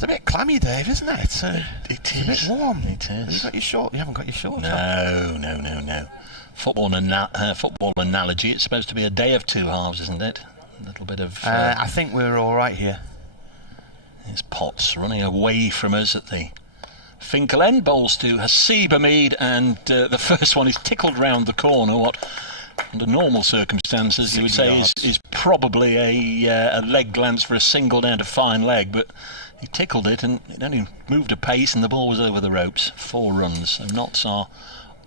It's a bit clammy, Dave, isn't it? It's It a is. bit warm. It is. You haven't got your shorts on. No. Football analogy, it's supposed to be a day of two halves, isn't it? A little bit of... I think we're all right here. There's Potts running away from us at the Finkel end. Bowls to Hasib Hamid, and the first one is tickled round the corner. What, under normal circumstances, you would say is probably a leg glance for a single down to fine leg, but he tickled it and it only moved a pace and the ball was over the ropes. 4 runs, so Notts are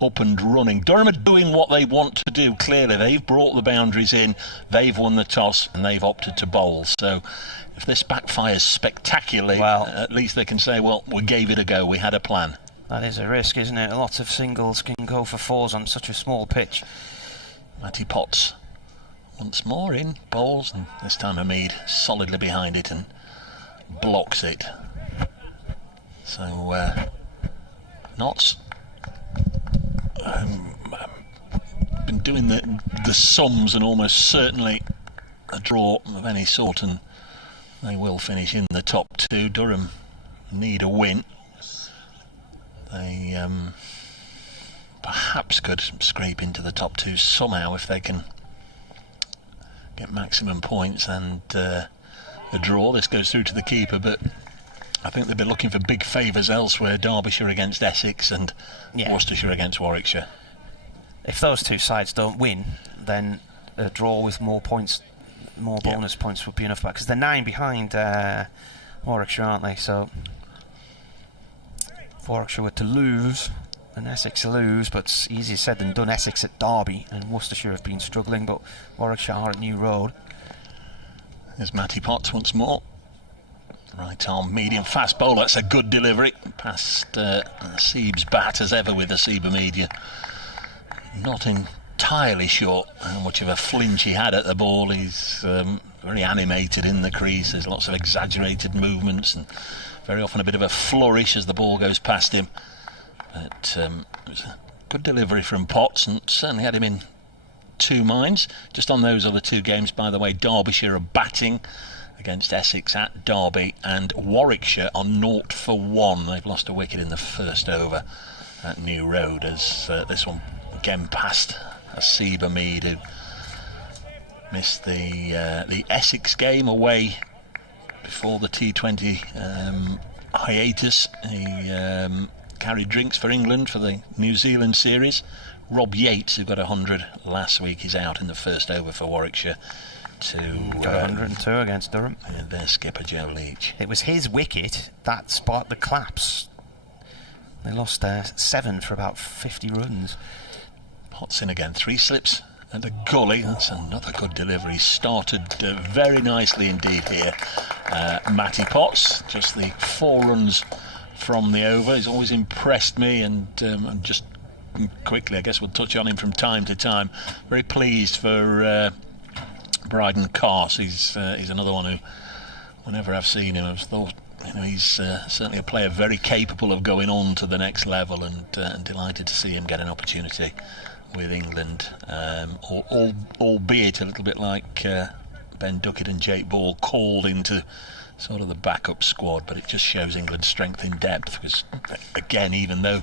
up and running. Durham are doing what they want to do, clearly. They've brought the boundaries in, they've won the toss and they've opted to bowl. So if this backfires spectacularly, at least they can say, well, we gave it a go, we had a plan. That is a risk, isn't it? Lots of singles can go for 4s on such a small pitch. Matty Potts once more in, bowls, and this time Hamid solidly behind it and blocks it. So Notts been doing the sums, and almost certainly a draw of any sort, and they will finish in the top 2. Durham need a win. They perhaps could scrape into the top 2 somehow if they can get maximum points and a draw. This goes through to the keeper, but I think they'll be looking for big favours elsewhere. Derbyshire against Essex and Worcestershire against Warwickshire. If those 2 sides don't win, then a draw with more points, more bonus points would be enough, because they're 9 behind Warwickshire, aren't they? So if Warwickshire were to lose and Essex to lose, but it's easier said than done. Essex at Derby and Worcestershire have been struggling, but Warwickshire are at New Road. There's Matty Potts once more. Right arm medium fast bowler. That's a good delivery past Seeb's bat, as ever with the Seba media. Not entirely sure how much of a flinch he had at the ball. He's very animated in the crease. There's lots of exaggerated movements and very often a bit of a flourish as the ball goes past him. But it was a good delivery from Potts, and certainly had him in 2 minds. Just on those other 2 games, by the way, Derbyshire are batting against Essex at Derby, and Warwickshire are 0 for 1. They've lost a wicket in the first over at New Road, as this one again past Hasib Hamid, who missed the Essex game away before the T20 hiatus. He carried drinks for England for the New Zealand series. Rob Yates, who got 100 last week, is out in the first over for Warwickshire to got 102 against Durham. Their skipper Joe Leach. It was his wicket that sparked the collapse. They lost 7 for about 50 runs. Potts in again, 3 slips and a gully. That's another good delivery. Started very nicely indeed here. Matty Potts, just the 4 runs from the over. He's always impressed me, and just quickly, I guess we'll touch on him from time to time. Very pleased for Bryden Carse. He's another one who, whenever I've seen him, I've thought, he's certainly a player very capable of going on to the next level, and delighted to see him get an opportunity with England, albeit a little bit like Ben Duckett and Jake Ball, called into sort of the backup squad. But it just shows England's strength in depth, because again, even though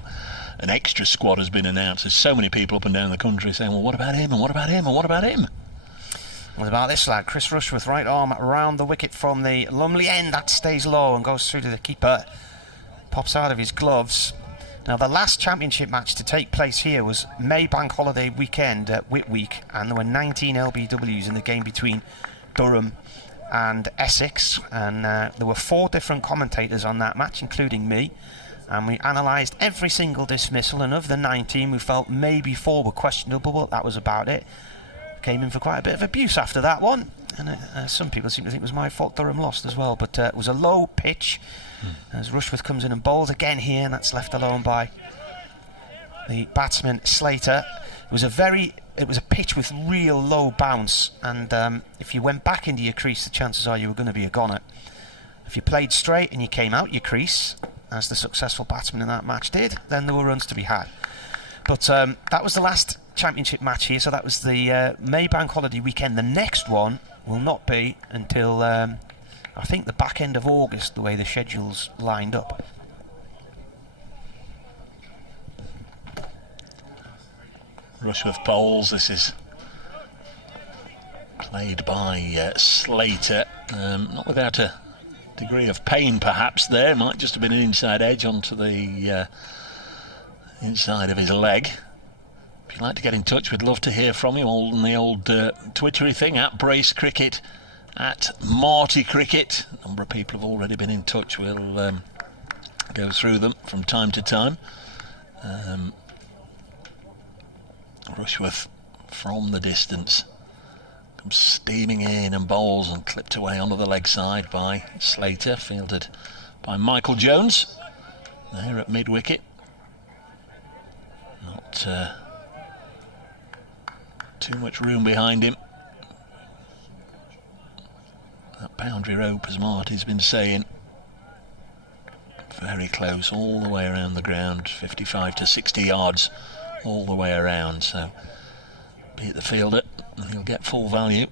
an extra squad has been announced, there's so many people up and down the country saying, well, what about him, and what about him, and what about him? What about this lad? Chris Rushworth, right arm around the wicket from the Lumley end. That stays low and goes through to the keeper. Pops out of his gloves. Now, the last championship match to take place here was May Bank Holiday weekend at Whit Week, and there were 19 LBWs in the game between Durham and Essex, and there were 4 different commentators on that match, including me, and we analysed every single dismissal, and of the 19 we felt maybe 4 were questionable, but that was about it. Came in for quite a bit of abuse after that one, and some people seem to think it was my fault Durham lost as well, but it was a low pitch as Rushworth comes in and bowls again here, and that's left alone by the batsman Slater. It was a pitch with real low bounce, and if you went back into your crease, the chances are you were going to be a goner. If you played straight and you came out your crease, as the successful batsman in that match did, then there were runs to be had. But that was the last championship match here, so that was the May Bank Holiday weekend. The next one will not be until I think the back end of August, the way the schedule's lined up. Rushworth bowls. This is played by Slater, not without a degree of pain perhaps there. Might just have been an inside edge onto the inside of his leg. If you'd like to get in touch, we'd love to hear from you on the old Twittery thing, at Brace Cricket, at Marty Cricket. A number of people have already been in touch. We'll go through them from time to time. Rushworth from the distance comes steaming in and bowls and clipped away onto the leg side by Slater, fielded by Michael Jones there at mid-wicket. Not too much room behind him. That boundary rope, as Marty's been saying, very close all the way around the ground, 55 to 60 yards all the way around, so beat the fielder and he'll get full value.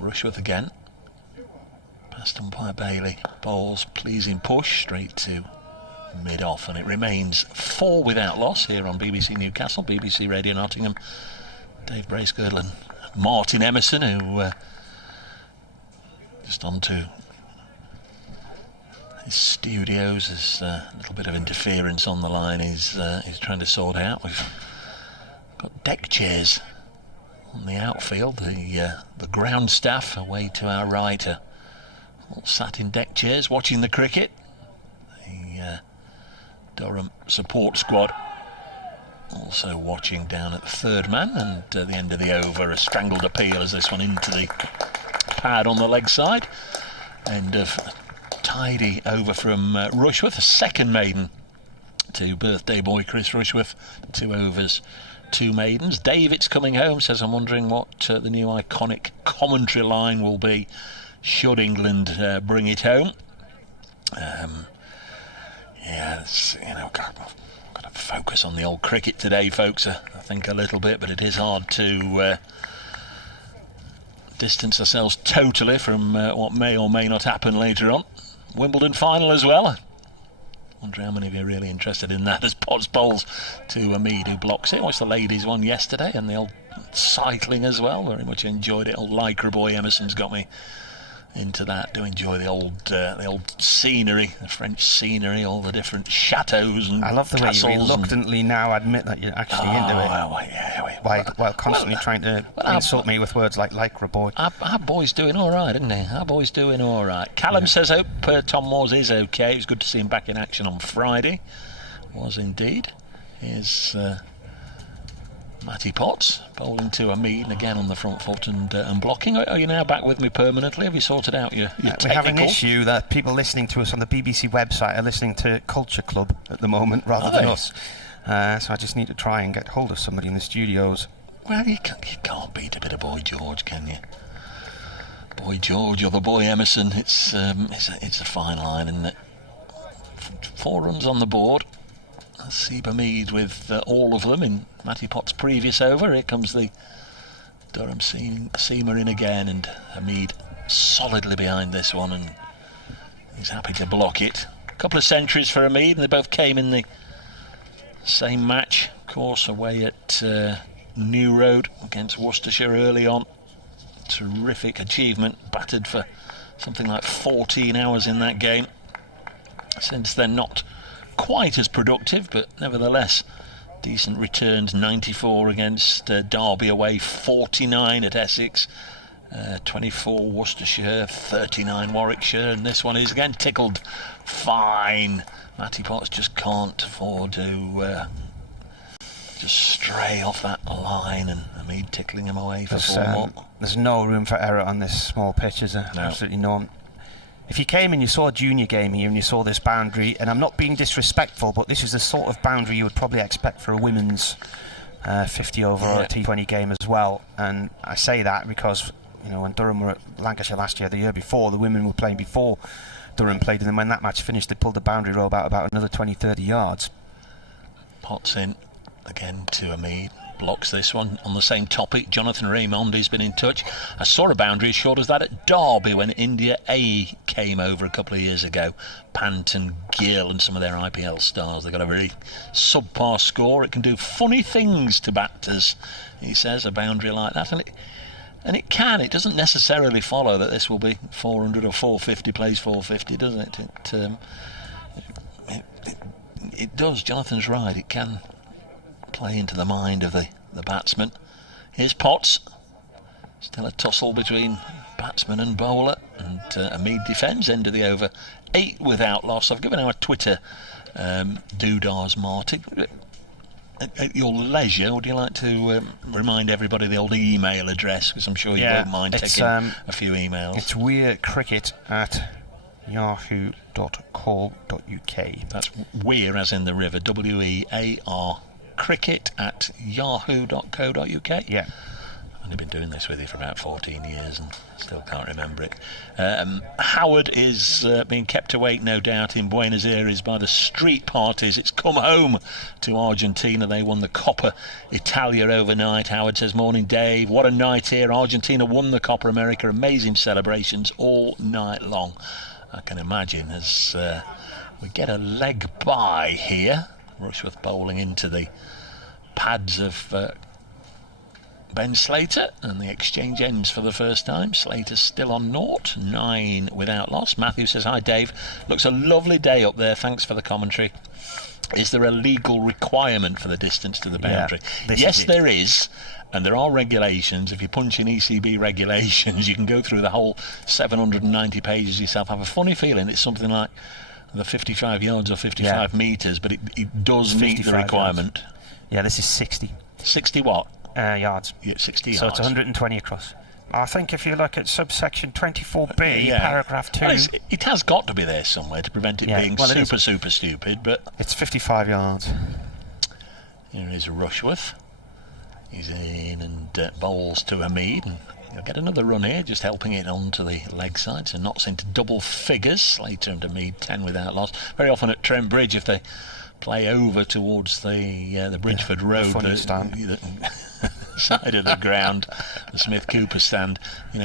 Rushworth again, passed on by Bailey, bowls, pleasing push straight to mid-off, and it remains 4 without loss here on BBC Newcastle, BBC Radio Nottingham. Dave Bracegirdle and Martin Emerson, who just on to his studios. There's a little bit of interference on the line he's trying to sort out. We've got deck chairs on the outfield. The ground staff away to our right are all sat in deck chairs watching the cricket. The Durham support squad also watching down at the third man, and at the end of the over, a strangled appeal as this one into the pad on the leg side. End of tidy over from Rushworth, a second maiden to birthday boy Chris Rushworth. 2 overs, 2 maidens. David's coming home, says, I'm wondering what the new iconic commentary line will be should England bring it home. Yeah, it's, got to focus on the old cricket today, folks, I think a little bit, but it is hard to distance ourselves totally from what may or may not happen later on. Wimbledon final as well. I wonder how many of you are really interested in that, as Potts bowls to Hamid, who blocks it. Watched the ladies one yesterday, and the old cycling as well. Very much enjoyed it. Old Lycra boy Emerson's got me into that. Do enjoy the old scenery, the French scenery, all the different chateaux and I love the way you reluctantly now admit that you're actually into it. While constantly trying to insult me with words like Lycra boy. Our boy's doing all right, isn't he? Our boy's doing all right. Callum says, hope Tom Moores is okay. It was good to see him back in action on Friday. Was indeed. Here's Matty Potts bowling to Hamid, and again on the front foot and blocking. Are you now back with me permanently? Have you sorted out your technical? We have an issue that people listening to us on the BBC website are listening to Culture Club at the moment rather than us. So I just need to try and get hold of somebody in the studios. Well, you can't beat a bit of Boy George, can you? Boy George or the boy Emerson. It's a fine line, isn't it? 4 runs on the board. Seb Hamid with all of them in Matty Potts' previous over. Here comes the Durham seamer in again, and Hamid solidly behind this one, and he's happy to block it. A couple of centuries for Hamid, and they both came in the same match, of course, away at New Road against Worcestershire early on. Terrific achievement, batted for something like 14 hours in that game. Since then, not quite as productive, but nevertheless decent returns. 94 against Derby away, 49 at Essex, 24 Worcestershire, 39 Warwickshire, and this one is again tickled fine. Matty Potts just can't afford to just stray off that line, and Hamid tickling him away for 4 more. There's no room for error on this small pitch, is there? No. Absolutely none. If you came and you saw a junior game here and you saw this boundary, and I'm not being disrespectful, but this is the sort of boundary you would probably expect for a women's 50 over or a T20 game as well. And I say that because, when Durham were at Lancashire last year, the year before, the women were playing before Durham played, and then when that match finished, they pulled the boundary rope out about another 20-30 yards. Potts in again to Hamid, blocks this one. On the same topic, Jonathan Raymond has been in touch. I saw a boundary as short as that at Derby when India A came over a couple of years ago. Pant and Gill and some of their IPL stars. They've got a very subpar score. It can do funny things to batters, he says, a boundary like that. And it can. It doesn't necessarily follow that this will be 400 or 450 plays 450, does it? It does. Jonathan's right. It can play into the mind of the batsman. Here's Potts. Still a tussle between batsman and bowler, and Hamid defends. End of the over. 8 without loss. I've given our Twitter doodahs, Martin. At your leisure, would you like to remind everybody the old email address? Because I'm sure you won't mind taking a few emails. It's weircricket@yahoo.co.uk. That's weir as in the river, WEAR, cricket@yahoo.co.uk. Yeah. I've only been doing this with you for about 14 years and still can't remember it. Howard is being kept awake, no doubt, in Buenos Aires by the street parties. It's come home to Argentina. They won the Copa Italia overnight. Howard says, morning Dave, what a night here. Argentina won the Copa America. Amazing celebrations all night long. I can imagine as we get a leg bye here. Rushworth bowling into the pads of Ben Slater, and the exchange ends for the first time. Slater's still on 0, 9 without loss. Matthew says, hi Dave, looks a lovely day up there, thanks for the commentary. Is there a legal requirement for the distance to the boundary? Yes, there is, and there are regulations. If you punch in ECB regulations, you can go through the whole 790 pages yourself. I have a funny feeling it's something like the 55 yards or 55 metres, but it does meet the requirement. Yards. Yeah, this is 60. 60 what? Yards. Yeah, 60 yards. So it's 120 across. I think if you look at subsection 24B, paragraph 2... Well, it has got to be there somewhere to prevent it being super stupid, but... It's 55 yards. Here is Rushworth. He's in and bowls to Hamid, and he'll get another run here, just helping it onto the leg side, so knocks into double figures. Slater and Hamid, 10 without loss. Very often at Trent Bridge, if they play over towards the Bridgeford Road, the side of the ground, the Smith Cooper stand,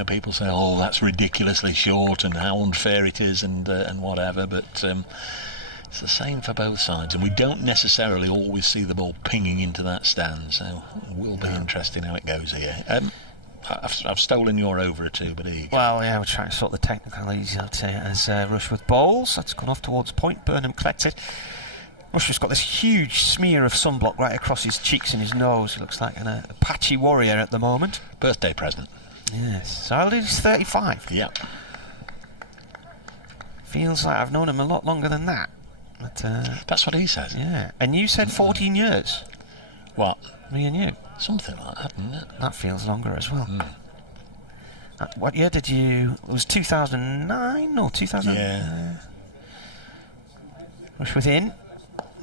people say, oh, that's ridiculously short and how unfair it is and whatever, but it's the same for both sides, and we don't necessarily always see the ball pinging into that stand, so it will be interesting how it goes here. I've stolen your over or two, but here you go. Well, we're trying to sort the technicalities out here as Rushworth bowls. That's gone off towards point. Burnham collects it. Rushworth's got this huge smear of sunblock right across his cheeks and his nose. He looks like a patchy warrior at the moment. Birthday present. Yes. So he's 35. Yeah. Feels like I've known him a lot longer than that. But, that's what he says. Yeah. And you said 14 years. What? Me and you. Something like that, isn't it? That feels longer as well. What year did you... It was 2009 or 2000? Yeah. Rushworth in.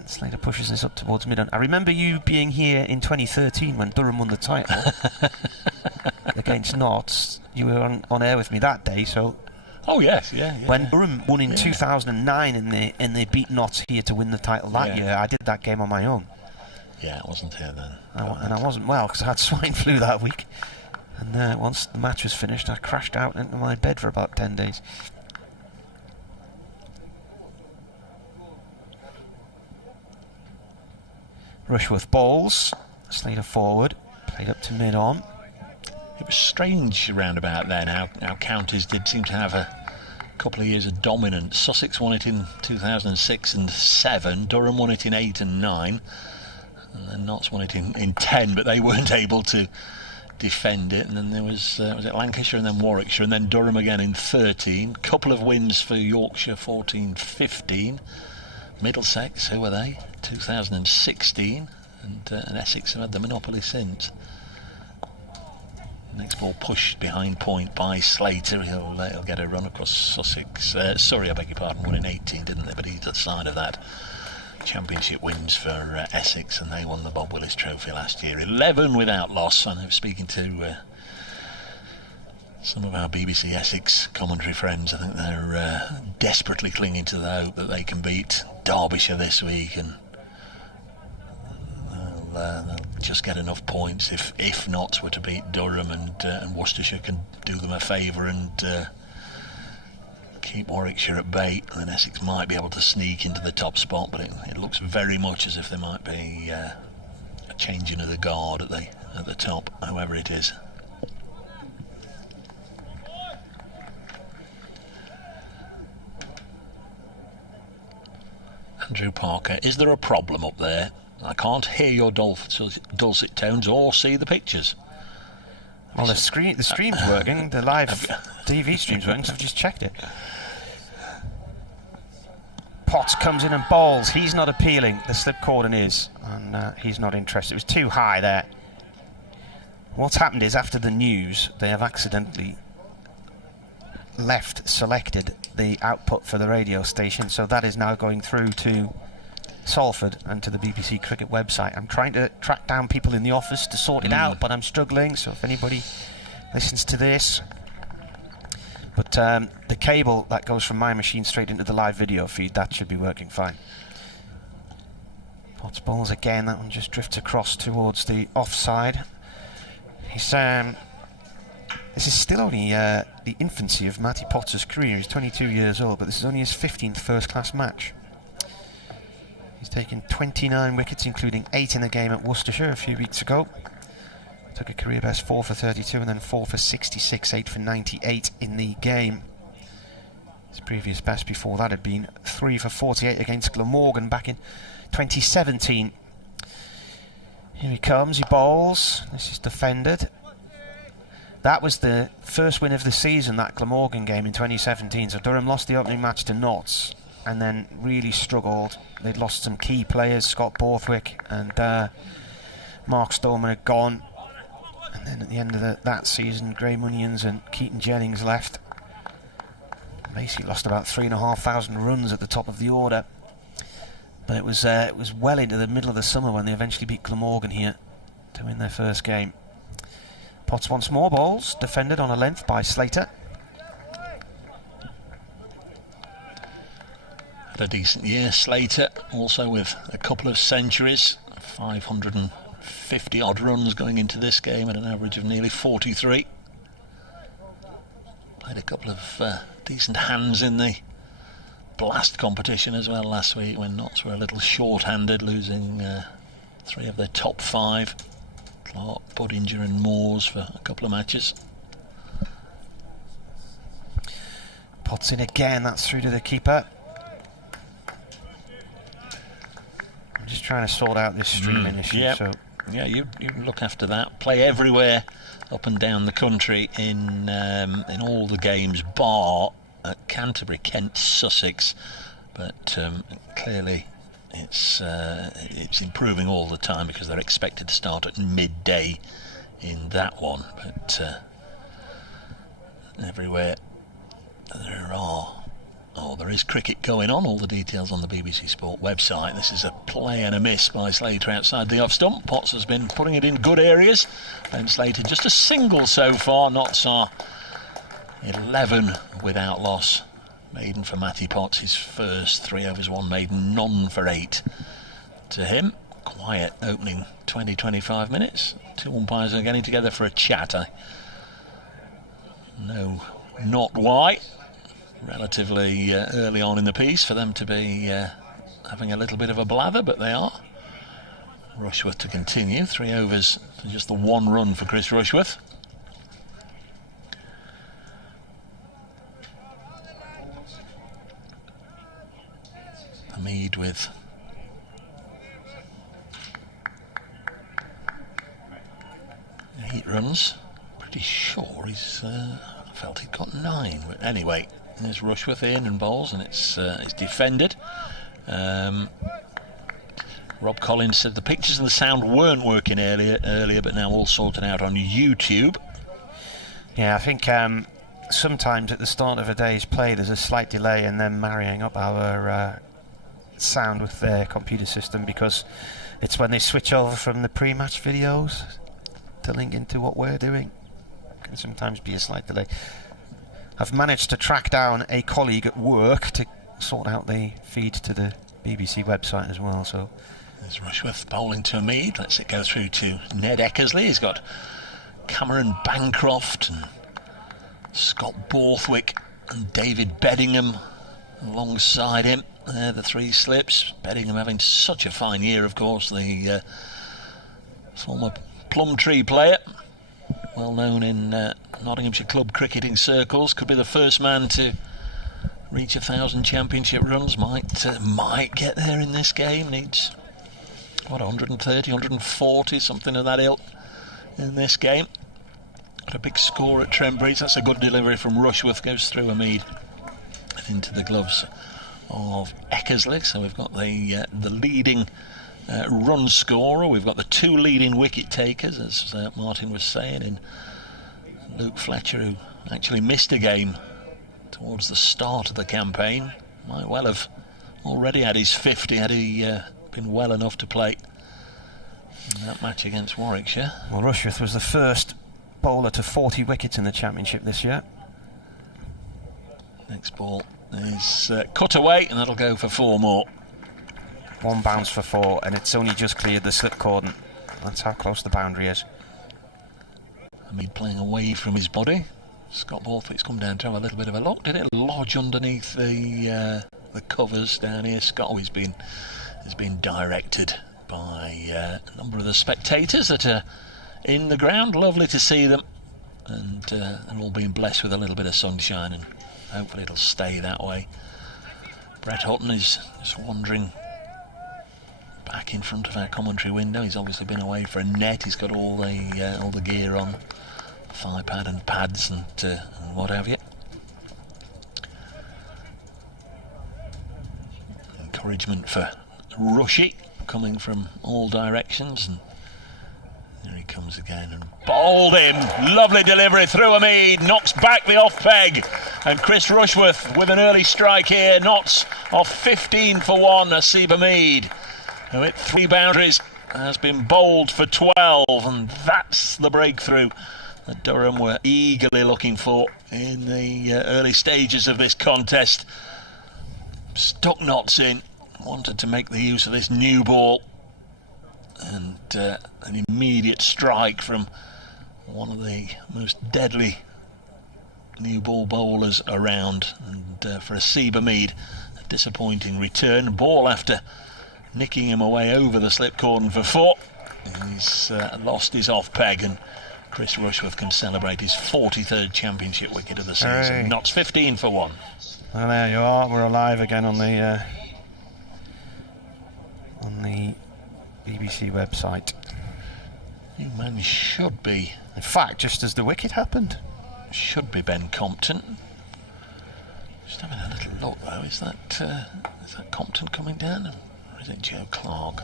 Slater pushes this up towards mid-on. I remember you being here in 2013 when Durham won the title against Notts. You were on air with me that day, so... Oh, yes, yeah. When Durham won in 2009 and they beat Notts here to win the title that year, I did that game on my own. Yeah, I wasn't here then. And I wasn't well because I had swine flu that week. And once the match was finished, I crashed out into my bed for about 10 days. Rushworth bowls. Slater forward. Played up to mid-on. It was strange round about then how counties did seem to have a couple of years of dominance. Sussex won it in 2006 and 7. Durham won it in 8 and 9. And then Notts won it in 10, but they weren't able to defend it. And then there was it Lancashire and then Warwickshire and then Durham again in 13. Couple of wins for Yorkshire, 14-15. Middlesex, who were they? 2016, and Essex have had the monopoly since. Next ball pushed behind point by Slater. He'll get a run. Of course, Sussex, Surrey, I beg your pardon, won in 18, didn't they? But he's at the side of that. Championship wins for Essex, and they won the Bob Willis Trophy last year. 11 without loss. I know, speaking to some of our BBC Essex commentary friends, I think they're desperately clinging to the hope that they can beat Derbyshire this week, and they'll just get enough points if Notts were to beat Durham, and Worcestershire can do them a favour and keep Warwickshire at bay. And then Essex might be able to sneak into the top spot, but it looks very much as if there might be a changing of the guard at the top, however it is. Andrew Parker, is there a problem up there? I can't hear your dulcet tones or see the pictures. Well, the stream's working, the live TV stream's working, so I've just checked it. Potts comes in and bowls. He's not appealing. The slip cordon is, and he's not interested. It was too high there. What's happened is, after the news, they have accidentally selected the output for the radio station, so that is now going through to Salford and to the BBC Cricket website. I'm trying to track down people in the office to sort it out, but I'm struggling, so if anybody listens to this. But the cable that goes from my machine straight into the live video feed, that should be working fine. Potts bowls again. That one just drifts across towards the offside. This is still only the infancy of Matty Potts' career. He's 22 years old, but this is only his 15th first-class match. He's taken 29 wickets, including 8 in the game at Worcestershire a few weeks ago. Took a career best 4 for 32 and then 4 for 66, 8 for 98 in the game. His previous best before that had been 3 for 48 against Glamorgan back in 2017. Here he comes, he bowls. This is defended. That was the first win of the season, that Glamorgan game in 2017. So Durham lost the opening match to Notts and then really struggled. They'd lost some key players. Scott Borthwick and Mark Stoneman had gone. And then at the end of that season, Graham Onions and Keaton Jennings left. Basically lost about 3,500 runs at the top of the order. But it was well into the middle of the summer when they eventually beat Glamorgan here to win their first game. Potts once more bowls, defended on a length by Slater. Had a decent year, Slater, also with a couple of centuries, 550 odd runs going into this game at an average of nearly 43. Played a couple of decent hands in the blast competition as well last week when Notts were a little short-handed, losing 3 of their top 5. Clark, Budinger and Moores for a couple of matches. Potts in again, that's through to the keeper. I'm just trying to sort out this streaming issue. Yep. So yeah, you look after that. Play everywhere up and down the country in all the games, bar at Canterbury, Kent, Sussex. But clearly it's improving all the time because they're expected to start at midday in that one. But everywhere there is cricket going on. All the details on the BBC Sport website. This is a play and a miss by Slater outside the off stump. Potts has been putting it in good areas. Ben Slater just a single so far. Notts are 11 without loss. Maiden for Matty Potts, his first 3 overs, 1 maiden, none for 8 to him. Quiet opening 20-25 minutes. 2 umpires are getting together for a chat. No, not why. Relatively early on in the piece for them to be having a little bit of a blather, but they are. Rushworth to continue. 3 overs for just the 1 run for Chris Rushworth. Hamid with 8 runs. Pretty sure I felt he'd got 9, but anyway, there's Rushworth in and bowls, and it's defended. Rob Collins said the pictures and the sound weren't working earlier, but now all sorted out on YouTube. yeah, I think sometimes at the start of a day's play there's a slight delay in them marrying up our sound with their computer system, because it's when they switch over from the pre-match videos to link into what we're doing. Can sometimes be a slight delay. I've managed to track down a colleague at work to sort out the feed to the BBC website as well, so There's Rushworth bowling to Mead. Lets it go through to Ned Eckersley. He's got Cameron Bancroft and Scott Borthwick and David Beddingham alongside him. They're the three slips. Beddingham having such a fine year, of course, the former Plumtree player, well known in Nottinghamshire club cricketing circles. Could be the first man to reach 1,000 championship runs. Might get there in this game. Needs, what, 130, 140, something of that ilk in this game. Got a big score at Trent Bridge. That's a good delivery from Rushworth. Goes through a Mead and into the gloves of Eckersley. So we've got the leading run scorer. We've got the two leading wicket takers, as Martin was saying, in Luke Fletcher, who actually missed a game towards the start of the campaign. Might well have already had his 50 had he been well enough to play in that match against Warwickshire. Well, Rushworth was the first bowler to 40 wickets in the championship this year. Next ball is cut away, and that'll go for 4 more. One bounce for 4, and it's only just cleared the slip cordon. That's how close the boundary is. Mead playing away from his body. Scott Borthwick's come down to have a little bit of a look. Did it lodge underneath the covers down here? Scott has been directed by a number of the spectators that are in the ground. Lovely to see them, and they're all being blessed with a little bit of sunshine, and hopefully it'll stay that way. Brett Hutton is just wandering back in front of our commentary window. He's obviously been away for a net. He's got all the gear on, thigh pad and pads and what have you. Encouragement for Rushy coming from all directions, and there he comes again and bowled him. Lovely delivery through a Mead, knocks back the off peg, and Chris Rushworth with an early strike here knocks off 15 for 1. Asiba Mead, who hit 3 boundaries, has been bowled for 12, and that's the breakthrough that Durham were eagerly looking for in the early stages of this contest. Stuck knots in, wanted to make the use of this new ball, and an immediate strike from one of the most deadly new ball bowlers around, and for Asiba Mead, a disappointing return. Ball after nicking him away over the slip cordon for 4. He's lost his off peg, and Chris Rushworth can celebrate his 43rd championship wicket of the season. Hey. Knots 15 for 1. Well, there you are. We're alive again on the BBC website. New man should be, In fact, just as the wicket happened. should be Ben Compton. Just having a little look though. Is that Compton coming down, or is it Joe Clark?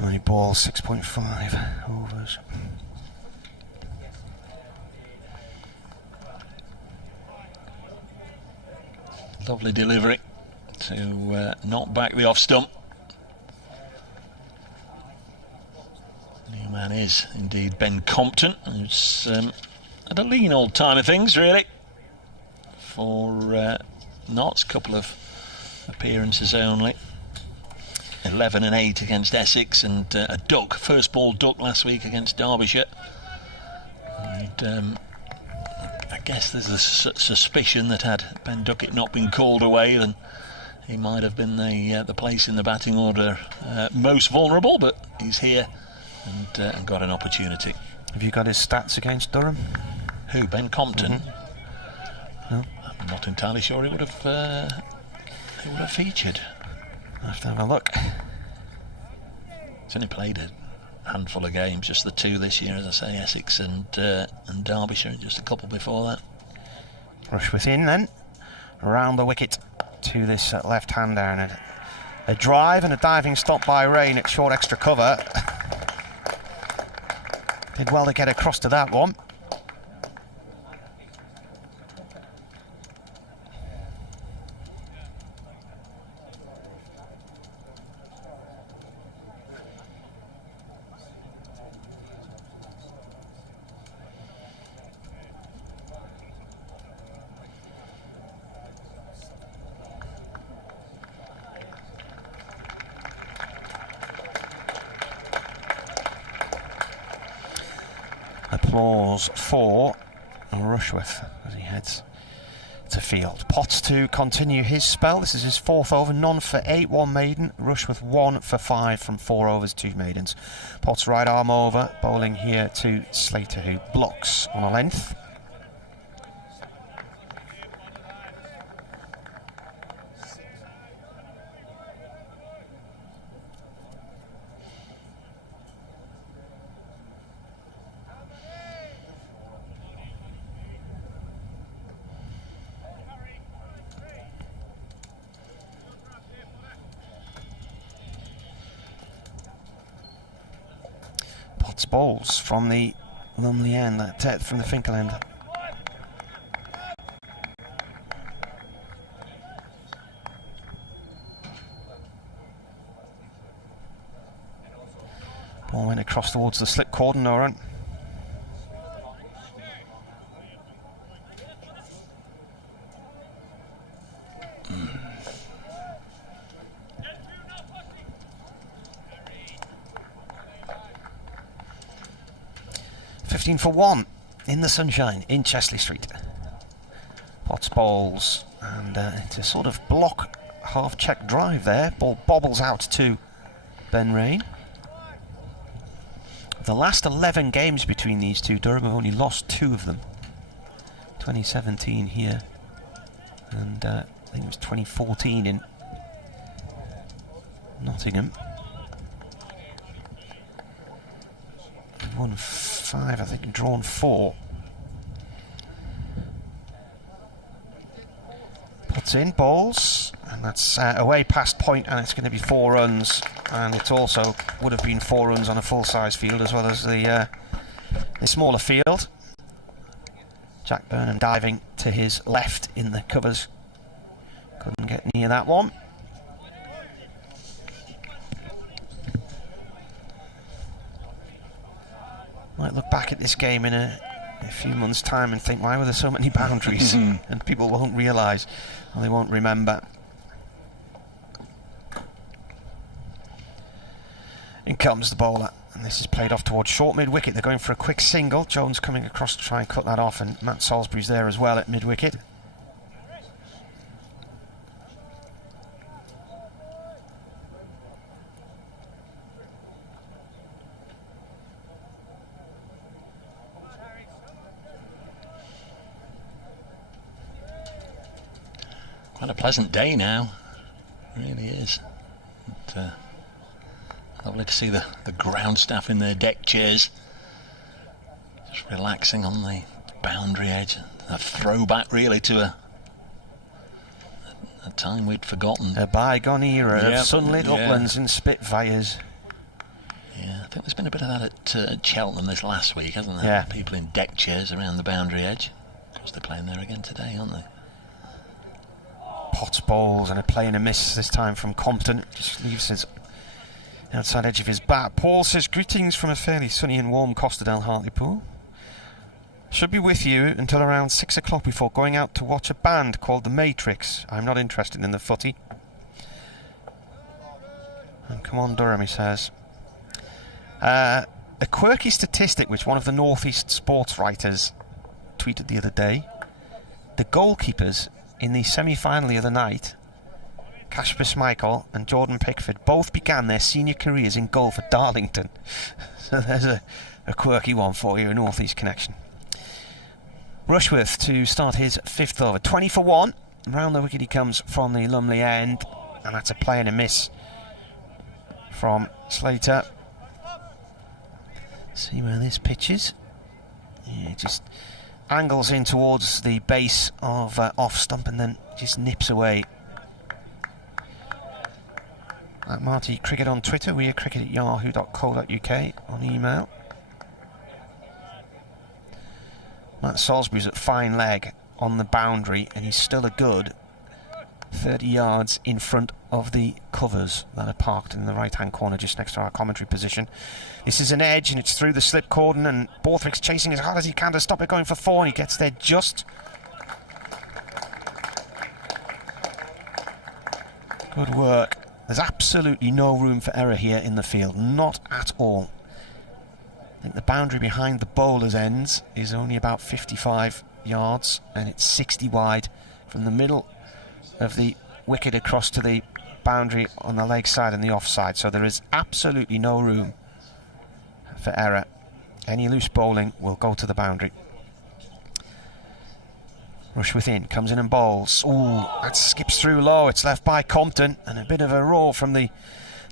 Only ball 6.5 overs. Lovely delivery to knock back the off stump. New man is indeed Ben Compton, who's had a lean old time of things really for Notts. Couple of appearances only. 11 and 8 against Essex, and a duck, first ball duck last week against Derbyshire. And I guess there's a suspicion that had Ben Duckett not been called away, then he might have been the place in the batting order most vulnerable, but he's here and got an opportunity. Have you got his stats against Durham? Who, Ben Compton? No? I'm not entirely sure he would have featured. I'll have to have a look. He's only played a handful of games, just the 2 this year, as I say, Essex and Derbyshire, and just a couple before that. Rushworth in then, around the wicket to this left-hander, and a drive and a diving stop by Rain at short extra cover. Did well to get across to that one. applause for Rushworth as he heads to field. Potts to continue his spell. This is his 4th over, none for 8, 1 maiden. Rushworth 1 for 5 from 4 overs, 2 maidens. Potts right arm over, bowling here to Slater, who blocks on a length. Bowls from the Lumley end, from the Finkel end. Ball went across towards the slip cordon, no run. For 1 in the sunshine in Chesley Street. Potts bowls, and it's a sort of block half-check drive there. Ball bobbles out to Ben Rain. The last 11 games between these two, Durham have only lost 2 of them. 2017 here, and I think it was 2014 in Nottingham. Won 5, I think, and drawn 4. Puts in, bowls, and that's away past point, and it's going to be 4 runs, and it also would have been 4 runs on a full-size field as well as the smaller field. Jack Burnham diving to his left in the covers, couldn't get near that one. Might look back at this game in a few months' time and think, why were there so many boundaries? And people won't realise, or they won't remember. In comes the bowler, and this is played off towards short mid-wicket. They're going for a quick single. Jones coming across to try and cut that off, and Matt Salisbury's there as well at mid-wicket. Quite a pleasant day now, it really is. And, lovely to see the ground staff in their deck chairs, just relaxing on the boundary edge. A throwback really to a time we'd forgotten. A bygone era of sunlit uplands and Spitfires. Yeah, I think there's been a bit of that at Cheltenham this last week, hasn't there? Yeah. People in deck chairs around the boundary edge. Of course, they're playing there again today, aren't they? Potts bowls and a play and a miss this time from Compton. Just leaves his outside edge of his bat. Paul says, greetings from a fairly sunny and warm Costa del Hartlepool. Should be with you until around 6 o'clock before going out to watch a band called The Matrix. I'm not interested in the footy. And come on, Durham, he says. A quirky statistic which one of the North East sports writers tweeted the other day. The goalkeepers in the semi-final the other night, Kasper Schmeichel and Jordan Pickford, both began their senior careers in goal for Darlington. So there's a quirky one for you, a North East connection. Rushworth to start his 5th over. 20 for 1. Round the wicket he comes from the Lumley end, and that's a play and a miss from Slater. See where this pitches. Yeah, just angles in towards the base of off stump and then just nips away. At Marty Cricket on Twitter, we are cricket@yahoo.co.uk on email. Matt Salisbury's at fine leg on the boundary, and he's still a good 30 yards in front of the covers that are parked in the right-hand corner just next to our commentary position. This is an edge, and it's through the slip cordon, and Borthwick's chasing as hard as he can to stop it going for 4, and he gets there just. Good work. There's absolutely no room for error here in the field, not at all. I think the boundary behind the bowler's ends is only about 55 yards, and it's 60 wide from the middle of the wicket across to the boundary on the leg side and the offside, so there is absolutely no room for error. Any loose bowling will go to the boundary. Rushworth in, comes in and bowls. Ooh, that skips through low. It's left by Compton, and a bit of a roar from the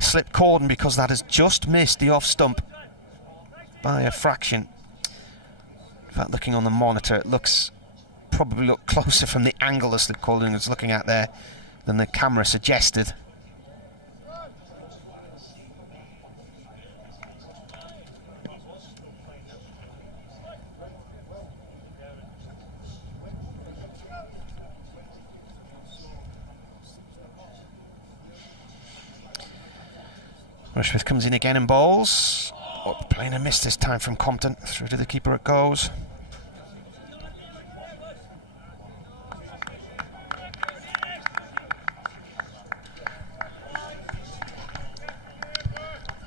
slip cordon because that has just missed the off stump by a fraction. In fact, looking on the monitor, it looks probably look closer from the angle the slip cordon is looking at there than the camera suggested. Rushworth comes in again and bowls. Oh, playing a miss this time from Compton. Through to the keeper it goes.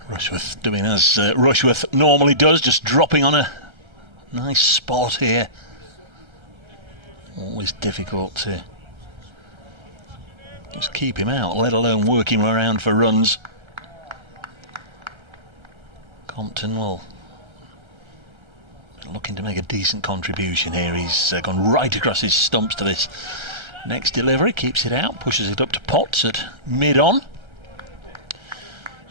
Rushworth doing as Rushworth normally does, just dropping on a nice spot here. Always difficult to just keep him out, let alone working around for runs. Compton will looking to make a decent contribution here. He's gone right across his stumps to this next delivery, keeps it out, pushes it up to Potts at mid-on.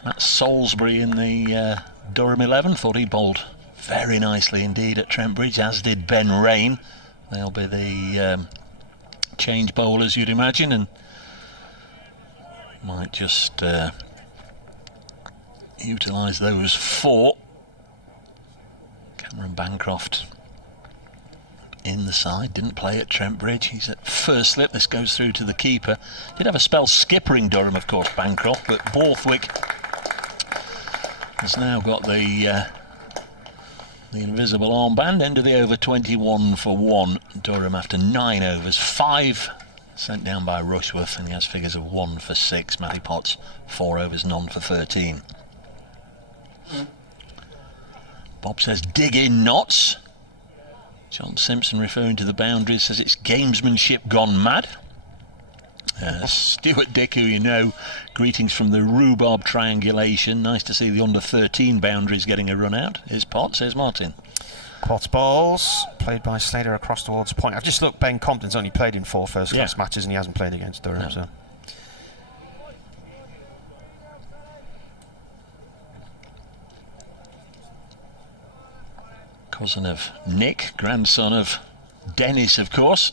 That's Salisbury in the Durham 11. Thought he bowled very nicely indeed at Trent Bridge, as did Ben Rain. They'll be the change bowlers, you'd imagine, and might just utilise those four. Cameron Bancroft in the side, didn't play at Trent Bridge. He's at first slip. This goes through to the keeper. Did have a spell skippering Durham, of course, Bancroft, but Borthwick has now got the invisible armband. End of the over, 21 for 1. Durham after 9 overs, 5 sent down by Rushworth, and he has figures of 1 for 6. Matty Potts 4 overs, none for 13. Bob says dig in knots. John Simpson, referring to the boundaries, says it's gamesmanship gone mad. Stuart Dick, who you know, greetings from the rhubarb triangulation. Nice to see the under 13 boundaries getting a run out. Here's Potts, says Martin. Potts bowls, played by Slater across towards point. I've just looked, Ben Compton's only played in 4 first-class matches and he hasn't played against Durham. No. So. Cousin of Nick, grandson of Dennis, of course.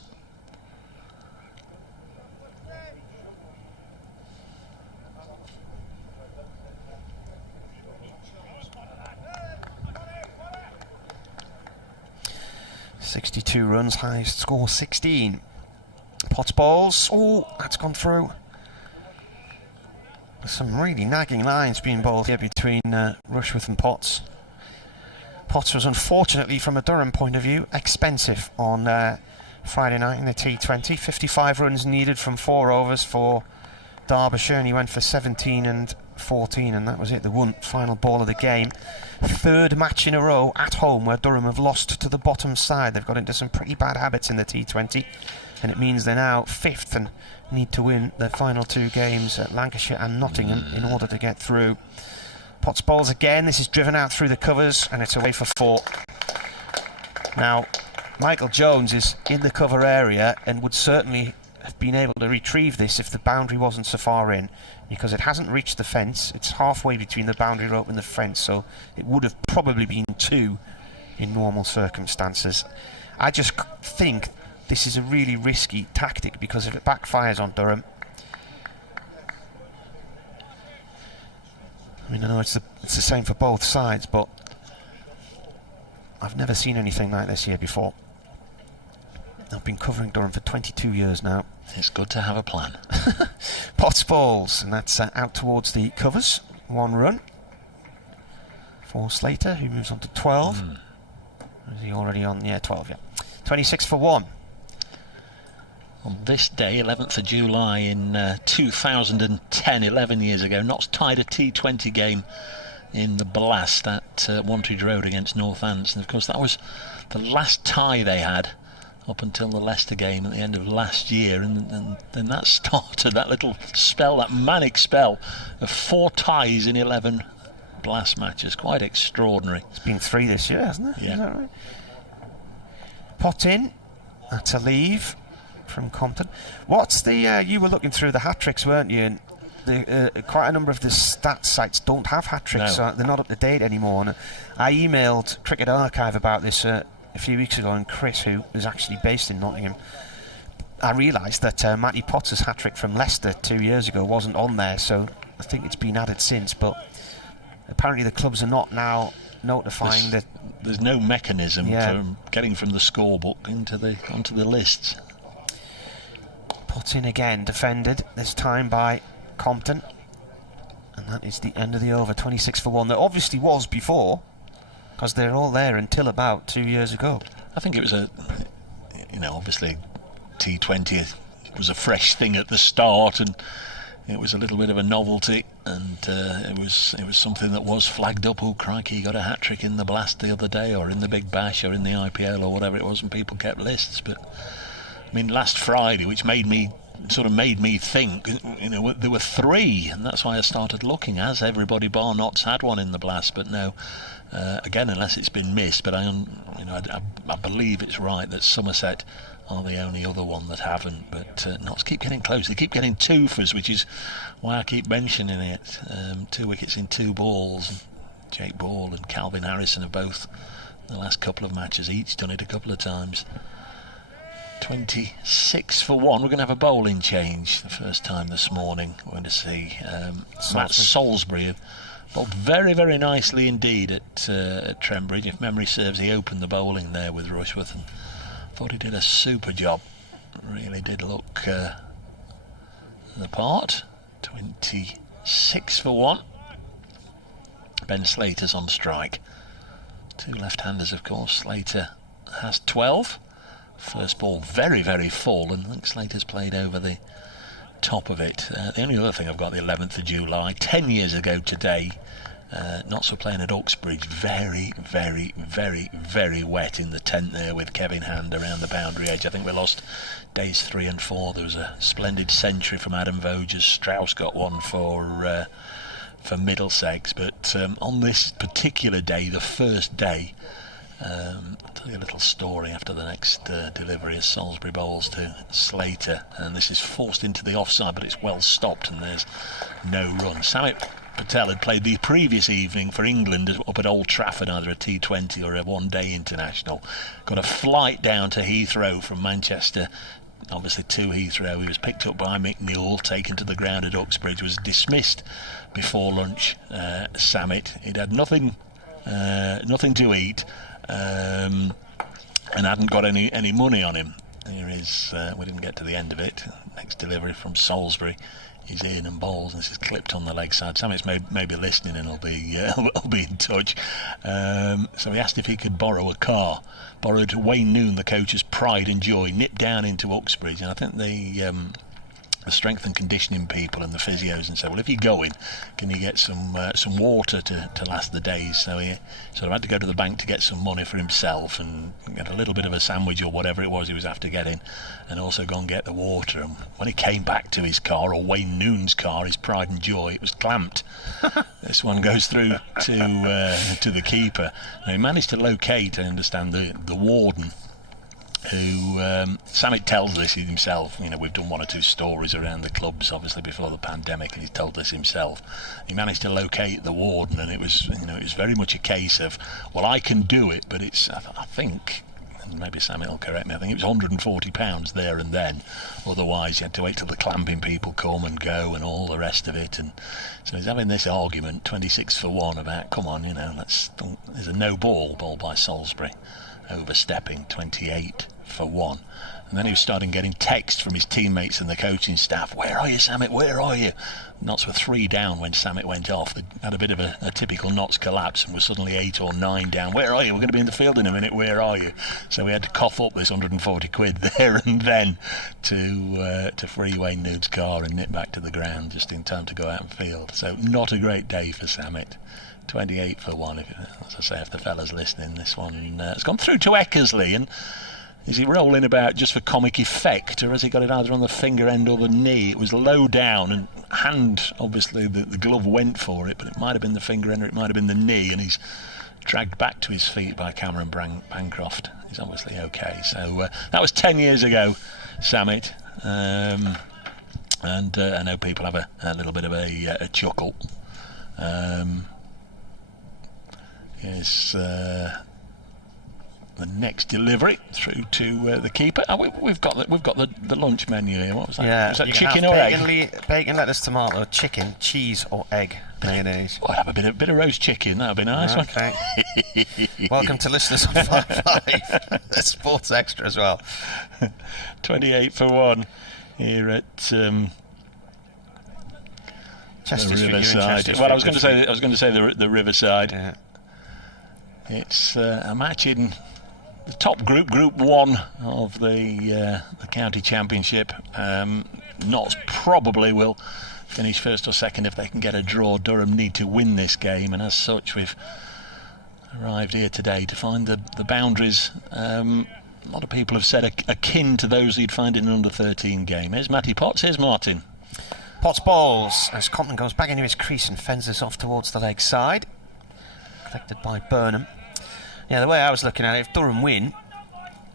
.62 runs, highest score 16. Potts bowls. Oh, that's gone through. There's some really nagging lines being bowled here between Rushworth and Potts. Potts was, unfortunately, from a Durham point of view, expensive on Friday night in the T20. 55 runs needed from 4 overs for Derbyshire, and he went for 17 and 14, and that was it, the one final ball of the game. 3rd match in a row at home where Durham have lost to the bottom side. They've got into some pretty bad habits in the T20, and it means they're now 5th and need to win their final 2 games at Lancashire and Nottingham in order to get through. Potts bowls again. This is driven out through the covers, and it's away for 4. Now, Michael Jones is in the cover area and would certainly have been able to retrieve this if the boundary wasn't so far in, because it hasn't reached the fence. It's halfway between the boundary rope and the fence, so it would have probably been 2 in normal circumstances. I just think this is a really risky tactic, because if it backfires on Durham, I mean, I know it's the same for both sides, but I've never seen anything like this here before. I've been covering Durham for 22 years now. It's good to have a plan. Potts bowls, and that's out towards the covers. 1 run for Slater, who moves on to 12. Is he already on? Yeah, 12, yeah. 26 for 1. On this day, 11th of July in 2010, 11 years ago, Notts tied a T20 game in the Blast at Wantage Road against Northants. And of course that was the last tie they had up until the Leicester game at the end of last year, and then that started that little spell, that manic spell of 4 ties in 11 Blast matches. Quite extraordinary. It's been 3 this year, hasn't it? Yeah. Is that right? Pot in to leave from Compton. What's the you were looking through the hat tricks, weren't you? And quite a number of the stats sites don't have hat tricks, No. so they're not up to date anymore. And I emailed Cricket Archive about this a few weeks ago, and Chris, who is actually based in Nottingham, I realised that Matty Potter's hat trick from Leicester 2 years ago wasn't on there, so I think it's been added since. But apparently the clubs are not now notifying that there's no mechanism for getting from the scorebook onto the lists. Put in again, defended this time by Compton, and that is the end of the over. 26 for 1. There obviously was before, because they're all there until about 2 years ago. I think it was obviously T20 was a fresh thing at the start, and it was a little bit of a novelty, and it was something that was flagged up. Oh crikey, he got a hat trick in the Blast the other day, or in the Big Bash, or in the IPL, or whatever it was, and people kept lists. But I mean, last Friday, which made me think, there were 3, and that's why I started looking, as everybody bar Notts had one in the Blast. But no, again, unless it's been missed, but I believe it's right that Somerset are the only other one that haven't. But Notts keep getting close. They keep getting 2-fers, which is why I keep mentioning it. 2 wickets in 2 balls. Jake Ball and Calvin Harrison have both, the last couple of matches, each done it a couple of times. 26 for 1. We're going to have a bowling change the first time this morning. We're going to see Matt Salisbury bowled very, very nicely indeed at Trembridge. If memory serves, he opened the bowling there with Rushworth, and thought he did a super job. Really did look the part. 26 for 1. Ben Slater's on strike. 2 left-handers, of course. Slater has 12. First ball very, very full, and I think Slater's played over the top of it. The only other thing I've got, the 11th of July, 10 years ago today, Notts were playing at Uxbridge. Very, very, very, very wet in the tent there with Kevin Hand around the boundary edge. I think we lost days 3 and 4. There was a splendid century from Adam Vogers. Strauss got one for Middlesex. But on this particular day, the first day, I'll tell you a little story after the next delivery as Salisbury bowls to Slater, and this is forced into the offside, but it's well stopped and there's no run. Samit Patel had played the previous evening for England up at Old Trafford, either a T20 or a one-day international. Got a flight down to Heathrow from Manchester, obviously to Heathrow. He was picked up by Mick Newell, taken to the ground at Uxbridge, was dismissed before lunch. Samit, he'd had nothing to eat, and hadn't got any money on him. Here is, we didn't get to the end of it. Next delivery from Salisbury is in and bowls, and this is clipped on the leg side. Samit's maybe listening and will be in touch. So he asked if he could borrow a car. Borrowed Wayne Noon, the coach's pride and joy, nipped down into Uxbridge, and I think the strength and conditioning people and the physios, and said, well, if you're going, can you get some water to last the days? So he sort of had to go to the bank to get some money for himself and get a little bit of a sandwich or whatever it was he was after getting, and also go and get the water. And when he came back to his car, or Wayne Noon's car, his pride and joy, it was clamped. This one goes through to the keeper. Now, he managed to locate, I understand, the warden, who Samit tells this himself. We've done 1 or 2 stories around the clubs, obviously before the pandemic, and he's told this himself. He managed to locate the warden, and it was very much a case of, well, I can do it, but it's, I think, and maybe Samit will correct me, I think it was £140 there and then. Otherwise, you had to wait till the clamping people come and go and all the rest of it. And so he's having this argument, 26 for 1, about, come on, there's a no ball by Salisbury, overstepping, 28 for 1. And then he was starting getting text from his teammates and the coaching staff. Where are you, Samit? Where are you? Notts were 3 down when Samit went off. They had a bit of a typical Notts collapse and were suddenly 8 or 9 down. Where are you? We're going to be in the field in a minute. Where are you? So we had to cough up this 140 quid there and then to free Wayne Noon's car and nip back to the ground just in time to go out and field. So not a great day for Samit. 28 for 1. As I say, if the fella's listening, this one has gone through to Eckersley. And is he rolling about just for comic effect, or has he got it either on the finger end or the knee? It was low down, and hand, obviously, the glove went for it, but it might have been the finger end or it might have been the knee, and he's dragged back to his feet by Cameron Bancroft. He's obviously okay. So that was 10 years ago, Samit. And I know people have a little bit of a chuckle. Here's the next delivery through to the keeper. We've got the lunch menu here. What was that? Yeah, was that chicken or egg? Bacon, lettuce, tomato, chicken, cheese, or egg mayonnaise. Well, I'd have a bit of roast chicken. That'd be nice. Okay. Welcome to listeners on 5-5. Sports Extra as well. 28 for 1 here at Chester the Street, Riverside. Well, I was going to say the Riverside. Yeah. It's a match in the top group, Group 1 of the county championship. Notts probably will finish first or second if they can get a draw. Durham need to win this game, and as such, we've arrived here today to find the boundaries. A lot of people have said akin to those you'd find in an under-13 game. Here's Matty Potts. Here's Martin. Potts balls as Compton goes back into his crease and fends this off towards the leg side. Collected by Burnham. Yeah, the way I was looking at it, if Durham win,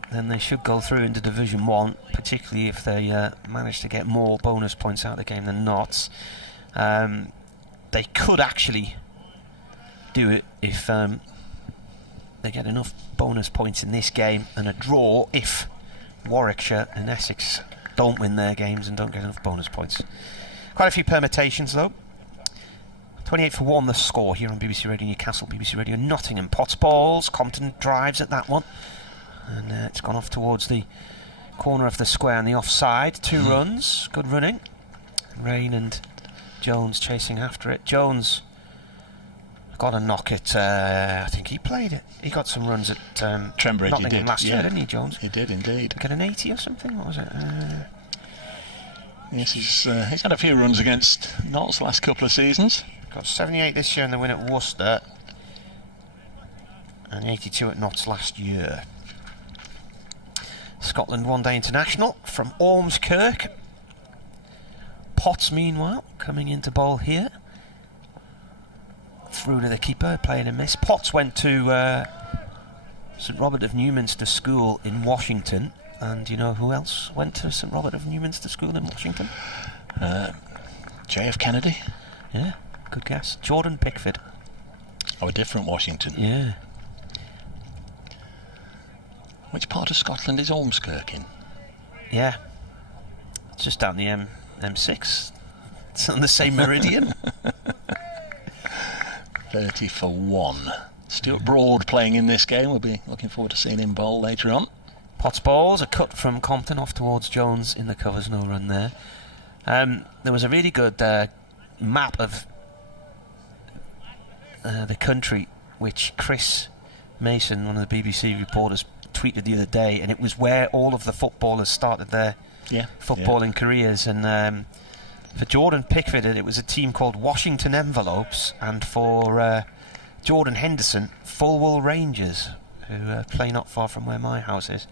then they should go through into Division 1, particularly if they manage to get more bonus points out of the game than Notts. They could actually do it if they get enough bonus points in this game and a draw if Warwickshire and Essex don't win their games and don't get enough bonus points. Quite a few permutations though. 28 for 1 the score here on BBC Radio Newcastle, BBC Radio Nottingham. Potts balls, Compton drives at that one, and it's gone off towards the corner of the square on the offside. 2 runs, good running. Rain and Jones chasing after it. Jones got a knock at, I think he played it. He got some runs at Trembridge, Nottingham last year, didn't he, Jones? He did indeed. Get an 80 or something, what was it? Yes, he's had a few runs against Notts the last couple of seasons. Got 78 this year in the win at Worcester, and 82 at Notts last year. Scotland one-day international from Ormskirk. Potts, meanwhile, coming into bowl here. Through to the keeper, playing a miss. Potts went to St Robert of Newminster School in Washington. And you know who else went to St Robert of Newminster School in Washington? J.F. Kennedy? Yeah, good guess. Jordan Pickford. Oh, a different Washington. Yeah. Which part of Scotland is Ormskirk in? Yeah. It's just down the M6. It's on the same meridian. 30 for 1. Stuart Broad playing in this game. We'll be looking forward to seeing him bowl later on. Potts balls, a cut from Compton off towards Jones in the covers, no run there. There was a really good map of the country which Chris Mason, one of the BBC reporters, tweeted the other day, and it was where all of the footballers started their footballing careers. And for Jordan Pickford, it was a team called Washington Envelopes, and for Jordan Henderson, Fulwell Rangers, who play not far from where my house is.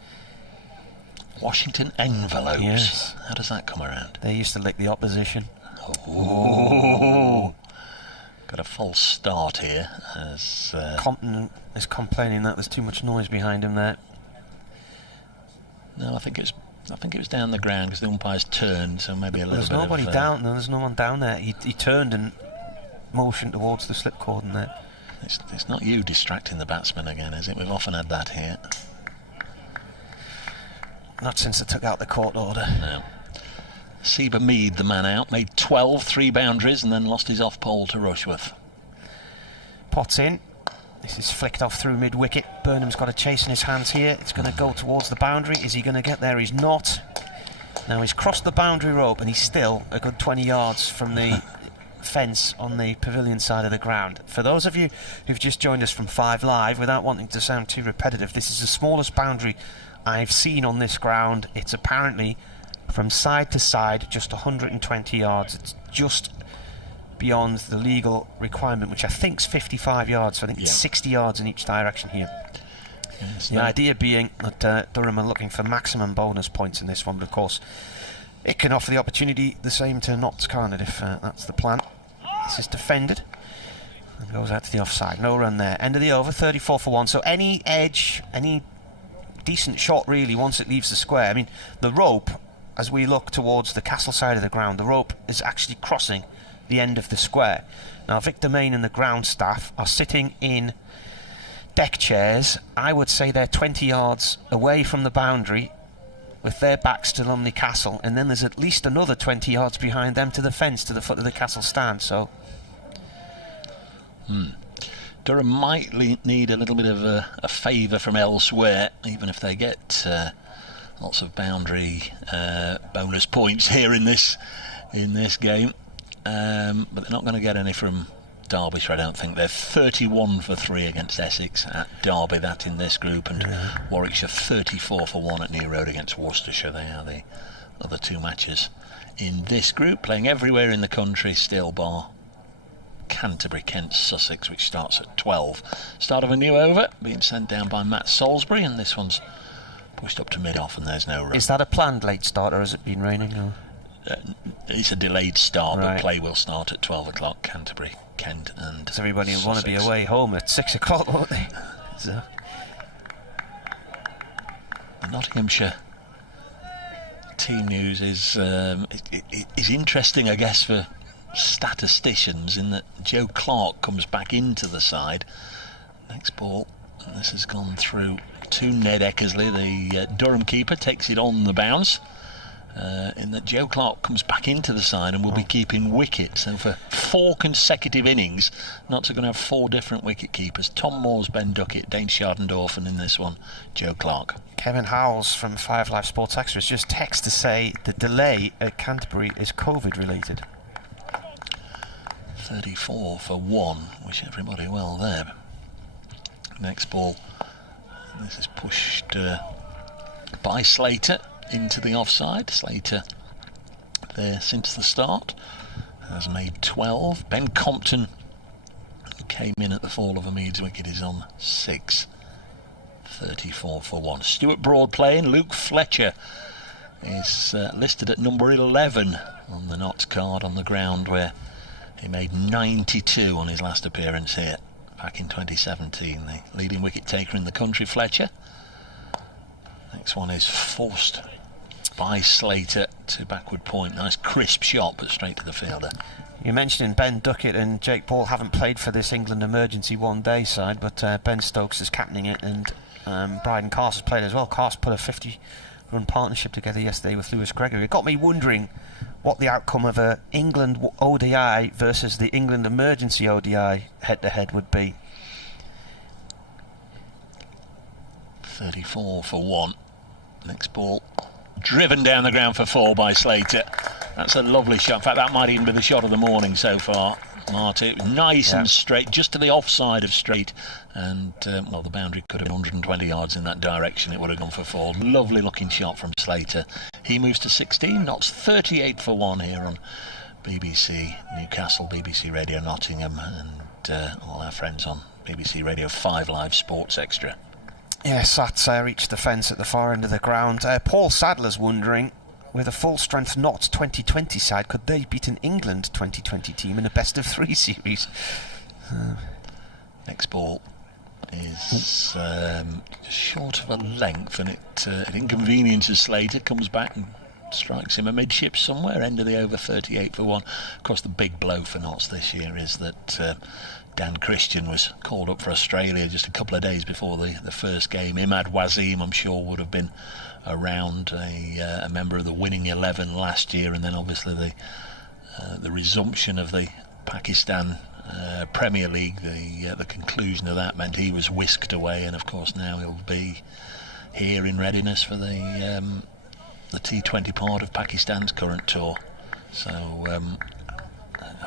Washington Envelopes? Yes. How does that come around? They used to lick the opposition. Oh. Got a false start here as Compton is complaining that there's too much noise behind him there. No, I think it was down the ground because the umpires turned, so maybe a little There's bit nobody of, down. No, there's no one down there. He turned and motioned towards the slip cordon there. It's not you distracting the batsman again, is it? We've often had that here. Not since they took out the court order. No. Seba Mead, the man out, made 12, 3 boundaries, and then lost his off pole to Rushworth. Potts in. This is flicked off through mid-wicket. Burnham's got a chase in his hands here. It's going to go towards the boundary. Is he going to get there? He's not. Now he's crossed the boundary rope, and he's still a good 20 yards from the fence on the pavilion side of the ground. For those of you who've just joined us from 5 Live, without wanting to sound too repetitive, this is the smallest boundary I've seen on this ground. It's apparently from side to side just 120 yards. It's just beyond the legal requirement, which I think is 55 yards. So I think it's 60 yards in each direction here. Yes, the idea being that Durham are looking for maximum bonus points in this one, but of course it can offer the opportunity the same to Notts, can't it, if that's the plan. This is defended and goes out to the offside. No run there. End of the over, 34 for 1. So any edge, any decent shot really once it leaves the square. I mean, the rope, as we look towards the castle side of the ground, the rope is actually crossing the end of the square. Now Victor Main and the ground staff are sitting in deck chairs. I would say they're 20 yards away from the boundary with their backs to Lumley Castle, and then there's at least another 20 yards behind them to the fence to the foot of the castle stand. So Durham might need a little bit of a favour from elsewhere, even if they get lots of boundary bonus points here in this game, but they're not going to get any from Derbyshire, I don't think. They're 31 for 3 against Essex at Derby, that in this group, and Warwickshire 34 for 1 at New Road against Worcestershire. They are the other 2 matches in this group, playing everywhere in the country still, bar Canterbury, Kent, Sussex, which starts at 12. Start of a new over, being sent down by Matt Salisbury, and this one's pushed up to mid-off, and there's no run. is that a planned late start, or has it been raining? Or? It's a delayed start, but play will start at 12 o'clock, Canterbury, Kent and because everybody will want to be Sussex. away home at 6 o'clock, won't they? So. The Nottinghamshire team news is interesting, I guess, for statisticians, in that Joe Clark comes back into the side. Next ball, and this has gone through to Ned Eckersley, the Durham keeper, takes it on the bounce. In that Joe Clark comes back into the side and will be keeping wicket. So for 4 consecutive innings, Notts are going to have 4 different wicket keepers. Tom Moores, Ben Duckett, Dane Schardendorf, and in this one, Joe Clark. Kevin Howells from 5 Live Sports Extras just text to say the delay at Canterbury is COVID related. 34 for 1. Wish everybody well there. Next ball. This is pushed by Slater into the offside. Slater there since the start has made 12. Ben Compton, who came in at the fall of a Meads wicket, is on 6. 34 for 1. Stuart Broad playing. Luke Fletcher is listed at number 11 on the Notts card on the ground, where he made 92 on his last appearance here back in 2017. The leading wicket taker in the country, Fletcher. Next one is forced by Slater to backward point. Nice crisp shot, but straight to the fielder. You're mentioning Ben Duckett and Jake Paul haven't played for this England emergency one-day side, but Ben Stokes is captaining it, and Bryden Carse has played as well. Carse put a 50-run partnership together yesterday with Lewis Gregory. It got me wondering what the outcome of a England ODI versus the England emergency ODI head-to-head would be. 34 for 1. Next ball driven down the ground for 4 by Slater. That's a lovely shot. In fact, that might even be the shot of the morning so far, Marty. Nice and straight, just to the offside of straight, and well, the boundary could have been 120 yards in that direction. It would have gone for 4. Lovely looking shot from Slater. He moves to 16. Notts 38 for 1 here on BBC Newcastle, BBC Radio Nottingham, and all our friends on BBC Radio 5 Live Sports Extra. Yes, that's reached the fence at the far end of the ground. Paul Sadler's wondering, with a full-strength Notts 2020 side, could they beat an England 2020 team in a best-of-3 series? Next ball is short of a length, and it inconveniences Slater. Comes back and strikes him amidship somewhere. End of the over, 38 for 1. Of course, the big blow for Notts this year is that Dan Christian was called up for Australia just a couple of days before the first game. Imad Wasim, I'm sure, would have been around, a member of the winning 11 last year, and then obviously the resumption of the Pakistan Premier League, the conclusion of that meant he was whisked away, and of course now he'll be here in readiness for the T20 part of Pakistan's current tour. So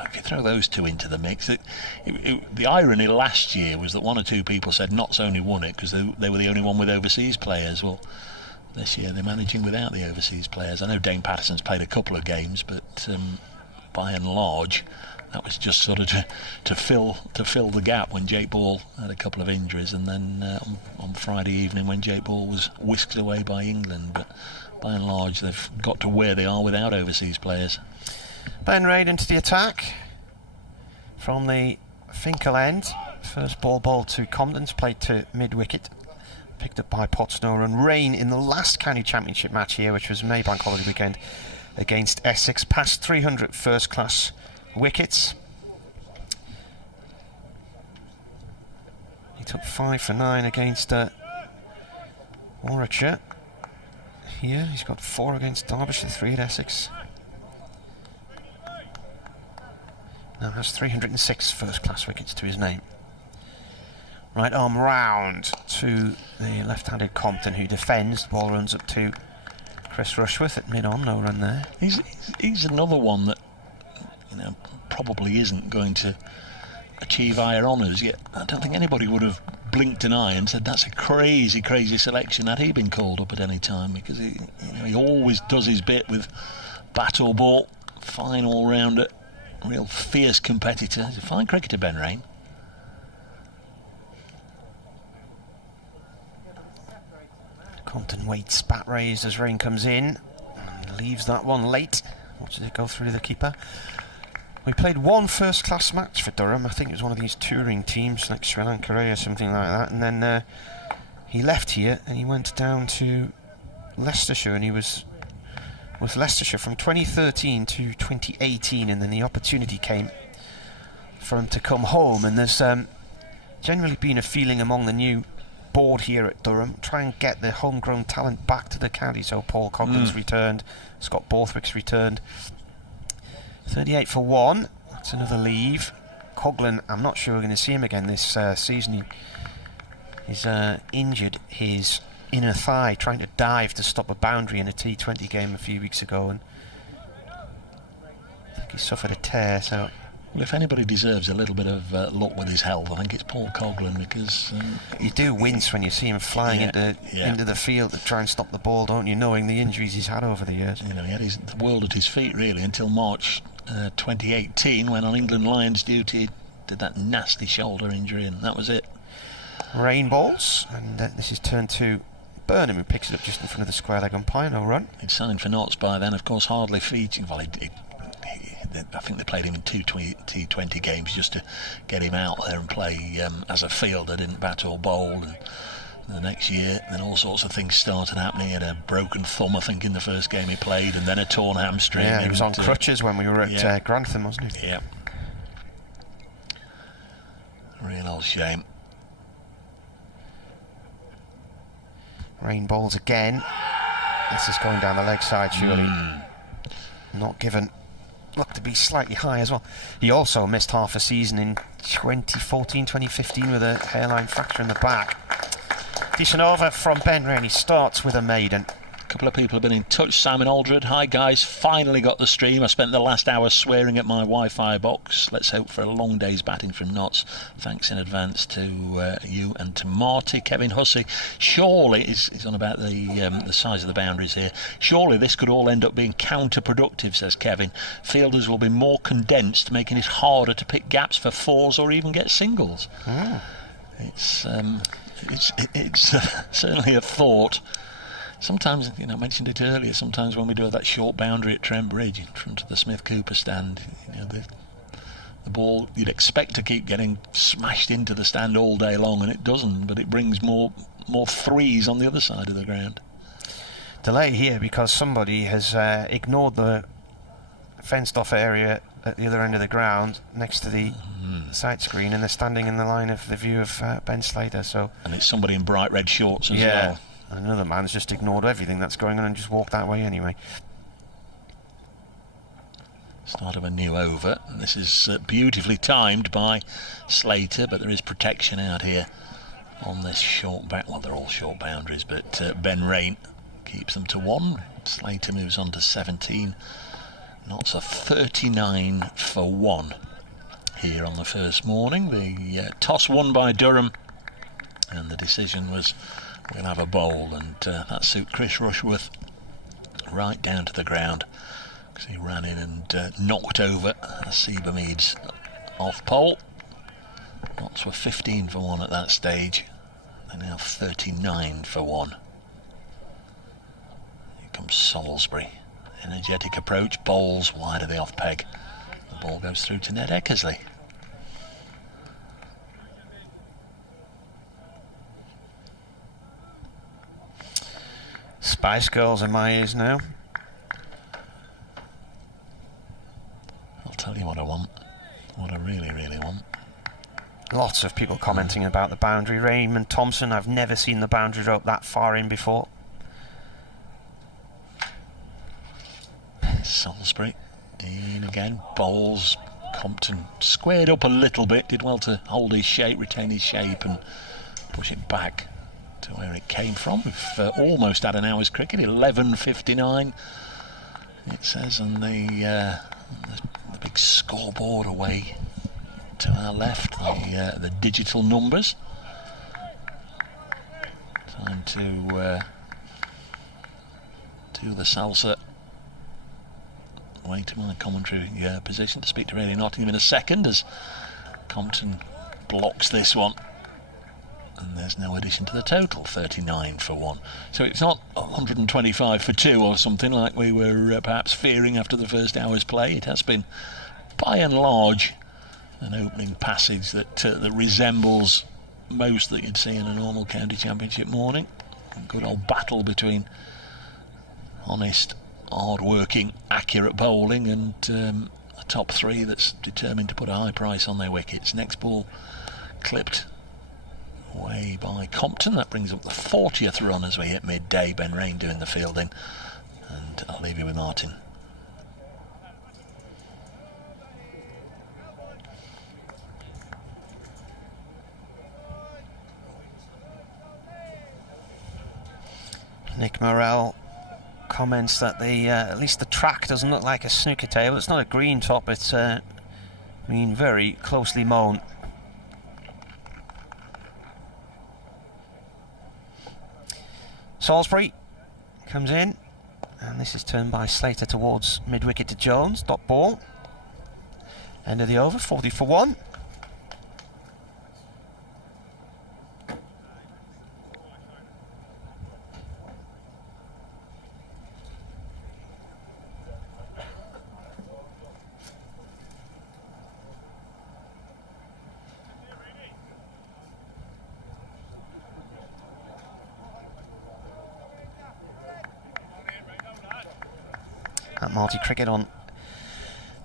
if you throw those two into the mix, the irony last year was that 1 or 2 people said Notts only won it because they were the only one with overseas players. Well, this year they're managing without the overseas players. I know Dane Patterson's played a couple of games, but by and large that was just sort of to fill the gap when Jake Ball had a couple of injuries, and then on Friday evening when Jake Ball was whisked away by England. But by and large, they've got to where they are without overseas players. Ben Raid into the attack from the Finkel end. First ball bowled to Compton's, played to mid-wicket, picked up by Pottsnow, and Rain in the last county championship match here, which was May Bank Holiday weekend against Essex, passed 300 first-class wickets. He took 5 for 9 against Warwickshire. Here he's got 4 against Derbyshire, 3 at Essex. Now has 306 first-class wickets to his name. Right arm round to the left-handed Compton, who defends. The ball runs up to Chris Rushworth at mid-on, no run there. He's another one that, probably isn't going to achieve higher honours yet. I don't think anybody would have blinked an eye and said that's a crazy selection had he been called up at any time, because he always does his bit with bat or ball. Fine all-rounder, real fierce competitor. He's a fine cricketer, Ben Rain. Compton waits, bat raised as Rain comes in and leaves that one late. Watches it go through the keeper. We played one first-class match for Durham. I think it was one of these touring teams like Sri Lanka or something like that, and then he left here and he went down to Leicestershire, and he was with Leicestershire from 2013 to 2018, and then the opportunity came for him to come home. And there's generally been a feeling among the new board here at Durham, try and get the homegrown talent back to the county. So Paul Coglan's returned, Scott Borthwick's returned. 38 for 1, that's another leave. Coglan, I'm not sure we're going to see him again this season. He's injured his inner thigh trying to dive to stop a boundary in a T20 game a few weeks ago, and I think he suffered a tear. So, well, if anybody deserves a little bit of luck with his health, I think it's Paul Coglan, because you do wince when you see him flying into the field to try and stop the ball, don't you, knowing the injuries he's had over the years. He had the world at his feet really until March 2018, when on England Lions duty did that nasty shoulder injury, and that was it. Rain balls, and this is turned to Burnham, who picks it up just in front of the square leg umpire. No run. He'd signed for Notts by then, of course, hardly featuring. Well, I think they played him in 2 T20 games just to get him out there and play as a fielder, didn't bat or bowl. And the next year, then all sorts of things started happening. He had a broken thumb, I think, in the first game he played, and then a torn hamstring. Yeah, he was on crutches when we were at Grantham, wasn't he? Yeah. Real old shame. Rain balls again. This is going down the leg side, surely. Not given. Looked to be slightly high as well. He also missed half a season in 2014-2015 with a hairline fracture in the back. Decent over from Ben Rain. He starts with a maiden. A couple of people have been in touch. Simon Aldred, hi guys, finally got the stream. I spent the last hour swearing at my Wi-Fi box. Let's hope for a long day's batting from Notts. Thanks in advance to you and to Marty. Kevin Hussey, surely, he's on about the size of the boundaries here. Surely this could all end up being counterproductive, says Kevin. Fielders will be more condensed, making it harder to pick gaps for fours or even get singles. It's certainly a thought. Sometimes, I mentioned it earlier, sometimes when we do that short boundary at Trent Bridge in front of the Smith Cooper stand, the ball you'd expect to keep getting smashed into the stand all day long, and it doesn't, but it brings more threes on the other side of the ground. Delay here because somebody has ignored the fenced off area at the other end of the ground next to the sight screen, and they're standing in the line of the view of Ben Slater. And it's somebody in bright red shorts as well. Another man's just ignored everything that's going on and just walked that way anyway. Start of a new over. And this is beautifully timed by Slater, but there is protection out here on this short back. Well, they're all short boundaries, but Ben Rain keeps them to 1. Slater moves on to 17. Notts a 39 for 1 here on the first morning. The toss won by Durham, and the decision was we'll have a bowl, and that suit Chris Rushworth right down to the ground because he ran in and knocked over Seabermead's off pole. Knots were 15 for 1 at that stage. They're now 39 for 1. Here comes Salisbury. Energetic approach, bowls wide of the off peg. The ball goes through to Ned Eckersley. Spice Girls in my ears now. I'll tell you what I want. What I really, really want. Lots of people commenting about the boundary. Raymond Thompson, I've never seen the boundary rope that far in before. Salisbury in again, bowls. Compton squared up a little bit, did well to hold his shape, retain his shape and push it back to where it came from. We've almost had an hour's cricket, 11:59 it says on the big scoreboard away to our left, the digital numbers. Time to do the salsa. Way to my commentary position to speak to Radio Nottingham in a second as Compton blocks this one. And there's no addition to the total, 39 for 1. So it's not 125 for 2 or something like we were perhaps fearing after the first hour's play. It has been, by and large, an opening passage that resembles most that you'd see in a normal county championship morning. A good old battle between honest, hard-working, accurate bowling and a top 3 that's determined to put a high price on their wickets. Next ball clipped away by Compton. That brings up the 40th run as we hit midday. Ben Rain doing the fielding, and I'll leave you with Martin. Nick Morrell comments that at least the track doesn't look like a snooker table. It's not a green top, it's been very closely mown. Salisbury comes in, and this is turned by Slater towards mid-wicket to Jones. Dot ball. End of the over, 40 for 1. At Marty Cricket on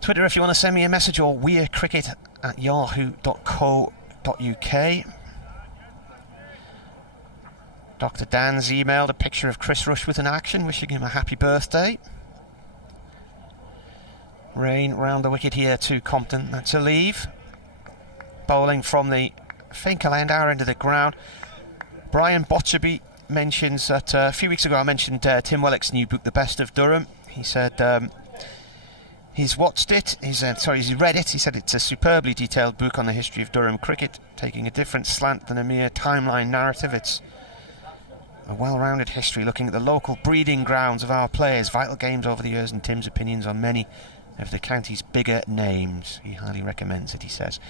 Twitter if you want to send me a message, or weircricket@yahoo.co.uk. Dr. Dan's emailed a picture of Chris Rushworth in action, wishing him a happy birthday. Rain round the wicket here to Compton. That's a leave. Bowling from the Finkel end, our end of the ground. Brian Botcherby mentions that a few weeks ago I mentioned Tim Wellick's new book, The Best of Durham. He said he's watched it, he's read it. He said it's a superbly detailed book on the history of Durham cricket, taking a different slant than a mere timeline narrative. It's a well-rounded history looking at the local breeding grounds of our players, vital games over the years, and Tim's opinions on many of the county's bigger names. He highly recommends it, he says.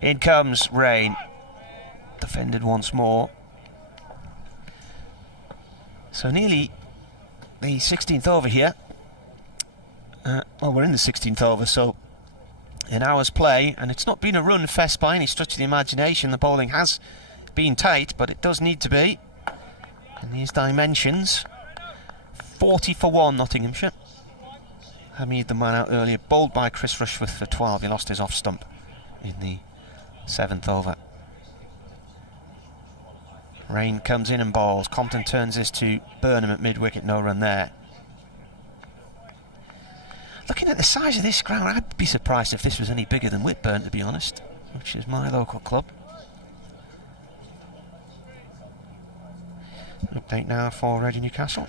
In comes Rain, defended once more. So nearly the 16th over here. Well, we're in the 16th over, so an hour's play, and it's not been a run fest by any stretch of the imagination. The bowling has been tight, but it does need to be. In these dimensions, 40 for 1 Nottinghamshire. Hamid, the man out earlier, bowled by Chris Rushworth for 12. He lost his off stump in the 7th over. Rain comes in and bowls. Compton turns this to Burnham at mid-wicket, no run there. Looking at the size of this ground, I'd be surprised if this was any bigger than Whitburn, to be honest, which is my local club. Update now for Radio Newcastle.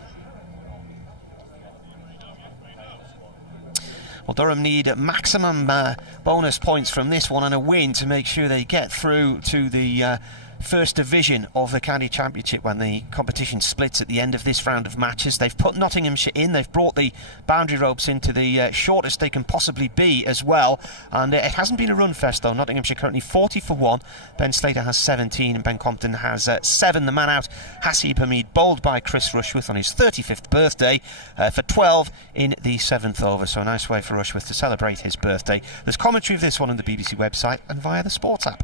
Well, Durham need maximum bonus points from this one and a win to make sure they get through to the First Division of the County Championship when the competition splits at the end of this round of matches. They've put Nottinghamshire in, they've brought the boundary ropes into the shortest they can possibly be as well, and it hasn't been a run fest though. Nottinghamshire currently 40 for 1, Ben Slater has 17 and Ben Compton has 7. The man out, Hasib Hamid, bowled by Chris Rushworth on his 35th birthday for 12 in the 7th over, so a nice way for Rushworth to celebrate his birthday. There's commentary of this one on the BBC website and via the Sports app.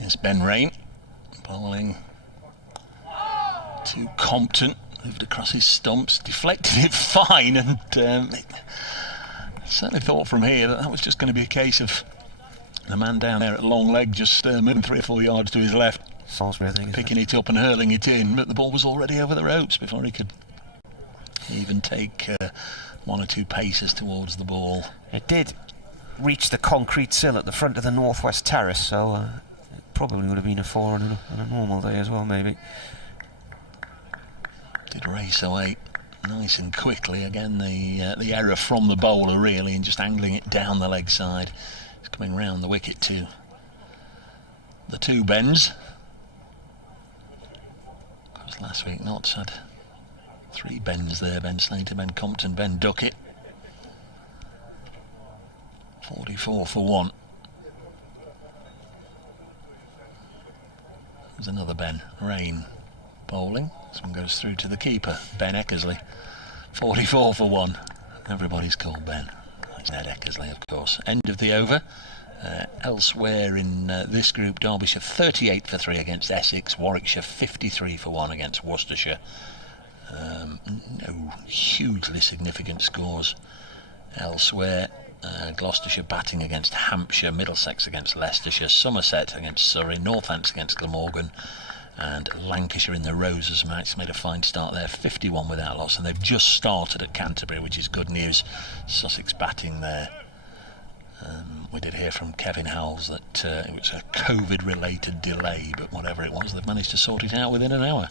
It's Ben Rain bowling to Compton, moved across his stumps, deflected it fine, and certainly thought from here that was just going to be a case of the man down there at long leg just moving 3 or 4 yards to his left, Salisbury, I think, picking it up and hurling it in, but the ball was already over the ropes before he could even take 1 or 2 paces towards the ball. It did reach the concrete sill at the front of the northwest terrace, so it probably would have been a 4 on a normal day as well, maybe. Did race away nice and quickly. Again, the error from the bowler really in just angling it down the leg side. It's coming round the wicket to the 2 bends. Because last week Notts had 3 bends there. Ben Slater, Ben Compton, Ben Duckett. 44 for 1. There's another Ben Rain bowling. This one goes through to the keeper, Ben Eckersley. 44 for 1. Everybody's called Ben. It's Ned Eckersley, of course. End of the over. Elsewhere in this group, Derbyshire 38 for 3 against Essex. Warwickshire 53 for 1 against Worcestershire. No hugely significant scores elsewhere. Gloucestershire batting against Hampshire, Middlesex against Leicestershire, Somerset against Surrey, Northants against Glamorgan, and Lancashire in the Roses match made a fine start there, 51 without loss, and they've just started at Canterbury, which is good news. Sussex batting there. We did hear from Kevin Howells that it was a COVID-related delay, but whatever it was, they've managed to sort it out within an hour.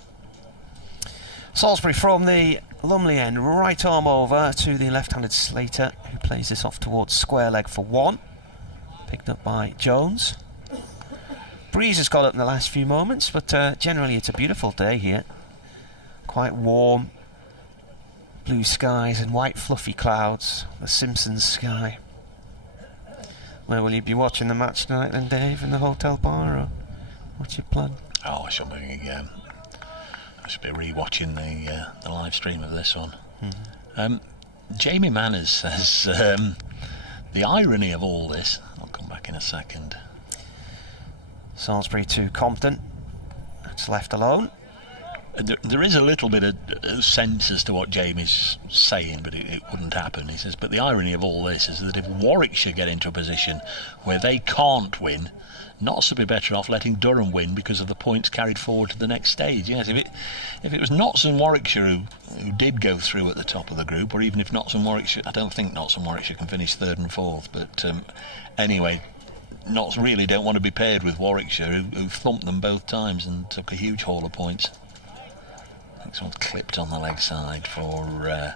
Salisbury from the Lumley end, right arm over to the left-handed Slater, who plays this off towards square leg for 1. Picked up by Jones. Breeze has got up in the last few moments, but generally it's a beautiful day here. Quite warm, blue skies and white fluffy clouds, the Simpsons sky. Where will you be watching the match tonight then, Dave, in the hotel bar, or what's your plan? Oh, I shall be again. I should be re-watching the live stream of this one. Jamie Manners says the irony of all this. I'll come back in a second. Salisbury to Compton. It's left alone. There is a little bit of sense as to what Jamie's saying, but it wouldn't happen. He says, but the irony of all this is that if Warwickshire get into a position where they can't win, Notts would be better off letting Durham win because of the points carried forward to the next stage. Yes, if it was Notts and Warwickshire who did go through at the top of the group, or even if Notts and Warwickshire, I don't think Notts and Warwickshire can finish 3rd and 4th, but anyway, Notts really don't want to be paired with Warwickshire, who thumped them both times and took a huge haul of points. Next one's clipped on the leg side for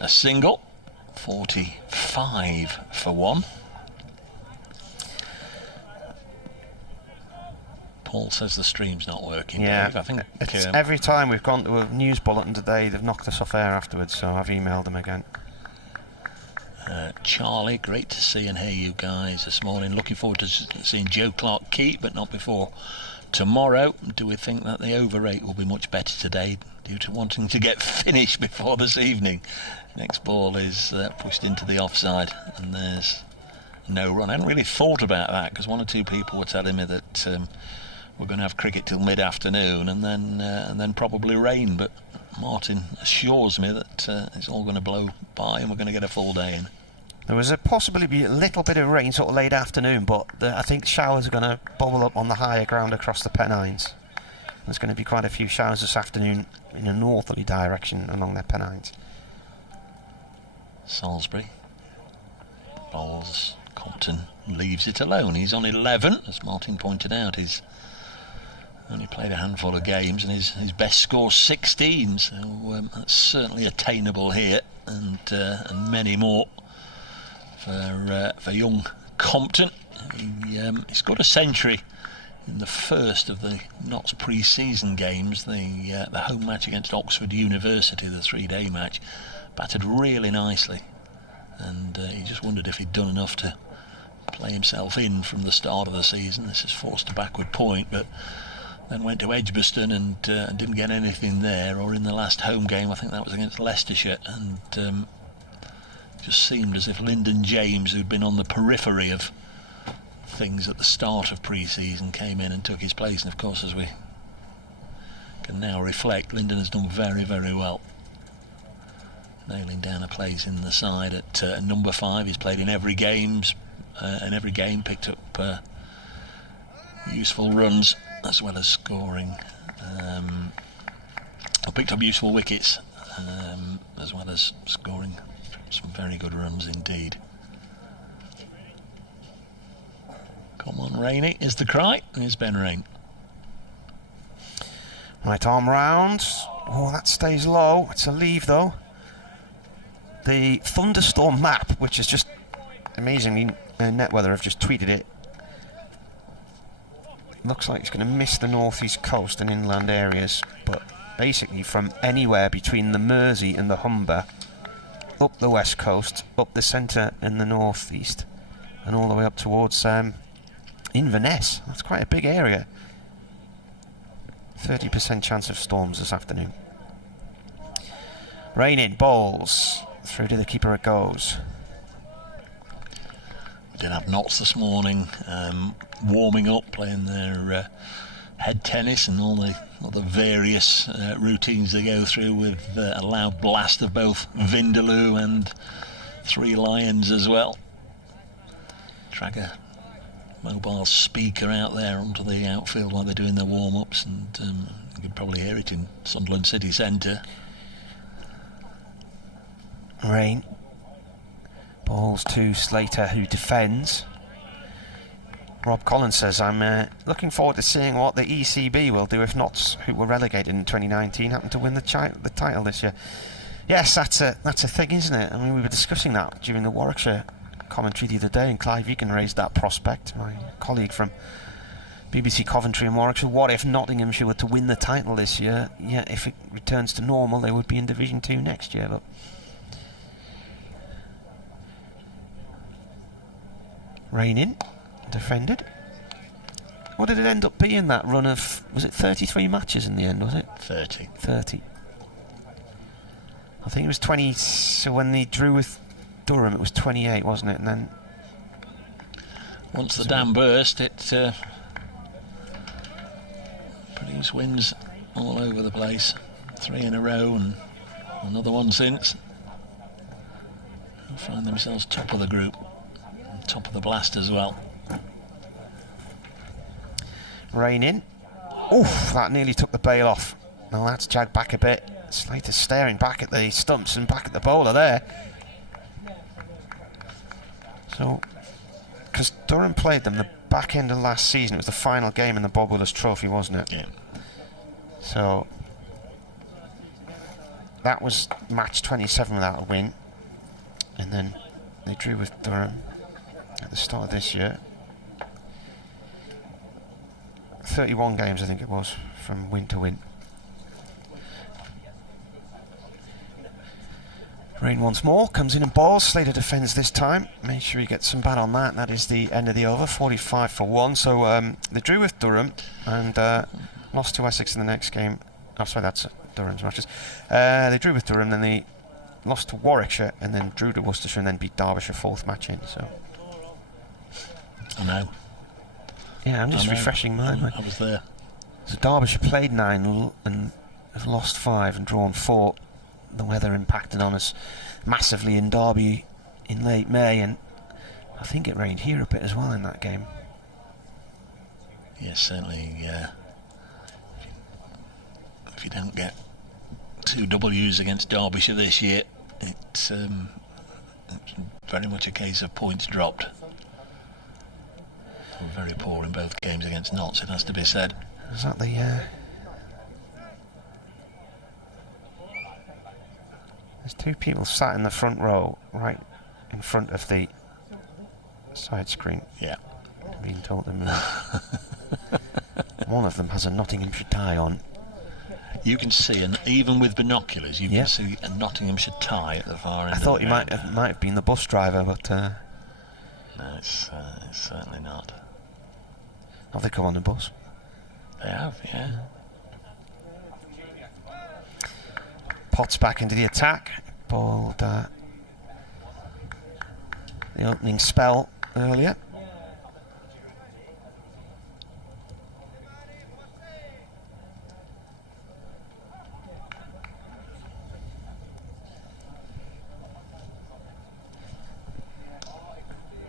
a single. 45 for 1. Paul says the stream's not working. Yeah, Dave. I think it's every time we've gone to a news bulletin today, they've knocked us off air afterwards, so I've emailed them again. Charlie, great to see and hear you guys this morning. Looking forward to seeing Joe Clark keep, but not before tomorrow. Do we think that the over rate will be much better today due to wanting to get finished before this evening? Next ball is pushed into the offside, and there's no run. I hadn't really thought about that because 1 or 2 people were telling me that we're going to have cricket till mid-afternoon and then probably rain, but Martin assures me that it's all going to blow by and we're going to get a full day in. There was possibly be a little bit of rain sort of late afternoon, but I think showers are going to bubble up on the higher ground across the Pennines. There's going to be quite a few showers this afternoon in a northerly direction along the Pennines. Salisbury bowls. Compton leaves it alone. He's on 11, as Martin pointed out. His only played a handful of games, and his best score 16, so that's certainly attainable here, and many more for young Compton. He scored a century in the first of the Notts pre-season games, the home match against Oxford University, the 3-day match. Battered really nicely, and he just wondered if he'd done enough to play himself in from the start of the season. This is forced a backward point, but then went to Edgbaston and didn't get anything there, or in the last home game, I think that was against Leicestershire, and just seemed as if Lyndon James, who'd been on the periphery of things at the start of pre-season, came in and took his place. And of course, as we can now reflect, Lyndon has done very, very well, nailing down a place in the side at number 5. He's played in every game, picked up useful runs as well as scoring, picked up useful wickets as well as scoring some very good runs indeed. Come on, Rainey, is the cry. Here's Ben Rain. Right arm round. Oh, that stays low. It's a leave though. The thunderstorm map, which is just amazingly, NetWeather have just tweeted it. Looks like it's going to miss the northeast coast and inland areas, but basically from anywhere between the Mersey and the Humber, up the west coast, up the centre and the northeast, and all the way up towards Inverness. That's quite a big area. 30% chance of storms this afternoon. Rain in, bowls. Through to the keeper it goes. We did have Notts this morning, warming up, playing their head tennis and all the various routines they go through, with a loud blast of both Vindaloo and Three Lions as well. Drag a mobile speaker out there onto the outfield while they're doing their warm-ups, and you can probably hear it in Sunderland city centre. Rain. Balls to Slater, who defends. Rob Collins says, I'm looking forward to seeing what the ECB will do if Notts, who were relegated in 2019, happen to win the title this year. Yes, that's a thing, isn't it? I mean, we were discussing that during the Warwickshire commentary the other day, and Clive Egan raised that prospect, my colleague from BBC Coventry and Warwickshire. What if Nottinghamshire were to win the title this year? Yeah, if it returns to normal, they would be in Division 2 next year, but Rain in, defended. What did it end up being, that run of, was it 33 matches in the end, was it? 30. I think it was 20, so when they drew with Durham it was 28, wasn't it? And then once the dam burst, it produced wins all over the place. 3 in a row and another one since. They'll find themselves top of the group. Top of the blast as well. Rain in. Oof, that nearly took the bail off. Now that's jagged back a bit. Slater staring back at the stumps and back at the bowler there. So, because Durham played them the back end of last season, it was the final game in the Bob Willis Trophy, wasn't it? Yeah. So that was match 27 without a win, and then they drew with Durham at the start of this year. 31 games, I think it was, from win to win. Rain once more, comes in and bowls. Slater defends this time. Make sure he gets some bat on that. That is the end of the over, 45 for 1. So they drew with Durham and lost to Essex in the next game. Oh, sorry, that's Durham's matches. They drew with Durham, then they lost to Warwickshire, and then drew to Worcestershire, and then beat Derbyshire 4th match in. So I know. Yeah, I'm just refreshing mine. I was there. So Derbyshire played 9 and have lost 5 and drawn 4. The weather impacted on us massively in Derby in late May, and I think it rained here a bit as well in that game. Yes, certainly. If you don't get 2 W's against Derbyshire this year, it's very much a case of points dropped. We're very poor in both games against Notts, it has to be said. Is that the... There's two people sat in the front row, right in front of the side screen. Yeah. Being told to move. One of them has a Nottinghamshire tie on. You can see, and even with binoculars, you can see a Nottinghamshire tie at the far end. I thought he might have been the bus driver, but no, it's certainly not. Have they come on the bus? They have, yeah. Potts back into the attack. Balled the opening spell earlier.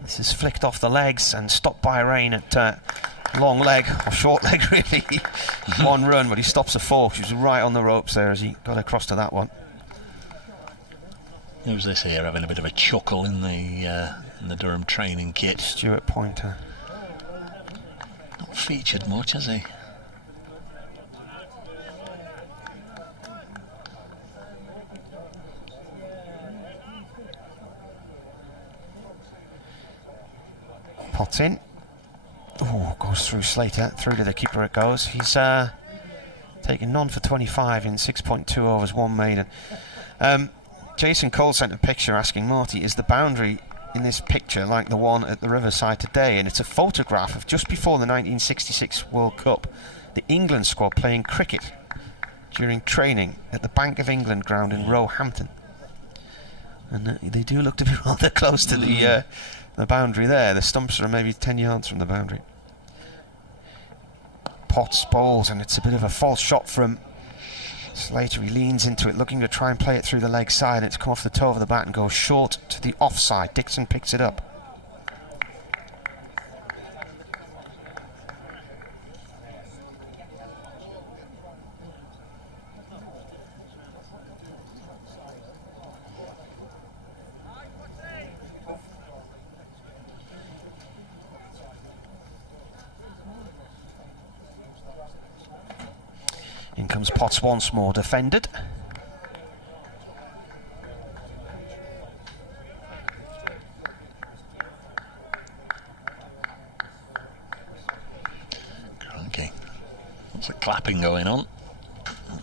This is flicked off the legs and stopped by rain at long leg, or short leg really. One run, but he stops a four. She was right on the ropes there as he got across to that one. Who's this here having a bit of a chuckle in the Durham training kit? Stuart Pointer. Not featured much, has he? Potts in. Oh, goes through Slater. Through to the keeper it goes. He's taken none for 25 in 6.2 overs, one maiden. Jason Cole sent a picture asking Marty, is the boundary in this picture like the one at the Riverside today? And it's a photograph of just before the 1966 World Cup, the England squad playing cricket during training at the Bank of England ground in Roehampton. And they do look to be rather close to the boundary there. The stumps are maybe 10 yards from the boundary. Potts bowls, and it's a bit of a false shot from Slater. He leans into it, looking to try and play it through the leg side, and it's come off the toe of the bat and goes short to the offside. Dixon picks it up. In comes Potts once more, defended. Crikey. Lots of clapping going on.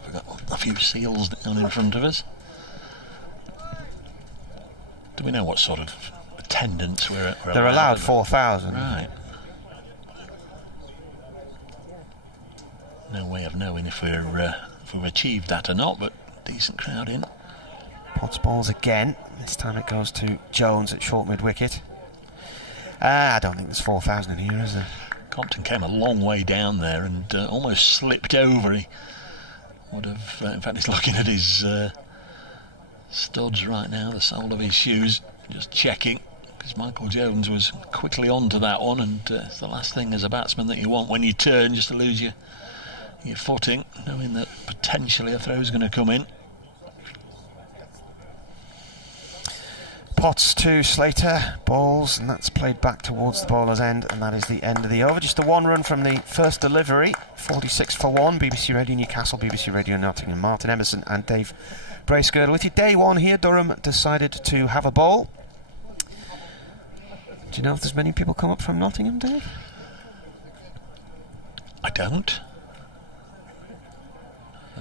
We've got a few seals down in front of us. Do we know what sort of attendance we're They're allowed 4,000. Right. No way of knowing if we've achieved that or not, but decent crowd in. Potts balls again. This time it goes to Jones at short mid wicket. I don't think there's 4,000 in here, is there? Compton came a long way down there and almost slipped over. He would have, in fact, he's looking at his studs right now, the sole of his shoes, just checking, because Michael Jones was quickly on to that one, and it's the last thing as a batsman that you want when you turn, just to lose your footing, knowing that potentially a throw's going to come in. Potts to Slater, balls, and that's played back towards the bowler's end, and that is the end of the over. Just a one run from the first delivery, 46 for one. BBC Radio Newcastle, BBC Radio Nottingham. Martin Emerson and Dave Bracegirdle with you. Day one here, Durham decided to have a bowl. Do you know if there's many people come up from Nottingham, Dave? I don't.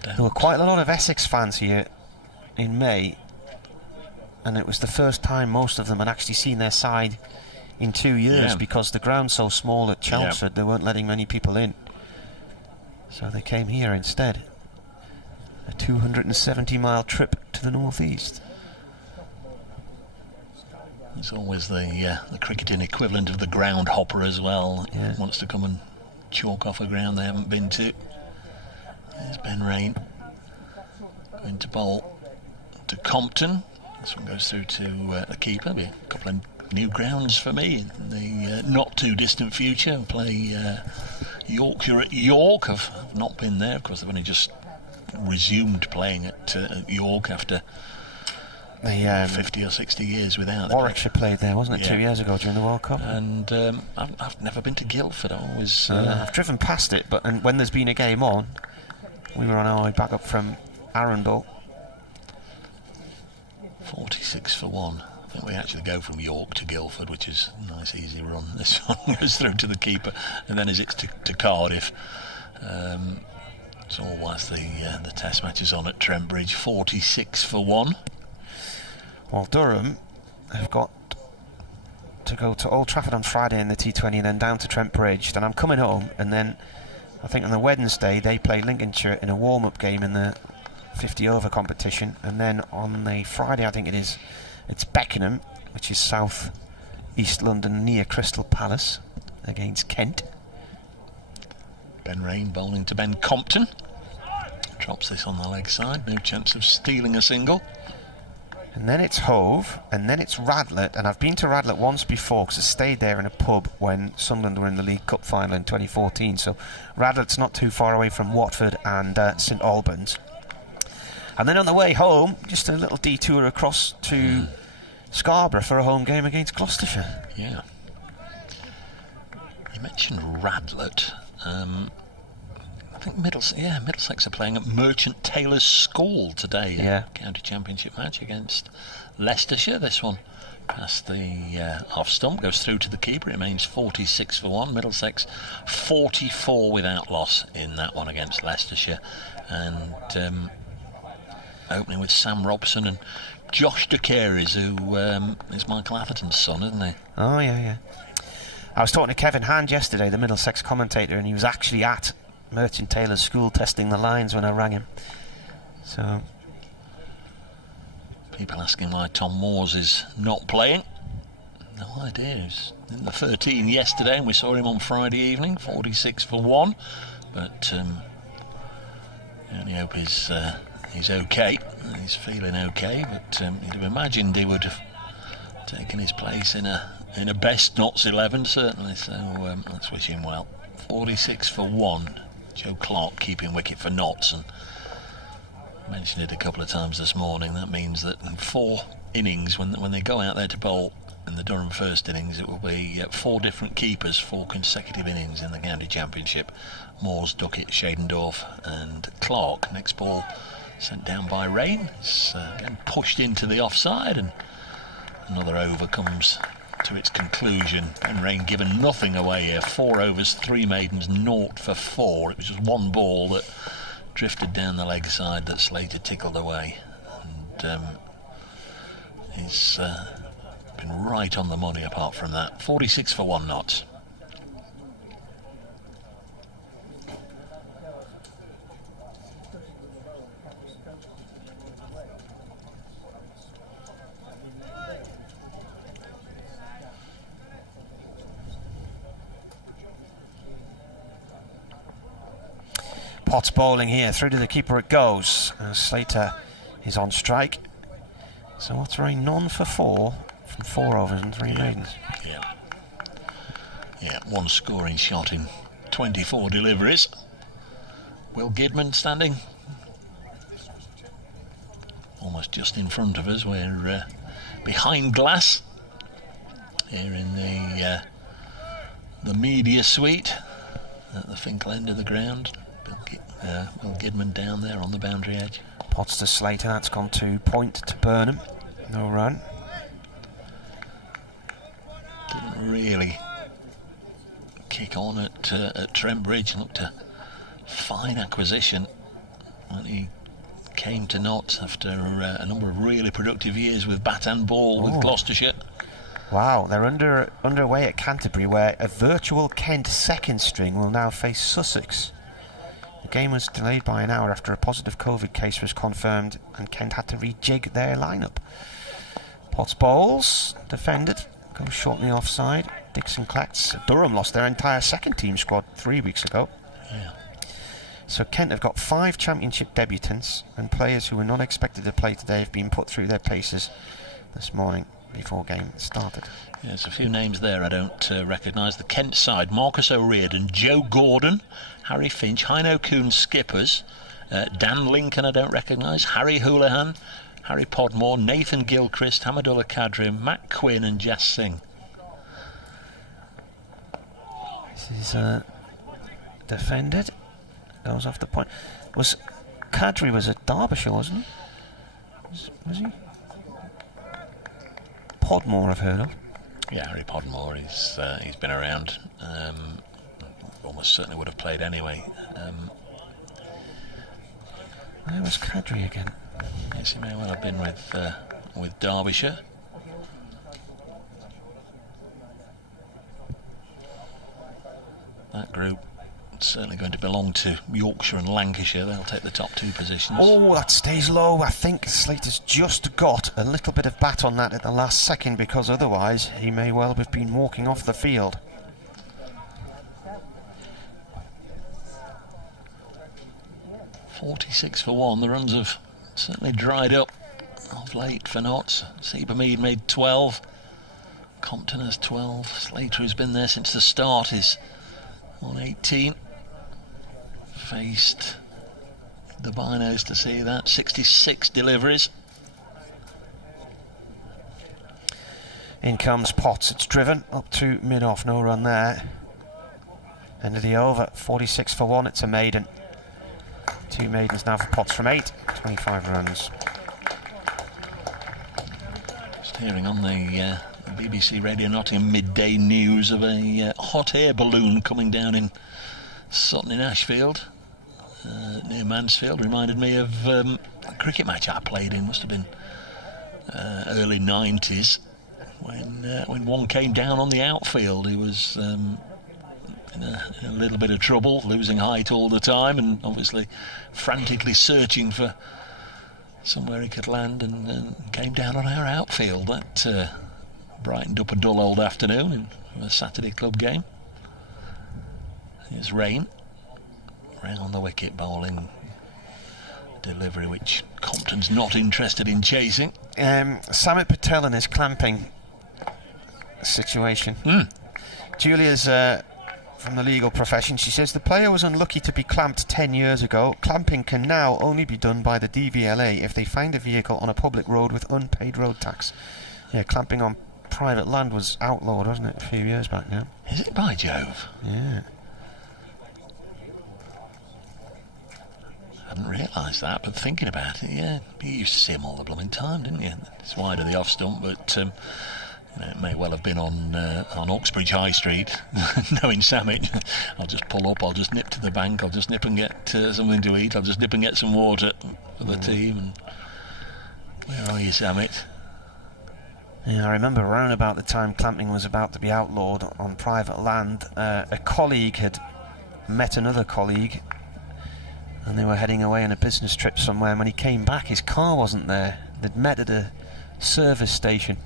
There were quite a lot of Essex fans here in May, and it was the first time most of them had actually seen their side in 2 years, because the ground's so small at Chelmsford, they weren't letting many people in. So they came here instead. A 270-mile trip to the northeast. It's always the cricketing equivalent of the ground hopper as well. Yeah. Wants to come and chalk off a ground they haven't been to. There's Ben Rain going to bowl to Compton. This one goes through to the keeper. Be a couple of new grounds for me in the not too distant future. We'll play Yorkshire at York. I've not been there. Of course, they've only just resumed playing at York after The 50 or 60 years without it. Warwickshire played there, wasn't it, Yeah. 2 years ago during the World Cup? And I've never been to Guildford. I always I've driven past it, but when there's been a game on, we were on our way back up from Arundel. 46 for 1. I think we actually go from York to Guildford, which is a nice easy run. This one goes through to the keeper, and then as it's to Cardiff. So whilst the test match is on at Trent Bridge, 46 for 1. Well, Durham have got to go to Old Trafford on Friday in the T20 and then down to Trent Bridge. Then I'm coming home, and then I think on the Wednesday they play Lincolnshire in a warm-up game in the 50 over competition, and then on the Friday I think it's Beckenham, which is south east London near Crystal Palace, against Kent. Ben Rain bowling to Ben Compton. Drops this on the leg side, no chance of stealing a single. And then it's Hove, and then it's Radlett, and I've been to Radlett once before because I stayed there in a pub when Sunderland were in the League Cup final in 2014, so Radlett's not too far away from Watford and St Albans. And then on the way home, just a little detour across to Scarborough for a home game against Gloucestershire. Yeah. You mentioned Radlett. I think Middlesex are playing at Merchant Taylor's School today. Yeah. County Championship match against Leicestershire. This one past the off stump, goes through to the keeper. It remains 46 for 1. Middlesex 44 without loss in that one against Leicestershire. And opening with Sam Robson and Josh De Caires, who is Michael Atherton's son, isn't he? Oh, yeah. I was talking to Kevin Hand yesterday, the Middlesex commentator, and he was actually at Merchant Taylor's School testing the lines when I rang him. So people asking why Tom Moores is not playing. No idea. He was in the 13 yesterday, and we saw him on Friday evening, 46 for 1. But I only hope he's okay. He's feeling okay. But you'd have imagined he would have taken his place in a best Notts 11, certainly. So let's wish him well. 46 for 1. Joe Clark keeping wicket for Notts, and I mentioned it a couple of times this morning. That means that in 4 innings, when they go out there to bowl in the Durham first innings, it will be 4 different keepers, 4 consecutive innings in the County Championship. Moores, Duckett, Shadendorf and Clark. Next ball sent down by Rain. It's getting pushed into the offside, and another over comes to its conclusion. Ben Rain given nothing away here. 4 overs, 3 maidens, 0 for 4. It was just one ball that drifted down the leg side that Slater tickled away, and he's been right on the money apart from that. 46 for 1 Notts. Potts bowling here, through to the keeper it goes. Slater is on strike. So what's Rain? None for 4 from 4 overs and 3 maidens. Yeah, 1 scoring shot in 24 deliveries. Will Gidman standing almost just in front of us. We're behind glass here in the media suite at the Finkel end of the ground. Will Gidman down there on the boundary edge. Potts to Slater, that's gone to point to Burnham. No run. Didn't really kick on at Trent Bridge. Looked a fine acquisition when he came to Notts after a number of really productive years with bat and ball with Gloucestershire. Wow, they're underway at Canterbury, where a virtual Kent second string will now face Sussex. The game was delayed by an hour after a positive COVID case was confirmed and Kent had to rejig their lineup. Potts bowls, defended, goes shortly offside. Dixon collects. Durham lost their entire second team squad 3 weeks ago. Yeah. So Kent have got 5 championship debutants, and players who were not expected to play today have been put through their paces this morning before game started. Yeah, there's a few names there I don't recognise. The Kent side: Marcus O'Riordan, Joe Gordon, Harry Finch, Heino Kuhn skippers, Dan Lincoln I don't recognise, Harry Houlihan, Harry Podmore, Nathan Gilchrist, Hamadullah Kadri, Matt Quinn and Jas Singh. This is defended. Goes off the point. Kadri was at Derbyshire, wasn't he? Was he? Podmore I've heard of. Yeah, Harry Podmore, he's been around. Almost certainly would have played anyway. Where was Kadri again? Yes, he may well have been with Derbyshire. That group certainly going to belong to Yorkshire and Lancashire. They'll take the top 2 positions. Oh, that stays low. I think Slater's just got a little bit of bat on that at the last second, because otherwise he may well have been walking off the field. .46 for 1. The runs have certainly dried up of late for Notts. Seabermead made 12. Compton has 12. Slater, who's been there since the start, is on 18. Faced the binos to see that. 66 deliveries. In comes Potts. It's driven up to mid-off. No run there. End of the over. 46 for 1. It's a maiden. 2 maidens now for Potts from 8. 25 runs. Just hearing on the BBC Radio Nottingham midday news of a hot air balloon coming down in Sutton in Ashfield, near Mansfield. Reminded me of a cricket match I played in. Must have been early 90s when one came down on the outfield. He was in a little bit of trouble, losing height all the time, and obviously frantically searching for somewhere he could land, and came down on our outfield. That brightened up a dull old afternoon in a Saturday club game. Here's Rain round the wicket, bowling delivery which Compton's not interested in chasing. Samit Patel and his clamping situation. Julia's from the legal profession. She says the player was unlucky to be clamped 10 years ago. Clamping can now only be done by the DVLA if they find a vehicle on a public road with unpaid road tax. Yeah, clamping on private land was outlawed, wasn't it, a few years back now? Is it, by Jove? Yeah. Hadn't realised that, but thinking about it, yeah, you used to see him all the blooming time, didn't you? It's wide of the off stump, but it may well have been on Uxbridge High Street. Knowing Samit, I'll just pull up, I'll just nip to the bank, I'll just nip and get something to eat, I'll just nip and get some water for the team. And where are you, Samit? Yeah, I remember around about the time clamping was about to be outlawed on private land, a colleague had met another colleague and they were heading away on a business trip somewhere, and when he came back his car wasn't there. They'd met at a service station.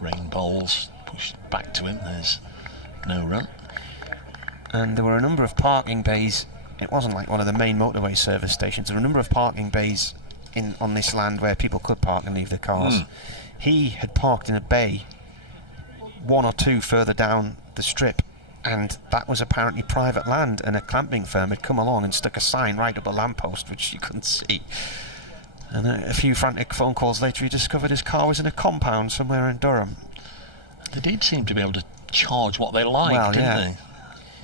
Rain bowls pushed back to him. There's no run. And there were a number of parking bays. It wasn't like one of the main motorway service stations. There were a number of parking bays on this land where people could park and leave their cars. He had parked in a bay 1 or 2 further down the strip, and that was apparently private land, and a clamping firm had come along and stuck a sign right up a lamppost which you couldn't see. And a few frantic phone calls later he discovered his car was in a compound somewhere in Durham. They did seem to be able to charge what they liked, didn't they?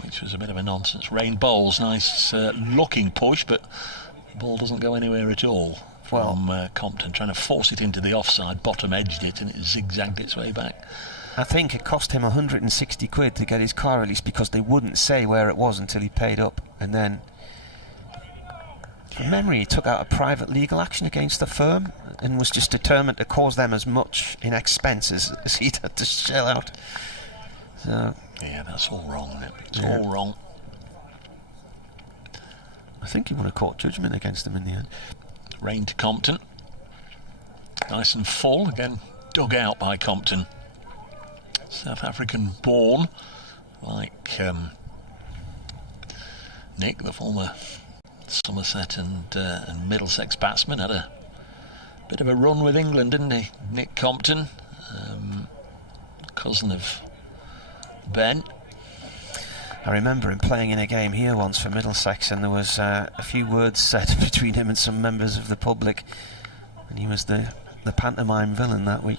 Which was a bit of a nonsense. Rain bowls, nice looking push, but the ball doesn't go anywhere at all from Compton, trying to force it into the offside, bottom edged it, and it zigzagged its way back. I think it cost him 160 quid to get his car released because they wouldn't say where it was until he paid up, and then from memory he took out a private legal action against the firm and was just determined to cause them as much in expenses as he'd had to shell out. So yeah, that's all wrong, isn't it? It's all wrong. I think he won a court judgment against them in the end. Rain to Compton, nice and full, again dug out by Compton. South African born, like Nick, the former Somerset and Middlesex batsman, had a bit of a run with England, didn't he? Nick Compton, cousin of Ben. I remember him playing in a game here once for Middlesex, and there was a few words said between him and some members of the public, and he was the pantomime villain that week.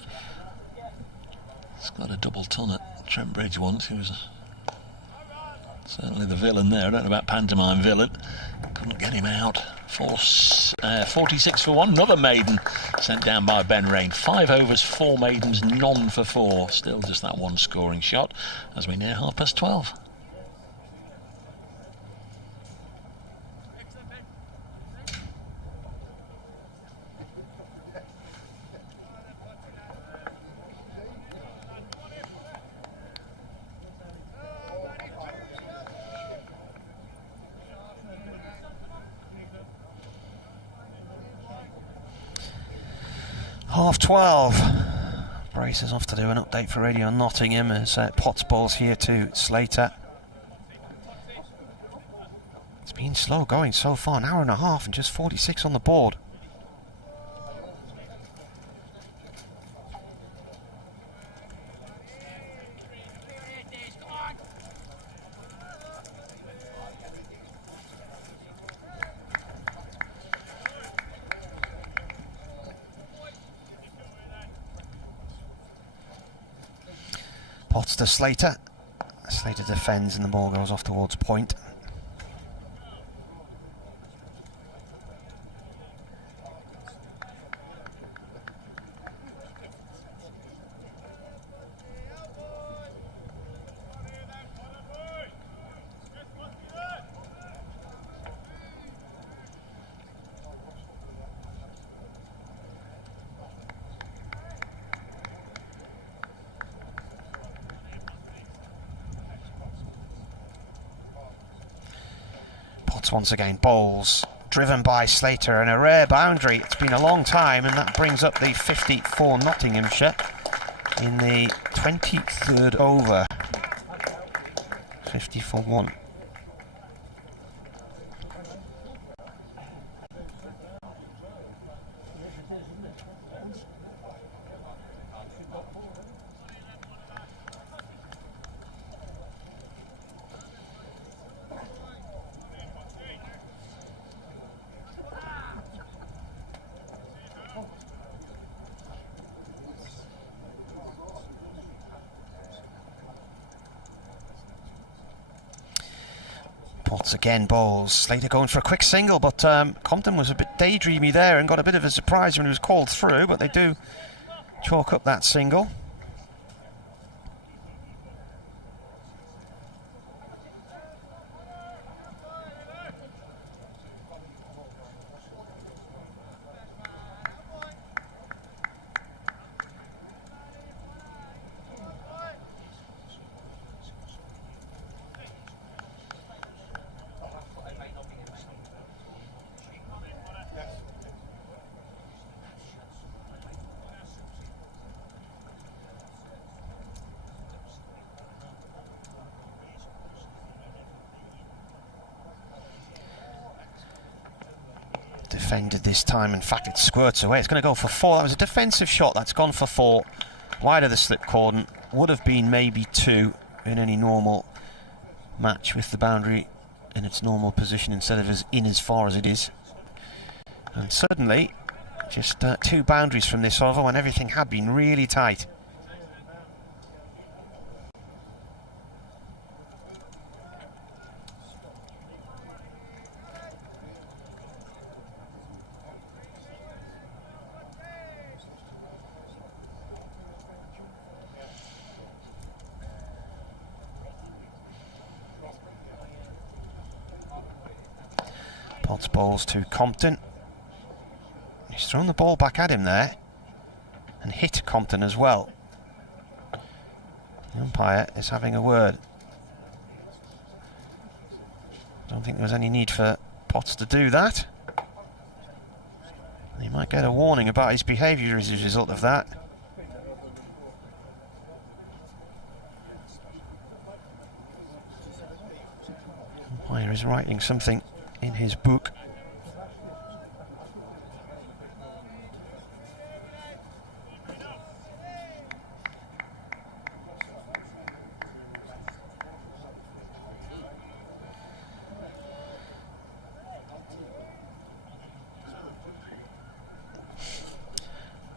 He's got a double ton at Trent Bridge once. He was certainly the villain there. I don't know about pantomime villain. Couldn't get him out. 46 for 1. Another maiden sent down by Ben Rain. 5 overs, 4 maidens, none for 4. Still just that one scoring shot as we near 12:30. Half 12. Braces off to do an update for Radio Nottingham as Potts balls here to Slater. It's been slow going so far, an hour and a half and just 46 on the board. Potts to Slater. Slater defends and the ball goes off towards point. Once again bowls, driven by Slater, and a rare boundary. It's been a long time, and that brings up the 50 for Nottinghamshire in the 23rd over. 50 for 1. Potts again bowls. Slater going for a quick single, but Compton was a bit daydreamy there and got a bit of a surprise when he was called through, but they do chalk up that single. Defended this time, in fact it squirts away. It's going to go for 4. That was a defensive shot, that's gone for 4. Wide of the slip cordon, would have been maybe 2 in any normal match with the boundary in its normal position instead of as far as it is. And suddenly just 2 boundaries from this over when everything had been really tight. Potts bowls to Compton. He's thrown the ball back at him there and hit Compton as well. The umpire is having a word. Don't think there was any need for Potts to do that. He might get a warning about his behaviour as a result of that. The umpire is writing something in his book.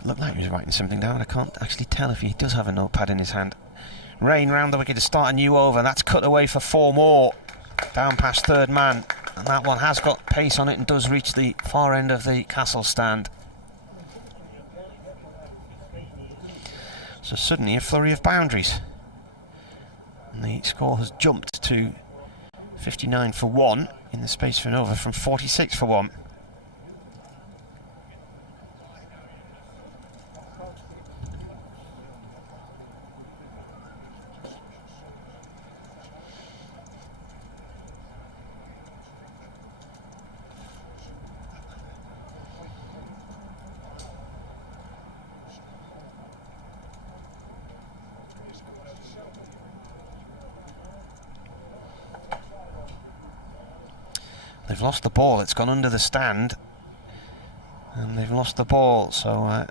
looked like he was writing something down. I can't actually tell if he does have a notepad in his hand. Rain round the wicket to start a new over. That's cut away for 4 more. Down past third man. And that one has got pace on it and does reach the far end of the Castle stand. So suddenly a flurry of boundaries. And the score has jumped to 59 for 1 in the space of an over from 46 for 1. They've lost the ball, it's gone under the stand and they've lost the ball, so I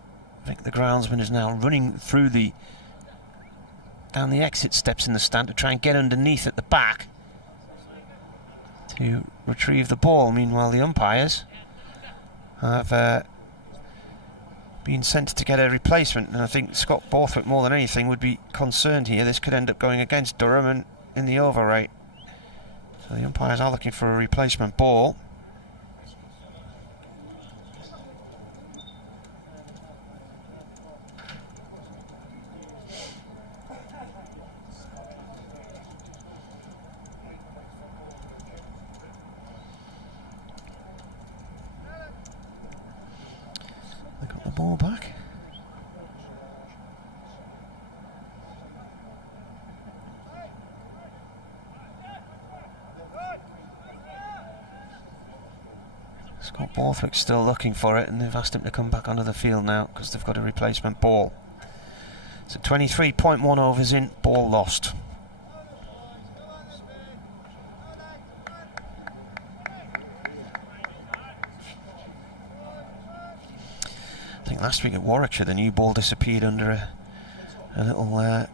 think the groundsman is now running through down the exit steps in the stand to try and get underneath at the back to retrieve the ball. Meanwhile the umpires have been sent to get a replacement, and I think Scott Borthwick more than anything would be concerned here. This could end up going against Durham and in the over rate. So the umpires are looking for a replacement ball. They got the ball back. Scott Borthwick's still looking for it, and they've asked him to come back onto the field now because they've got a replacement ball. So 23.1 overs in, ball lost. I think last week at Warwickshire the new ball disappeared under a little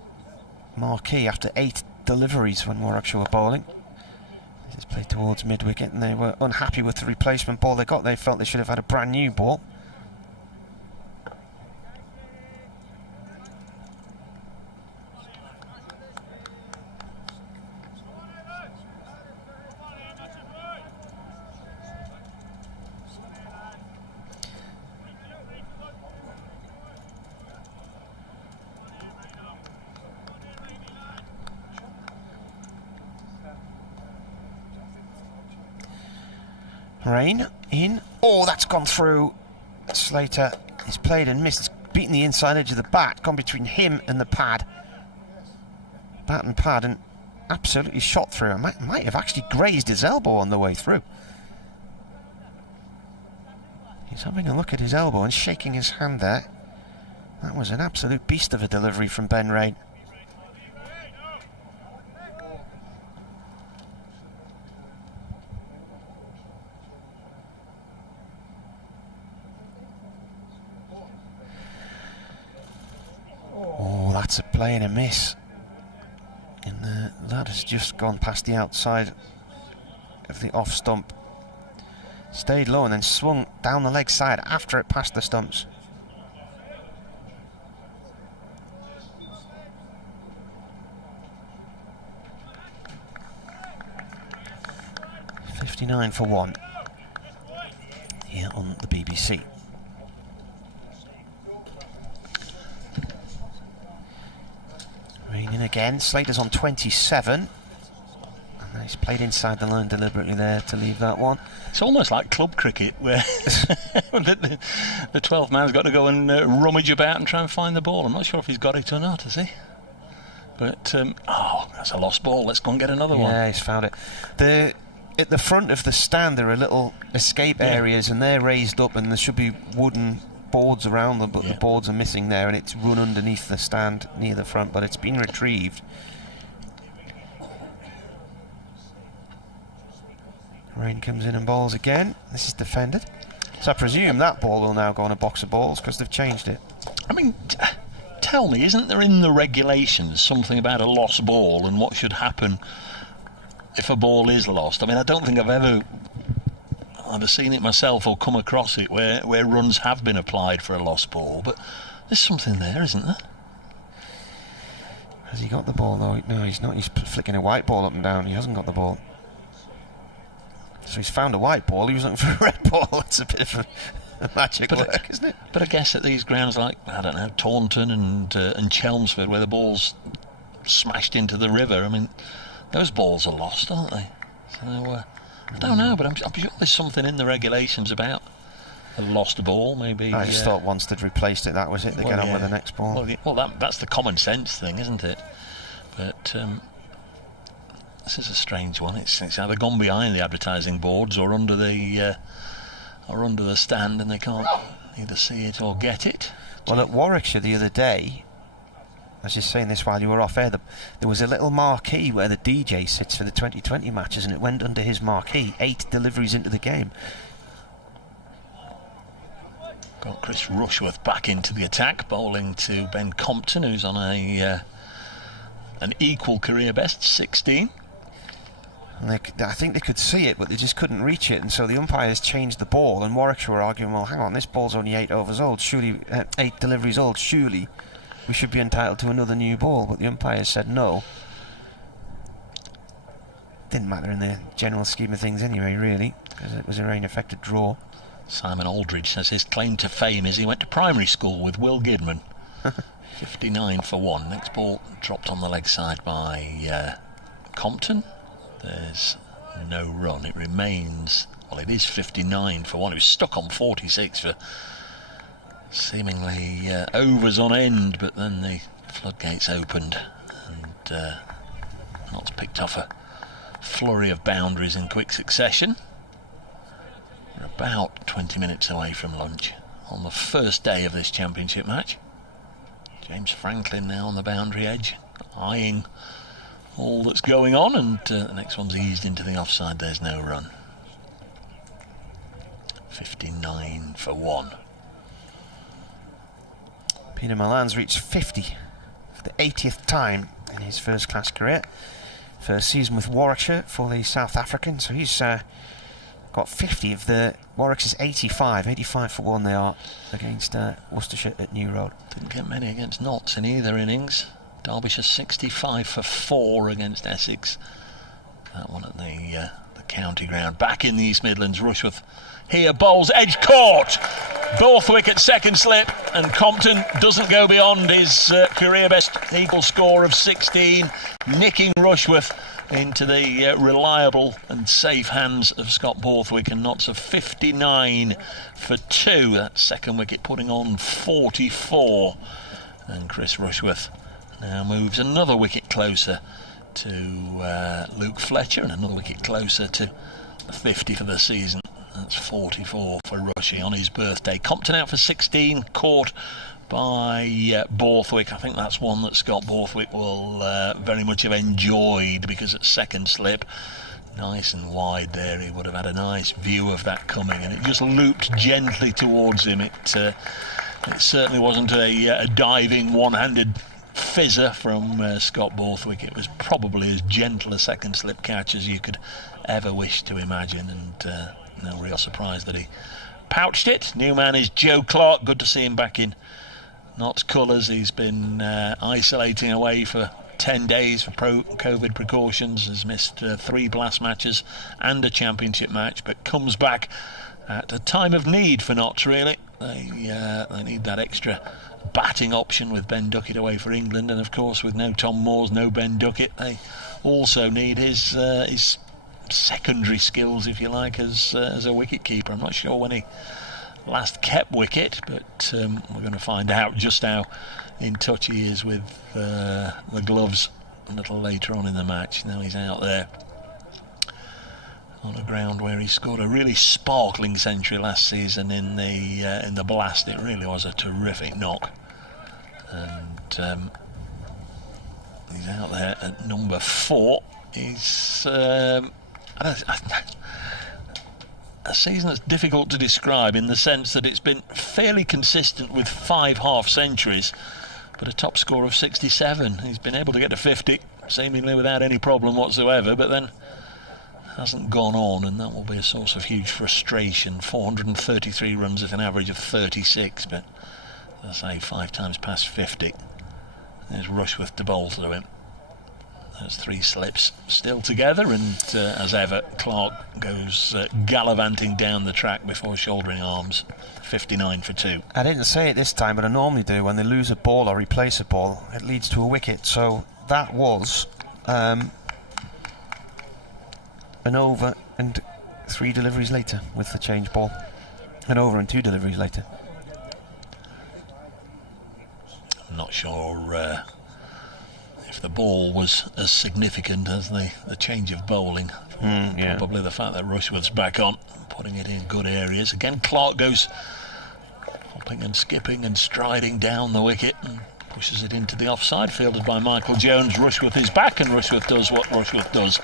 marquee after 8 deliveries when Warwickshire were bowling. It's played towards mid-wicket and they were unhappy with the replacement ball they got. They felt they should have had a brand new ball. Rain in. Oh, that's gone through. Slater is played and missed. It's beaten the inside edge of the bat, gone between him and the pad. Bat and pad, and absolutely shot through. It might have actually grazed his elbow on the way through. He's having a look at his elbow and shaking his hand there. That was an absolute beast of a delivery from Ben Rain. That's a play and a miss, and that has just gone past the outside of the off stump. Stayed low and then swung down the leg side after it passed the stumps. .59 for 1 here on the BBC. Rain in again. Slater's on 27. And he's played inside the line deliberately there to leave that one. It's almost like club cricket where the 12th man's got to go and rummage about and try and find the ball. I'm not sure if he's got it or not, has he? But, oh, that's a lost ball. Let's go and get another one. Yeah, he's found it. At the front of the stand there are little escape areas, and they're raised up, and there should be wooden boards around them, but the boards are missing there, and it's run underneath the stand near the front, but it's been retrieved. Rain comes in and bowls again. This is defended, so I presume that ball will now go on a box of balls because they've changed it. I mean, tell me, isn't there in the regulations something about a lost ball and what should happen if a ball is lost? I mean, I don't think I've ever either seen it myself or come across it where runs have been applied for a lost ball, but there's something there, isn't there? Has he got the ball though? No, he's not. He's flicking a white ball up and down. He hasn't got the ball. So he's found a white ball. He was looking for a red ball. It's a bit of a magic work, isn't it? But I guess at these grounds like, I don't know, Taunton and Chelmsford, where the ball's smashed into the river, I mean, those balls are lost, aren't they? So I don't know, but I'm sure there's something in the regulations about a lost ball, maybe. I just thought once they'd replaced it, that was it. They get on with the next ball. Well, that's the common sense thing, isn't it? But this is a strange one. It's either gone behind the advertising boards or under the stand, and they can't either see it or get it. Well, at Warwickshire the other day, I was just saying this while you were off air, there was a little marquee where the DJ sits for the 2020 matches, and it went under his marquee 8 deliveries into the game. Got Chris Rushworth back into the attack, bowling to Ben Compton, who's on an equal career best, 16. And I think they could see it, but they just couldn't reach it, and so the umpires changed the ball, and Warwickshire were arguing, well, hang on, this ball's only 8 overs old, surely 8 deliveries old, surely we should be entitled to another new ball. But the umpires said no. Didn't matter in the general scheme of things anyway, really, because it was a rain-affected draw. Simon Aldridge says his claim to fame is he went to primary school with Will Gidman. 59 for 1. Next ball dropped on the leg side by Compton. There's no run. It remains, well, it is 59 for 1. It was stuck on 46 for seemingly overs on end, but then the floodgates opened and Notts picked off a flurry of boundaries in quick succession. We're about 20 minutes away from lunch on the first day of this championship match. James Franklin now on the boundary edge, eyeing all that's going on, and the next one's eased into the offside. There's no run. 59 for 1. Peter Milan's reached 50 for the 80th time in his first class career. First season with Warwickshire for the South African, so he's got 50 of the Warwickshire's 85 for 1 they are against Worcestershire at New Road. Didn't get many against Notts in either innings. Derbyshire 65 for 4 against Essex. That one at the county ground. Back in the East Midlands, Rushworth here bowls, edge caught. Borthwick at second slip, and Compton doesn't go beyond his career best equal score of 16, nicking Rushworth into the reliable and safe hands of Scott Borthwick, and Notts of 59 for 2. That second wicket putting on 44, and Chris Rushworth now moves another wicket closer to Luke Fletcher, and another wicket closer to 50 for the season. That's 44 for Rushy on his birthday. Compton out for 16, caught by Borthwick. I think that's one that Scott Borthwick will very much have enjoyed, because at second slip, nice and wide there, he would have had a nice view of that coming, and it just looped gently towards him. It certainly wasn't a diving one-handed fizzer from Scott Borthwick. It was probably as gentle a second slip catch as you could ever wish to imagine, and no real surprise that he pouched it. New man is Joe Clark. Good to see him back in Notts colours. He's been isolating away for 10 days for COVID precautions, has missed 3 blast matches and a championship match, but comes back at a time of need for Notts, really. They need that extra batting option with Ben Duckett away for England, and of course with no Tom Moores, no Ben Duckett, they also need his secondary skills, if you like, as a wicket keeper. I'm not sure when he last kept wicket, but we're going to find out just how in touch he is with the gloves a little later on in the match. Now he's out there on a ground where he scored a really sparkling century last season in the blast. It really was a terrific knock, and he's out there at number 4. He's a season that's difficult to describe, in the sense that it's been fairly consistent with 5 half centuries, but a top score of 67. He's been able to get to 50 seemingly without any problem whatsoever, but then hasn't gone on, and that will be a source of huge frustration. 433 runs at an average of 36, but as I say, 5 times past 50. There's Rushworth to bowl to him. There's 3 slips still together, and as ever, Clark goes gallivanting down the track before shouldering arms. 59 for 2. I didn't say it this time, but I normally do. When they lose a ball or replace a ball, it leads to a wicket. So that was an over and 3 deliveries later with the change ball. An over and 2 deliveries later. I'm not sure if the ball was as significant as the change of bowling. Probably the fact that Rushworth's back on, putting it in good areas. Again, Clark goes hopping and skipping and striding down the wicket and pushes it into the offside, fielded by Michael Jones. Rushworth is back, and Rushworth does what Rushworth does.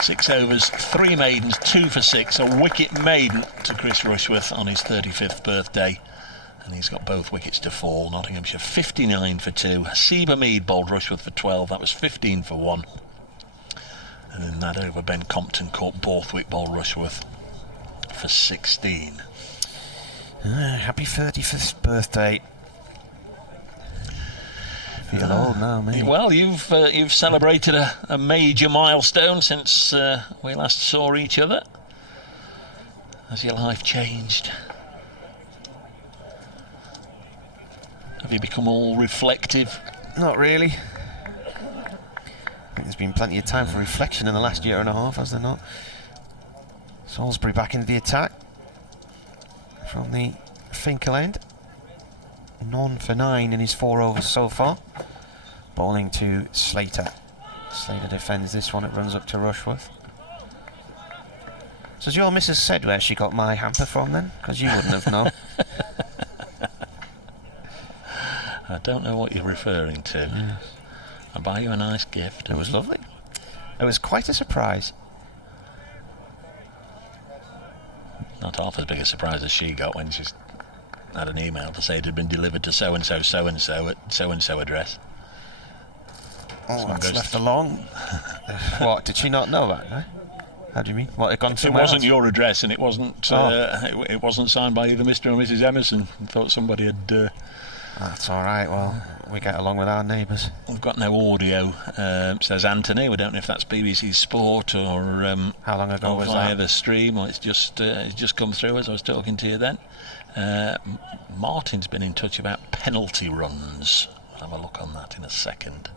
6 overs, 3 maidens, 2 for 6. A wicket maiden to Chris Rushworth on his 35th birthday. And he's got both wickets to fall. Nottinghamshire 59 for 2. Seba Mead bowled Rushworth for 12. That was 15 for 1. And in that over, Ben Compton caught Borthwick bowled Rushworth for 16. Happy 35th birthday. Feel old now, mate. Well, you've celebrated a major milestone since we last saw each other. Has your life changed? Have you become all reflective? Not really. I think there's been plenty of time for reflection in the last year and a half, has there not? Salisbury back into the attack from the Finkel end. None for 9 in his 4 overs so far. Bowling to Slater. Slater defends this one. It runs up to Rushworth. So has your missus said where she got my hamper from then? Because you wouldn't have known. I don't know what you're referring to. Yes. I'll buy you a nice gift. It was lovely. It was quite a surprise. Not half as big a surprise as she got when she had an email to say it had been delivered to so-and-so, so-and-so at so-and-so address. Oh, that's left along. What, did she not know that? Eh? How do you mean? What, it gone somewhere wasn't else? your address, and it wasn't it wasn't signed by either Mr. or Mrs. Emerson. I thought somebody had... That's all right. Well, we get along with our neighbours. We've got no audio, says Anthony. We don't know if that's BBC Sport or how long ago was via that? the stream, or it's just come through as I was talking to you then. Martin's been in touch about penalty runs. I'll have a look on that in a second.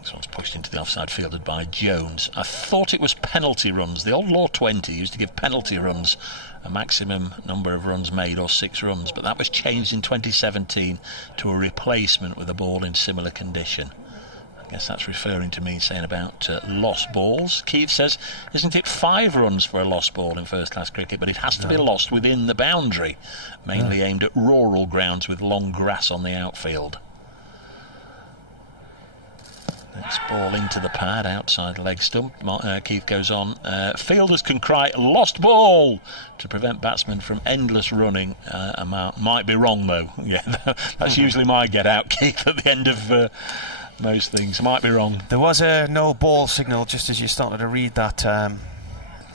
This one's pushed into the offside, fielded by Jones. I thought it was penalty runs. The old Law 20 used to give penalty runs a maximum number of runs made, or 6 runs, but that was changed in 2017 to a replacement with a ball in similar condition. I guess that's referring to me saying about lost balls. Keith says, isn't it 5 runs for a lost ball in first-class cricket, but it has to be lost within the boundary, mainly aimed at rural grounds with long grass on the outfield. Next ball into the pad, outside leg stump. Keith goes on. Fielders can cry, lost ball, to prevent batsmen from endless running. Might be wrong, though. Yeah, that's usually my get-out, Keith, at the end of most things. Might be wrong. There was a no ball signal just as you started to read that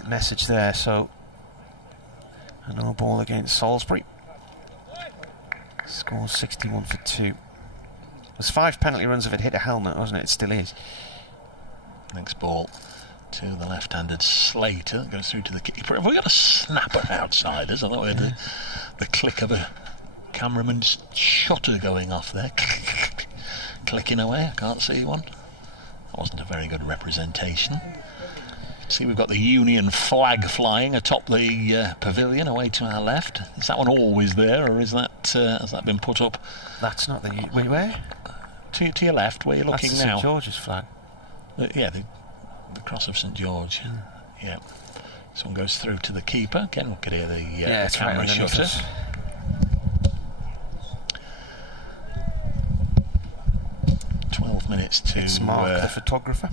message there, so a no ball against Salisbury. Score 61 for 2. There's 5 penalty runs if it hit a helmet, wasn't it? It still is. Next ball to the left-handed Slater. Goes through to the keeper. Have we got a snapper outside us? I thought we had the click of a cameraman's shutter going off there. Clicking away. I can't see one. That wasn't a very good representation. See, we've got the Union flag flying atop the pavilion away to our left. Is that one always there, or is that has that been put up? That's not the... Wait, where? To your left, where you're looking That's now. St George's flag. Yeah, the cross of St George. Yeah. This one goes through to the keeper. Again, we could hear the camera right shutter. 12 minutes to... It's Mark, the photographer.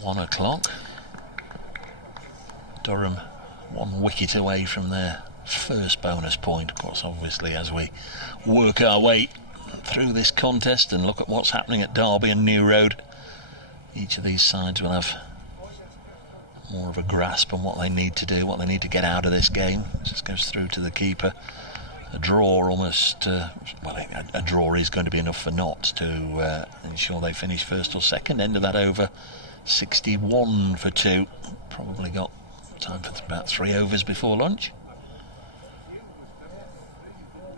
1 o'clock. Durham 1 wicket away from their first bonus point. Of course, obviously, as we work our way through this contest and look at what's happening at Derby and New Road, each of these sides will have more of a grasp on what they need to do, what they need to get out of this game. Just goes through to the keeper. A draw almost, a draw is going to be enough for Notts to ensure they finish first or second. End of that over, 61 for 2. Probably got time for about 3 overs before lunch.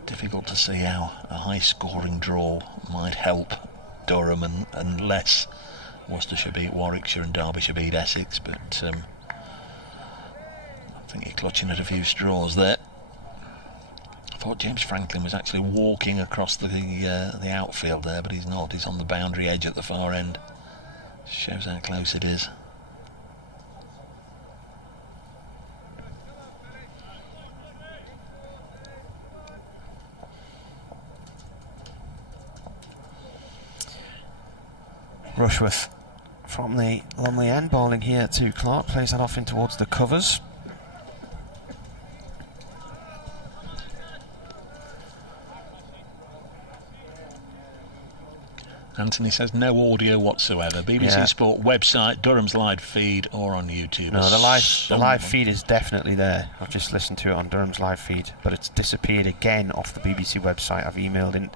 Difficult to see how a high-scoring draw might help Durham unless Worcestershire beat Warwickshire and Derbyshire beat Essex, but I think you're clutching at a few straws there. I thought James Franklin was actually walking across the outfield there, but he's not. He's on the boundary edge at the far end. Shows how close it is. Rushworth from the Lumley end, bowling here to Clark, plays that off in towards the covers. Anthony says no audio whatsoever. BBC Sport website, Durham's live feed, or on YouTube. No, the live feed is definitely there. I've just listened to it on Durham's live feed, but it's disappeared again off the BBC website. I've emailed in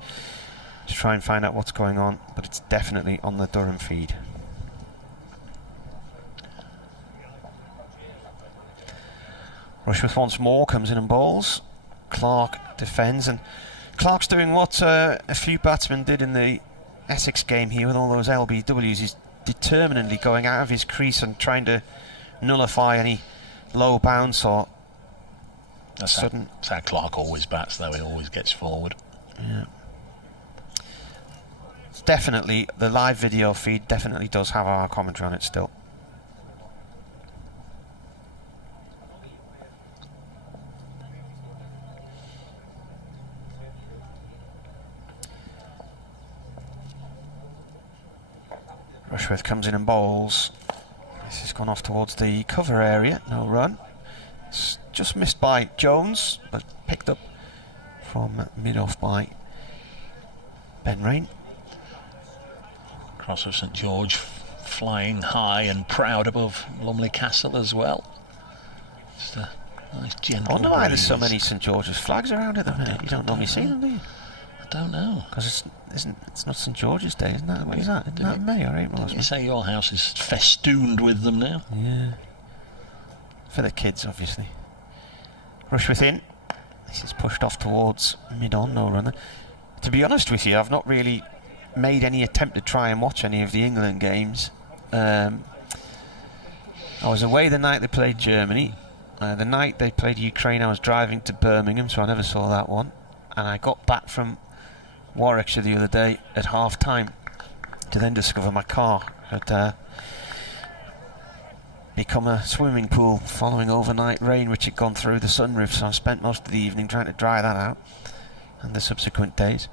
to try and find out what's going on, but it's definitely on the Durham feed. Rushworth once more comes in and bowls. Clark defends, and Clark's doing what a few batsmen did in the Essex game here with all those LBWs. He's determinedly going out of his crease and trying to nullify any low bounce or sudden. That's how Clark always bats, though. He always gets forward. Yeah. It's definitely, the live video feed definitely does have our commentary on it still. Rushworth comes in and bowls. This has gone off towards the cover area. No run. It's just missed by Jones, but picked up from mid-off by Ben Rain. Cross of St George flying high and proud above Lumley Castle as well. Just a nice gentle. I wonder why there's so many St George's flags around at the minute. You don't normally see them, do you? I don't know. Because it's not St George's Day, isn't that? What is that? Isn't that in May or April? Didn't you say your house is festooned with them now? Yeah. For the kids, obviously. Rushworth in. This is pushed off towards mid-on, no runner. To be honest with you, I've not really made any attempt to try and watch any of the England games. I was away the night they played Germany. The night they played Ukraine, I was driving to Birmingham, so I never saw that one. And I got back from Warwickshire the other day at half-time to then discover my car had become a swimming pool following overnight rain which had gone through the sunroof, so I spent most of the evening trying to dry that out and the subsequent days.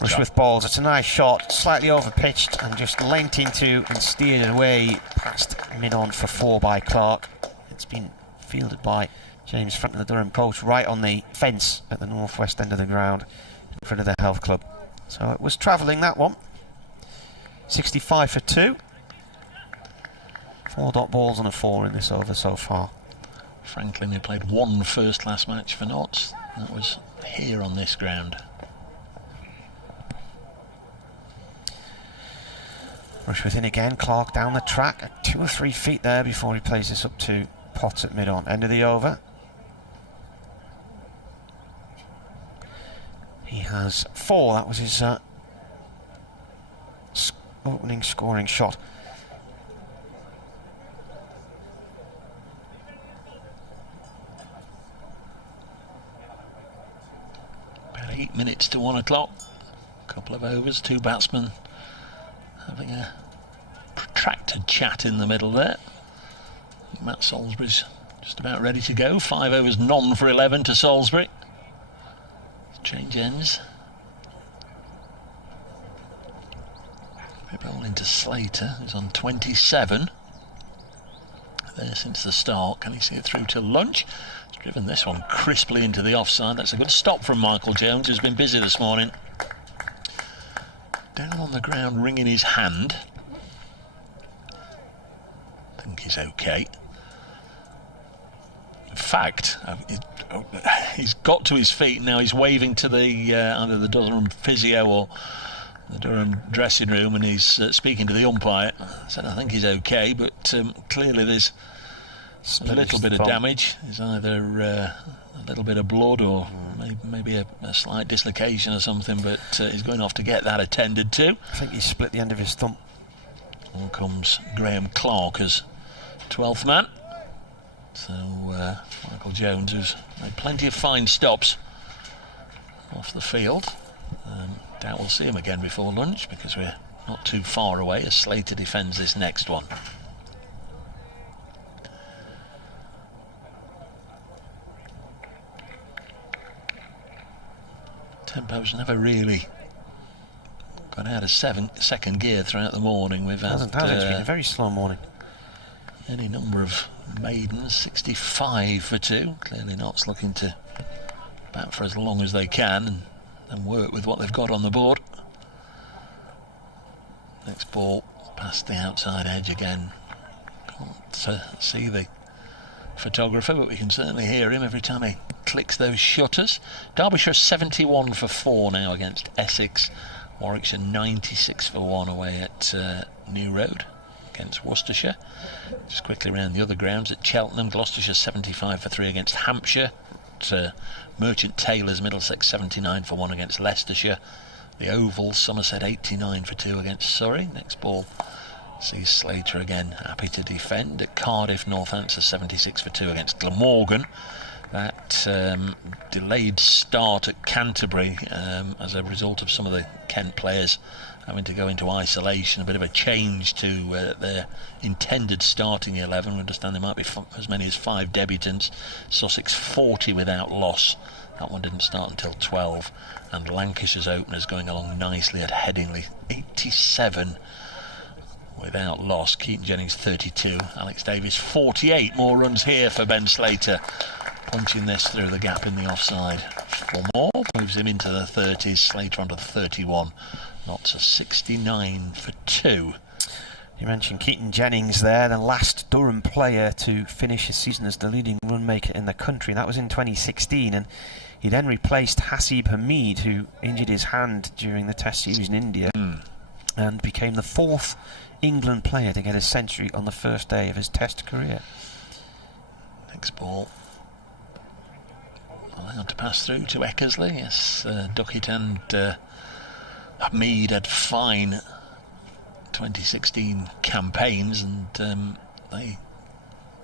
Rushworth bowls, it's a nice shot, slightly over-pitched and just leant into and steered away past mid-on for 4 by Clark. It's been fielded by James Franklin, the Durham coach, right on the fence at the northwest end of the ground in front of the health club. So it was travelling, that one. 65 for 2. 4 dot balls and a 4 in this over so far. Franklin, who played one first-class match for Notts, that was here on this ground. Rushworth in again, Clark down the track, 2 or 3 feet there before he plays this up to Potts at mid-on. End of the over. He has 4, that was his opening scoring shot. About 8 minutes to 1 o'clock. A couple of overs, 2 batsmen having a protracted chat in the middle there. Matt Salisbury's just about ready to go. 5 overs, none for 11 to Salisbury. Change ends. Ball into Slater, who's on 27. There since the start. Can he see it through to lunch? He's driven this one crisply into the offside. That's a good stop from Michael Jones, who's been busy this morning. Down on the ground, wringing his hand. he's okay. In fact, he's got to his feet now. He's waving to the either the Durham physio or the Durham dressing room, and he's speaking to the umpire. Said, I think he's okay, but clearly there's a little bit of damage. There's either a little bit of blood or maybe a slight dislocation or something, but he's going off to get that attended to. I think he split the end of his thumb. On comes Graham Clark as 12th man. So Michael Jones, who's made plenty of fine stops off the field. Doubt we'll see him again before lunch because we're not too far away as Slater defends this next one. Tempo's never really gone out of second gear throughout the morning. We've had It's been a very slow morning. Any number of maidens, 65 for 2. Clearly Notts looking to bat for as long as they can and work with what they've got on the board. Next ball past the outside edge again. Can't see the photographer, but we can certainly hear him every time he clicks those shutters. Derbyshire 71 for 4 now against Essex. Warwickshire 96 for 1 away at New Road against Worcestershire. Just quickly around the other grounds at Cheltenham, Gloucestershire 75 for 3 against Hampshire. At Merchant Taylor's, Middlesex 79 for 1 against Leicestershire. The Oval, Somerset 89 for 2 against Surrey. Next ball sees Slater again happy to defend. At Cardiff, Northampton 76 for 2 against Glamorgan. That delayed start at Canterbury as a result of some of the Kent players having to go into isolation, a bit of a change to their intended starting 11. We understand there might be as many as 5 debutants. Sussex 40 without loss. That one didn't start until 12. And Lancashire's openers going along nicely at Headingley, 87 without loss. Keaton Jennings 32, Alex Davis 48. More runs here for Ben Slater, punching this through the gap in the offside. 4 more moves him into the 30s. Slater onto the 31. Notts a 69 for 2. You mentioned Keaton Jennings there, the last Durham player to finish his season as the leading run maker in the country. That was in 2016, and he then replaced Hasib Hamid, who injured his hand during the Test series in India, and became the 4th England player to get a century on the first day of his Test career. Next ball allowed to pass through to Eckersley. Yes, Duckett and Hamid had fine 2016 campaigns, and they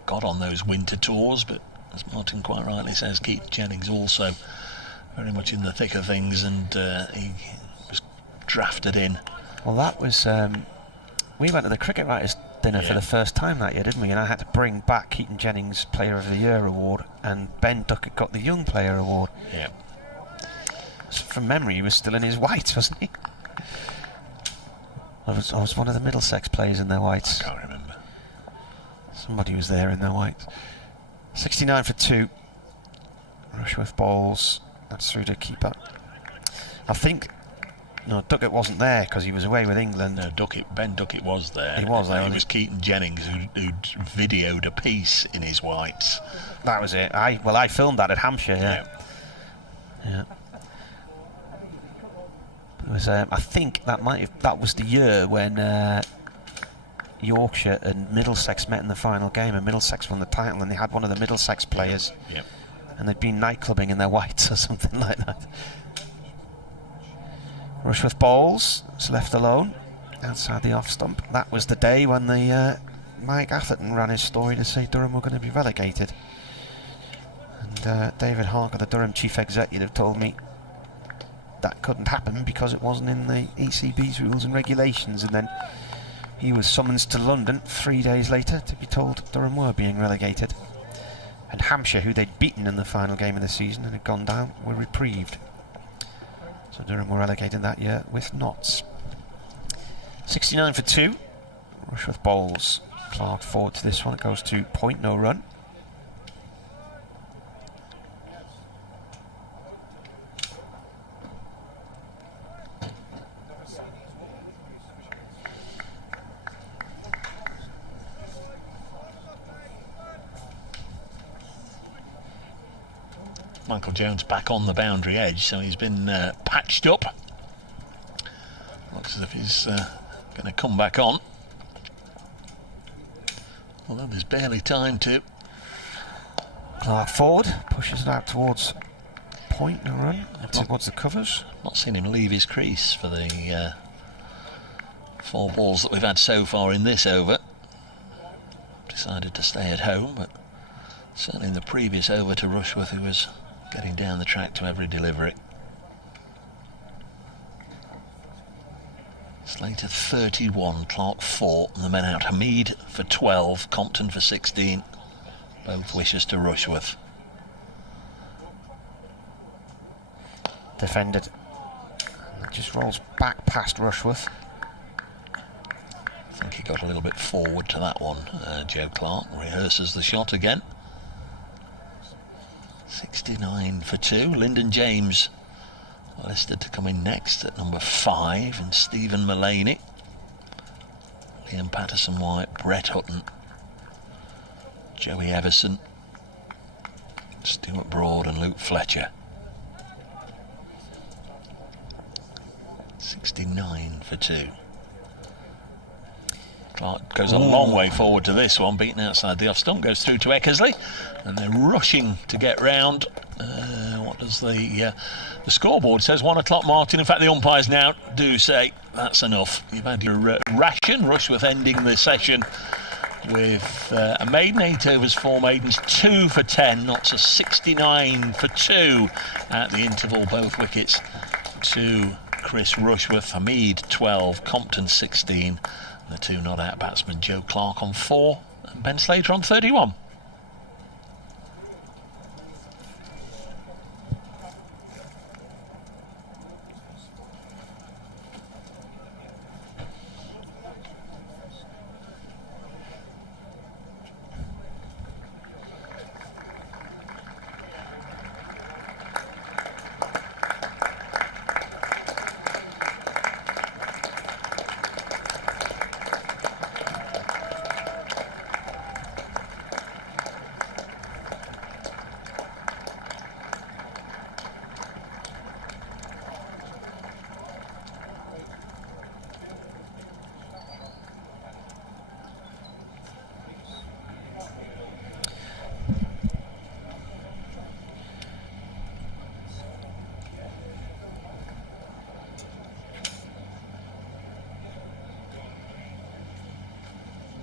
got on those winter tours, but as Martin quite rightly says, Keaton Jennings also very much in the thick of things, and he was drafted in. Well, that was we went to the Cricket Writers' dinner for the first time that year, didn't we? And I had to bring back Keaton Jennings Player of the Year award, and Ben Duckett got the Young Player award. Yeah. From memory, he was still in his whites, wasn't he? I was one of the Middlesex players in their whites. I can't remember. Somebody was there in their whites. 69 for 2. Rushworth bowls. That's through to keeper. I think Duckett wasn't there because he was away with England. No, Ben Duckett was there. He was there. It was Keaton Jennings who'd videoed a piece in his whites. That was it. I filmed that at Hampshire. Yeah. It was. I think that was the year when Yorkshire and Middlesex met in the final game, and Middlesex won the title, and they had one of the Middlesex players, and they'd been nightclubbing in their whites or something like that. Rushworth bowls, it's left alone outside the off stump. That was the day when the Mike Atherton ran his story to say Durham were going to be relegated, and David Harker, the Durham chief executive, told me that couldn't happen because it wasn't in the ECB's rules and regulations, and then he was summoned to London 3 days later to be told Durham were being relegated, and Hampshire, who they'd beaten in the final game of the season and had gone down, were reprieved. So Durham were relegated that year with Notts. 69 for 2. Rushworth bowls. Clark forward to this one. It goes to point, no run. Michael Jones back on the boundary edge, so he's been patched up. Looks as if he's going to come back on. Although there's barely time to. Clark forward, pushes it out towards point and run, towards the covers. Not seen him leave his crease for the 4 balls that we've had so far in this over. Decided to stay at home, but certainly in the previous over to Rushworth, he was getting down the track to every delivery. Slater 31, Clark 4, and the men out. Hamid for 12, Compton for 16. Both wishes to Rushworth. Defended. It just rolls back past Rushworth. I think he got a little bit forward to that one. Joe Clark rehearses the shot again. 69 for 2. Lyndon James listed to come in next at number 5, and Stephen Mullaney, Liam Patterson-White, Brett Hutton, Joey Everson, Stuart Broad and Luke Fletcher. 69 for 2. Clark goes a long way forward to this one, beaten outside the off stump, goes through to Eckersley, and they're rushing to get round. What does the scoreboard says? 1 o'clock marked, and in fact the umpires now do say that's enough. You've had your ration. Rushworth ending the session with a maiden, 8 overs, 4 maidens, 2 for 10, knots a 69 for 2 at the interval, both wickets to Chris Rushworth. Hamid 12, Compton 16, the 2 not out batsmen, Joe Clark on 4 and Ben Slater on 31.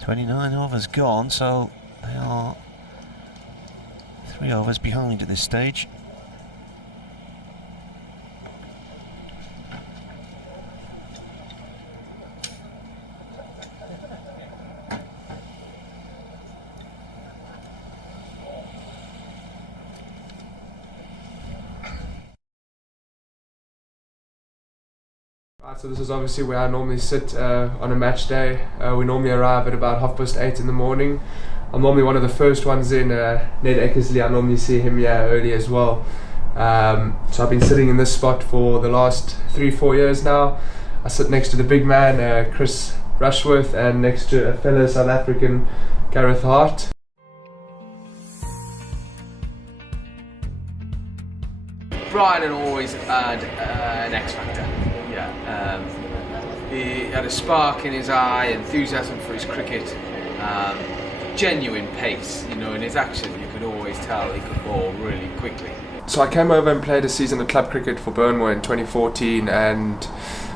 .29 overs gone, so they are 3 overs behind at this stage. Right, so this is obviously where I normally sit on a match day. We normally arrive at about 8:30 in the morning. I'm normally one of the first ones in. Ned Eckersley, I normally see him here early as well. So I've been sitting in this spot for the last 3-4 years now. I sit next to the big man, Chris Rushworth, and next to a fellow South African, Gareth Hart. Brian had always had an X factor. He had a spark in his eye, enthusiasm for his cricket, genuine pace. You know, in his action, you could always tell he could bowl really quickly. So I came over and played a season of club cricket for Burnmore in 2014, and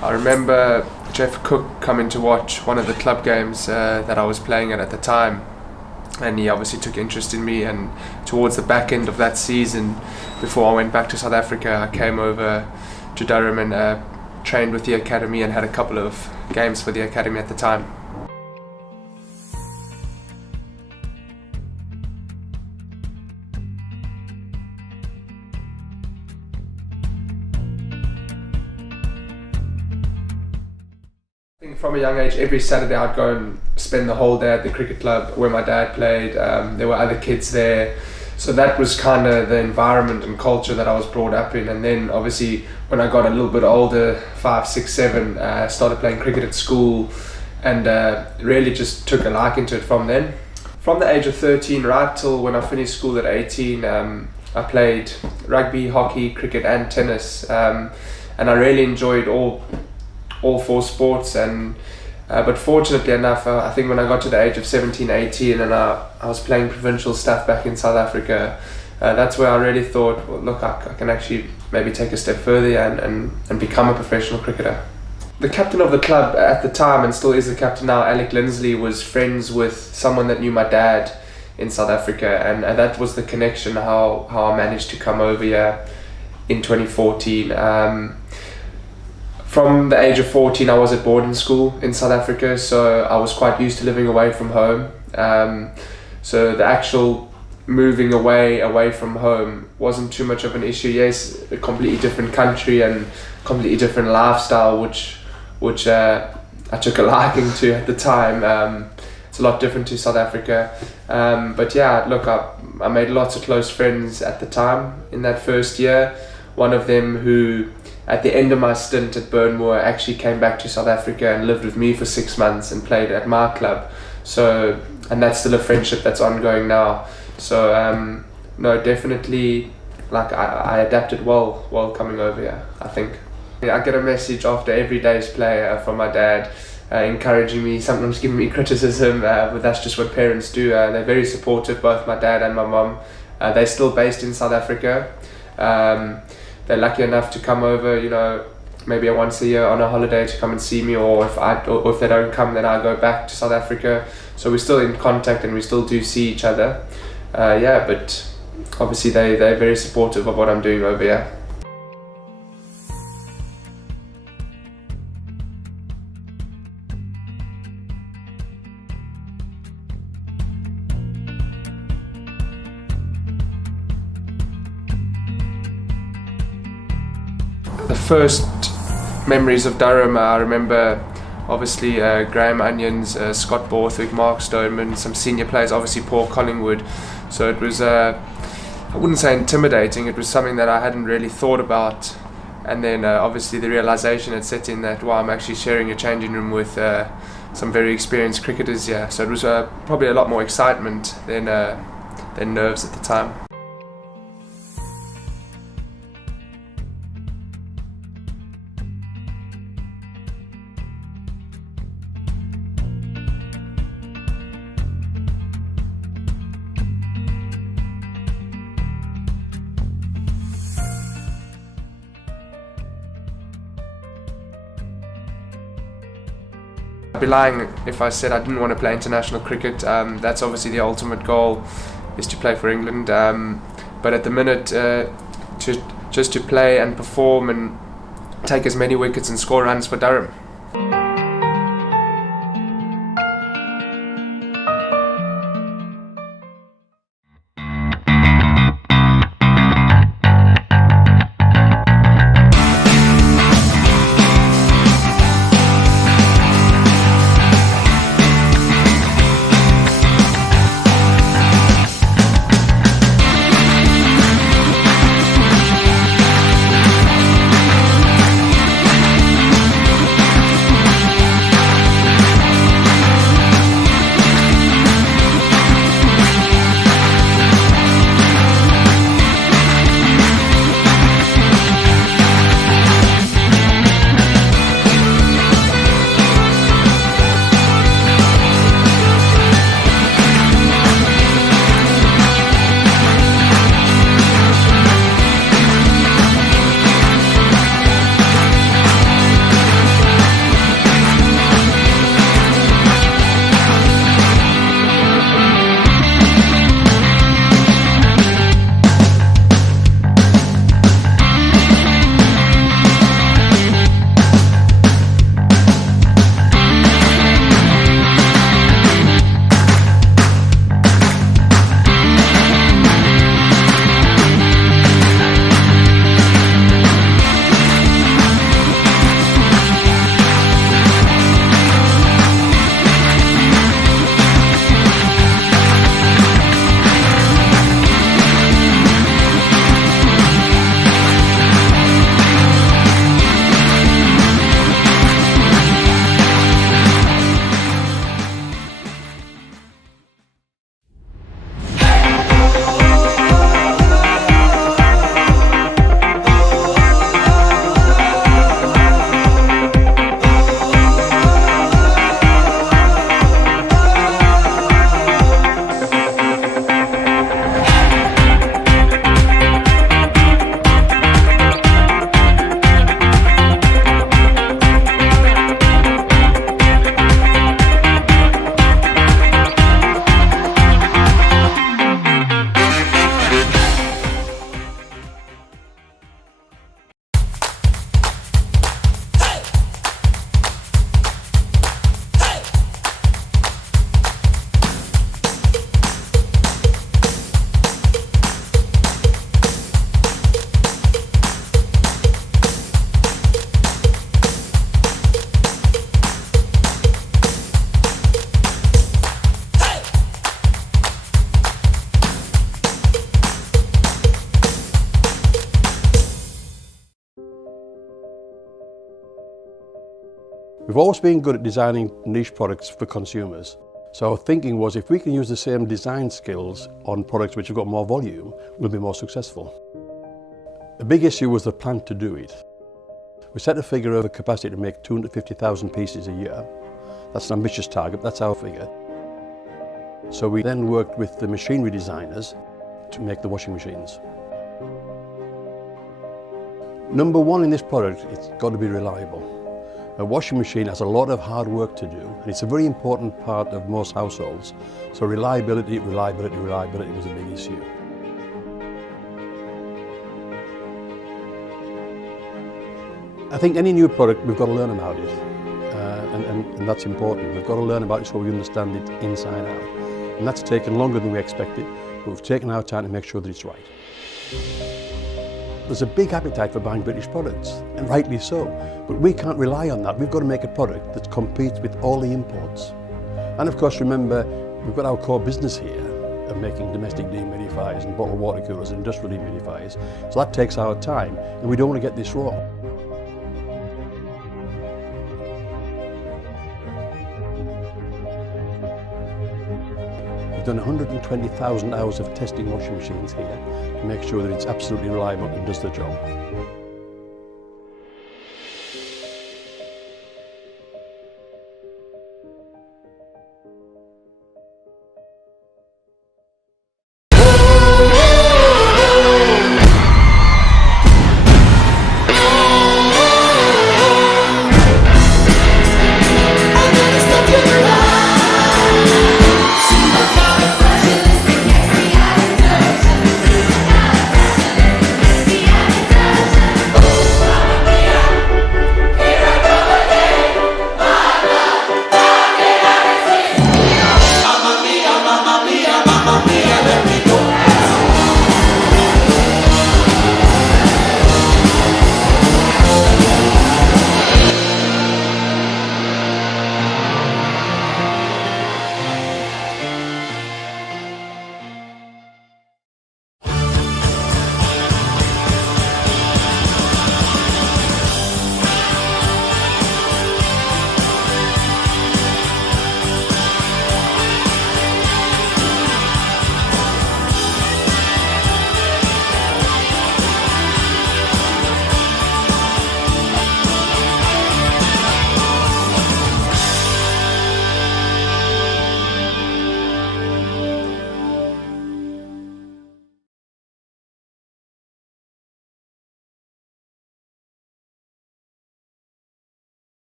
I remember Jeff Cook coming to watch one of the club games that I was playing at the time, and he obviously took interest in me. And towards the back end of that season, before I went back to South Africa, I came over to Durham and trained with the academy and had a couple of games for the academy at the time. I think from a young age, every Saturday I'd go and spend the whole day at the cricket club where my dad played. There were other kids there. So that was kind of the environment and culture that I was brought up in. And then obviously when I got a little bit older, 5, 6, 7, started playing cricket at school and really just took a liking to it from then. From the age of 13 right till when I finished school at 18, I played rugby, hockey, cricket and tennis, and I really enjoyed all four sports. And but fortunately enough, I think when I got to the age of 17, 18 and I was playing provincial stuff back in South Africa, that's where I really thought, well, look, I can actually maybe take a step further and become a professional cricketer. The captain of the club at the time, and still is the captain now, Alec Lindsley, was friends with someone that knew my dad in South Africa, and that was the connection, how I managed to come over here in 2014. From the age of 14 I was at boarding school in South Africa, so I was quite used to living away from home. So the actual moving away from home wasn't too much of an issue. Yes, a completely different country and completely different lifestyle, which I took a liking to at the time. It's a lot different to South Africa, but yeah, look, I made lots of close friends at the time in that first year. One of them who, at the end of my stint at Burnmore, actually came back to South Africa and lived with me for 6 months and played at my club. So, and that's still a friendship that's ongoing now. So no, definitely, like I adapted well coming over here, I think. I get a message after every day's play from my dad, encouraging me, sometimes giving me criticism, but that's just what parents do. They're very supportive, both my dad and my mum. They're still based in South Africa. They're lucky enough to come over, you know, maybe once a year on a holiday to come and see me, or if they don't come, then I go back to South Africa. So we're still in contact and we still do see each other. Yeah, but obviously they're very supportive of what I'm doing over here. The first memories of Durham, I remember obviously Graham Onions, Scott Borthwick, Mark Stoneman, some senior players, obviously Paul Collingwood. So it was, I wouldn't say intimidating, it was something that I hadn't really thought about. And then obviously the realisation had set in that, wow, I'm actually sharing a changing room with some very experienced cricketers here. So it was probably a lot more excitement than nerves at the time. I'd be lying if I said I didn't want to play international cricket. That's obviously the ultimate goal, is to play for England. But at the minute, just to play and perform and take as many wickets and score runs for Durham. We've always been good at designing niche products for consumers. So our thinking was, if we can use the same design skills on products which have got more volume, we'll be more successful. The big issue was the plan to do it. We set a figure of a capacity to make 250,000 pieces a year. That's an ambitious target, that's our figure. So we then worked with the machinery designers to make the washing machines. Number one in this product, it's got to be reliable. A washing machine has a lot of hard work to do, and it's a very important part of most households. So reliability was a big issue. I think any new product, we've got to learn about it, and that's important. We've got to learn about it so we understand it inside out. And that's taken longer than we expected, but we've taken our time to make sure that it's right. There's a big appetite for buying British products, and rightly so, but we can't rely on that. We've got to make a product that competes with all the imports. And of course, remember, we've got our core business here of making domestic dehumidifiers and bottled water coolers and industrial dehumidifiers, so that takes our time, and we don't want to get this wrong. We've done 120,000 hours of testing washing machines here to make sure that it's absolutely reliable and does the job.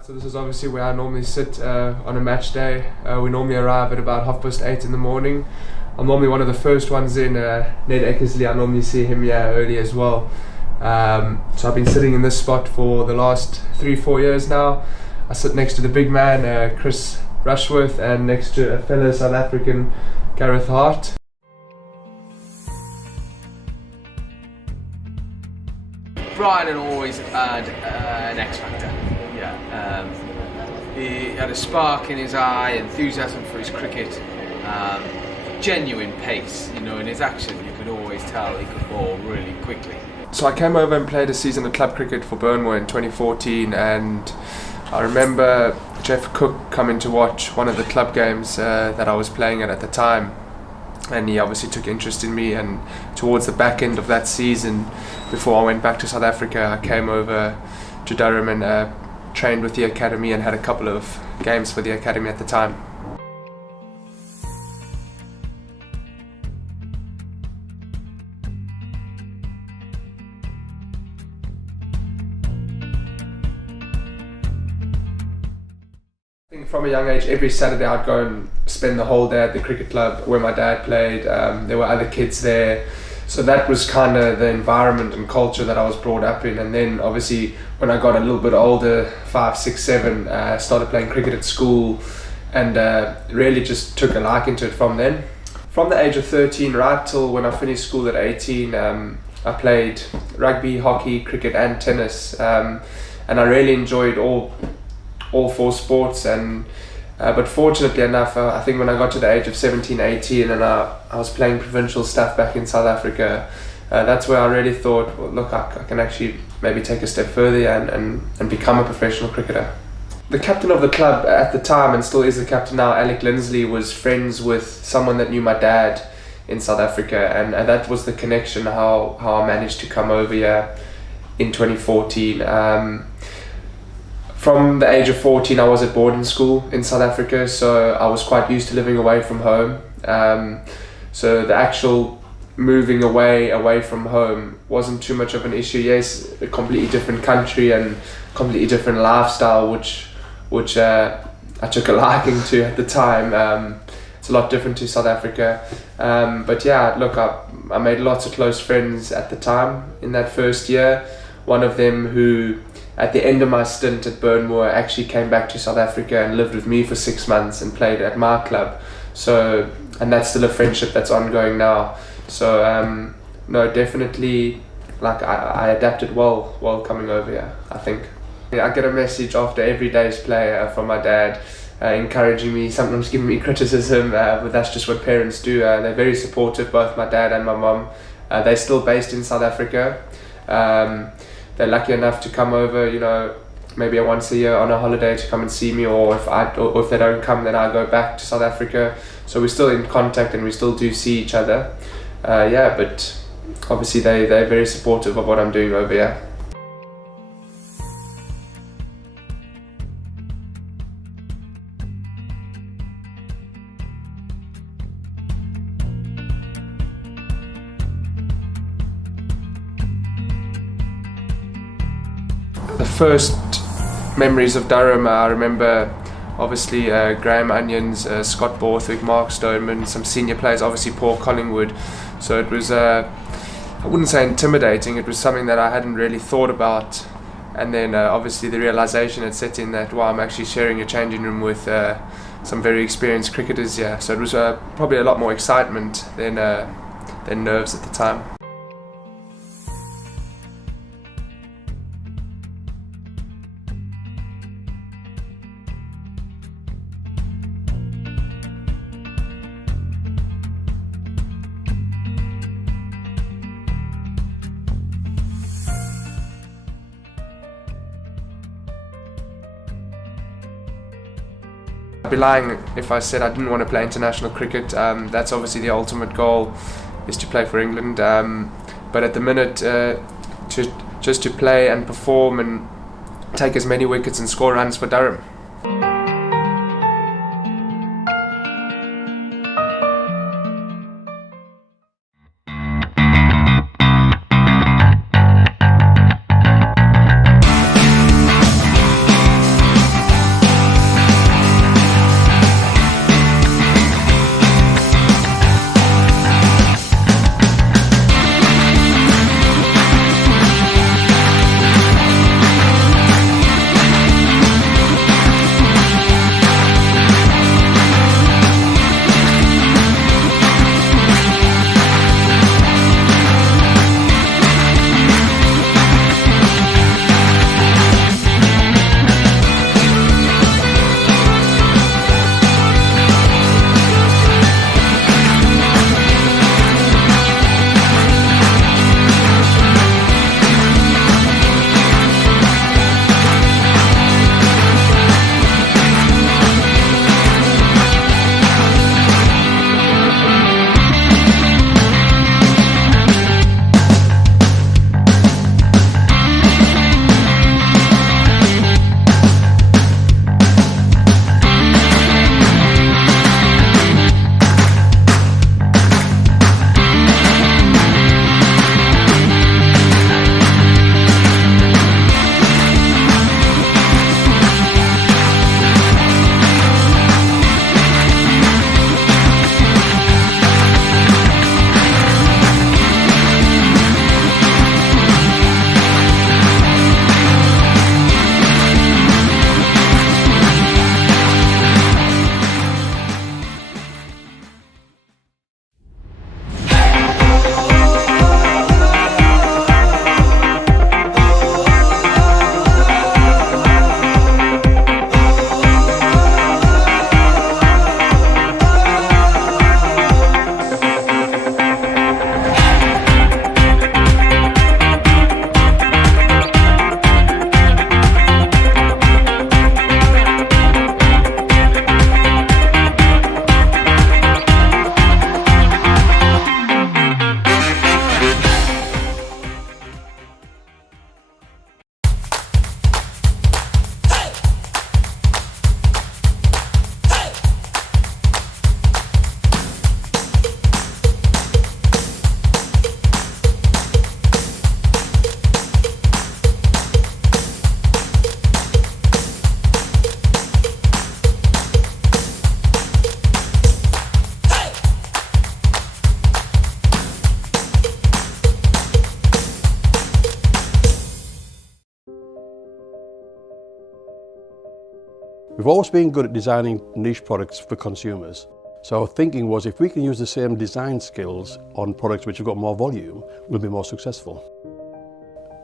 So this is obviously where I normally sit on a match day. We normally arrive at about 8:30 in the morning. I'm normally one of the first ones in. Ned Eckersley, I normally see him early as well. So I've been sitting in this spot for the last 3-4 years now. I sit next to the big man, Chris Rushworth, and next to a fellow South African, Gareth Hart. Brian always had an X factor. He had a spark in his eye, enthusiasm for his cricket, genuine pace. In his action, you could always tell he could bowl really quickly. So I came over and played a season of club cricket for Burnmore in 2014, and I remember Jeff Cook coming to watch one of the club games that I was playing at the time, and he obviously took interest in me. And towards the back end of that season, before I went back to South Africa, I came over to Durham and trained with the academy and had a couple of games for the academy at the time. I think from a young age, every Saturday I'd go and spend the whole day at the cricket club where my dad played. There were other kids there. So that was kind of the environment and culture that I was brought up in. And then obviously when I got a little bit older, 5, 6, 7, started playing cricket at school and really just took a liking to it from then. From the age of 13 right till when I finished school at 18, I played rugby, hockey, cricket and tennis. And I really enjoyed all 4 sports. But fortunately enough, I think when I got to the age of 17, 18 and I was playing provincial stuff back in South Africa, that's where I really thought, well, look, I can actually maybe take a step further and become a professional cricketer. The captain of the club at the time, and still is the captain now, Alec Lindsley, was friends with someone that knew my dad in South Africa, and that was the connection, how I managed to come over here in 2014. From the age of 14, I was at boarding school in South Africa, so I was quite used to living away from home. So the actual moving away from home wasn't too much of an issue. Yes, a completely different country and completely different lifestyle, which I took a liking to at the time. It's a lot different to South Africa. But yeah, look, I made lots of close friends at the time in that first year. One of them who, at the end of my stint at Burnmore, actually came back to South Africa and lived with me for 6 months and played at my club. So, and that's still a friendship that's ongoing now. So, no, definitely, like I adapted well coming over here, I think. I get a message after every day's play from my dad, encouraging me, sometimes giving me criticism, but that's just what parents do. They're very supportive, both my dad and my mum. They're still based in South Africa. They're lucky enough to come over, maybe once a year on a holiday to come and see me, or if they don't come, then I go back to South Africa. So we're still in contact and we still do see each other. But obviously they're very supportive of what I'm doing over here. The first memories of Durham, I remember obviously Graham Onions, Scott Borthwick, Mark Stoneman, some senior players, obviously Paul Collingwood. So it was, I wouldn't say intimidating, it was something that I hadn't really thought about. And then obviously the realisation had set in that, wow, I'm actually sharing a changing room with some very experienced cricketers here. So it was probably a lot more excitement than nerves at the time. I'd be lying if I said I didn't want to play international cricket. That's obviously the ultimate goal, is to play for England. But at the minute, just to play and perform and take as many wickets and score runs for Durham. We've always been good at designing niche products for consumers. So our thinking was if we can use the same design skills on products which have got more volume, we'll be more successful.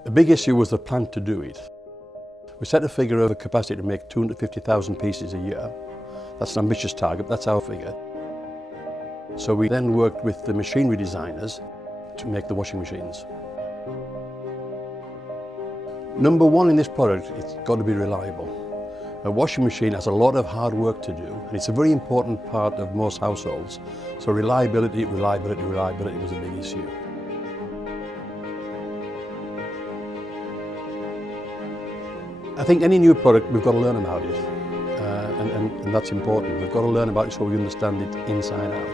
The big issue was the plan to do it. We set a figure of a capacity to make 250,000 pieces a year. That's an ambitious target, that's our figure. So we then worked with the machinery designers to make the washing machines. Number one in this product, it's got to be reliable. A washing machine has a lot of hard work to do, and it's a very important part of most households. So reliability was a big issue. I think any new product, we've got to learn about it, and that's important. We've got to learn about it so we understand it inside out.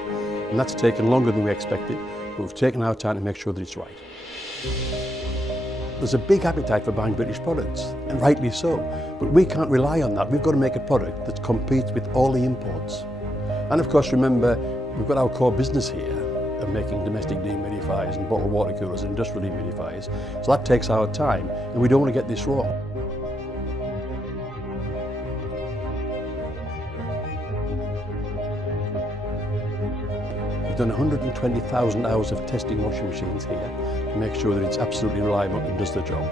And that's taken longer than we expected, but we've taken our time to make sure that it's right. There's a big appetite for buying British products, and rightly so, but we can't rely on that. We've got to make a product that competes with all the imports. And of course, remember, we've got our core business here of making domestic dehumidifiers and bottled water coolers and industrial dehumidifiers, so that takes our time, and we don't want to get this wrong. We've done 120,000 hours of testing washing machines here to make sure that it's absolutely reliable and does the job.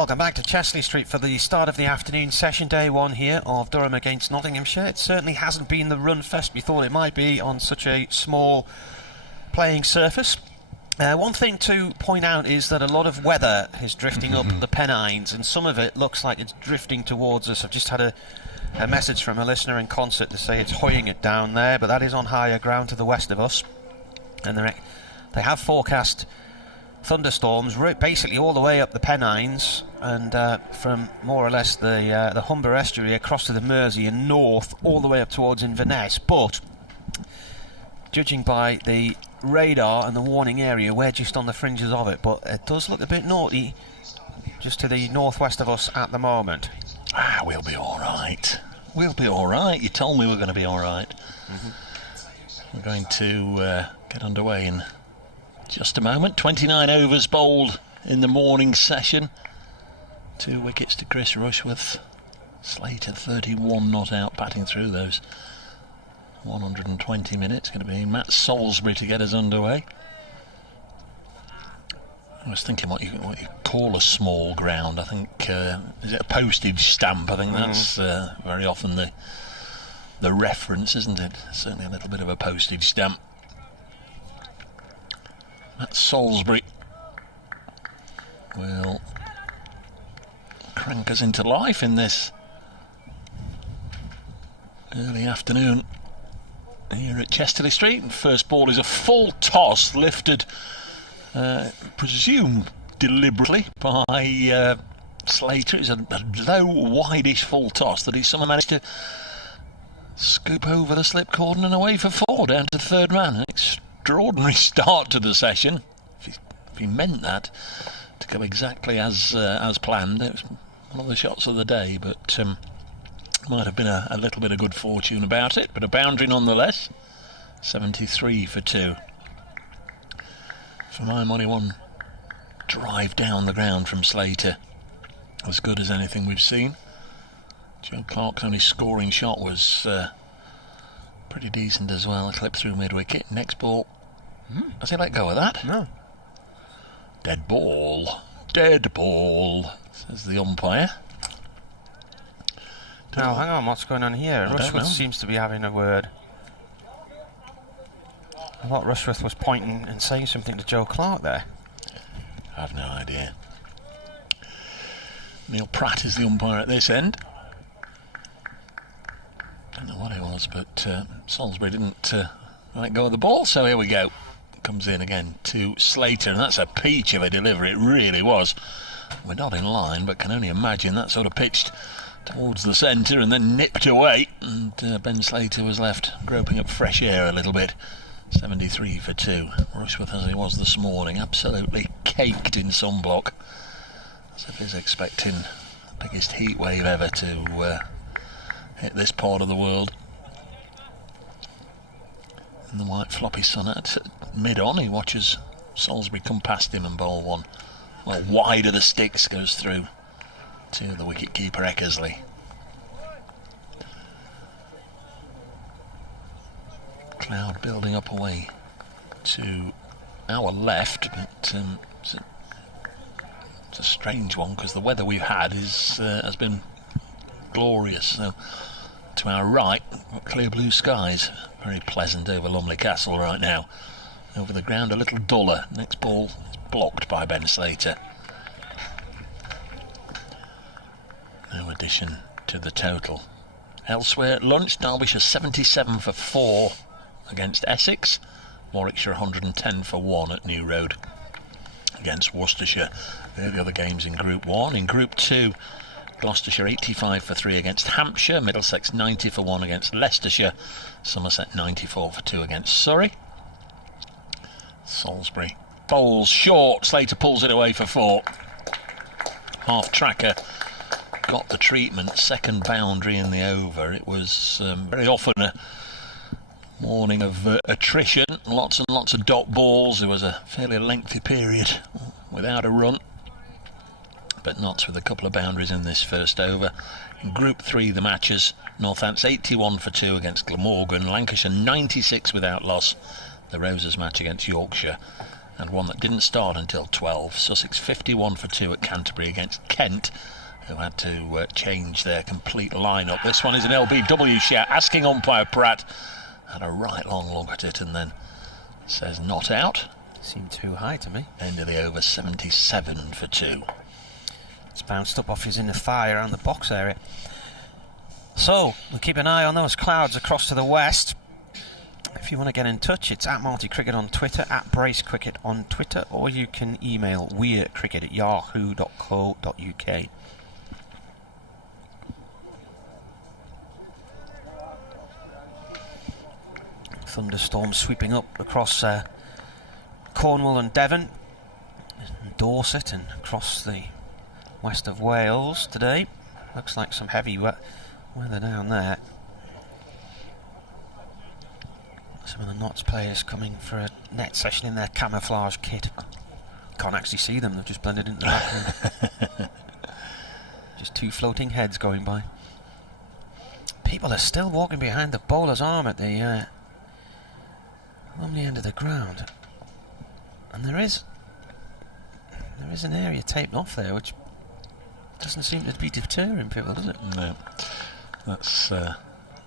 Welcome back to Chesley Street for the start of the afternoon session, day one here of Durham against Nottinghamshire. It certainly hasn't been the run fest we thought it might be on such a small playing surface. One thing to point out is that a lot of weather is drifting up the Pennines, and some of it looks like it's drifting towards us. I've just had a message from a listener in concert to say it's hoying it down there, but that is on higher ground to the west of us. And they have forecast thunderstorms basically all the way up the Pennines, and from more or less the Humber estuary across to the Mersey and north all the way up towards Inverness. But judging by the radar and the warning area, we're just on the fringes of it, but it does look a bit naughty just to the northwest of us at the moment. We'll be alright. We'll be alright. You told me we're going to be alright. We're going to get underway in just a moment. 29 overs bowled in the morning session. 2 wickets to Chris Rushworth. Slater 31 not out, batting through those 120 minutes. Going to be Matt Salisbury to get us underway. I was thinking what you call a small ground. I think is it a postage stamp? I think that's very often the reference, isn't it? Certainly a little bit of a postage stamp. Matt Salisbury will crank us into life in this early afternoon here at Chesterley Street. And first ball is a full toss, lifted, presume deliberately, by Slater. It's a low, wideish full toss that he somehow managed to scoop over the slip cordon and away for 4, down to third man. An extraordinary start to the session, if he meant that to go exactly as planned. It was one of the shots of the day, but might have been a little bit of good fortune about it, but a boundary nonetheless. 73 for 2. For my money, one drive down the ground from Slater, as good as anything we've seen. Joe Clark's only scoring shot was pretty decent as well, a clip through mid-wicket. Next ball, has he let go of that? No. Dead ball, says the umpire. Now, hang on, what's going on here? I don't know. Rushworth seems to be having a word. I thought Rushworth was pointing and saying something to Joe Clark there. I have no idea. Neil Pratt is the umpire at this end. Don't know what it was, but Salisbury didn't let go of the ball, so here we go. Comes in again to Slater, and that's a peach of a delivery, it really was. We're not in line, but can only imagine that sort of pitched towards the centre and then nipped away, and Ben Slater was left groping up fresh air a little bit. 73 for 2. Rushworth, as he was this morning, absolutely caked in sunblock, as if he's expecting the biggest heat wave ever to hit this part of the world. And the white floppy sun at mid-on, he watches Salisbury come past him and bowl one. Well, wide of the sticks, goes through to the wicket-keeper Eckersley. Cloud building up away to our left, but it's a strange one because the weather we've had has been glorious. So to our right, clear blue skies, very pleasant over Lumley Castle right now. Over the ground a little duller. Next ball is blocked by Ben Slater. No addition to the total. Elsewhere at lunch, Derbyshire 77 for 4 against Essex. Warwickshire 110 for 1 at New Road against Worcestershire. They're the other games in Group 1. In Group 2, Gloucestershire 85 for 3 against Hampshire. Middlesex 90 for 1 against Leicestershire. Somerset 94 for 2 against Surrey. Salisbury bowls short. Slater pulls it away for 4. Half tracker got the treatment. Second boundary in the over. It was very often a morning of attrition. Lots and lots of dot balls. There was a fairly lengthy period without a run, but Notts with a couple of boundaries in this first over. In Group 3, the matches: Northants 81 for 2 against Glamorgan, Lancashire 96 without loss, the Roses match against Yorkshire, and one that didn't start until 12. Sussex 51 for 2 at Canterbury against Kent, who had to change their complete lineup. This one is an LBW shout, asking umpire Pratt. Had a right long look at it and then says not out. Seemed too high to me. End of the over, 77 for 2. It's bounced up off his inner thigh around the box area. So, we'll keep an eye on those clouds across to the west. If you want to get in touch, it's at Multi Cricket on Twitter, at Brace Cricket on Twitter, or you can email weircricket@yahoo.co.uk. Thunderstorms sweeping up across Cornwall and Devon, and Dorset, and across the west of Wales today. Looks like some heavy weather down there. Some of the Notts players coming for a net session in their camouflage kit. Can't actually see them, they've just blended into the background. Just two floating heads going by. People are still walking behind the bowler's arm at the on the end of the ground, and there is an area taped off there which doesn't seem to be deterring people, does it? No, that's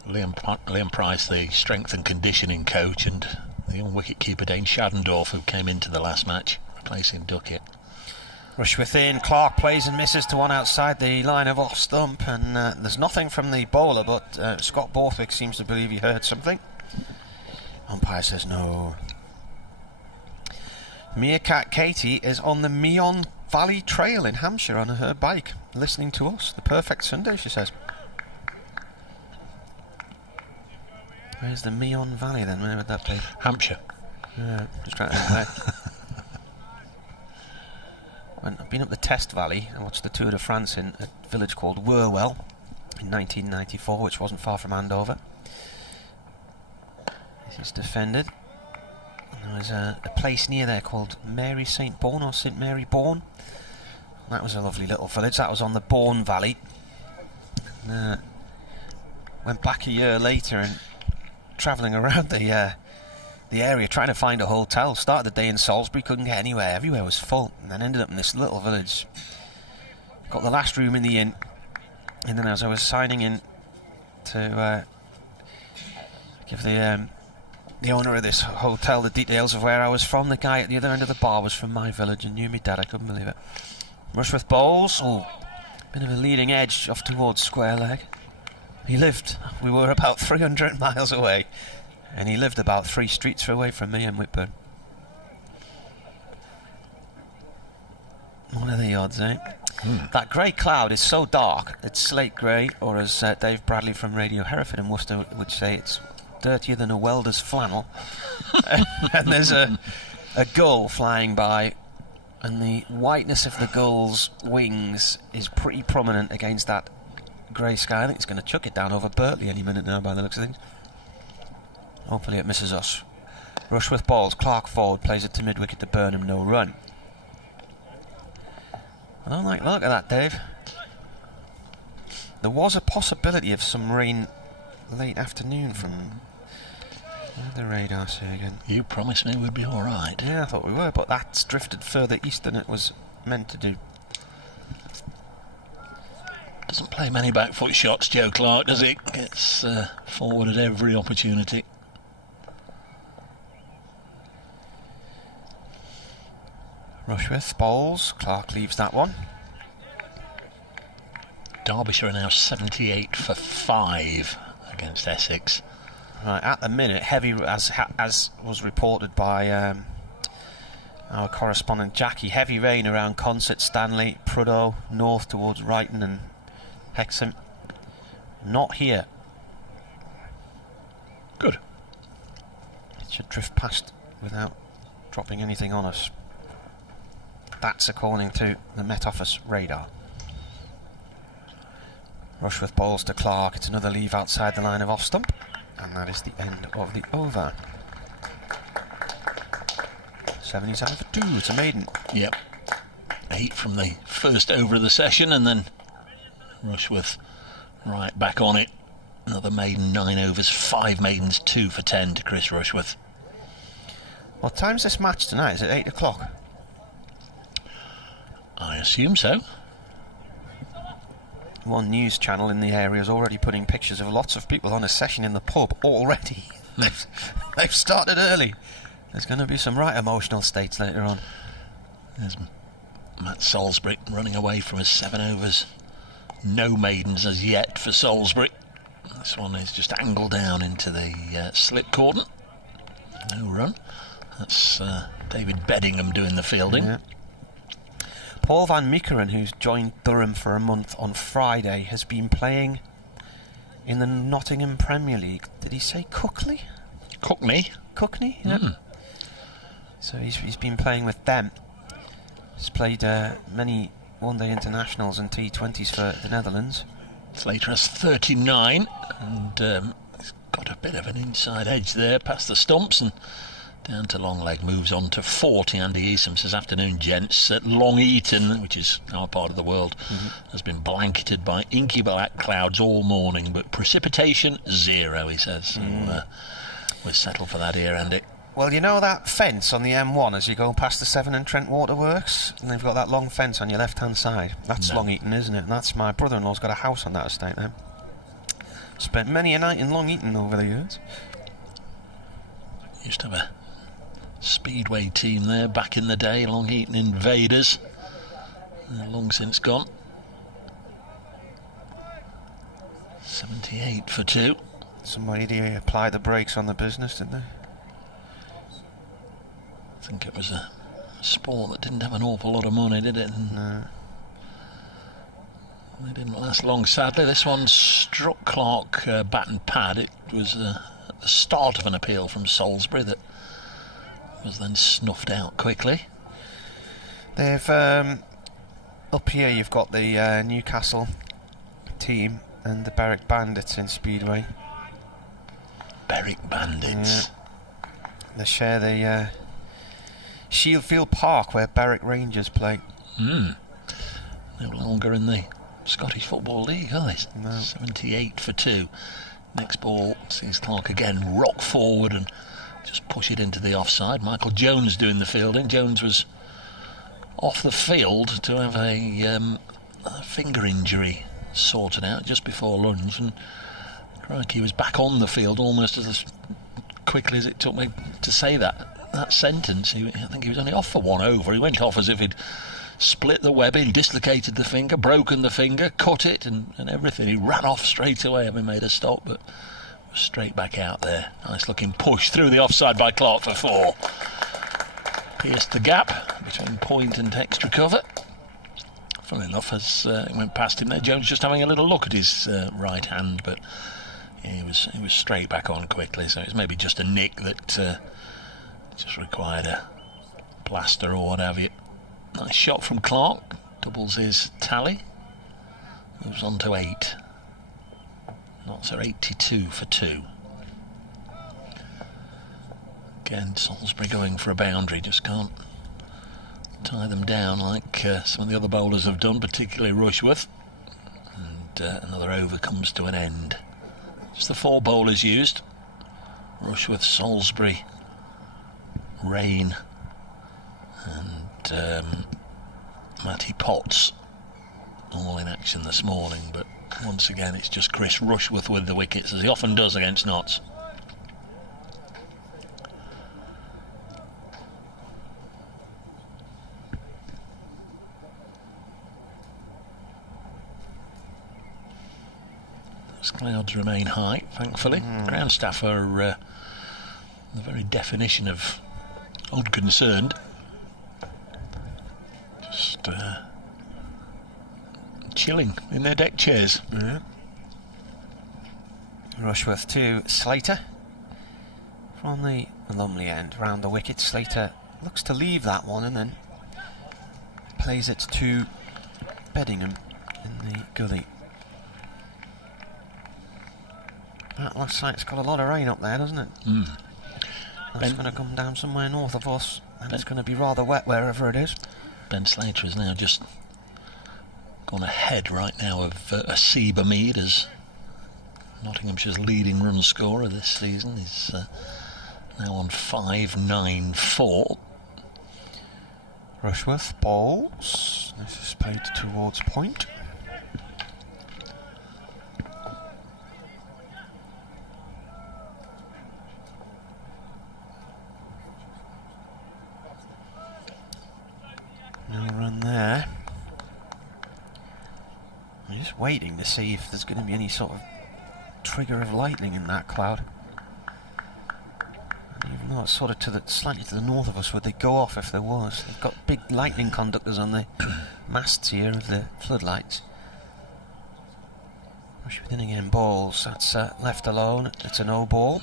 Liam Price, the strength and conditioning coach, and the young wicket-keeper Dane Shadendorf, who came into the last match replacing Duckett. Rush within, Clark plays and misses to one outside the line of off stump, and there's nothing from the bowler, but Scott Borthwick seems to believe he heard something. Umpire says no. Meerkat Katie is on the Meon Valley Trail in Hampshire on her bike, listening to us. The perfect Sunday, she says. Where's the Meon Valley then? Where would that be? Hampshire. Just trying to think where. I've been up the Test Valley. I watched the Tour de France in a village called Wherwell in 1994, which wasn't far from Andover. This is defended. And there was a place near there called Mary St. Bourne, or St. Mary Bourne. That was a lovely little village. That was on the Bourne Valley. Went back a year later and travelling around the area trying to find a hotel. Started the day in Salisbury, couldn't get anywhere. Everywhere was full, and then ended up in this little village. Got the last room in the inn, and then as I was signing in to give the owner of this hotel the details of where I was from, the guy at the other end of the bar was from my village and knew me dad. I couldn't believe it. Rushworth bowls. Oh, bit of a leading edge off towards square leg. He lived, we were about 300 miles away, and he lived about 3 streets away from me in Whitburn. What are the odds, eh? That grey cloud is so dark, it's slate grey, or as Dave Bradley from Radio Hereford in Worcester would say, it's dirtier than a welder's flannel. And there's a gull flying by, and the whiteness of the gull's wings is pretty prominent against that grey sky. I think it's going to chuck it down over Birtley any minute now by the looks of things. Hopefully it misses us. Rushworth balls, Clark forward, plays it to mid-wicket to Burnham, no run. I don't like the look of that, Dave. There was a possibility of some rain late afternoon from the radar, say again. You promised me we'd be alright. Yeah, I thought we were, but that's drifted further east than it was meant to do. Doesn't play many back foot shots, Joe Clark, does he? Gets forward at every opportunity. Rushworth bowls, Clark leaves that one. Derbyshire are now 78 for 5 against Essex. Right, at the minute, heavy, as was reported by our correspondent Jackie, heavy rain around Consett, Stanley, Prudhoe, north towards Brighton and Hexham. Not here. Good. It should drift past without dropping anything on us. That's according to the Met Office radar. Rushworth bowls to Clark. It's another leave outside the line of off stump, and that is the end of the over. 77 for 2. It's a maiden. Yep. 8 from the first over of the session, and then Rushworth right back on it. Another maiden, 9 overs, 5 maidens, 2 for 10 to Chris Rushworth. What time's this match tonight? Is it 8 o'clock? I assume so. One news channel in the area is already putting pictures of lots of people on a session in the pub already. They've started early. There's going to be some right emotional states later on. There's Matt Salisbury running away from his 7 overs. No maidens as yet for Salisbury. This one is just angled down into the slip cordon. No run. That's David Beddingham doing the fielding. Yeah. Paul van Meekeren, who's joined Durham for a month on Friday, has been playing in the Nottingham Premier League. Did he say Cookney? Cookney, yeah. So he's been playing with them. He's played many one-day internationals and T20s for the Netherlands. Slater has 39 and he's got a bit of an inside edge there past the stumps and down to long leg. Moves on to 40. Andy Easom says, afternoon gents. Long Eaton, which is our part of the world, has been blanketed by inky black clouds all morning, but precipitation 0, he says. So we're settled for that here, Andy. Well, you know that fence on the M1 as you go past the Severn and Trent Waterworks, and they've got that long fence on your left-hand side? That's Long Eaton, isn't it? And that's my brother-in-law's got a house on that estate there. Spent many a night in Long Eaton over the years. Used to have a speedway team there back in the day, Long Eaton Invaders. They're long since gone. 78 for 2. Somebody applied the brakes on the business, didn't they? I think it was a sport that didn't have an awful lot of money, did it? No. They didn't last long, sadly. This one struck Clark bat and pad. It was at the start of an appeal from Salisbury that was then snuffed out quickly. They've up here you've got the Newcastle team and the Berwick Bandits in Speedway. Berwick Bandits. Yeah. They share the Shieldfield Park where Berwick Rangers play. No longer in the Scottish Football League, are they? No. 78 for 2. Next ball sees Clark again rock forward and just push it into the offside. Michael Jones doing the fielding. Jones was off the field to have a finger injury sorted out just before lunch, and crikey, he was back on the field almost as quickly as it took me to say that sentence. I think he was only off for 1 over. He went off as if he'd split the webbing, dislocated the finger, broken the finger, cut it and everything. He ran off straight away, having made a stop, but was straight back out there. Nice looking push through the offside by Clark for 4. Pierced the gap between point and extra cover. Funnily enough, as it went past him there, Jones just having a little look at his right hand, but he was straight back on quickly, so it's maybe just a nick that just required a plaster or what have you. Nice shot from Clark, doubles his tally, moves on to 8. Knots are 82 for 2. Again, Salisbury going for a boundary, just can't tie them down like some of the other bowlers have done, particularly Rushworth. And another over comes to an end. Just the 4 bowlers used: Rushworth, Salisbury, Rain and Matty Potts, all in action this morning. But once again it's just Chris Rushworth with the wickets, as he often does against Notts. Those clouds remain high, thankfully. Ground staff are the very definition of unconcerned. Just chilling in their deck chairs. Yeah. Rushworth to Slater from the Lumley end round the wicket. Slater looks to leave that one and then plays it to Beddingham in the gully. That last night's got a lot of rain up there, doesn't it? That's going to come down somewhere north of us, and it's going to be rather wet wherever it is. Ben Slater has now just gone ahead right now of Asiba Mead as Nottinghamshire's leading run scorer this season. He's Now on 5-9-4. Rushworth bowls. This is played towards point. No run there. I'm just waiting to see if there's going to be any sort of trigger of lightning in that cloud. Even though it's sort of slightly to the north of us, would they go off if there was? They've got big lightning conductors on the masts here of the floodlights. Rush within again, balls. That's left alone. It's a no ball.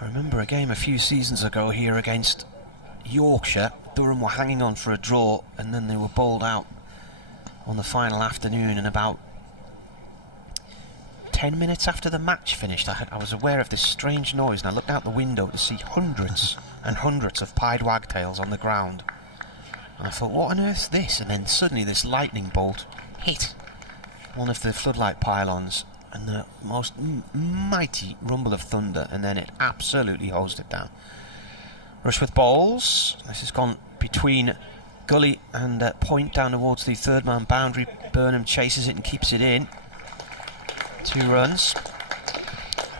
I remember a game a few seasons ago here against Yorkshire. Durham were hanging on for a draw, and then they were bowled out on the final afternoon, and about 10 minutes after the match finished, I was aware of this strange noise, and I looked out the window to see hundreds and hundreds of pied wagtails on the ground. And I thought, what on earth's this? And then suddenly this lightning bolt hit one of the floodlight pylons, and the most mighty rumble of thunder, and then it absolutely hosed it down. Rushworth bowls. This has gone between gully and point down towards the third man boundary. Burnham chases it and keeps it in. 2 runs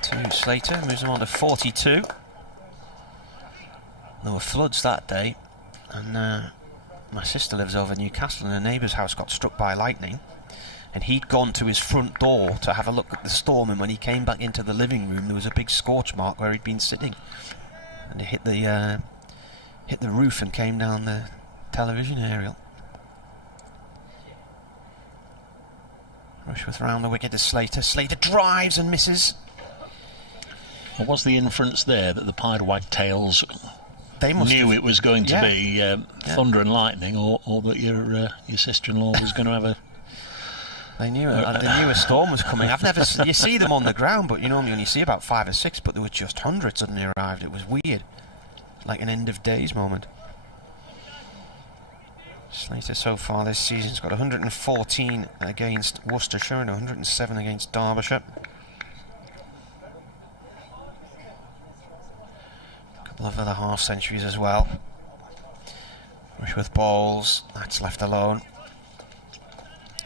to Slater, moves him on to 42. There were floods that day, and my sister lives over Newcastle, and her neighbour's house got struck by lightning, and he'd gone to his front door to have a look at the storm, and when he came back into the living room there was a big scorch mark where he'd been sitting, and it hit the roof and came down the television aerial. Rushworth round the wicket to Slater. Slater drives and misses. What was the inference there, that the pied wagtails They knew it was going to be thunder and lightning, or that your sister-in-law was going to have a... They knew a storm was coming. You see them on the ground, but you normally only see about 5 or 6, but there were just hundreds suddenly arrived. It was weird, like an end of days moment. Slater so far this season's got 114 against Worcestershire and 107 against Derbyshire. A couple of other half centuries as well. Rushworth bowls, that's left alone.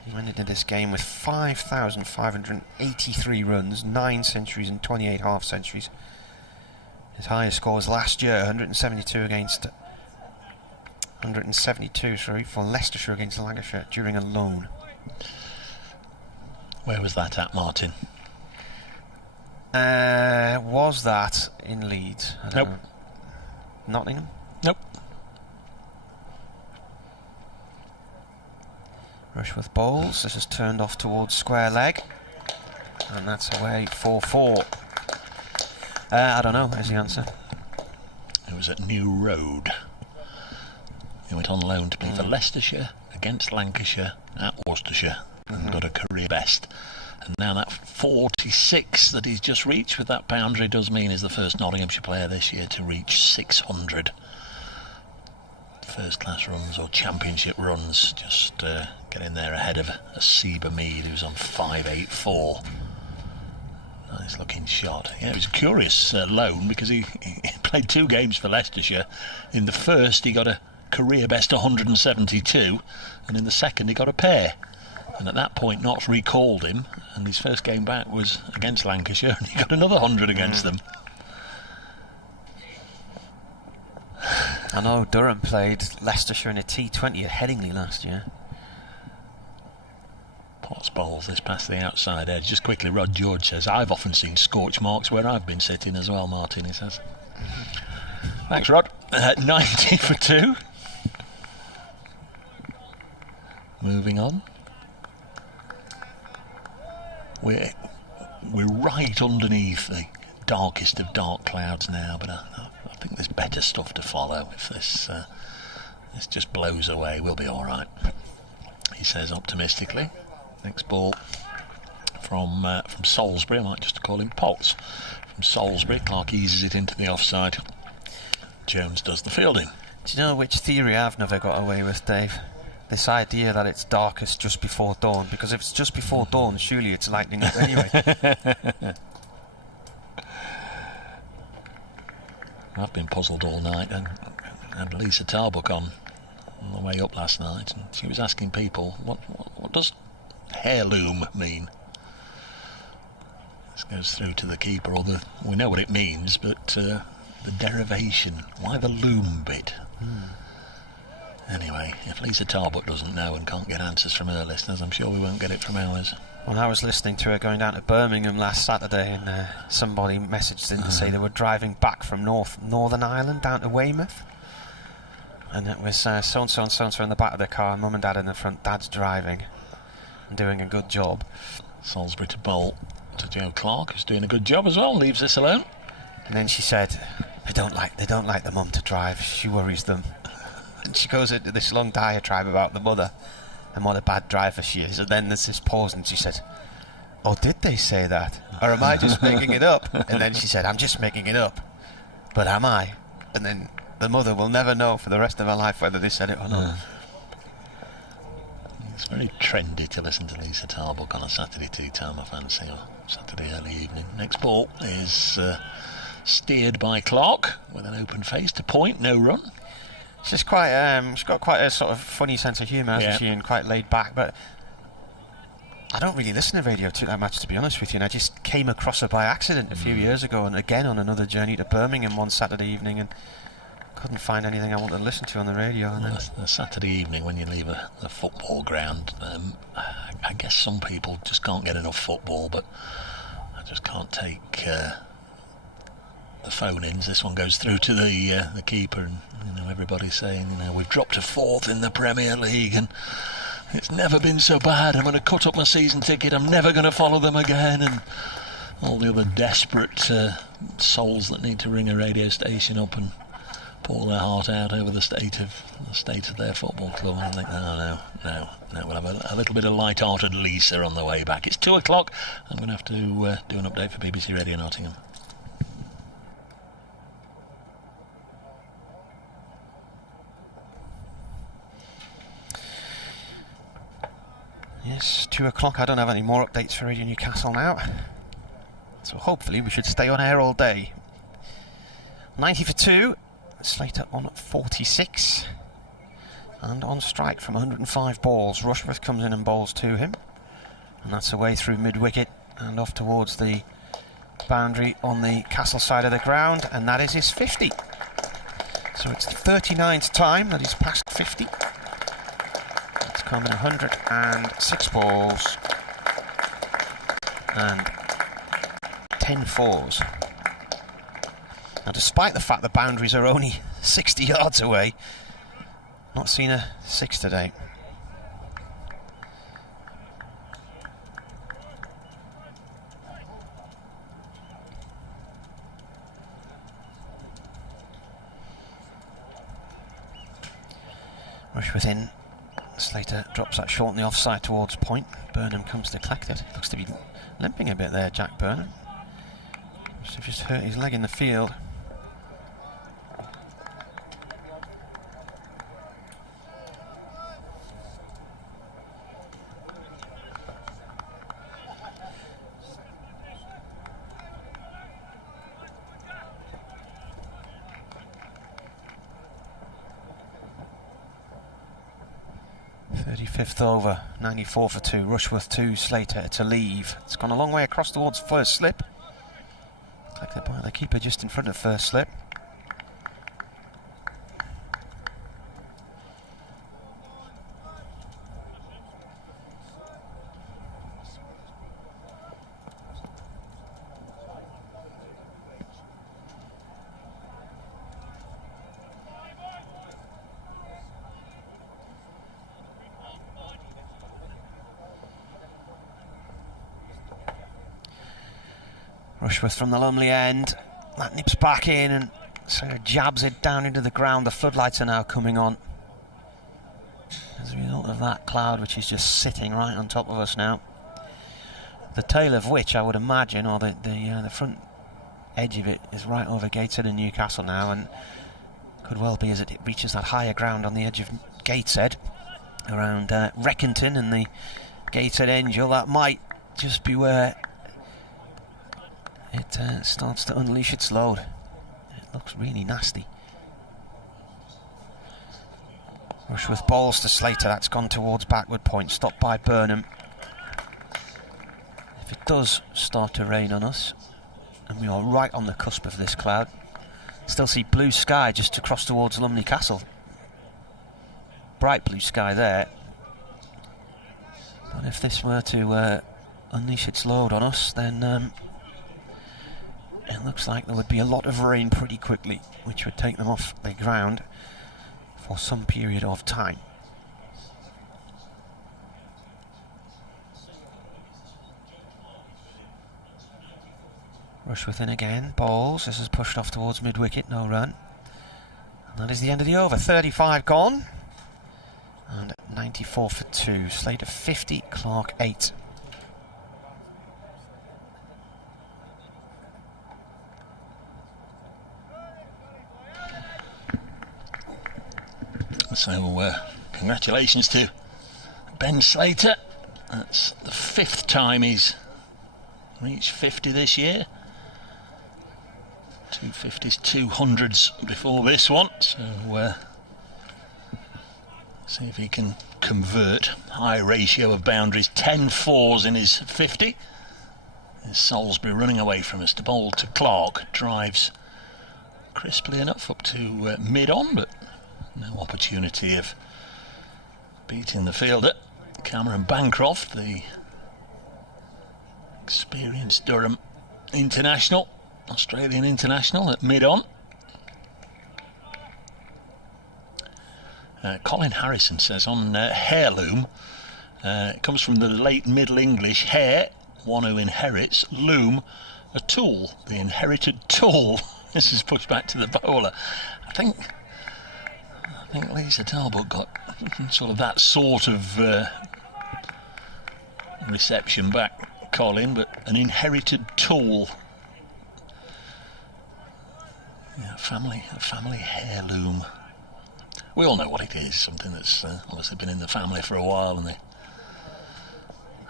He went into this game with 5,583 runs, 9 centuries and 28 half centuries. His highest score was last year, 172 for Leicestershire against Lancashire during a loan. Where was that at, Martin? Was that in Leeds? I don't know. Nottingham? Nope. Rushworth bowls. This is turned off towards square leg, and that's away for 4. I don't know, is the answer. It was at New Road. He went on loan to play for Leicestershire against Lancashire at Worcestershire and got a career best. And now that 46 that he's just reached with that boundary does mean he's the first Nottinghamshire player this year to reach 600 first class runs or championship runs. Just getting there ahead of a Seba Mead, who's on 584. Nice looking shot. Yeah, it was a curious loan, because he played 2 games for Leicestershire. In the first he got a career best 172, and in the second he got a pair, and at that point Notts recalled him, and his first game back was against Lancashire, and he got another 100 against them. I know Durham played Leicestershire in a T20 at Headingley last year. Potts bowls this past the outside edge. Just quickly, Rod George says, I've often seen scorch marks where I've been sitting as well, Martin, he says. Thanks, Rod. 90 for 2. Moving on. We're right underneath the darkest of dark clouds now, but I think there's better stuff to follow. If this just blows away, we'll be all right, he says optimistically. Next ball from Salisbury. I might just call him Potts. From Salisbury, Clark eases it into the offside. Jones does the fielding. Do you know which theory I've never got away with, Dave? This idea that it's darkest just before dawn, because if it's just before dawn, surely it's lightning up anyway. I've been puzzled all night, and had Lisa Tarbuck on the way up last night, and she was asking people, what does heirloom mean? This goes through to the keeper, we know what it means, but the derivation, why the loom bit? Anyway, if Lisa Tarbuck doesn't know and can't get answers from her listeners, I'm sure we won't get it from ours. Well, I was listening to her going down to Birmingham last Saturday, and somebody messaged in to say they were driving back from Northern Ireland down to Weymouth, and it was so-and-so and so-and-so in the back of the car, mum and dad in the front, dad's driving and doing a good job. Salisbury to Bolt to Joe Clark, who's doing a good job as well, leaves this alone. And then she said, they don't like the mum to drive, she worries them. And she goes into this long diatribe about the mother and what a bad driver she is, and then there's this pause and she said, oh, did they say that? Or am I just making it up? And then she said, I'm just making it up, but am I? And then the mother will never know for the rest of her life whether they said it or not. It's very trendy to listen to Lisa Tarbuck on a Saturday tea time, I fancy, or Saturday early evening. Next ball is steered by Clark with an open face to point, no run. She's quite, she's got quite a sort of funny sense of humour, hasn't she, and quite laid back, but I don't really listen to radio too that much, to be honest with you, and I just came across her by accident a few years ago, and again on another journey to Birmingham one Saturday evening, and couldn't find anything I wanted to listen to on the radio. And well, a Saturday evening when you leave a football ground, I guess some people just can't get enough football, but I just can't take the phone-ins. This one goes through to the keeper, and everybody's saying, we've dropped to 4th in the Premier League, and it's never been so bad. I'm going to cut up my season ticket. I'm never going to follow them again, and all the other desperate souls that need to ring a radio station up and pour their heart out over the state of their football club. And I think, no, we'll have a little bit of light-hearted Lisa on the way back. It's 2 o'clock. I'm going to have to do an update for BBC Radio Nottingham. Yes, 2 o'clock. I don't have any more updates for Radio Newcastle now, so hopefully we should stay on air all day. 90 for 2. Slater on 46 and on strike from 105 balls. Rushworth comes in and bowls to him, and that's away through mid-wicket and off towards the boundary on the Castle side of the ground, and that is his 50. So it's the 39th time that he's passed 50. It's come in 106 balls and 10 fours. Now, despite the fact the boundaries are only 60 yards away, not seen a 6 today. Rushworth in. Slater drops that short on the offside towards point. Burnham comes to collect it. Looks to be limping a bit there, Jack Burnham. Must have just hurt his leg in the field. Fifth over, 94 for 2. Rushworth 2, Slater to leave. It's gone a long way across towards first slip. Collected by the keeper just in front of first slip. Rushworth from the Lumley end. That nips back in and sort of jabs it down into the ground. The floodlights are now coming on as a result of that cloud, which is just sitting right on top of us now. The tail of which I would imagine, or the front edge of it, is right over Gateshead and Newcastle now, and could well be as it reaches that higher ground on the edge of Gateshead around Reckenton and the Gateshead Angel. That might just be where it starts to unleash its load. looks really nasty. Rush with balls to Slater, that's gone towards backward point, stopped by Burnham. If it does start to rain on us, and we are right on the cusp of this cloud, still see blue sky just across towards Lumley Castle. Bright blue sky there. But if this were to unleash its load on us, then it looks like there would be a lot of rain pretty quickly, which would take them off the ground for some period of time. Rush within again, balls, this is pushed off towards mid-wicket, no run. And that is the end of the over, 35 gone. And 94 for 2, Slater 50, Clark 8. So, congratulations to Ben Slater. That's the 5th time he's reached 50 this year. 2 50s, 200s before this one. So, see if he can convert. High ratio of boundaries, 10 4s in his 50. There's Salisbury running away from us to bowl to Clark. Drives crisply enough up to mid-on, but no opportunity of beating the fielder. Cameron Bancroft, the experienced Durham international, Australian international, at mid-on. Colin Harrison says on heirloom, it comes from the late Middle English hair, one who inherits, loom, a tool, the inherited tool. This is pushed back to the bowler. I think Lisa Talbot got sort of that sort of reception back, Colin, but an inherited tool. Yeah, a family heirloom. We all know what it is, something that's obviously been in the family for a while, and they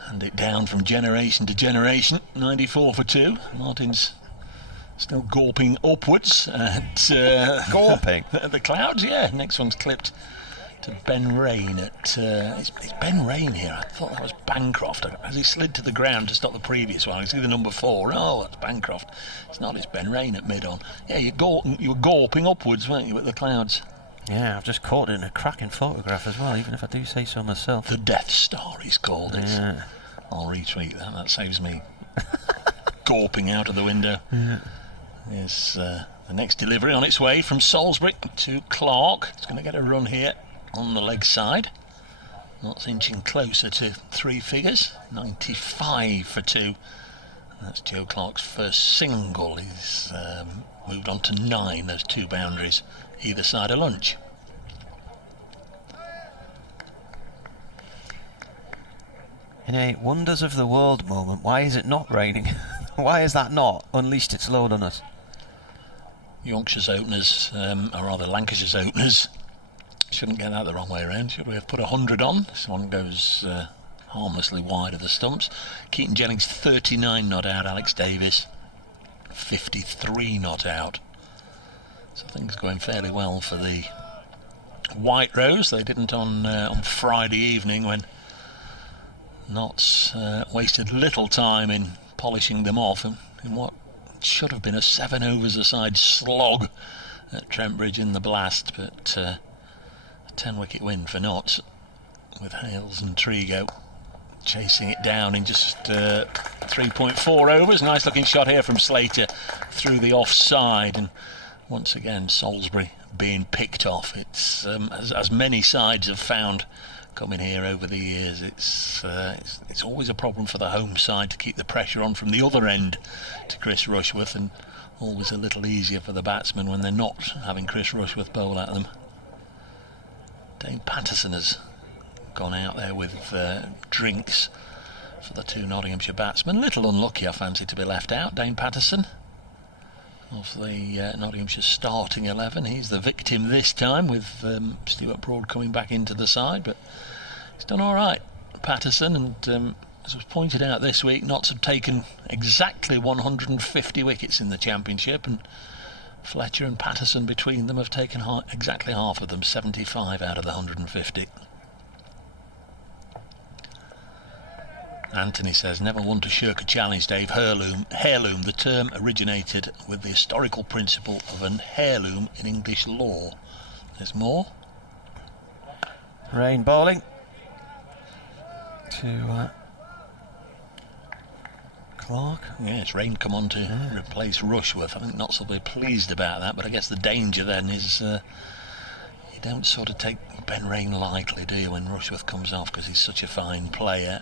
hand it down from generation to generation. 94 for 2. Martin's still gawping upwards at Gawping? the clouds, yeah. Next one's clipped to Ben Rain at... it's Ben Rain here. I thought that was Bancroft. As he slid to the ground to stop the previous one, I see the number 4. Oh, that's Bancroft. It's not, it's Ben Rain at mid-on. Yeah, you were gawping upwards, weren't you, at the clouds? Yeah, I've just caught it in a cracking photograph as well, even if I do say so myself. The Death Star, he's called it. Yeah. I'll retweet that. That saves me gawping out of the window. Yeah. Here's the next delivery on its way from Salisbury to Clark. It's going to get a run here on the leg side. Not inching closer to 3 figures. 95 for 2. That's Joe Clark's first single. He's moved on to 9, those 2 boundaries either side of lunch. In a wonders of the world moment, why is it not raining? Why is that not unleashed its load on us? Yorkshire's openers, or rather Lancashire's openers, shouldn't get that the wrong way around. Should we have put 100 on? This one goes harmlessly wide of the stumps. Keaton Jennings 39 not out, Alex Davis 53 not out. So things going fairly well for the White Rose. They didn't on Friday evening, when Notts wasted little time in polishing them off in what should have been a 7 overs a side slog at Trent Bridge in the blast, but a 10-wicket win for Notts, with Hales and Trigo chasing it down in just 3.4 overs. Nice looking shot here from Slater through the offside, and once again Salisbury being picked off. It's as many sides have found coming here over the years, it's always a problem for the home side to keep the pressure on from the other end to Chris Rushworth, and always a little easier for the batsmen when they're not having Chris Rushworth bowl at them. Dane Patterson has gone out there with drinks for the 2 Nottinghamshire batsmen. Little unlucky, I fancy, to be left out. Dane Patterson of the Nottinghamshire starting 11. He's the victim this time, with Stuart Broad coming back into the side, but he's done all right, Patterson, and as was pointed out this week, Notts have taken exactly 150 wickets in the Championship, and Fletcher and Patterson between them have taken exactly half of them, 75 out of the 150. Anthony says, never one to shirk a challenge, Dave. Heirloom, the term originated with the historical principle of an heirloom in English law. There's more. Rain bowling to Clark. Yes, Rain come on to replace Rushworth. I think Notts will be pleased about that, but I guess the danger then is you don't sort of take Ben Rain lightly, do you, when Rushworth comes off, because he's such a fine player.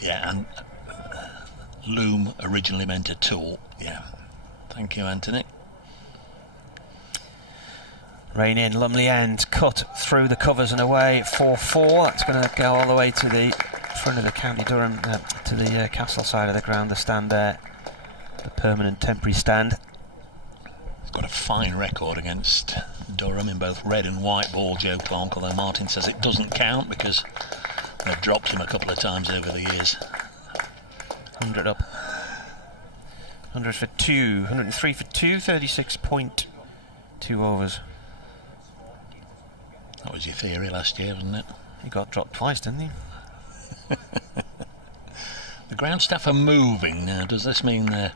Yeah, and loom originally meant a tool. Yeah, thank you, Anthony. Rain in, Lumley End, cut through the covers and away, 4-4. That's going to go all the way to the front of the County Durham, to the Castle side of the ground, the stand there, the permanent temporary stand. He's got a fine record against Durham in both red and white ball, Joe Clark, although Martin says it doesn't count because they've dropped him a couple of times over the years. 100 up. 100 for 2, 103 for 2, 36.2 overs. That was your theory last year, wasn't it? He got dropped twice, didn't he? The ground staff are moving now. Does this mean they're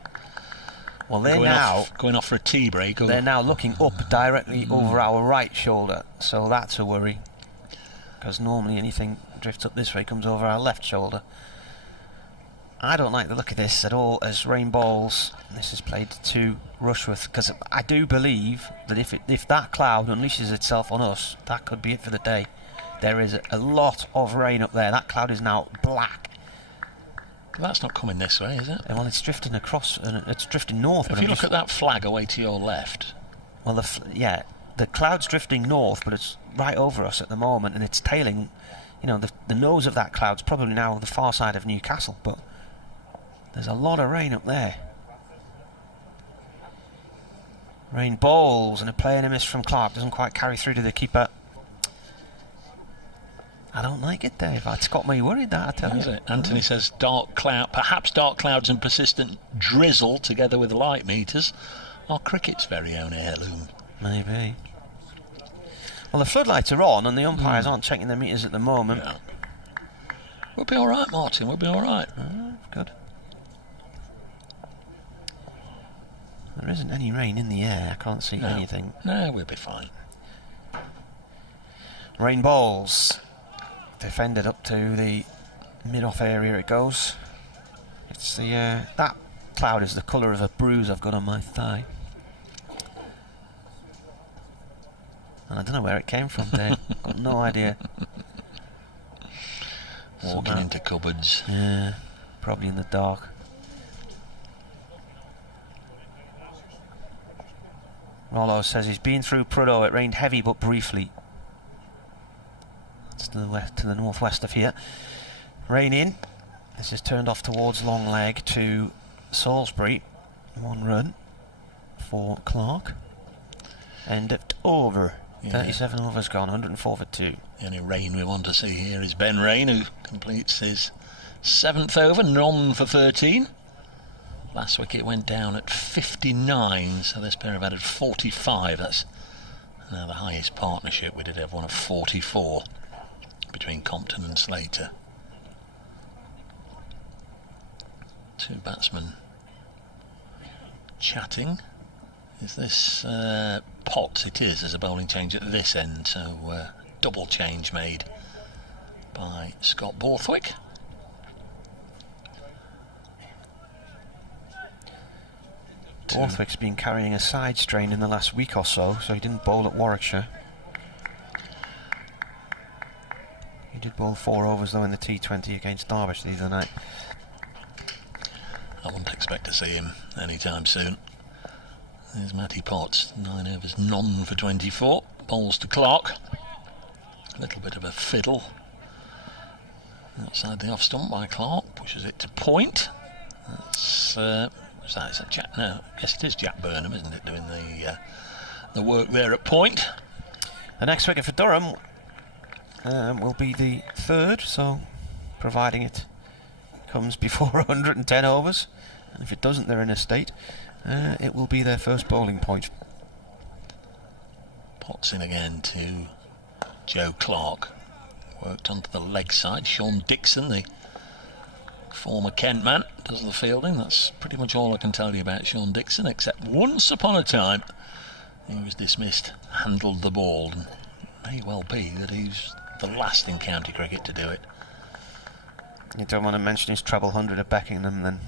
going off for a tea break? Or? They're now looking up directly over our right shoulder, so that's a worry. Because normally anything drifts up this way comes over our left shoulder. I don't like the look of this at all as Rain bowls. This is played to Rushworth, because I do believe that if that cloud unleashes itself on us, that could be it for the day. There is a lot of rain up there. That cloud is now black. But that's not coming this way, is it? Well, it's drifting across, and it's drifting north. If you look at that flag away to your left. Well, the cloud's drifting north, but it's right over us at the moment, and it's tailing. You know, the nose of that cloud's probably now the far side of Newcastle, but there's a lot of rain up there. Rain bowls, and a play and a miss from Clark. Doesn't quite carry through to the keeper. I don't like it, Dave. It's got me worried, that, I tell you. Anthony says perhaps dark clouds and persistent drizzle together with light meters are cricket's very own heirloom. Maybe. Well, the floodlights are on and the umpires aren't checking the meters at the moment. Yeah. We'll be alright, Martin, we'll be alright. Good. There isn't any rain in the air. I can't see anything. No, we'll be fine. Rain bowls. Defended up to the mid-off area it goes. It's the that cloud is the colour of a bruise I've got on my thigh. And I don't know where it came from, Dave. Got no idea. Walking into cupboards. Yeah, probably in the dark. Rollo says he's been through Prudhoe. It rained heavy but briefly. That's to the northwest of here. Rain in. This is turned off towards long leg to Salisbury. 1 run for Clark. End it over. Yeah. 37 overs gone, 104 for 2. The only Rain we want to see here is Ben Rain, who completes his 7th over, none for 13. Last wicket went down at 59, so this pair have added 45. That's now the highest partnership. We did have one of 44 between Compton and Slater. 2 batsmen chatting. Is this Potts? It is. There's a bowling change at this end, so double change made by Scott Borthwick. Borthwick's been carrying a side strain in the last week or so he didn't bowl at Warwickshire. He did bowl 4 overs though in the T20 against Derbyshire the other night. I wouldn't expect to see him anytime soon. There's Matty Potts, 9 overs, none for 24. Bowls to Clark. A little bit of a fiddle outside the off stump by Clark. Pushes it to point. That's what's that? Is that Jack? No, yes, it is Jack Burnham, isn't it, doing the work there at point. The next wicket for Durham will be the 3rd, so providing it comes before 110 overs, and if it doesn't, they're in a state. It will be their first bowling point. Pots in again to Joe Clark. Worked onto the leg side. Sean Dixon, the former Kent man, does the fielding. That's pretty much all I can tell you about Sean Dixon, except once upon a time he was dismissed, handled the ball, and it may well be that he's the last in county cricket to do it. You don't want to mention his treble 100 at Beckenham then?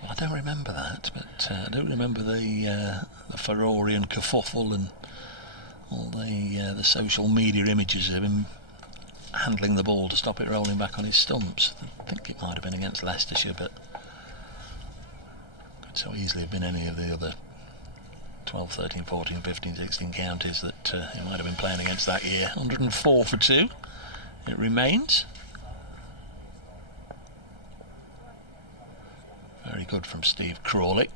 Well, I don't remember that, but I don't remember the furore and kerfuffle and all the social media images of him handling the ball to stop it rolling back on his stumps. I think it might have been against Leicestershire, but could so easily have been any of the other 12, 13, 14, 15, 16 counties that he might have been playing against that year. 104 for 2 it remains. Very good from Steve Crawley.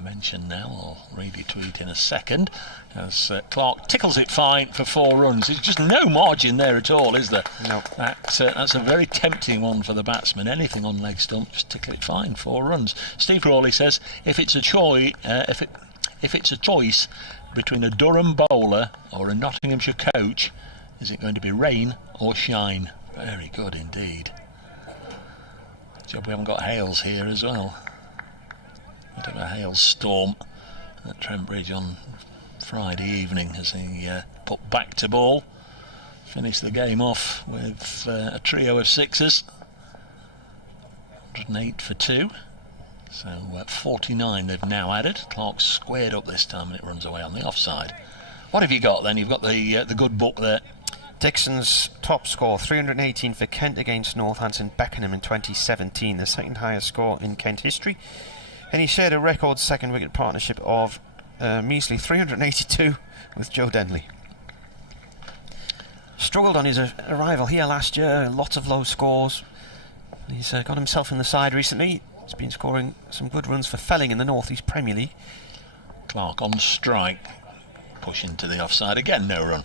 Mentioned now, I'll read your tweet in a second, as Clark tickles it fine for 4 runs. There's just no margin there at all, is there? No. That's a very tempting one for the batsman. Anything on leg stump, just tickle it fine, 4 runs. Steve Crawley says, if it's a choice between a Durham bowler or a Nottinghamshire coach, is it going to be rain or shine? Very good indeed. Job we haven't got Hales here as well. Bit of a hailstorm at Trent Bridge on Friday evening as he put back to ball. Finished the game off with a trio of 6s. 108 for 2. So 49 they've now added. Clark's squared up this time and it runs away on the offside. What have you got then? You've got the good book there. Dixon's top score, 318 for Kent against Northampton Beckenham in 2017, the second highest score in Kent history. And he shared a record second wicket partnership of measly 382 with Joe Denley. Struggled on his arrival here last year, lots of low scores. He's got himself in the side recently. He's been scoring some good runs for Felling in the North East Premier League. Clark on strike, pushing to the offside again, no run.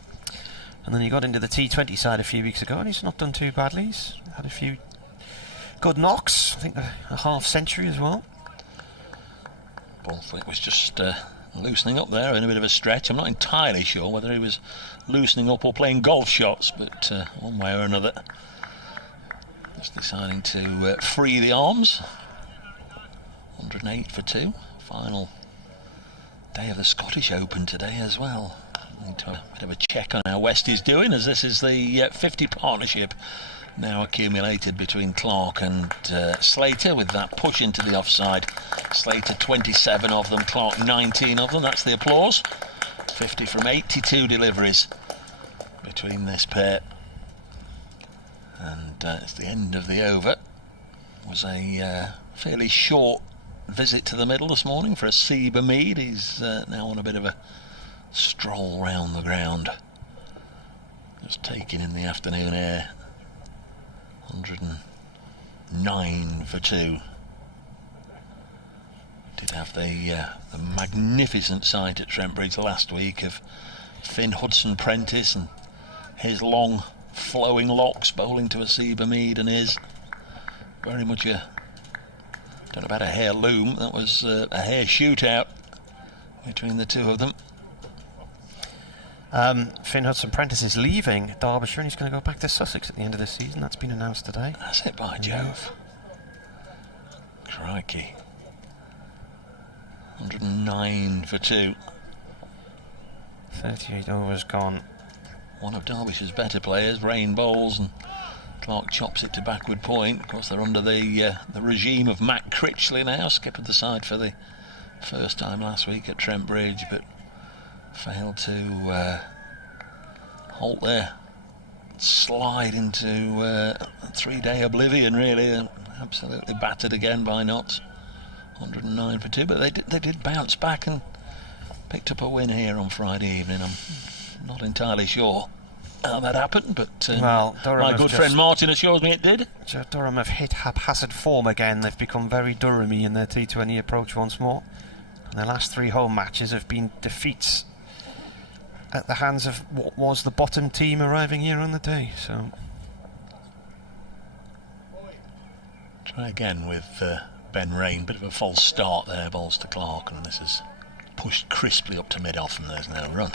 And then he got into the T20 side a few weeks ago and he's not done too badly. He's had a few good knocks, I think a half century as well. Borthwick was just loosening up there in a bit of a stretch. I'm not entirely sure whether he was loosening up or playing golf shots, but one way or another, just deciding to free the arms. 108 for 2. Final day of the Scottish Open today as well. Need to have a bit of a check on how West is doing, as this is the 50 partnership now accumulated between Clark and Slater, with that push into the offside. Slater 27 of them, Clark 19 of them. That's the applause. 50 from 82 deliveries between this pair. And it's the end of the over. It was a fairly short visit to the middle this morning for a Seba Mead. He's now on a bit of a stroll round the ground, just taking in the afternoon air. 109 for 2. Did have the magnificent sight at Trent Bridge last week of Finn Hudson-Prentice and his long flowing locks bowling to a Seba Mead, and his very much a, don't know about a hair loom, that was a hair shootout between the two of them. Finn Hudson-Prentice is leaving Derbyshire and he's going to go back to Sussex at the end of the season. That's been announced today. That's it, by Jove. Crikey. 109 for 2. 38 overs gone. One of Derbyshire's better players, Rain bowls, and Clark chops it to backward point. Of course, they're under the regime of Matt Critchley now, skippered the side for the first time last week at Trent Bridge, but failed to halt there, slide into a 3-day oblivion, really. Absolutely battered again by Notts. 109 for 2, but they did bounce back and picked up a win here on Friday evening. I'm not entirely sure how that happened, but well, my good friend Martin assures me it did. Durham have hit haphazard form again. They've become very Durham-y in their T20 approach once more. And their last 3 home matches have been defeats at the hands of what was the bottom team arriving here on the day. So Try again with Ben Rain. Bit of a false start there, balls to Clark, and this is pushed crisply up to mid-off, and there's no run.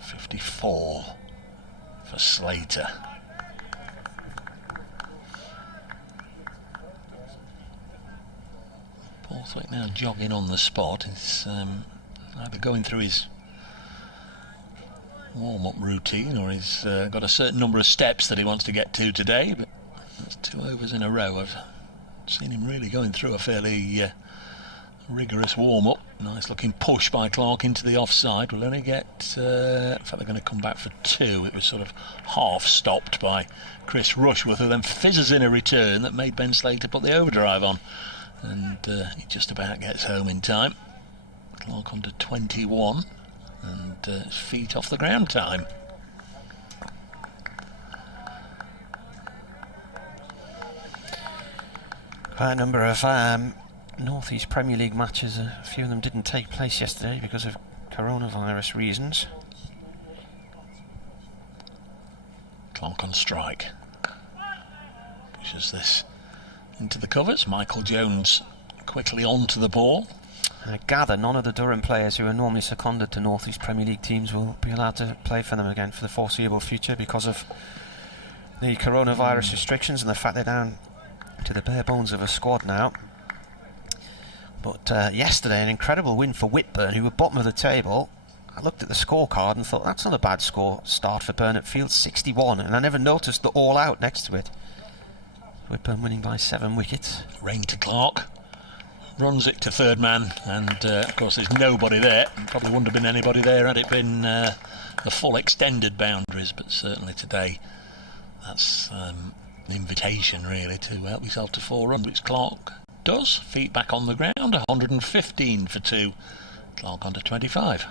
54 for Slater. Borthwick now jogging on the spot. He's either going through his warm-up routine, or he's got a certain number of steps that he wants to get to today, but that's 2 overs in a row. I've seen him really going through a fairly rigorous warm-up. Nice looking push by Clark into the offside. We'll only get, in fact they're going to come back for 2. It was sort of half stopped by Chris Rushworth, who then fizzes in a return that made Ben Slater put the overdrive on, and he just about gets home in time. Clark under 21, and feet off the ground time. Quite a number of North East Premier League matches. A few of them didn't take place yesterday because of coronavirus reasons. Clark on strike. Pushes this into the covers. Michael Jones quickly onto the ball. I gather none of the Durham players who are normally seconded to North East Premier League teams will be allowed to play for them again for the foreseeable future because of the coronavirus restrictions and the fact they're down to the bare bones of a squad now. But yesterday, an incredible win for Whitburn, who were bottom of the table. I looked at the scorecard and thought, that's not a bad start for Burnett Field, 61, and I never noticed the all out next to it. Whitburn winning by 7 wickets. Rain to Clark. Runs it to third man, and of course there's nobody there. Probably wouldn't have been anybody there had it been the full extended boundaries, but certainly today that's an invitation really to help yourself to 4 runs, which Clark does. Feet back on the ground, 115 for 2. Clark under 25.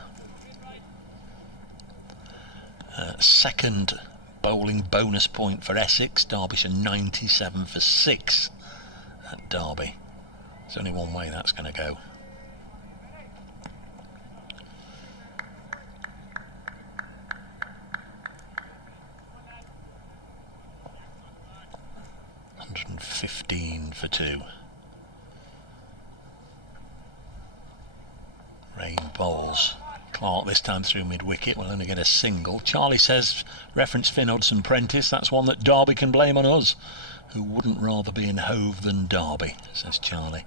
Second bowling bonus point for Essex. Derbyshire 97 for 6 at Derby. There's only one way that's going to go. $115 for 2. Rain bowls. Clark this time through mid-wicket will only get a single. Charlie says, reference Finn Hudson-Prentice, that's one that Derby can blame on us. Who wouldn't rather be in Hove than Derby, says Charlie.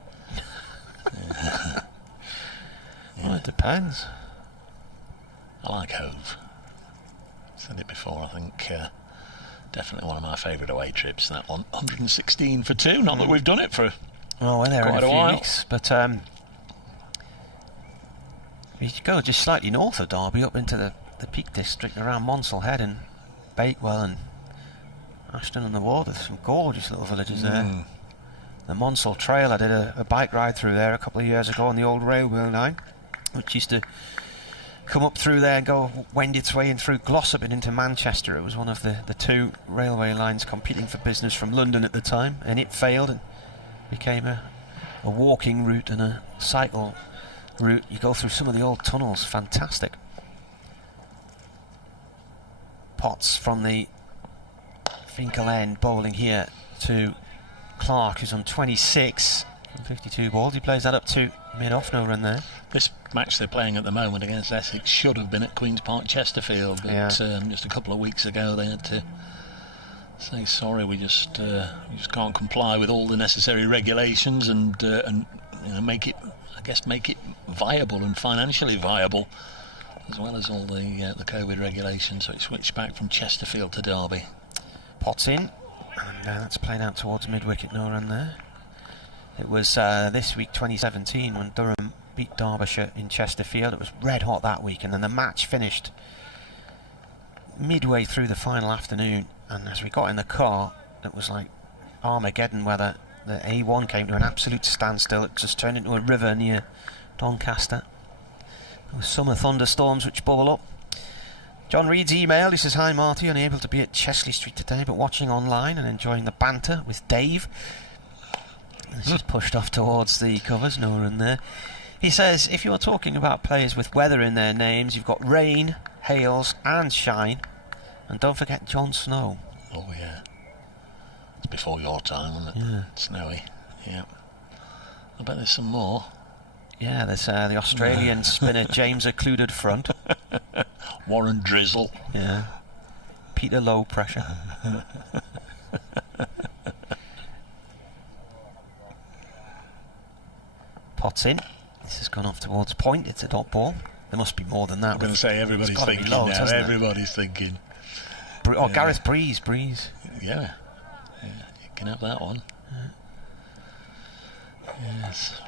Well, it depends. I like Hove. Said it before, I think definitely one of my favourite away trips, that one. 116 for 2, not that we've done it for we're there in quite a few while. weeks, but you go just slightly north of Derby up into the Peak District around Monsell Head and Bakewell and Ashton on the Ward. There's some gorgeous little villages there. The Monsell Trail, I did a bike ride through there a couple of years ago on the old railway line, which used to come up through there and wend its way in through Glossop and into Manchester. It was one of the 2 railway lines competing for business from London at the time, and it failed and became a walking route and a cycle route. You go through some of the old tunnels, fantastic. Potts from the Finkel end bowling here to Clark, who's on 26 from 52 balls. He plays that up to mid-off, no run there. This match they're playing at the moment against Essex should have been at Queen's Park, Chesterfield, but just a couple of weeks ago they had to say sorry, we just can't comply with all the necessary regulations and make it viable and financially viable, as well as all the COVID regulations. So it switched back from Chesterfield to Derby. Potts in, and that's played out towards mid-wicket, no run there. It was this week 2017 when Durham beat Derbyshire in Chesterfield. It was red hot that week, and then the match finished midway through the final afternoon, and as we got in the car it was like Armageddon weather. The A1 came to an absolute standstill. It just turned into a river near Doncaster. There were summer thunderstorms which bubble up. John Reed's email, he says, hi Marty, unable to be at Chesley Street today but watching online and enjoying the banter with Dave. This is pushed off towards the covers, no run there. He says, if you are talking about players with weather in their names, you've got rain, hails and shine, and don't forget Jon Snow. Oh yeah. It's before your time, wasn't it? Yeah. Snowy. Yeah. I bet there's some more. Yeah, there's the Australian spinner James occluded front. Warren Drizzle. Yeah. Peter low pressure. Potts in. This has gone off towards point. It's a dot ball. There must be more than that. I'm going to say everybody's thinking loads, now. Everybody's thinking. Gareth Breeze. Yeah. You can have that one. Yes.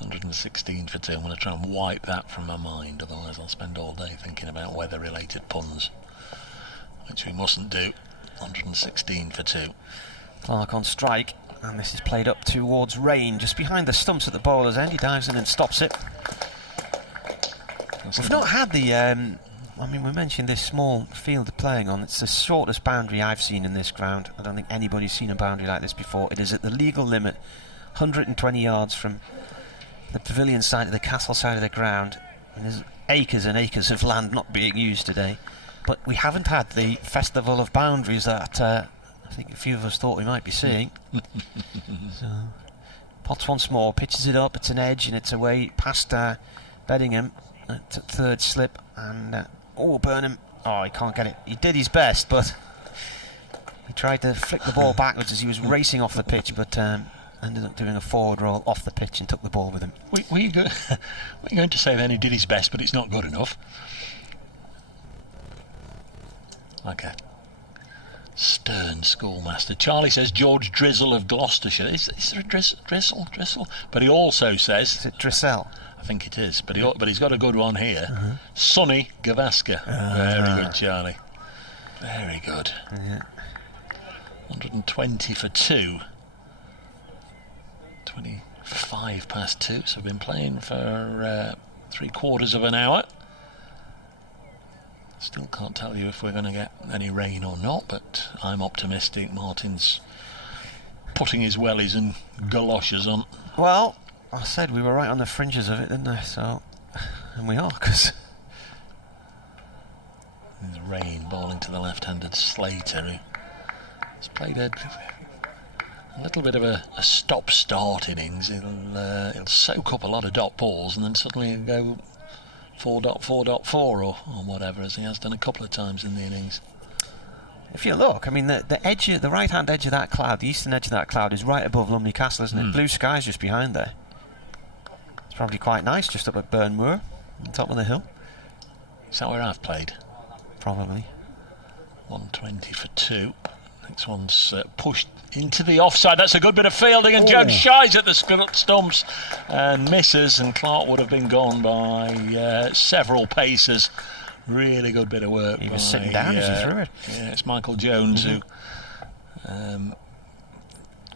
$116 for 2. I'm going to try and wipe that from my mind, otherwise I'll spend all day thinking about weather-related puns, which we mustn't do. $116 for 2. Clark on strike, and this is played up towards Rain, just behind the stumps at the bowler's end. He dives in and stops it. We've not had the, I mean, we mentioned this small field playing on. It's the shortest boundary I've seen in this ground. I don't think anybody's seen a boundary like this before. It is at the legal limit, 120 yards from the pavilion side to the castle side of the ground. And there's acres and acres of land not being used today. But we haven't had the festival of boundaries that I think a few of us thought we might be seeing. So, Potts once more, pitches it up, it's an edge and it's away past Beddingham at third slip, and Burnham, he can't get it. He did his best, but he tried to flick the ball backwards as he was racing off the pitch, but ended up doing a forward roll off the pitch and took the ball with him. Were you going to say then he did his best, but it's not good enough? Like a stern schoolmaster. Charlie says George Drizzle of Gloucestershire. Is there a Drizzle? But he also says... Is it Drissel? I think it is, but he's got a good one here. Sonny Gavaskar. Very good, Charlie. Very good. 120 for 2. 25 past 2, so we've been playing for 3/4 of an hour. Still can't tell you if we're going to get any rain or not, but I'm optimistic. Martin's putting his wellies and galoshes on. Well, I said we were right on the fringes of it, didn't I? So, and we are, because there's rain bowling to the left-handed Slater, who has played a little bit of a stop-start innings. He'll soak up a lot of dot balls and then suddenly he'll go 4.4.4 or whatever, as he has done a couple of times in the innings. If you look, I mean, the right-hand edge of that cloud, the eastern edge of that cloud is right above Lumley Castle, isn't it? Blue sky's just behind there. It's probably quite nice just up at Burnmoor, on top of the hill. Is that where I've played? Probably. 120 for 2. Next one's pushed into the offside. That's a good bit of fielding, and Jones shies at the stumps and misses, and Clark would have been gone by several paces. Really good bit of work. He was sitting down as he threw it. Yeah, it's Michael Jones who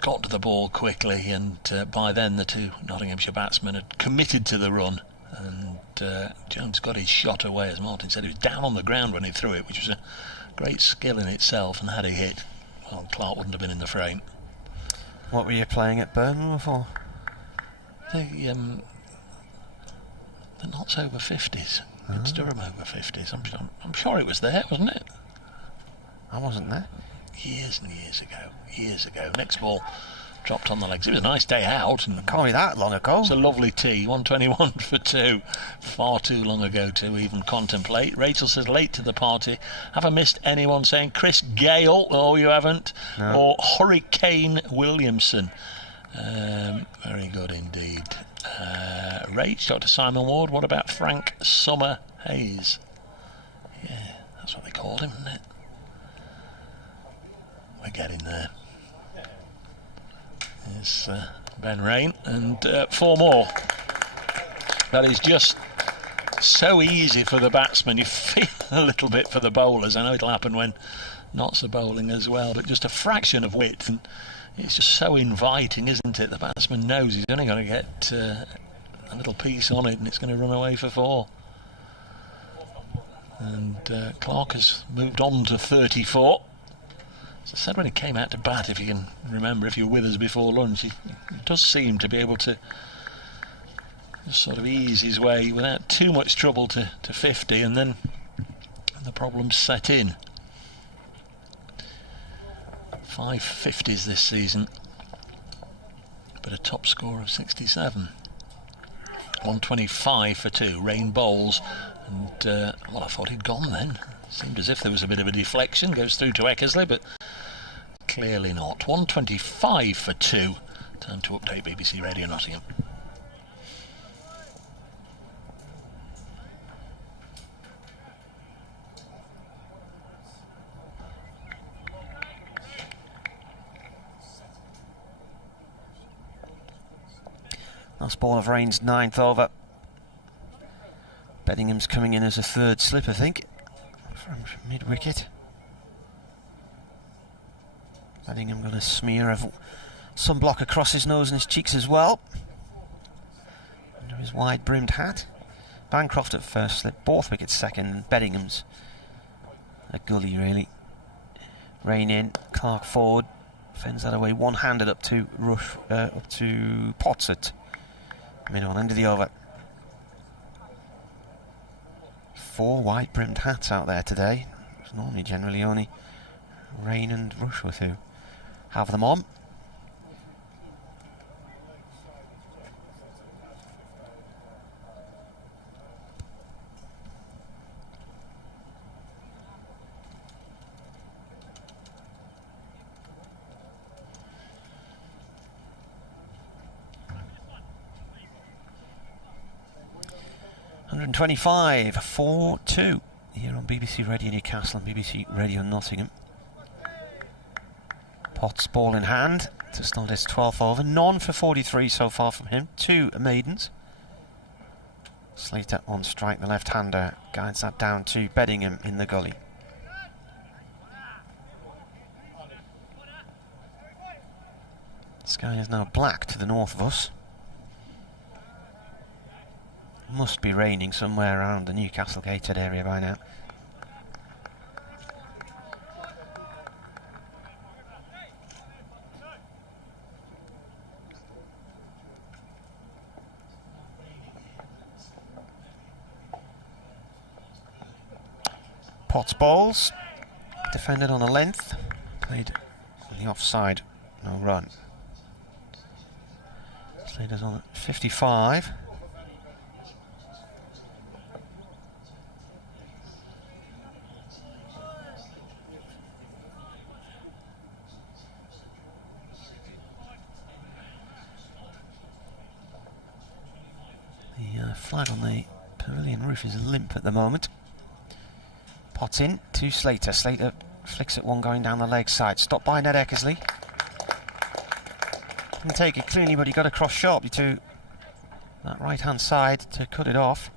got to the ball quickly, and by then the two Nottinghamshire batsmen had committed to the run, and Jones got his shot away. As Martin said, he was down on the ground when he threw it, which was a great skill in itself, and had he hit, well, Clark wouldn't have been in the frame. What were you playing at Birmingham for? The Notts over 50s. It's Durham over 50s. I'm sure it was there, wasn't it? I wasn't there. Years and years ago. Next ball dropped on the legs. It was a nice day out. And can't be that long ago. It's a lovely tee. 121 for 2. Far too long ago to even contemplate. Rachel says, late to the party. Have I missed anyone saying Chris Gale? Oh, you haven't. No. Or Hurricane Williamson. Very good indeed. Rach, Dr. Simon Ward. What about Frank Summer Hayes? Yeah, that's what they called him, isn't it? We're getting there. Here's Ben Rain, and 4 more. That is just so easy for the batsman. You feel a little bit for the bowlers. I know it'll happen when Notts are bowling as well, but just a fraction of width, and it's just so inviting, isn't it? The batsman knows he's only going to get a little piece on it, and it's going to run away for 4. And Clark has moved on to 34. As I said when he came out to bat, if you can remember, if you were with us before lunch, he does seem to be able to just sort of ease his way without too much trouble to 50, and then the problems set in. 5 50s this season, but a top score of 67. 125 for 2. Rain bowls, and well, I thought he'd gone then. Seemed as if there was a bit of a deflection. Goes through to Eckersley, but clearly not. 125 for 2. Time to update BBC Radio Nottingham. Last ball of Rain's 9th over. Beddingham's coming in as a third slip, I think, from mid-wicket. Bedingham got a smear of sunblock across his nose and his cheeks as well, under his wide-brimmed hat. Bancroft at first slip, Borthwick at second, and Beddingham's a gully, really. Rain in, Clark forward, fends that away one-handed up to Potts at mid-on, end of the over. 4 white-brimmed hats out there today. It's normally generally only Rain and Rushworth who have them on. $125 for 2 here on BBC Radio Newcastle and BBC Radio Nottingham. Potts ball in hand to start his 12th over. None for 43 so far from him. 2 maidens. Slater on strike, the left-hander guides that down to Beddingham in the gully. The sky is now black to the north of us. Must be raining somewhere around the Newcastle Gateshead area by now. Potts bowls, defended on a length, played on the offside, no run. Slater's on at 55. The flag on the pavilion roof is limp at the moment. Potts in to Slater. Slater flicks at one going down the leg side. Stopped by Ned Eckersley. Didn't take it cleanly, but he got across sharply to that right hand side to cut it off.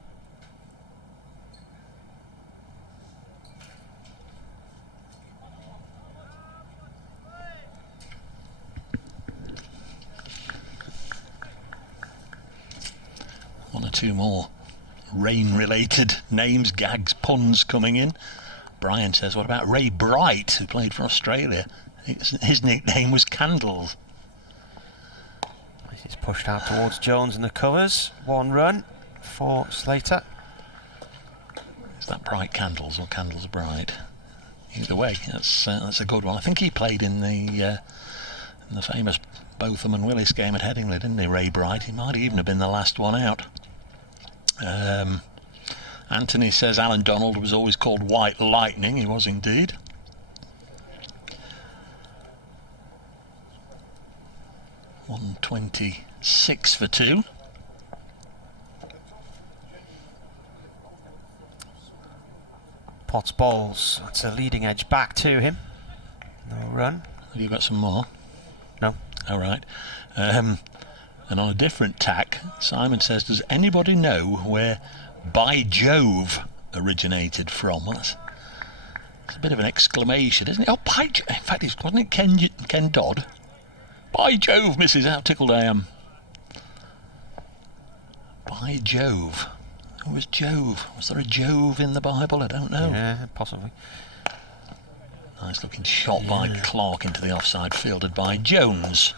One or two more rain-related names, gags, puns coming in. Brian says, what about Ray Bright, who played for Australia? His nickname was Candles. This is pushed out towards Jones and the covers. 1 run for Slater. Is that Bright Candles or Candles Bright? Either way, that's a good one. I think he played in the famous Botham and Willis game at Headingley, didn't he, Ray Bright? He might even have been the last one out. Anthony says Alan Donald was always called White Lightning. He was indeed. $126 for 2. Potts bowls. That's a leading edge back to him. No run. Have you got some more? No. All right. And on a different tack, Simon says, does anybody know where By Jove originated from? Well, that's a bit of an exclamation, isn't it? Oh, by Jove. In fact, wasn't it Ken Dodd? By Jove, Mrs. How tickled I am. By Jove. Who was Jove? Was there a Jove in the Bible? I don't know. Yeah, possibly. Nice looking shot by Clark into the offside, fielded by Jones.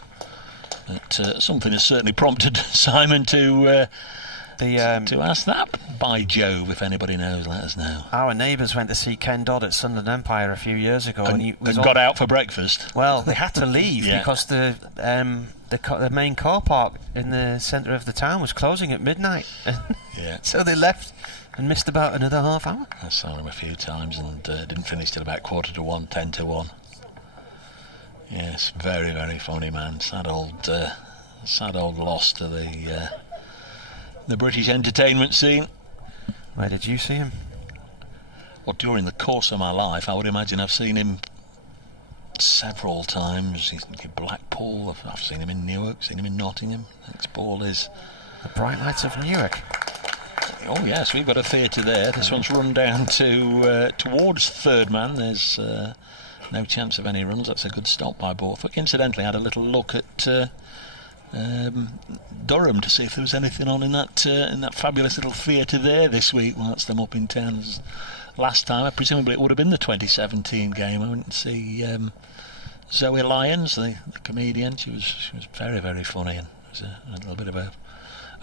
But something has certainly prompted Simon to To ask that, by Jove, if anybody knows, let us know. Our neighbours went to see Ken Dodd at Sunderland Empire a few years ago, and he was got out for breakfast. Well, they had to leave Yeah. because the main car park in the centre of the town was closing at midnight. Yeah. So they left and missed about another half hour. I saw him a few times and didn't finish till about 1:45, 10 to 1. Yes, very, very funny man. Sad old loss to the British entertainment scene. Where did you see him? Well, during the course of my life, I would imagine I've seen him several times. He's in Blackpool, I've seen him in Newark, seen him in Nottingham. Next ball is... The Bright Lights of Newark. Oh yes, we've got a theatre there. This one's run down to towards third man. There's no chance of any runs. That's a good stop by Borthwick. Incidentally, I had a little look at Durham to see if there was anything on in that fabulous little theatre there this week whilst them up in town. Last time, presumably it would have been the 2017 game. I went to see Zoe Lyons, the comedian. She was very, very funny, and it was a little bit of a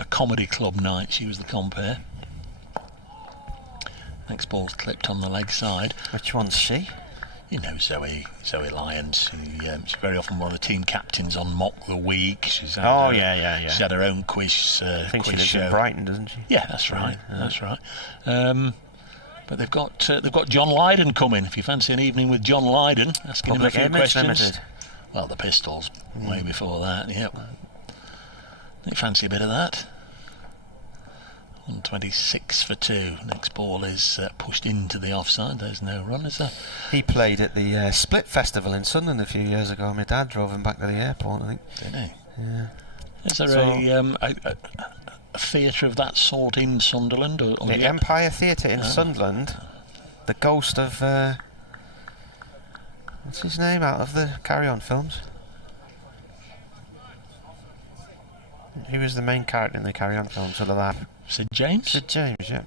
comedy club night. She was the compere. Next ball's clipped on the leg side. Which one's she? You know Zoe Lyons. She's very often one of the team captains on Mock the Week. She's had yeah. She's had her own quiz. I think quiz she lives show in Brighton, doesn't she? Yeah, that's right. That's right. But they've got John Lydon coming. If you fancy an evening with John Lydon, asking Public him a few Image questions. Limited. Well, the Pistols way before that. Yep. You fancy a bit of that? 126 for 2. Next ball is pushed into the offside. There's no run, is there? He played at the Split Festival in Sunderland a few years ago. My dad drove him back to the airport, I think. Did he? Yeah. Is there a theatre of that sort in Sunderland? Or the Empire Theatre in Sunderland, the ghost of... what's his name out of the Carry On films? He was the main character in the Carry On films of the lab. Sid James? Sid James, yeah.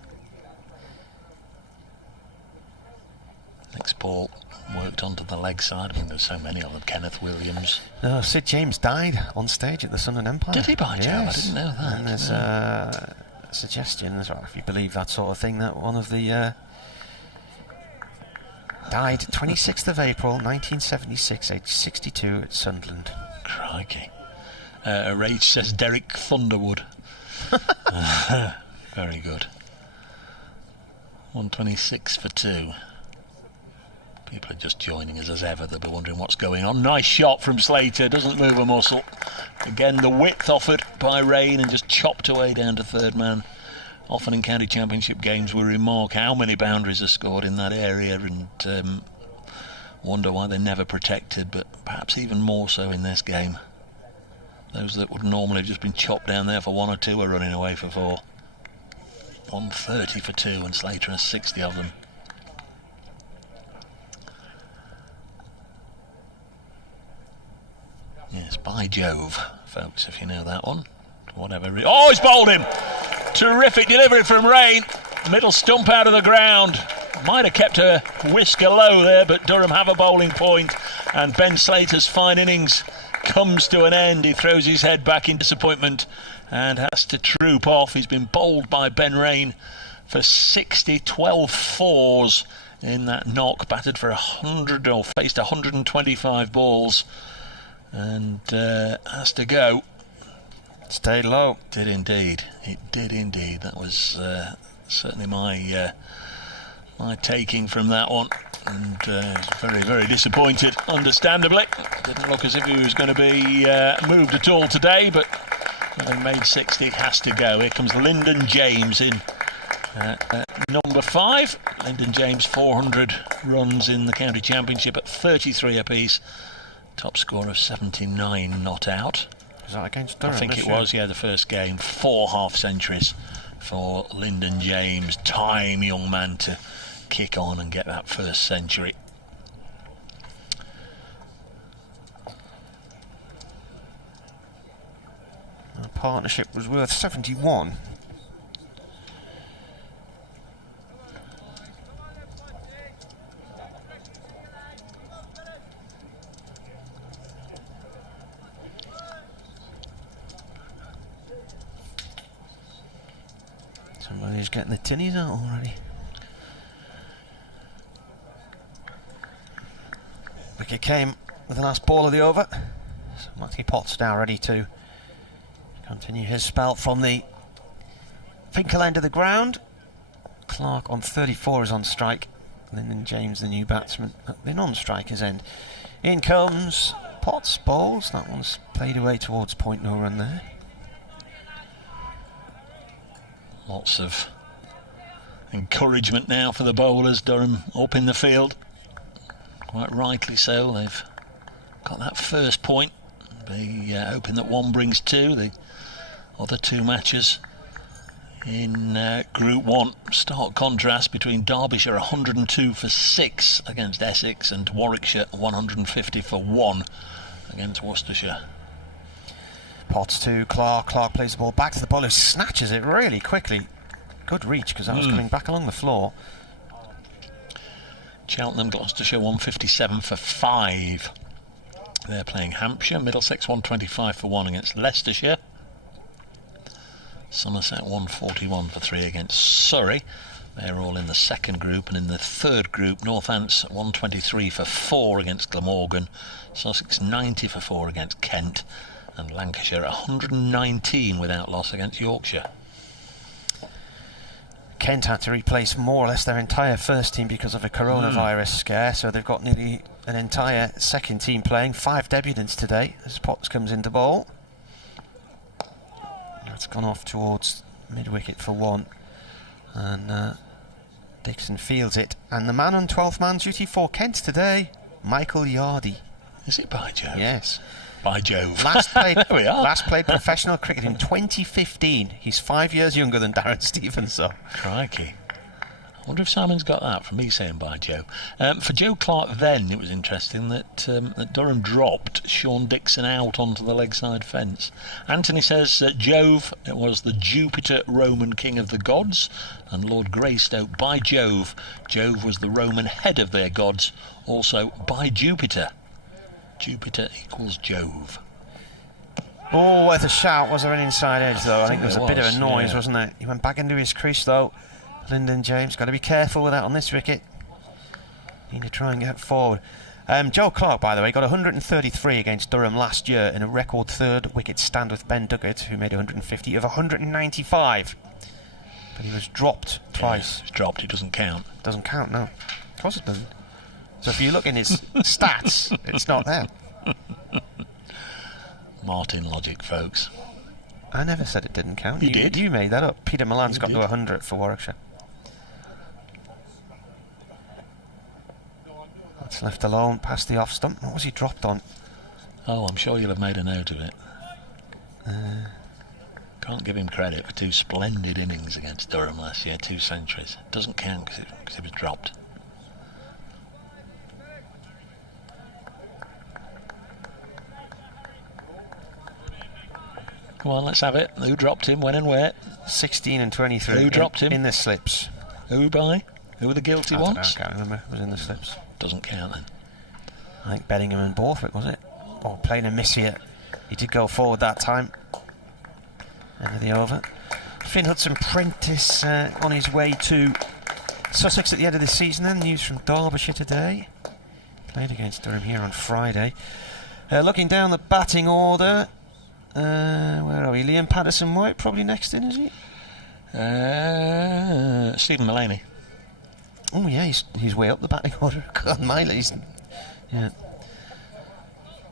Next ball worked onto the leg side. I mean, there's so many of them. Kenneth Williams. No, Sid James died on stage at the Sunderland Empire. Did he, by Jove? Yes. I didn't know that. And there's a suggestion, as well, if you believe that sort of thing, that one of the... died 26th of April 1976, aged 62 at Sunderland. Crikey. Rage says Derek Thunderwood. Very good. 126 for 2. People are just joining us as ever. They'll be wondering what's going on. Nice shot from Slater. Doesn't move a muscle. Again, the width offered by Rain and just chopped away down to third man. Often in county championship games we remark how many boundaries are scored in that area and wonder why they're never protected, but perhaps even more so in this game. Those that would normally have just been chopped down there for 1 or 2 are running away for 4. 130 for 2 and Slater has 60 of them. Yes, by Jove, folks, if you know that one. Whatever. Oh, he's bowled him! Terrific delivery from Rain. Middle stump out of the ground. Might have kept a whisker low there, but Durham have a bowling point, and Ben Slater's fine innings comes to an end. He throws his head back in disappointment and has to troop off. He's been bowled by Ben Rain for 60, 12 fours in that knock, batted for 100 or faced 125 balls, and has to go. Stayed low. Did indeed. It did indeed. That was certainly my taking from that one, and very, very disappointed, understandably. Didn't look as if he was going to be moved at all today, but having made 60, has to go. Here comes Lyndon James in number 5. Lyndon James, 400 runs in the county championship at 33 apiece. Top score of 79 not out. Was that against Durham? I think it was, yeah, the first game. 4 half centuries for Lyndon James. Time, young man, to kick on and get that first century. Our partnership was worth 71. Well, he's getting the tinnies out already. Wicket came with the last ball of the over. So Matty Potts now ready to continue his spell from the Finkel end of the ground. Clark on 34 is on strike. Lyndon James, the new batsman, at the non-striker's end. In comes Potts, bowls. That one's played away towards point, no run there. Lots of encouragement now for the bowlers. Durham up in the field. Quite rightly so. They've got that first point. Be hoping that one brings two. The other two matches in Group 1. Stark contrast between Derbyshire 102 for 6 against Essex and Warwickshire 150 for 1 against Worcestershire. Potts to Clark. Clark plays the ball back to the bowler, who snatches it really quickly. Good reach, because that was coming back along the floor. Cheltenham, Gloucestershire 157 for 5. They're playing Hampshire. Middlesex 125 for 1 against Leicestershire. Somerset 141 for 3 against Surrey. They're all in the second group, and in the third group, Northants 123 for 4 against Glamorgan. Sussex 90 for 4 against Kent, and Lancashire 119 without loss against Yorkshire. Kent had to replace more or less their entire first team because of a coronavirus scare, so they've got nearly an entire second team playing. 5 debutants today as Potts comes into bowl. That's gone off towards mid-wicket for 1, and Dixon fields it. And the man on 12th man duty for Kent today, Michael Yardy. Is it by Jove? Yes. By Jove. Last played, There we are. last played professional cricket in 2015. He's 5 years younger than Darren Stevens, though. Crikey. I wonder if Simon's got that from me saying by Joe. For Joe Clark then, it was interesting that Durham dropped Sean Dixon out onto the leg side fence. Anthony says that Jove was the Jupiter Roman king of the gods, and Lord Greystoke, by Jove, Jove was the Roman head of their gods, also by Jupiter. Jupiter equals Jove. Oh, worth a shout. Was there an inside edge, though? I think there was a bit of a noise, yeah. wasn't it? He went back into his crease, though. Lyndon James, got to be careful with that on this wicket. Need to try and get forward. Joe Clark, by the way, got 133 against Durham last year in a record third wicket stand with Ben Duggett, who made 150 of 195. But he was dropped twice. Yeah, he's dropped, it doesn't count. Doesn't count, no. Of course it doesn't. So if you look in his stats, it's not there. Martin logic, folks. I never said it didn't count. You did. You made that up. Peter Milan's You got did. to 100 for Warwickshire. That's left alone past the off stump. What was he dropped on? Oh, I'm sure you'll have made a note of it. Can't give him credit for 2 splendid innings against Durham last year, 2 centuries. Doesn't count because it was dropped. Come on, let's have it. Who dropped him, when and where? 16 and 23. Who dropped him? In the slips. Who by? Who were the guilty I don't know, ones? I can't remember. It was in the slips. Doesn't count then. I think Bellingham and Borthwick, was it? Or playing a miss here. He did go forward that time. End of the over. Finn Hudson-Prentice on his way to Sussex at the end of the season then. News from Derbyshire today. Played against Durham here on Friday. Looking down the batting order. Where are we? Liam Patterson-White probably next in, is he? Stephen Mullaney. Oh yeah, he's way up the batting order. God, my list. Yeah.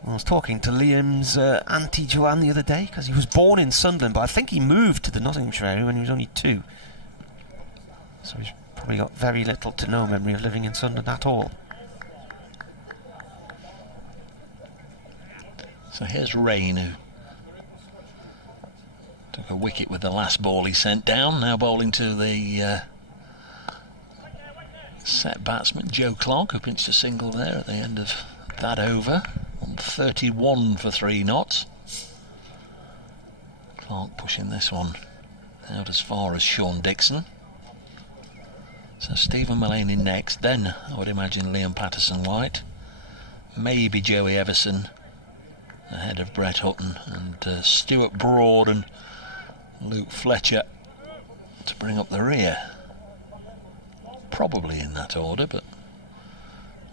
I was talking to Liam's Auntie Joanne the other day, because he was born in Sunderland, but I think he moved to the Nottinghamshire area when he was only 2. So he's probably got very little to no memory of living in Sunderland at all. So here's Rain, who took a wicket with the last ball he sent down. Now bowling to the set batsman Joe Clark, who pinched a single there at the end of that over. On 31 for 3 knots. Clark pushing this one out as far as Sean Dixon. So Stephen Mullaney next, then I would imagine Liam Patterson-White, maybe Joey Everson ahead of Brett Hutton, and Stuart Broad and Luke Fletcher to bring up the rear. Probably in that order, but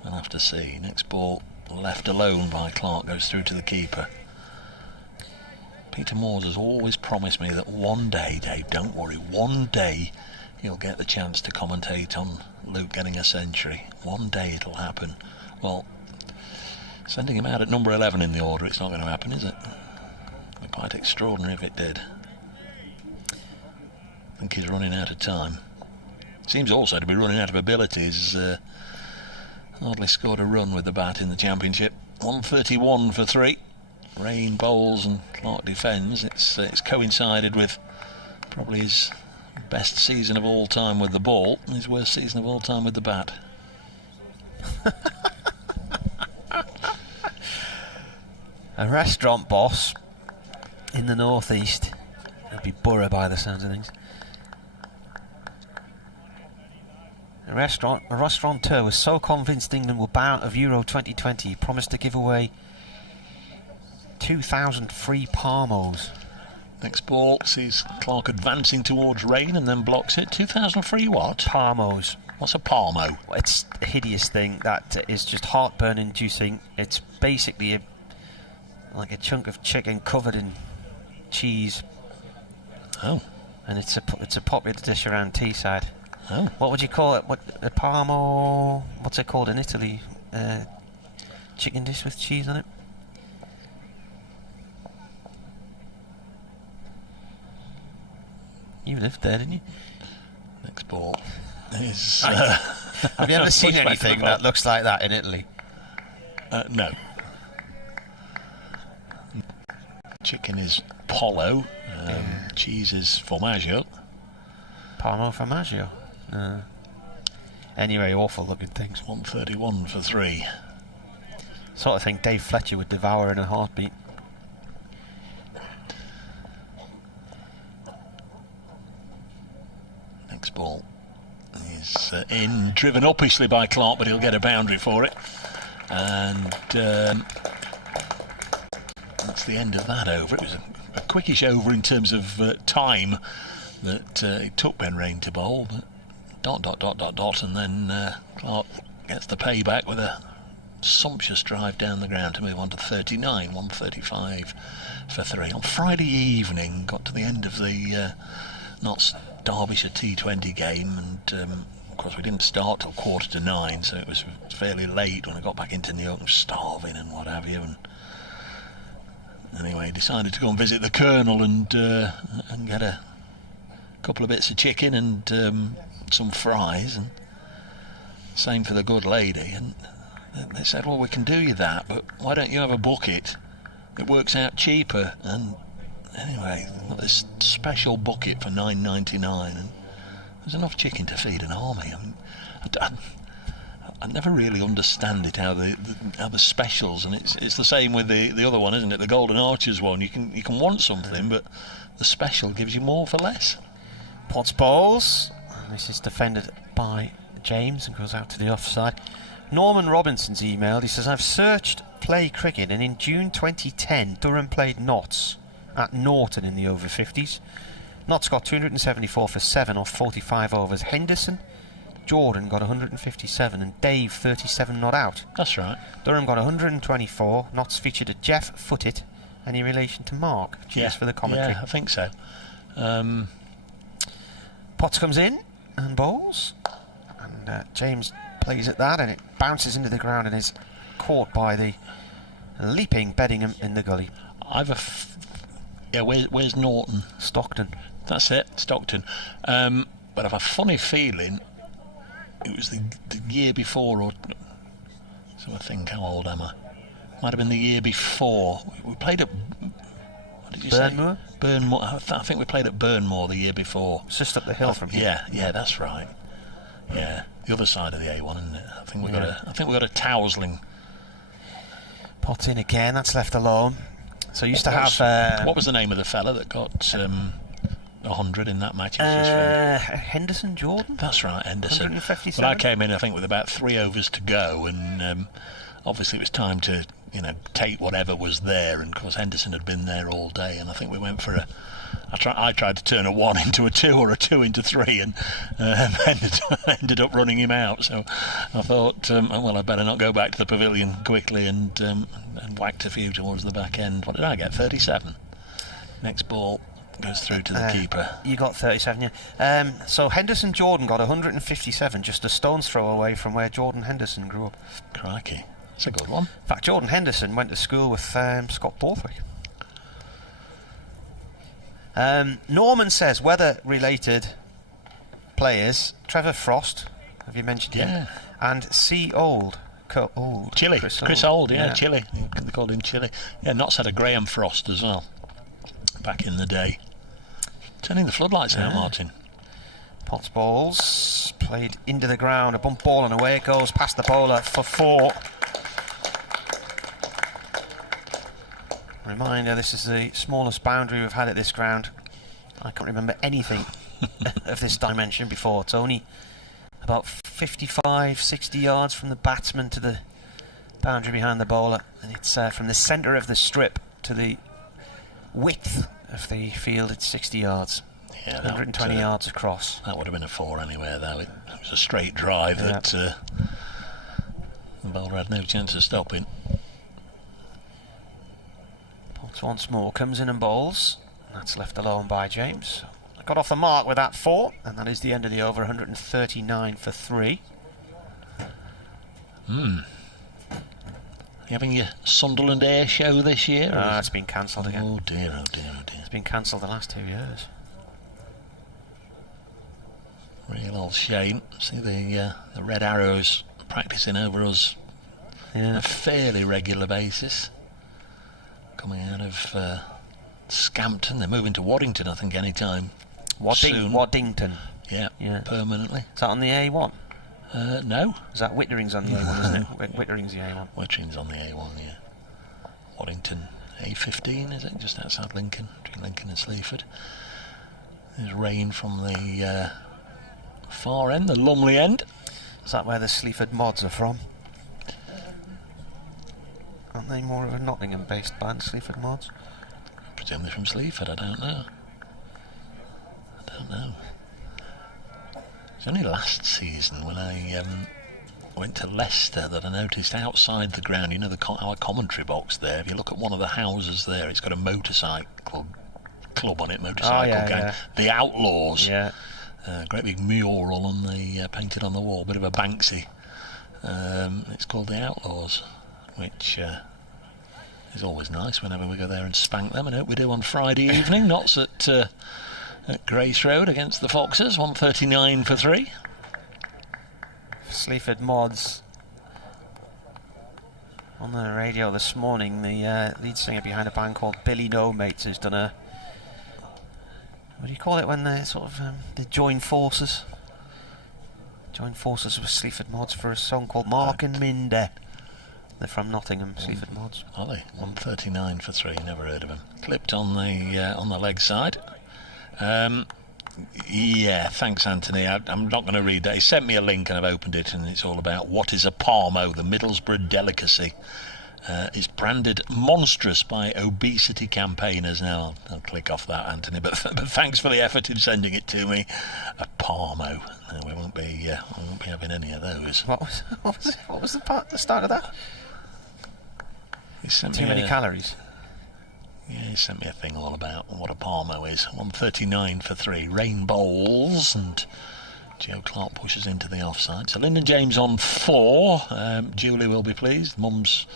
we'll have to see. Next ball left alone by Clark goes through to the keeper. Peter Moores has always promised me that one day, Dave, don't worry, one day he'll get the chance to commentate on Luke getting a century. One day it'll happen. Well, sending him out at number 11 in the order, it's not going to happen, is it? It'd be quite extraordinary if it did. I think he's running out of time. Seems also to be running out of abilities. Hardly scored a run with the bat in the championship. 131 for 3. Rain bowls and Clark defends. It's coincided with probably his best season of all time with the ball and his worst season of all time with the bat. A restaurant boss in the northeast. It'd be Borough by the sounds of things. A restaurateur was so convinced England would bow out of Euro 2020, he promised to give away 2,000 free Parmos. Next ball sees Clark advancing towards Rain and then blocks it. 2,000 free what? Parmos. What's a Parmo? It's a hideous thing that is just heartburn inducing. It's basically like a chunk of chicken covered in cheese. Oh. And it's a popular dish around Teesside. Oh. What would you call it? What a Parmo? What's it called in Italy? Chicken dish with cheese on it. You lived there, didn't you? Next ball is... Have you ever seen anything that looks like that in Italy? No. Chicken is Polo. Cheese is Formaggio. Parmo Formaggio. Anyway, awful looking things. 131 for 3. Sort of thing Dave Fletcher would devour in a heartbeat. Next ball is in, driven uppishly by Clark, but he'll get a boundary for it. And that's the end of that over. It was a quickish over in terms of time that it took Ben Rain to bowl, but dot, and then Clark gets the payback with a sumptuous drive down the ground to move on to 39, 135 for 3. On Friday evening, got to the end of the Notts Derbyshire T20 game, and of course we didn't start till 8:45, so it was fairly late when I got back into New York, starving and what have you. And anyway, decided to go and visit the Colonel and get a couple of bits of chicken and some fries, and same for the good lady. And they said, well, we can do you that, but why don't you have a bucket? It works out cheaper. And anyway, got this special bucket for $9.99, and there's enough chicken to feed an army. I mean, I never really understand it, how the specials, and it's the same with the other one, isn't it? The Golden Archers one. You can want something, but the special gives you more for less. Potts bowls. This is defended by James and goes out to the offside. Norman Robinson's emailed. He says, I've searched play cricket, and in June 2010 Durham played Notts at Norton in the over 50s. Notts got 274 for 7 off 45 overs. Henderson, Jordan got 157 and Dave 37 not out. That's right. Durham got 124. Notts featured a Jeff Footit. Any relation to Mark? Cheers for the commentary. Yeah, I think so. Potts comes in and bowls, and James plays at that, and it bounces into the ground and is caught by the leaping Beddingham in the gully. Where's Norton? Stockton. That's it, Stockton. But I've a funny feeling it was the year before, or so I think. How old am I? Might have been the year before. We played at, what did you Burnmore? say? Burnmore. I think we played at Burnmore the year before. It's just up the hill from here. Yeah, that's right. Yeah, the other side of the A1, isn't it? I think we got a Towsling. Potts in again. That's left alone. So used to have. What was the name of the fella that got 100 in that match? Henderson, Jordan. That's right, Henderson. 157. But I came in, I think, with about 3 overs to go, and obviously it was time to, take whatever was there. And of course Henderson had been there all day, and I think we went for I tried to turn a 1 into a 2 or a 2 into 3, and ended up running him out. So I thought, well, I better not go back to the pavilion quickly, and whacked a few towards the back end. What did I get? 37. Next ball goes through to the keeper. You got 37, yeah. So Henderson Jordan got 157, just a stone's throw away from where Jordan Henderson grew up. Crikey, that's a good one. In fact, Jordan Henderson went to school with Scott Borthwick. Norman says weather-related players: Trevor Frost, have you mentioned him? Yeah. And C. Old. Chile. Chris Old, yeah, Chile. They called him Chile. Yeah, Notts had a Graham Frost as well back in the day. Turning the floodlights out, Martin. Potts balls played into the ground, a bump ball, and away it goes past the bowler for 4. Reminder, this is the smallest boundary we've had at this ground. I can't remember anything of this dimension before. It's only about 55, 60 yards from the batsman to the boundary behind the bowler, and it's from the centre of the strip to the width of the field, it's 60 yards. Yeah, 120 yards across. That would have been a 4 anywhere, though. It was a straight drive that the bowler had no chance of stopping. Potts once more comes in and bowls. That's left alone by James. Got off the mark with that 4, and that is the end of the over. 139 for 3. You having your Sunderland Air show this year? It's been cancelled again. Oh dear, oh dear, oh dear. It's been cancelled the last 2 years. Real old shame. See the Red Arrows practising over us on a fairly regular basis. Coming out of Scampton, they're moving to Waddington, I think, any time soon. Waddington. Yeah, permanently. Is that on the A1? No. Is that Wittering's on the A1, isn't it? Wittering's the A1. Wittering's on the A1, yeah. Waddington A15, is it? Just outside Lincoln, between Lincoln and Sleaford. There's rain from the far end, the Lumley end. Is that where the Sleaford Mods are from? Aren't they more of a Nottingham-based band, Sleaford Mods? Presumably from Sleaford, I don't know. It was only last season when I went to Leicester that I noticed outside the ground, you know, our commentary box there, if you look at one of the houses there, it's got a motorcycle club on it, motorcycle gang. Yeah. The Outlaws. Yeah. Great big mural on the painted on the wall, bit of a Banksy. It's called the Outlaws, which is always nice whenever we go there and spank them, and I hope we do on Friday evening. Notts at Grace Road against the Foxes, 139 for 3. Sleaford Mods. On the radio this morning, the lead singer behind a band called Billy No Mates has done a... What do you call it when they sort of they join forces? Join forces with Sleaford Mods for a song called Mark and Minda. They're from Nottingham, Sleaford Mods. Are they? 139 for 3. Never heard of them. Clipped on the leg side. Yeah, thanks, Anthony. I'm not going to read that. He sent me a link and I've opened it, and it's all about what is a Parmo, the Middlesbrough delicacy. It's branded monstrous by obesity campaigners. Now I'll click off that, Anthony, but thanks for the effort in sending it to me. A Parmo. No, we won't be having any of those. What was the start of that? Too many calories. Yeah, he sent me a thing all about what a Parmo is. 139 for 3. Rain bowls, and Joe Clark pushes into the offside. So Lyndon James on 4. Julie will be pleased. Mum's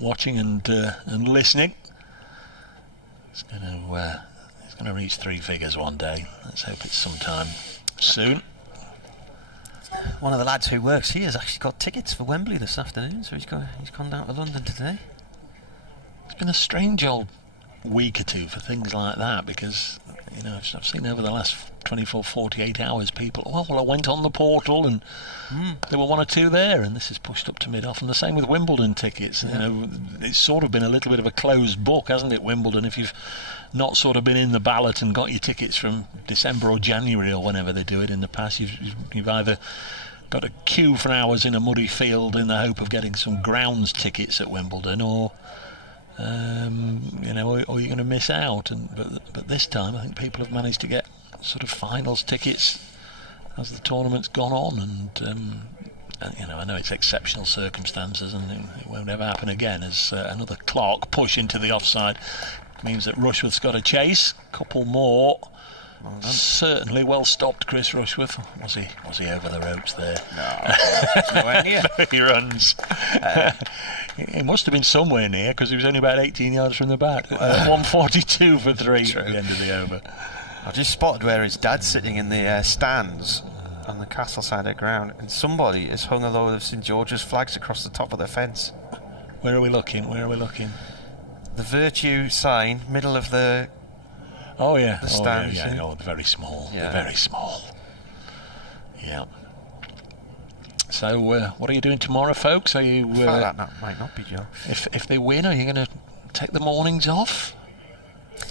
watching and listening. He's going to reach 3 figures one day. Let's hope it's sometime soon. One of the lads who works here has actually got tickets for Wembley this afternoon, so he's gone down to London today. It's been a strange old week or two for things like that, because you know I've seen over the last 24, 48 hours people, well I went on the portal and there were 1 or 2 there, and this is pushed up to mid-off, and the same with Wimbledon tickets. You know, it's sort of been a little bit of a closed book, hasn't it, Wimbledon? If you've not sort of been in the ballot and got your tickets from December or January or whenever they do it in the past, you've either got to queue for hours in a muddy field in the hope of getting some grounds tickets at Wimbledon, or or you're going to miss out. But this time, I think people have managed to get sort of finals tickets as the tournament's gone on, and I know it's exceptional circumstances, and it won't ever happen again. As another Clark push into the offside means that Rushworth's got a chase, couple more. Certainly well stopped, Chris Rushworth. Was he over the ropes there? No, nowhere near. He runs. He must have been somewhere near, because he was only about 18 yards from the back. 142 for 3 True. at the end of the over. I've just spotted where his dad's sitting in the stands on the castle side of the ground, and somebody has hung a load of St George's flags across the top of the fence. Where are we looking? The Virtue sign, middle of the... Oh yeah, the stands. they're very small. Yeah. They're very small. Yeah. So, what are you doing tomorrow, folks? Are you? That might not be, Joe. If they win, are you going to take the mornings off?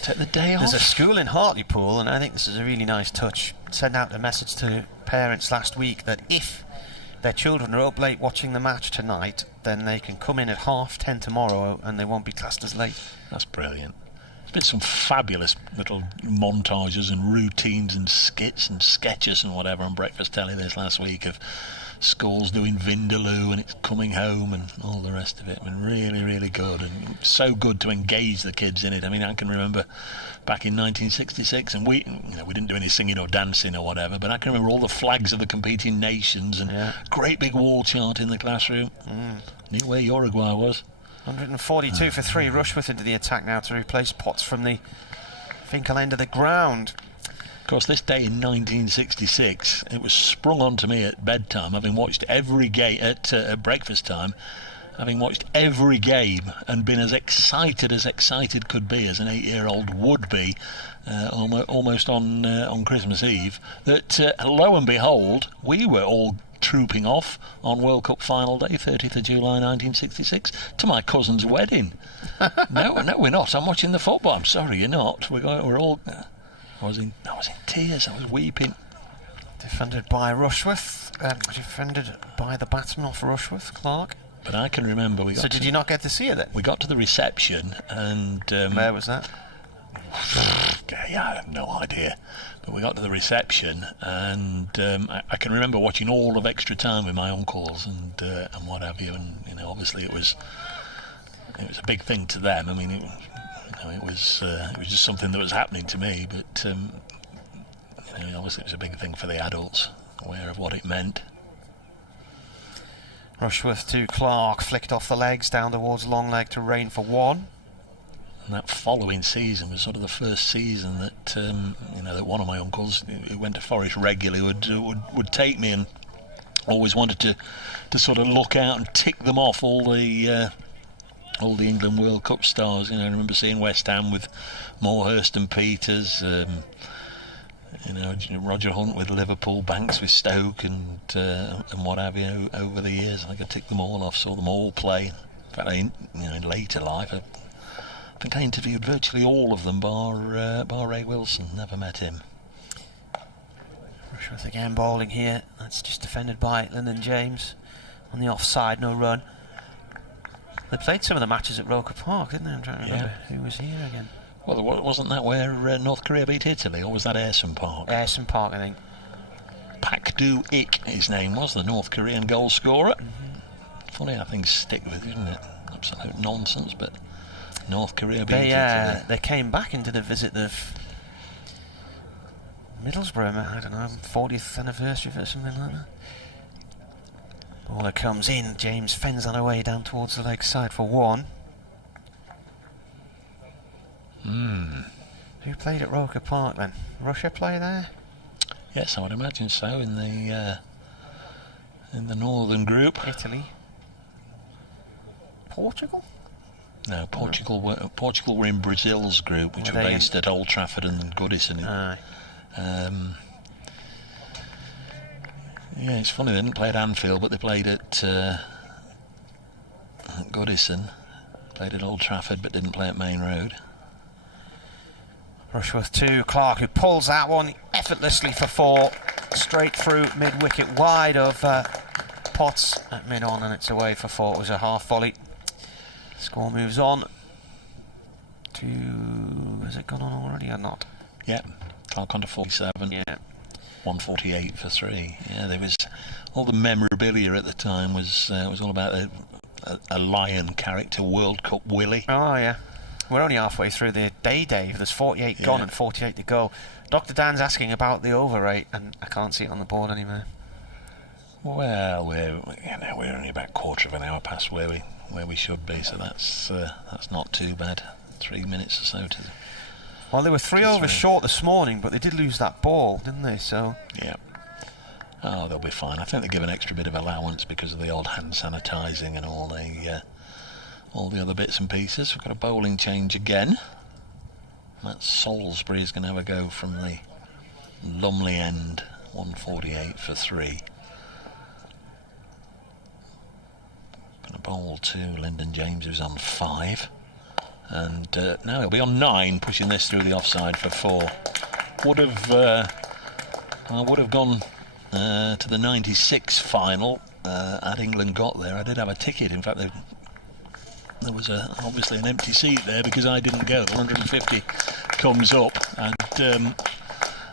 Take the day off? There's a school in Hartlepool, and I think this is a really nice touch. Sent out a message to parents last week that if their children are up late watching the match tonight, then they can come in at 10:30 tomorrow, and they won't be classed as late. That's brilliant. There's been some fabulous little montages and routines and skits and sketches and whatever on Breakfast Telly this last week of schools doing Vindaloo and it's coming home and all the rest of it. I mean, really, really good, and so good to engage the kids in it. I mean, I can remember back in 1966, and we didn't do any singing or dancing or whatever, but I can remember all the flags of the competing nations and great big wall chart in the classroom. Knew where Uruguay was. 142 for 3. Rushworth into the attack now to replace Potts from the Finkel end of the ground. Of course, this day in 1966, it was sprung onto me at bedtime, having watched every game at breakfast time, having watched every game and been as excited could be as an 8-year-old would be, almost on Christmas Eve. That lo and behold, we were all trooping off on World Cup final day, 30th of July 1966, to my cousin's wedding. No, we're not. I'm watching the football. I'm sorry, you're not. We're all. I was in tears. I was weeping. Defended by Rushworth. Defended by the batsman off Rushworth, Clark. But I can remember we got. So did you not get to see it then? We got to the reception, and where was that? Yeah, I have no idea. But we got to the reception, and I can remember watching all of Extra Time with my uncles and what have you. And obviously it was a big thing to them. I mean, it was just something that was happening to me. But obviously it was a big thing for the adults, aware of what it meant. Rushworth to Clark, flicked off the legs down towards long leg to Rain for 1. And that following season was sort of the first season that that one of my uncles, who went to Forest regularly, would take me, and always wanted to sort of look out and tick them off all the England World Cup stars. I remember seeing West Ham with Moorhurst and Peters, Roger Hunt with Liverpool, Banks with Stoke, and what have you over the years. I could tick them all off, saw them all play. In fact, in later life, I think I interviewed virtually all of them, bar Ray Wilson. Never met him. Rushworth again bowling here. That's just defended by Lyndon James on the offside, no run. They played some of the matches at Roker Park, didn't they? I'm trying to remember who was here again. Well, wasn't that where North Korea beat Italy, or was that Ayresome Park? Ayresome Park, I think. Pak Do-ik, his name was, the North Korean goal scorer. Funny how things stick with you, isn't it? Absolute nonsense, but North Korea beat Italy. They came back and did a visit of Middlesbrough, I don't know, 40th anniversary or something like that. Bowler comes in, James fends on away down towards the leg side for 1. Who played at Roker Park then? Russia play there? Yes, I would imagine so, in the northern group. Italy. Portugal? No, Portugal were in Brazil's group, which were based at Old Trafford and Goodison. Aye. Yeah, it's funny, they didn't play at Anfield, but they played at Goodison. Played at Old Trafford, but didn't play at Main Road. Rushworth to Clark, who pulls that one effortlessly for 4, straight through mid-wicket, wide of Potts at mid-on, and it's away for 4. It was a half volley. Score moves on to has it gone on already or not? Yeah, Clark on to 47. Yeah. 148 for 3. Yeah, there was all the memorabilia at the time was all about a lion character, World Cup Willie. Oh yeah, we're only halfway through the day, Dave. There's 48 gone and 48 to go. Dr. Dan's asking about the over rate, and I can't see it on the board anymore. Well, we're only about a quarter of an hour past where we should be, so that's not too bad. 3 minutes or so to. Well, they were 3 overs short this morning, but they did lose that ball, didn't they? So yeah. Oh, they'll be fine. I think they give an extra bit of allowance because of the odd hand sanitising and all the other bits and pieces. We've got a bowling change again. Matt Salisbury is going to have a go from the Lumley end. 148 for 3. Going to bowl to Lyndon James, who's on 5. And now he'll be on 9, pushing this through the offside for 4. Would have gone to the 96 final had England got there. I did have a ticket. In fact, there was obviously an empty seat there because I didn't go. The 150 comes up, and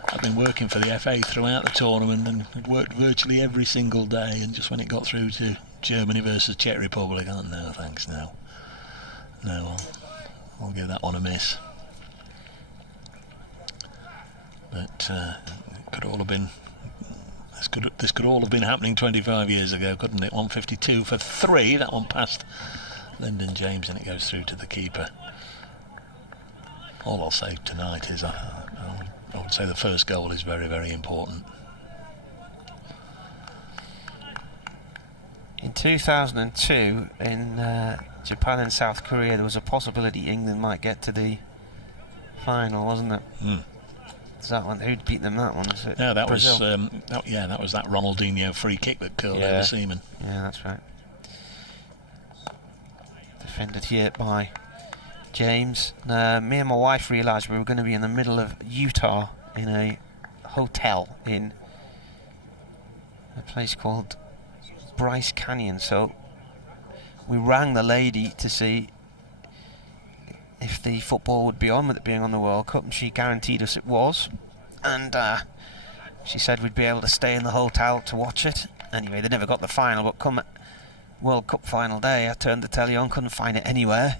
I've been working for the FA throughout the tournament and had worked virtually every single day. And just when it got through to Germany versus Czech Republic, oh no, thanks, no, I'll give that one a miss. But it could all have been. This could all have been happening 25 years ago, couldn't it? 152 for 3. That one passed Lyndon James, and it goes through to the keeper. All I'll say tonight is I would say the first goal is very, very important. in 2002 in Japan and South Korea, there was a possibility England might get to the final, wasn't it? Is that one? Who'd beat them that one? Was it that Brazil? that was that Ronaldinho free kick that curled over Seaman. Yeah, that's right. Defended here by James. Me and my wife realised we were going to be in the middle of Utah in a hotel in a place called Bryce Canyon, so we rang the lady to see if the football would be on, with it being on the World Cup, and she guaranteed us it was, and she said we'd be able to stay in the hotel to watch it. Anyway, they never got the final, but come World Cup final day, I turned the telly on, couldn't find it anywhere.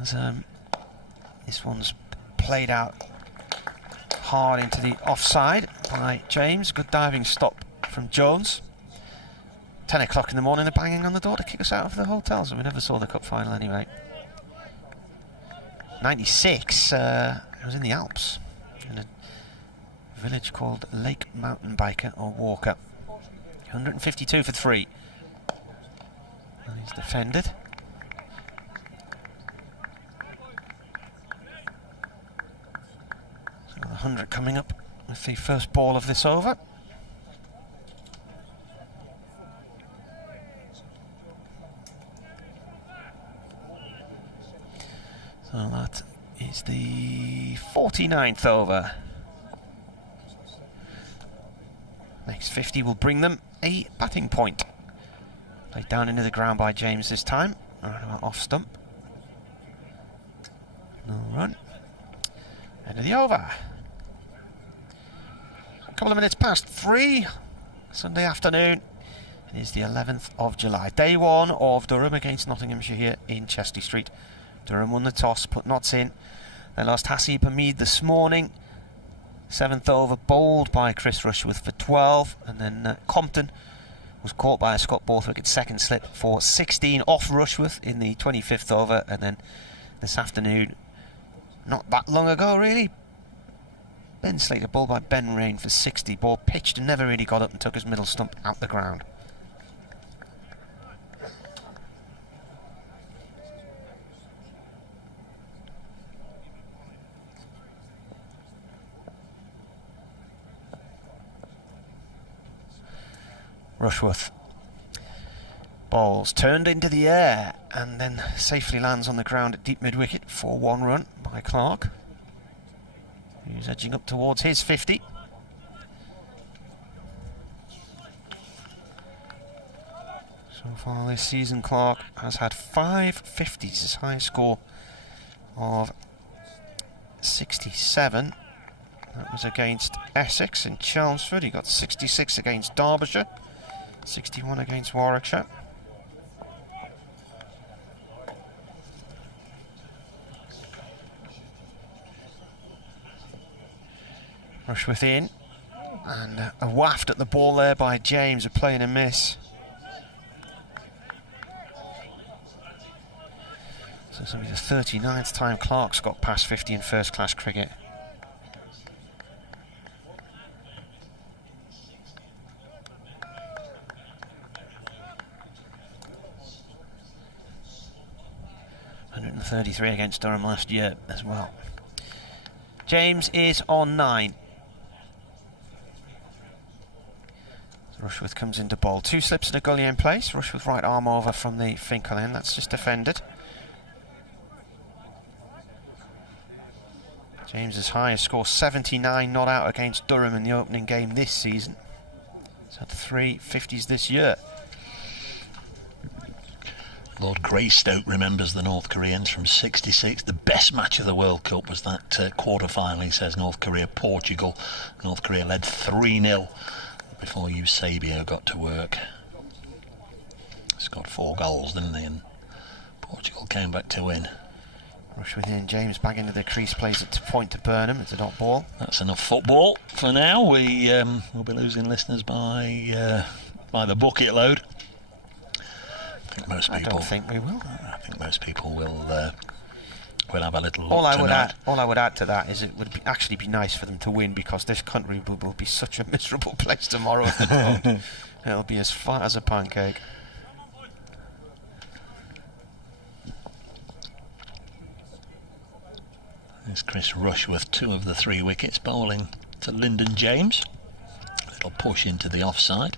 As, this one's played out hard into the offside by James. Good diving stop from Jones. 10 o'clock in the morning, they're banging on the door to kick us out of the hotel, so we never saw the cup final anyway. 96, it was in the Alps, in a village called Lake Mountain Biker or Walker. 152 for 3. And he's defended. So the 100 coming up with the first ball of this over. So that is the 49th over. Next 50 will bring them a batting point. Played down into the ground by James this time. Off stump. No run. End of the over. A couple of minutes past 3. Sunday afternoon. It is the 11th of July. Day 1 of Durham against Nottinghamshire here in Chesty Street. Durham won the toss, put Notts in. They lost Hasib Hamid this morning. 7th over, bowled by Chris Rushworth for 12. And then Compton was caught by a Scott Borthwick at second slip for 16 off Rushworth in the 25th over. And then this afternoon, not that long ago really, Ben Slater bowled by Ben Rain for 60. Ball pitched and never really got up and took his middle stump out the ground. Rushworth balls turned into the air and then safely lands on the ground at deep mid-wicket for 1 run by Clark, who's edging up towards his 50. So far this season, Clark has had 5 50s, his highest score of 67. That was against Essex in Chelmsford. He got 66 against Derbyshire, 61 against Warwickshire. Rushworth in, and a waft at the ball there by James, a play and a miss. So it's going to be the 39th time Clark's got past 50 in first class cricket. .133 against Durham last year as well. James is on 9. Rushworth comes into bowl. 2 slips and a gully in place. Rushworth right arm over from the Finkel end. That's just defended. James's highest score, 79 not out against Durham in the opening game this season. He's had 3 50s this year. Lord Greystoke remembers the North Koreans from '66. The best match of the World Cup was that quarter-final, he says, North Korea-Portugal. North Korea led 3-0 before Eusebio got to work. Scored 4 goals, didn't he? And Portugal came back to win. Rushworth in, James back into the crease, plays it to point to Burnham. It's a dot ball. That's enough football for now. We'll be losing listeners by the bucket load. I think most people. I don't think we will. I think most people will have a little look all I would add to that is it would actually be nice for them to win, because this country will be such a miserable place tomorrow if they don't. It'll be as flat as a pancake. There's Chris Rushworth, 2 of the 3 wickets, bowling to Lyndon James. A little push into the offside.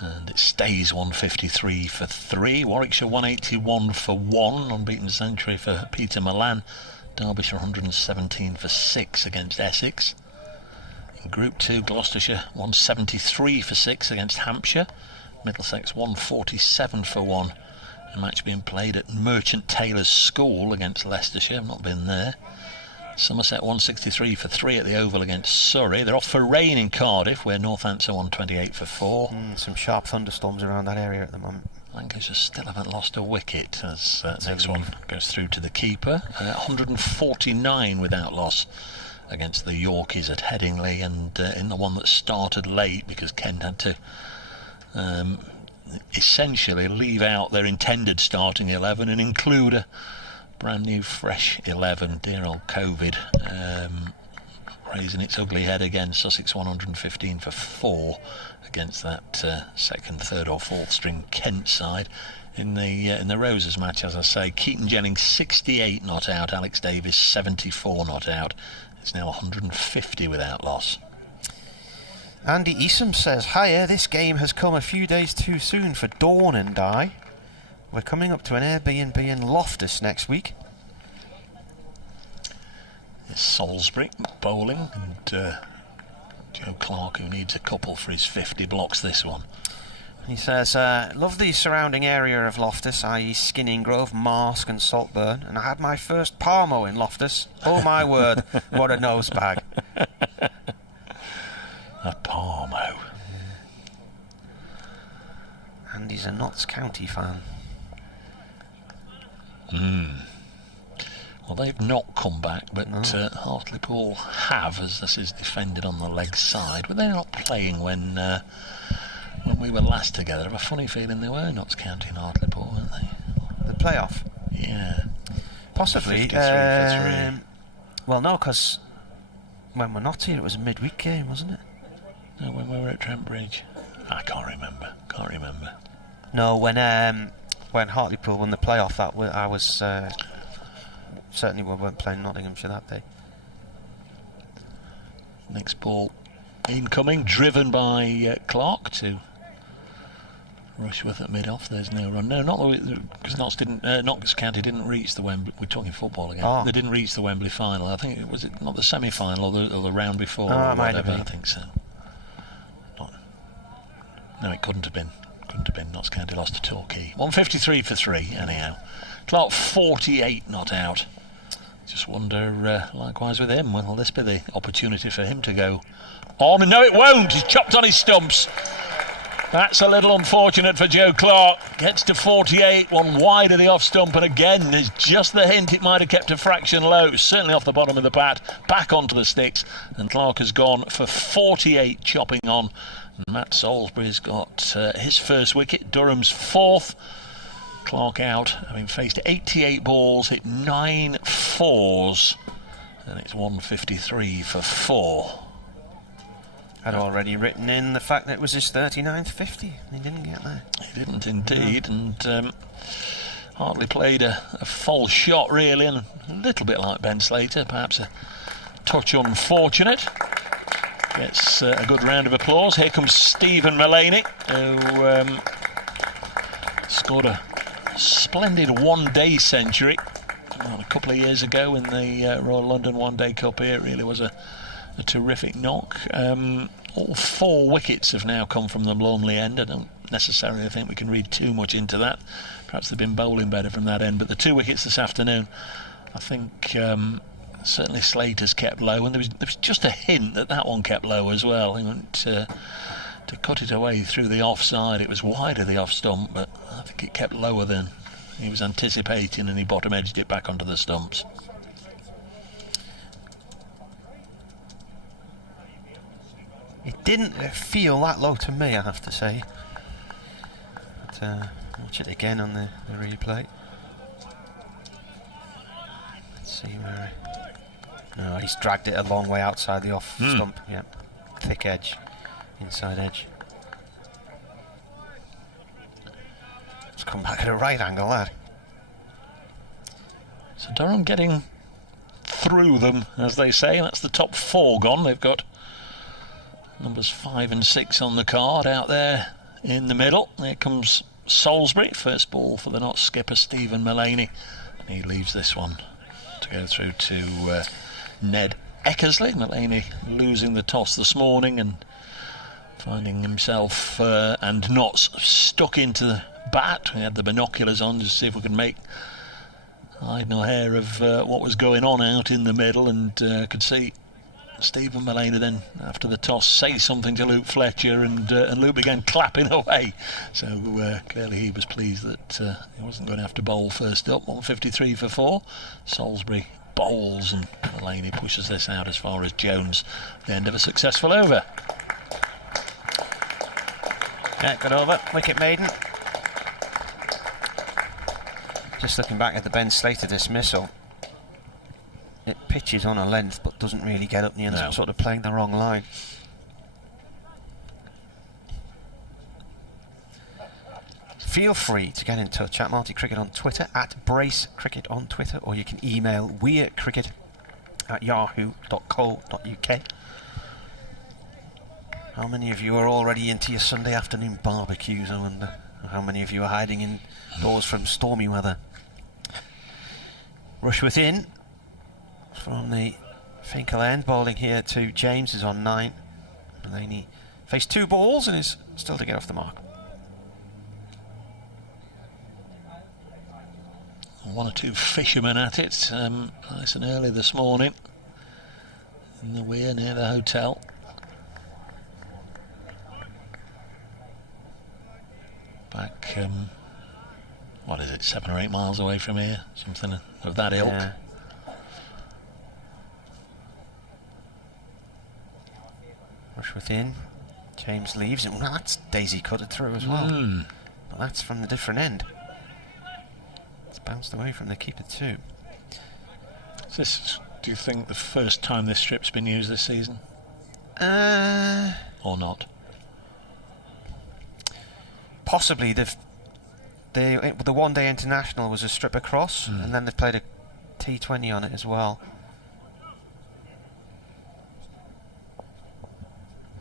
And it stays 153 for 3. Warwickshire 181 for 1. Unbeaten century for Peter Milan. Derbyshire 117 for 6 against Essex. In Group 2, Gloucestershire 173 for 6 against Hampshire. Middlesex 147 for 1. A match being played at Merchant Taylor's School against Leicestershire. I've not been there. Somerset 163 for 3 at the Oval against Surrey. They're off for rain in Cardiff, where Northampton 128 for 4. Some sharp thunderstorms around that area at the moment. Lancashire still haven't lost a wicket, as next one goes through to the keeper. 149 without loss against the Yorkies at Headingley, and in the one that started late because Kent had to essentially leave out their intended starting 11 and include a brand new fresh 11. Dear old COVID raising its ugly head again. Sussex 115 for 4 against that second, third or fourth string Kent side. In the Roses match, as I say, Keaton Jennings 68 not out, Alex Davis 74 not out. It's now 150 without loss. Andy Eastham says, hiya, this game has come a few days too soon for Dawn and I. We're coming up to an Airbnb in Loftus next week. It's Salisbury bowling, and Joe Clark, who needs a couple for his 50, blocks this one. He says, love the surrounding area of Loftus, i.e. Skinning Grove, Marske and Saltburn, and I had my first Parmo in Loftus. Oh my word, what a nose bag. A Parmo. Andy's a Notts County fan. Well, they've not come back, but Hartlepool have, as this is defended on the leg side. Were they not playing when we were last together? I have a funny feeling they were Notts County and Hartlepool, weren't they? The playoff? Yeah. Possibly. 53 for 3. Well, no, because when we're not here, it was a midweek game, wasn't it? No, when we were at Trent Bridge. I can't remember. No, when Hartlepool won the playoff, I was certainly we weren't playing Nottinghamshire that day. Next ball incoming, driven by Clark to Rushworth at mid-off. There's no run. No, not because Notts County didn't reach the Wembley. We're talking football again. Oh. They didn't reach the Wembley final. I think was it not the semi-final or the round before? Oh, or it might have whatever. been. I think so. No, it couldn't have been. Notts County lost to Torquay. 153 for 3, anyhow. Clark 48 not out. Just wonder, likewise with him, will this be the opportunity for him to go on? And no, it won't. He's chopped on his stumps. That's a little unfortunate for Joe Clark. Gets to 48, one wide of the off stump, and again, there's just the hint it might have kept a fraction low, certainly off the bottom of the bat, back onto the sticks, and Clark has gone for 48, chopping on. And Matt Salisbury's got his first wicket, Durham's fourth. Clark out, having faced 88 balls, hit 9 fours, and it's 153 for 4. Had already written in the fact that it was his 39th 50. He didn't get there. He didn't indeed, and hardly played a full shot really, and a little bit like Ben Slater, perhaps a touch unfortunate. Gets a good round of applause. Here comes Stephen Mullaney, who scored a splendid one-day century a couple of years ago in the Royal London One Day Cup here. It really was a terrific knock. All 4 wickets have now come from the Lumley end. I don't necessarily think we can read too much into that. Perhaps they've been bowling better from that end, but the 2 wickets this afternoon, I think certainly Slater's kept low, and there was just a hint that one kept low as well. He went to cut it away through the offside. It was wide of the off stump, but I think it kept lower than he was anticipating, and he bottom edged it back onto the stumps. It didn't feel that low to me, I have to say. But watch it again on the replay. Let's see where... No, he's dragged it a long way outside the off stump. Yeah, thick edge, inside edge. It's come back at a right angle, that. So Durham getting through them, as they say. That's the top 4 gone. They've got numbers 5 and 6 on the card out there in the middle. Here comes Salisbury, first ball for the Notts skipper Stephen Mullaney, and he leaves this one to go through to Ned Eckersley. Mullaney losing the toss this morning and finding himself and Notts stuck into the bat. We had the binoculars on to see if we could make hide nor hair of what was going on out in the middle, and could see Stephen Mullaney then, after the toss, say something to Luke Fletcher, and Luke began clapping away. So clearly he was pleased that he wasn't going to have to bowl first up. 153 for 4. Salisbury bowls, and Mullaney pushes this out as far as Jones. The end of a successful over. Yeah, good over. Wicket maiden. Just looking back at the Ben Slater dismissal, it pitches on a length but doesn't really get up, and he ends up sort of playing the wrong line. Feel free to get in touch at Marty Cricket on Twitter, at Brace Cricket on Twitter, or you can email weircricket@yahoo.co.uk. How many of you are already into your Sunday afternoon barbecues, I wonder? How many of you are hiding indoors from stormy weather? Rushworth in from the Finkel end, bowling here to James, is on 9. Mullaney faced 2 balls and is still to get off the mark. 1 or 2 fishermen at it, nice and early this morning in the weir near the hotel. Back, what is it, 7 or 8 miles away from here, something of that ilk. Yeah. Rushworth in, James leaves, and well, that's daisy cutted through as well. But that's from the different end. It's bounced away from the keeper too. Is this, do you think, the first time this strip's been used this season? Or not? Possibly. The one-day international was a strip across, and then they've played a T20 on it as well.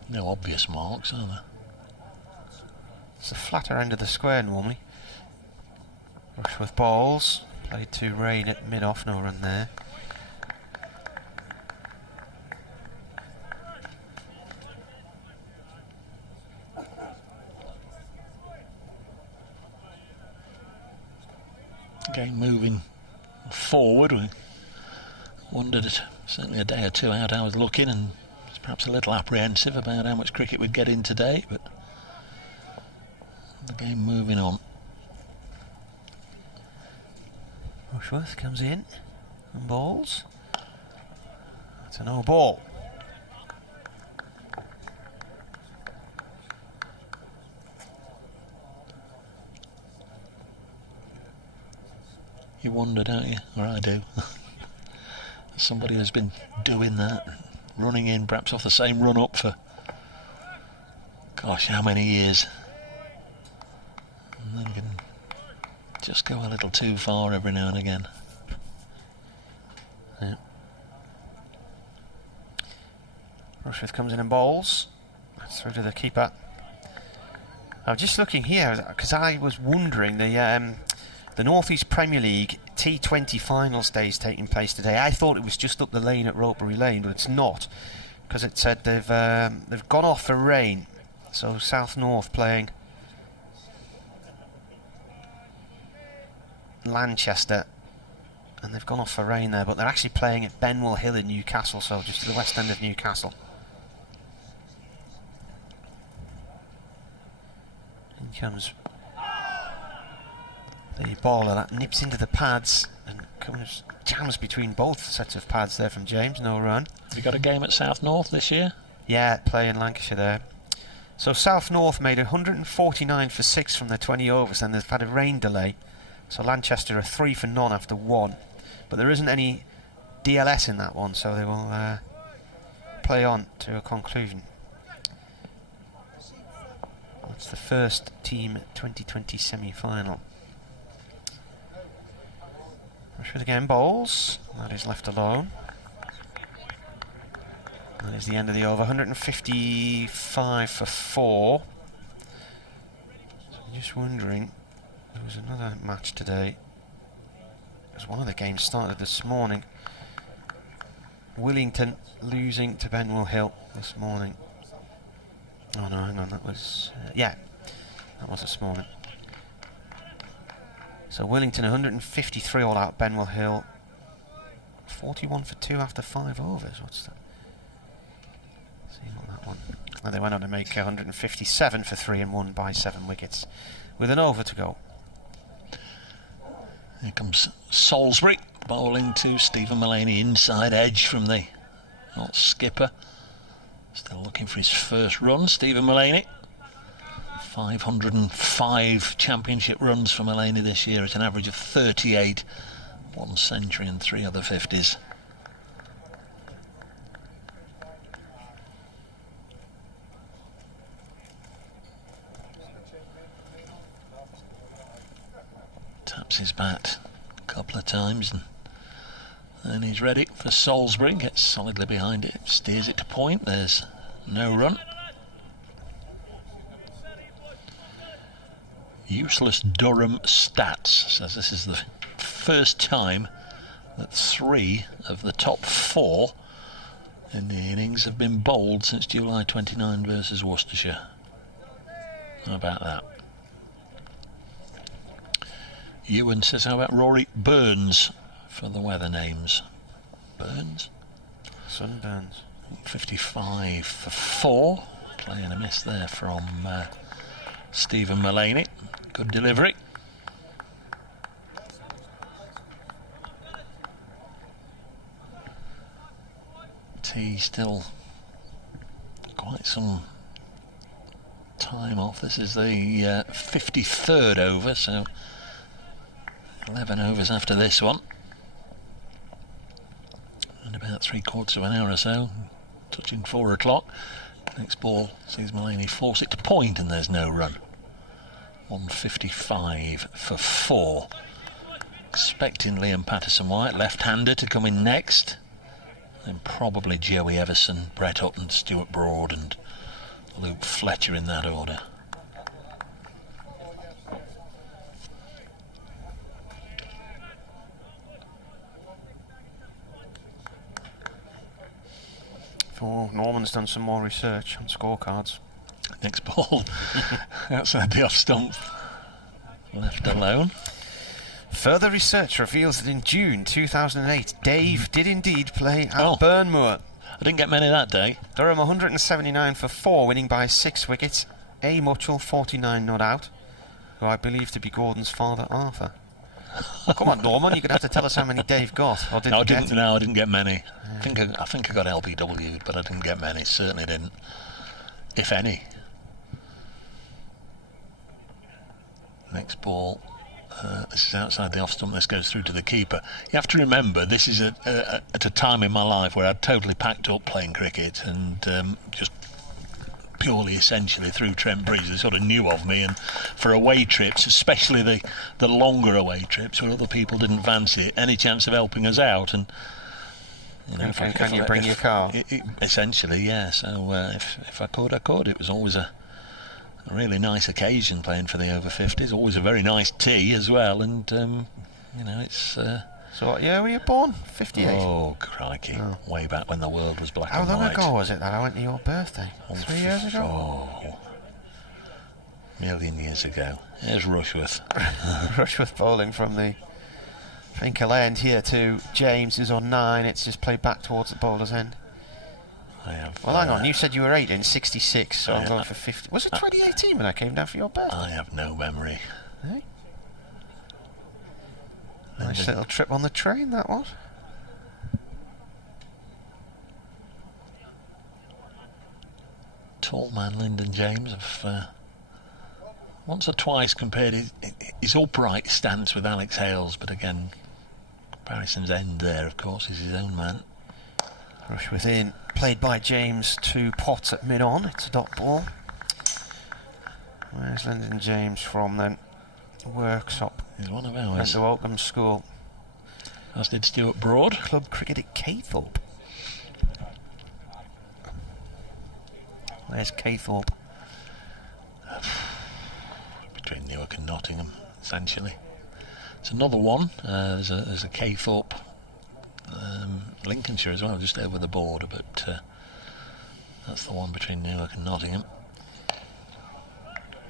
No obvious marks, are there? It's the flatter end of the square normally. Rushworth bowls, played to Rain at mid-off, no run there. Again, moving forward, we Wondered, certainly a day or two out, I was looking and was perhaps a little apprehensive about how much cricket we'd get in today, but the game moving on. Rushworth comes in and bowls. That's a no ball. You wonder, don't you? Or I do. Somebody who's been doing that, running in perhaps off the same run up for gosh, how many years, and then can just go a little too far every now and again. Yeah. Rushworth comes in and bowls. That's through to the keeper. I'm just looking here because I was wondering the North East Premier League T20 finals days taking place today. I thought it was just up the lane at Ropebury Lane, but it's not, because it said they've gone off for rain. So South North playing Lanchester, and they've gone off for rain there, but they're actually playing at Benwell Hill in Newcastle, so just to the west end of Newcastle. In comes the bowler that nips into the pads and jams between both sets of pads there from James. No run. Have you got a game at South North this year? Yeah, playing Lancashire there. So South North made 149 for 6 from their 20 overs, and they've had a rain delay. So Lanchester are 3 for none after 1, but there isn't any DLS in that one, so they will play on to a conclusion. That's the first Team 2020 semi-final. Rushworth again bowls. That is left alone. That is the end of the over. 155 for 4. So I'm just wondering, there was another match today, because one of the games started this morning. Willington losing to Benwell Hill this morning. Oh no, hang on, that was that was this morning. So Willington 153 all out, Benwell Hill 41 for 2 after 5 overs. What's that? Let's see what that one. No, they went on to make 157 for 3 and 1 by 7 wickets with an over to go. Here comes Salisbury bowling to Stephen Mullaney, inside edge from the skipper. Still looking for his first run, Stephen Mullaney. 505 championship runs for Mullaney this year at an average of 38, 1 century and 3 other 50s. Taps his bat a couple of times and he's ready for Salisbury. Gets solidly behind it, steers it to point. There's no run. Useless Durham stats says this is the first time that 3 of the top 4 in the innings have been bowled since July 29 versus Worcestershire. How about that? Ewan says, how about Rory Burns for the weather names? Burns? Sunburns. 55 for 4. Playing a miss there from Stephen Mullaney. Good delivery. T still quite some time off. This is the 53rd over, so 11 overs after this one. And about 3/4 of an hour or so, touching 4 o'clock. Next ball sees Mullaney force it to point, and there's no run. 155 for 4. Expecting Liam Patterson-White, left-hander, to come in next. And probably Joey Everson, Brett Upton, Stuart Broad and Luke Fletcher in that order. Oh, Norman's done some more research on scorecards. Next ball outside the off stump, left alone. Further research reveals that in June 2008, Dave did indeed play at Oh. Burnmoor. I didn't get many that day. Durham 179 for 4, winning by 6 wickets. A. Mutual 49 not out, who I believe to be Gordon's father, Arthur. Come on, Norman, you're going to have to tell us how many Dave got, or didn't get. I didn't get many. I think I got LBW'd, but I didn't get many. Certainly didn't, if any. Next ball. This is outside the off stump. This goes through to the keeper. You have to remember, this is at a time in my life where I'd totally packed up playing cricket, and just purely, essentially, through Trent Bridge, they sort of knew of me. And for away trips, especially the longer away trips where other people didn't fancy it, any chance of helping us out. And you know, can you bring your car? Essentially, yeah. So if I could, I could. It was always a really nice occasion playing for the over 50s. Always a very nice tea as well. And you know, it's. So what year were you born? 58? Oh, crikey. Oh. Way back when the world was black How and long white. ago was it that I went to your birthday? 3 years ago? Oh, million years ago. Here's Rushworth. Rushworth bowling from the Finkel end here to James, who's on 9. It's just played back towards the bowler's end. Well, hang on. You said you were 8 in 66, so I'm going for 50. Was it 2018 when I came down for your birthday? I have no memory. Eh? Nice little trip on the train, that was. Tall man Lyndon James have once or twice compared his upright stance with Alex Hale's, but again, comparison's end there, of course, is his own man. Rushworth in, played by James to Potts at mid-on. It's a dot ball. Where's Lyndon James from then? Worksop. He's one of Went ours. to Oakham School. As did Stuart Broad. Club cricket at Caythorpe. Where's Caythorpe? Between Newark and Nottingham, essentially. It's another one. There's a Caythorpe, Lincolnshire as well, just over the border, but that's the one between Newark and Nottingham.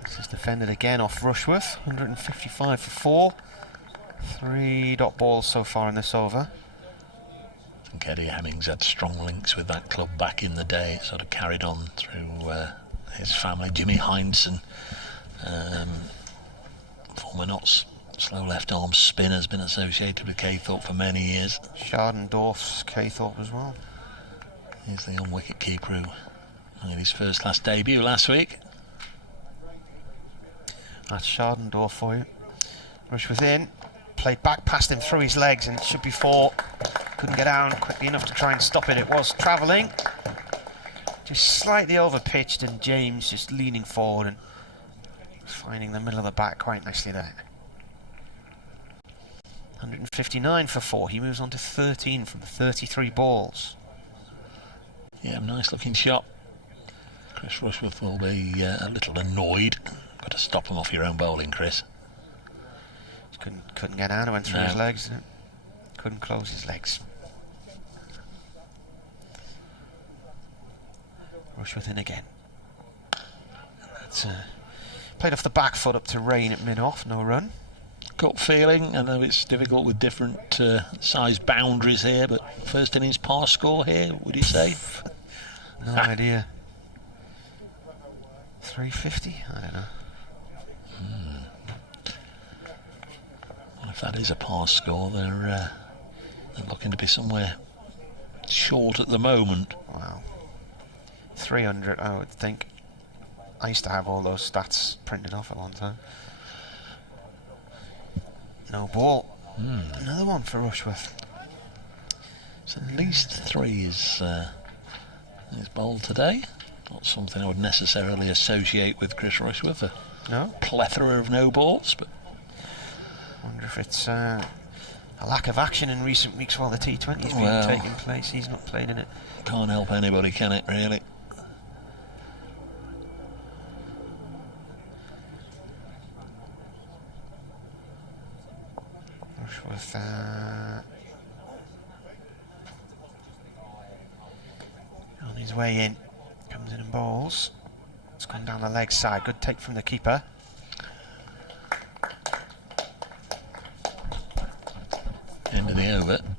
This is defended again off Rushworth. 155 for 4. 3 dot balls so far in this over. I think Eddie Hemmings had strong links with that club back in the day. It sort of carried on through his family. Jimmy Hindson, former Notts slow left arm spinner, has been associated with Caythorpe for many years. Shardendorf's Caythorpe as well. He's the young wicket keeper who made his first class debut last week. That's Shardendorf for you. Rushworth in. Played back past him through his legs, and it should be 4. Couldn't get down quickly enough to try and stop it. It was travelling. Just slightly over pitched, and James just leaning forward and finding the middle of the bat quite nicely there. 159 for 4. He moves on to 13 from 33 balls. Yeah, nice looking shot. Chris Rushworth will be a little annoyed. Got to stop him off your own bowling, Chris. Couldn't get down. It went through his legs. Couldn't close his legs. Rushworth in again. That's played off the back foot up to Rain at mid-off. No run. Gut feeling. I know it's difficult with different size boundaries here, but first innings par score here, would you say? No idea. 350? I don't know. If that is a par score, they're looking to be somewhere short at the moment. Wow. 300, I would think. I used to have all those stats printed off at one time. No ball. Another one for Rushworth. So at least 3 is bowled today. Not something I would necessarily associate with Chris Rushworth. No? Plethora of no balls, but Wonder if it's a lack of action in recent weeks while the T20's been taking place. He's not played in it. Can't help anybody, can it, really? Rushworth on his way in. Comes in and bowls. It's gone down the leg side. Good take from the keeper.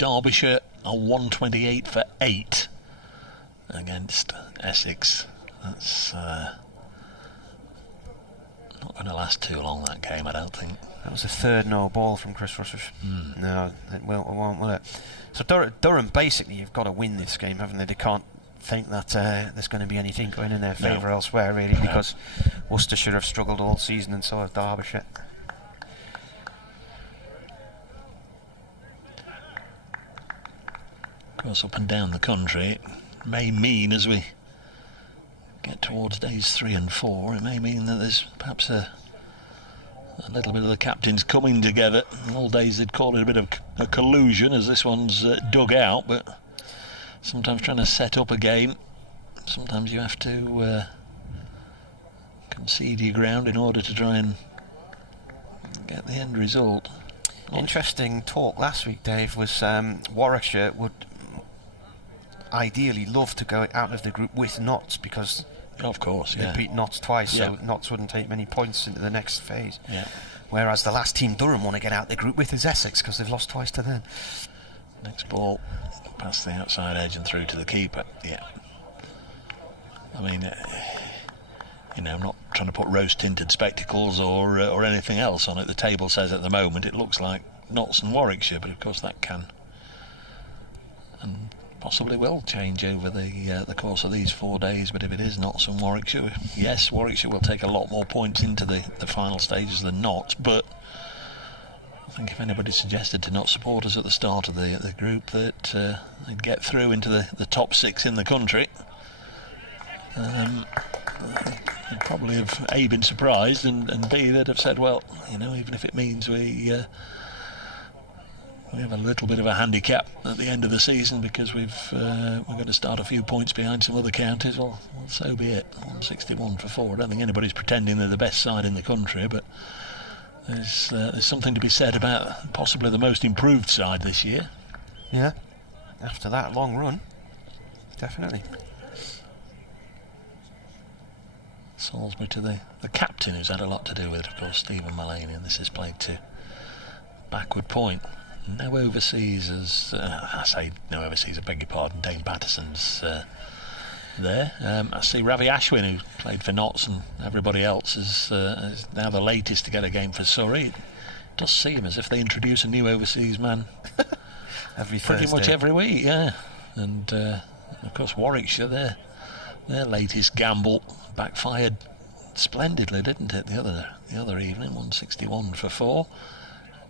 Derbyshire are 128 for 8 against Essex. That's not going to last too long, that game, I don't think. That was the third no ball from Chris Rush. No, it won't, will it? So Durham, basically, you've got to win this game, haven't they? They can't think that there's going to be anything going in their favour elsewhere, really, because Worcestershire have struggled all season, and so has Derbyshire. Of course, up and down the country, it may mean, as we get towards days 3 and 4, it may mean that there's perhaps a little bit of the captains coming together. In old days they'd call it a bit of a collusion, as this one's dug out, but sometimes trying to set up a game, sometimes you have to concede your ground in order to try and get the end result. Interesting talk last week, Dave, was Warwickshire would ideally love to go out of the group with Notts, because of course, they beat Notts twice, so Notts wouldn't take many points into the next phase. Whereas the last team Durham want to get out the group with is Essex, because they've lost twice to them. Next ball past the outside edge and through to the keeper. I mean, I'm not trying to put rose-tinted spectacles or anything else on it. The table says at the moment it looks like Notts and Warwickshire, but of course that can and possibly will change over the course of these 4 days. But if it is Notts and Warwickshire, yes, Warwickshire will take a lot more points into the final stages than Notts, but I think if anybody suggested to Notts supporters at the start of the group that they'd get through into the top 6 in the country, they'd probably have A, been surprised, and B, they'd have said, well, even if it means we have a little bit of a handicap at the end of the season because we've got to start a few points behind some other counties, well, so be it. 161 for 4. I don't think anybody's pretending they're the best side in the country, but there's something to be said about possibly the most improved side this year. Yeah, after that long run, definitely. Salisbury to the captain, who's had a lot to do with it, of course, Stephen Mullaney, and this is played to backward point. No overseas, I say no overseas, I beg your pardon, Dane Patterson's there. I see Ravi Ashwin, who played for Notts, and everybody else is now the latest to get a game for Surrey. It does seem as if they introduce a new overseas man pretty much every week, and of course Warwickshire, their latest gamble backfired splendidly, didn't it, the other evening, 161 for 4.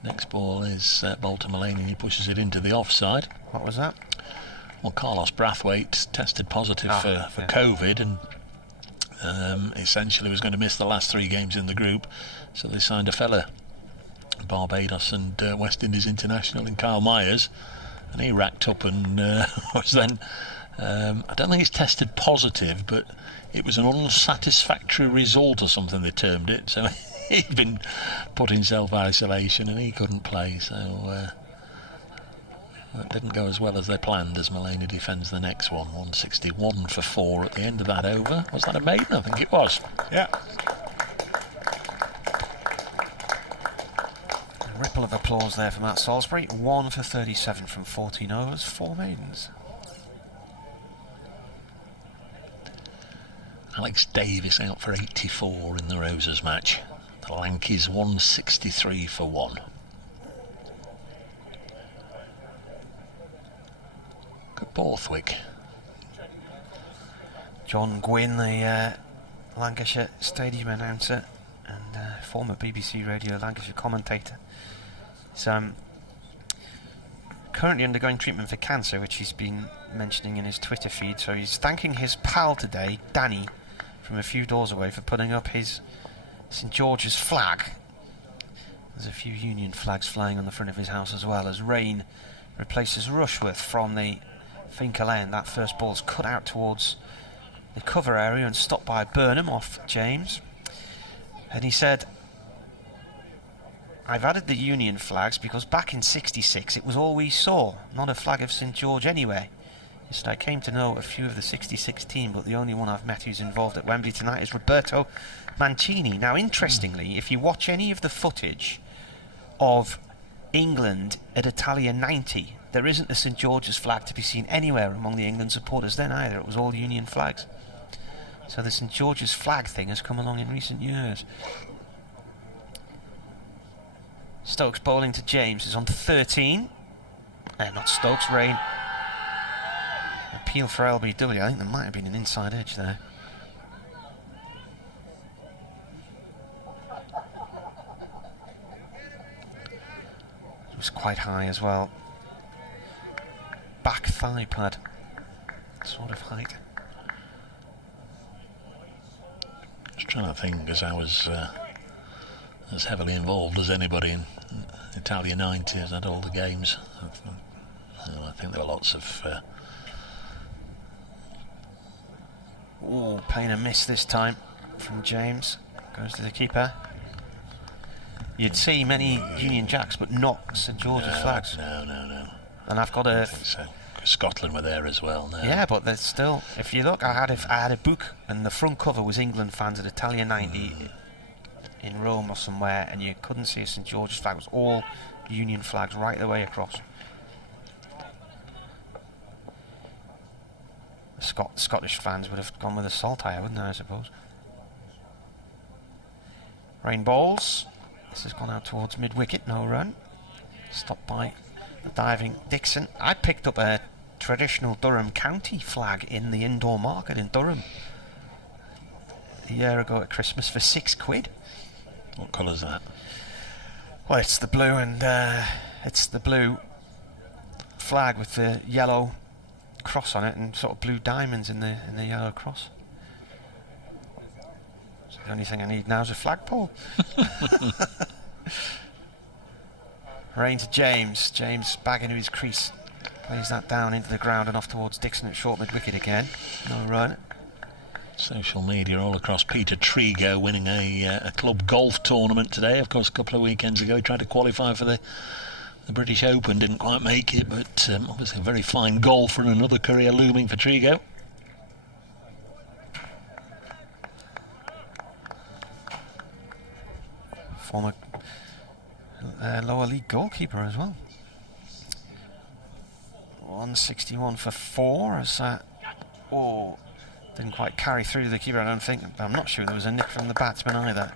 Next ball is Bolton Mullaney, and he pushes it into the offside. What was that? Well, Carlos Brathwaite tested positive for COVID, and essentially was going to miss the last 3 games in the group, so they signed a fella, Barbados and West Indies international, in Kyle Myers, and he racked up and was then I don't think he's tested positive, but it was an unsatisfactory result or something they termed it, so he'd been put in self-isolation and he couldn't play, so that didn't go as well as they planned as Mullaney defends the next one. 161 for 4 at the end of that over. Was that a maiden? I think it was. Yeah. A ripple of applause there from Matt Salisbury. 1 for 37 from 14 overs, 4 maidens. Alex Davis out for 84 in the Roses match. The Lankies 163 for 1. Good Borthwick. John Gwynn, the Lancashire Stadium announcer and former BBC Radio Lancashire commentator, is currently undergoing treatment for cancer, which he's been mentioning in his Twitter feed. So he's thanking his pal today, Danny, from a few doors away, for putting up his St George's flag. There's a few Union flags flying on the front of his house as well, as rain replaces Rushworth from the Finkel end. That first ball's cut out towards the cover area and stopped by Burnham off James. And he said, I've added the Union flags because back in '66 it was all we saw, not a flag of St George anyway. He said, I came to know a few of the '66 team, but the only one I've met who's involved at Wembley tonight is Roberto Mancini. Now, interestingly, if you watch any of the footage of England at Italia 90, there isn't a St George's flag to be seen anywhere among the England supporters then either. It was all Union flags. So the St George's flag thing has come along in recent years. Stokes bowling to James is on 13. Not Stokes, Rain. Appeal for LBW. I think there might have been an inside edge there. It was quite high as well. Back thigh pad sort of height. Just trying to think, as I was as heavily involved as anybody in Italia 90, as had all the games. I think there were lots of playing a miss this time from James. Goes to the keeper. You'd see many Union Jacks, but not St George's flags. No. And I've got I a... think so. Scotland were there as well. No. Yeah, but there's still... If you look, I had a book, and the front cover was England fans at Italia 90 in Rome or somewhere, and you couldn't see a St George's flag. It was all Union flags right the way across. Scottish fans would have gone with a saltire, wouldn't they, I suppose? Rain bowls. This has gone out towards mid-wicket, no run. Stopped by the diving Dixon. I picked up a traditional Durham county flag in the indoor market in Durham a year ago at Christmas for £6. What colour's that? Well, it's the blue, and it's the blue flag with the yellow cross on it and sort of blue diamonds in the yellow cross. So the only thing I need now is a flagpole. Rain to James. James back into his crease. Plays that down into the ground and off towards Dixon at short mid-wicket again. No run. Social media all across. Peter Trigo winning a club golf tournament today. Of course, a couple of weekends ago he tried to qualify for the British Open, didn't quite make it, but obviously a very fine golfer and another career looming for Trigo. Former lower league goalkeeper as well. 161 for 4 as didn't quite carry through to the keeper, I don't think. I'm not sure there was a nick from the batsman either.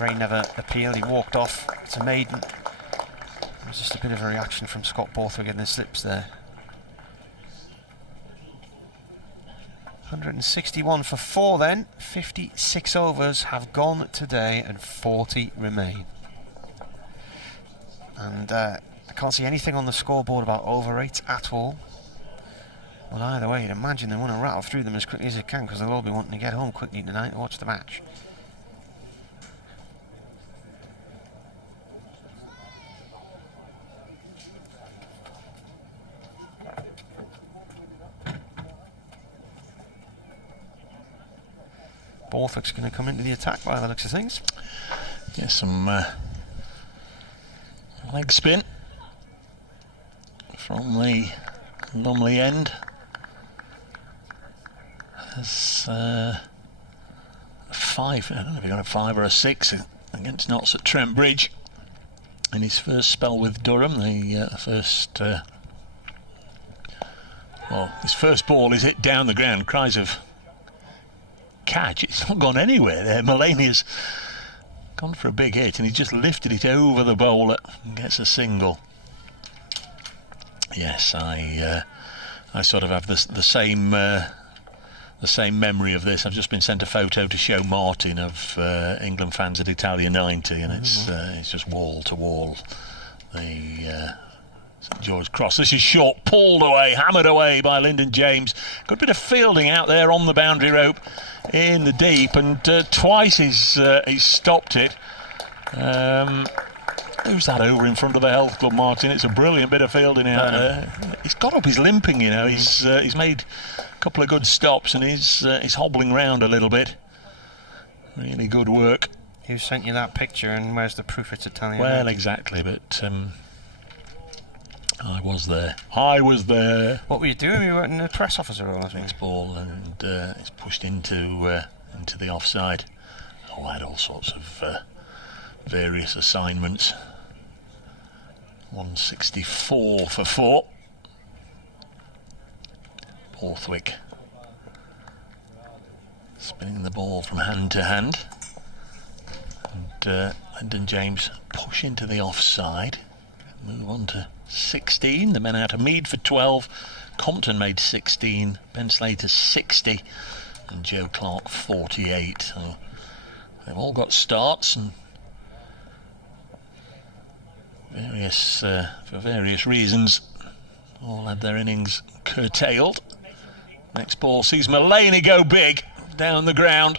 Rain never appealed, he walked off. It's a maiden. It was just a bit of a reaction from Scott Borthwick in the slips there. 161 for 4 then. 56 overs have gone today and 40 remain. And I can't see anything on the scoreboard about over rates at all. Well, either way, you'd imagine they want to rattle through them as quickly as they can, because they'll all be wanting to get home quickly tonight to watch the match. Borthwick's going to come into the attack by the looks of things. Yeah, some leg spin from the Lumley end. Has 5, I don't know if he got a 5 or a 6 against Notts at Trent Bridge in his first spell with Durham. The first, his first ball is hit down the ground. Cries of catch. It's not gone anywhere there. Mulaney's gone for a big hit and he just lifted it over the bowler and gets a single. Yes, I sort of have the same memory of this. I've just been sent a photo to show Martin of England fans at Italia 90, and it's just wall to wall. The St George cross. This is short, pulled away, hammered away by Lyndon James. Got a bit of fielding out there on the boundary rope in the deep, and twice he's stopped it. Who's that over in front of the Health Club, Martin? It's a brilliant bit of fielding out there. He's got up his limping, you know. He's made a couple of good stops and he's hobbling round a little bit. Really good work. Who sent you that picture, and where's the proof it's Italian? Well, exactly, but I was there. What were you doing? You were in the press officer role, I think. Next ball, and it's pushed into the offside. I had all sorts of various assignments. 164 for 4. Borthwick spinning the ball from hand to hand. And Lyndon James push into the offside. Move on to 16. The men out of Mead for 12. Compton made 16. Ben Slater 60. And Joe Clark 48. So they've all got starts, and for various reasons, all had their innings curtailed. Next ball sees Mullaney go big down the ground.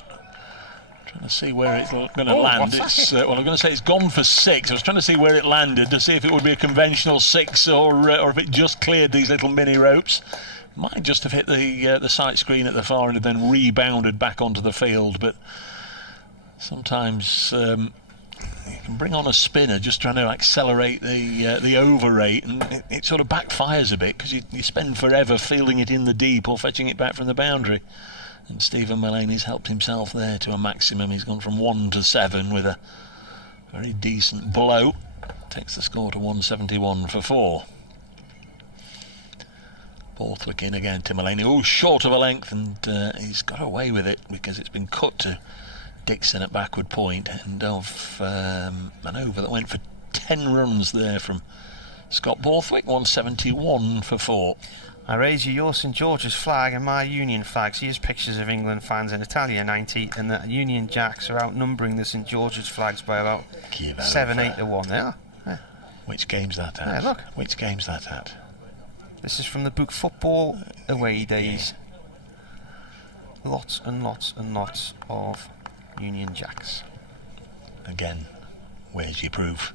Trying to see where it's going to land. It's well, I'm going to say it's gone for 6. I was trying to see where it landed to see if it would be a conventional 6 or if it just cleared these little mini ropes. Might just have hit the sight screen at the far end and then rebounded back onto the field. But sometimes you can bring on a spinner just trying to accelerate the over rate, and it sort of backfires a bit because you spend forever fielding it in the deep or fetching it back from the boundary. And Stephen Mullaney's helped himself there to a maximum. He's gone from 1 to 7 with a very decent blow. Takes the score to 171 for 4. Borthwick in again to Mullaney. Oh, short of a length, and he's got away with it because it's been cut to Dixon at backward point. End of an over that went for 10 runs there from Scott Borthwick. 171 for 4. I raise you your St George's flag and my Union flag. See, here's pictures of England fans in Italia 90, and the Union Jacks are outnumbering the St George's flags by about 7-8 to 1. They are. Yeah. Which game's that at? Yeah, look. Which game's that at? This is from the book Football Away Days. Lots and lots and lots of Union Jacks. Again, where's your proof?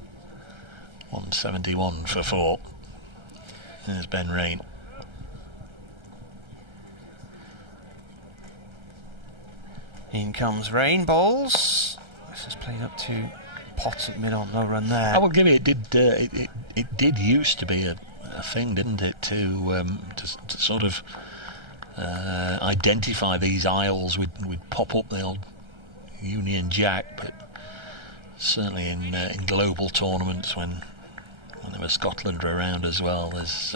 171 for 4. There's Ben Rain. In comes Rain. Balls. This is played up to Potts at mid-on. No run there. I will give it. It did used to be a thing, didn't it? To sort of identify these aisles. We'd pop up the old Union Jack, but certainly in global tournaments whenever Scotland are around as well, there's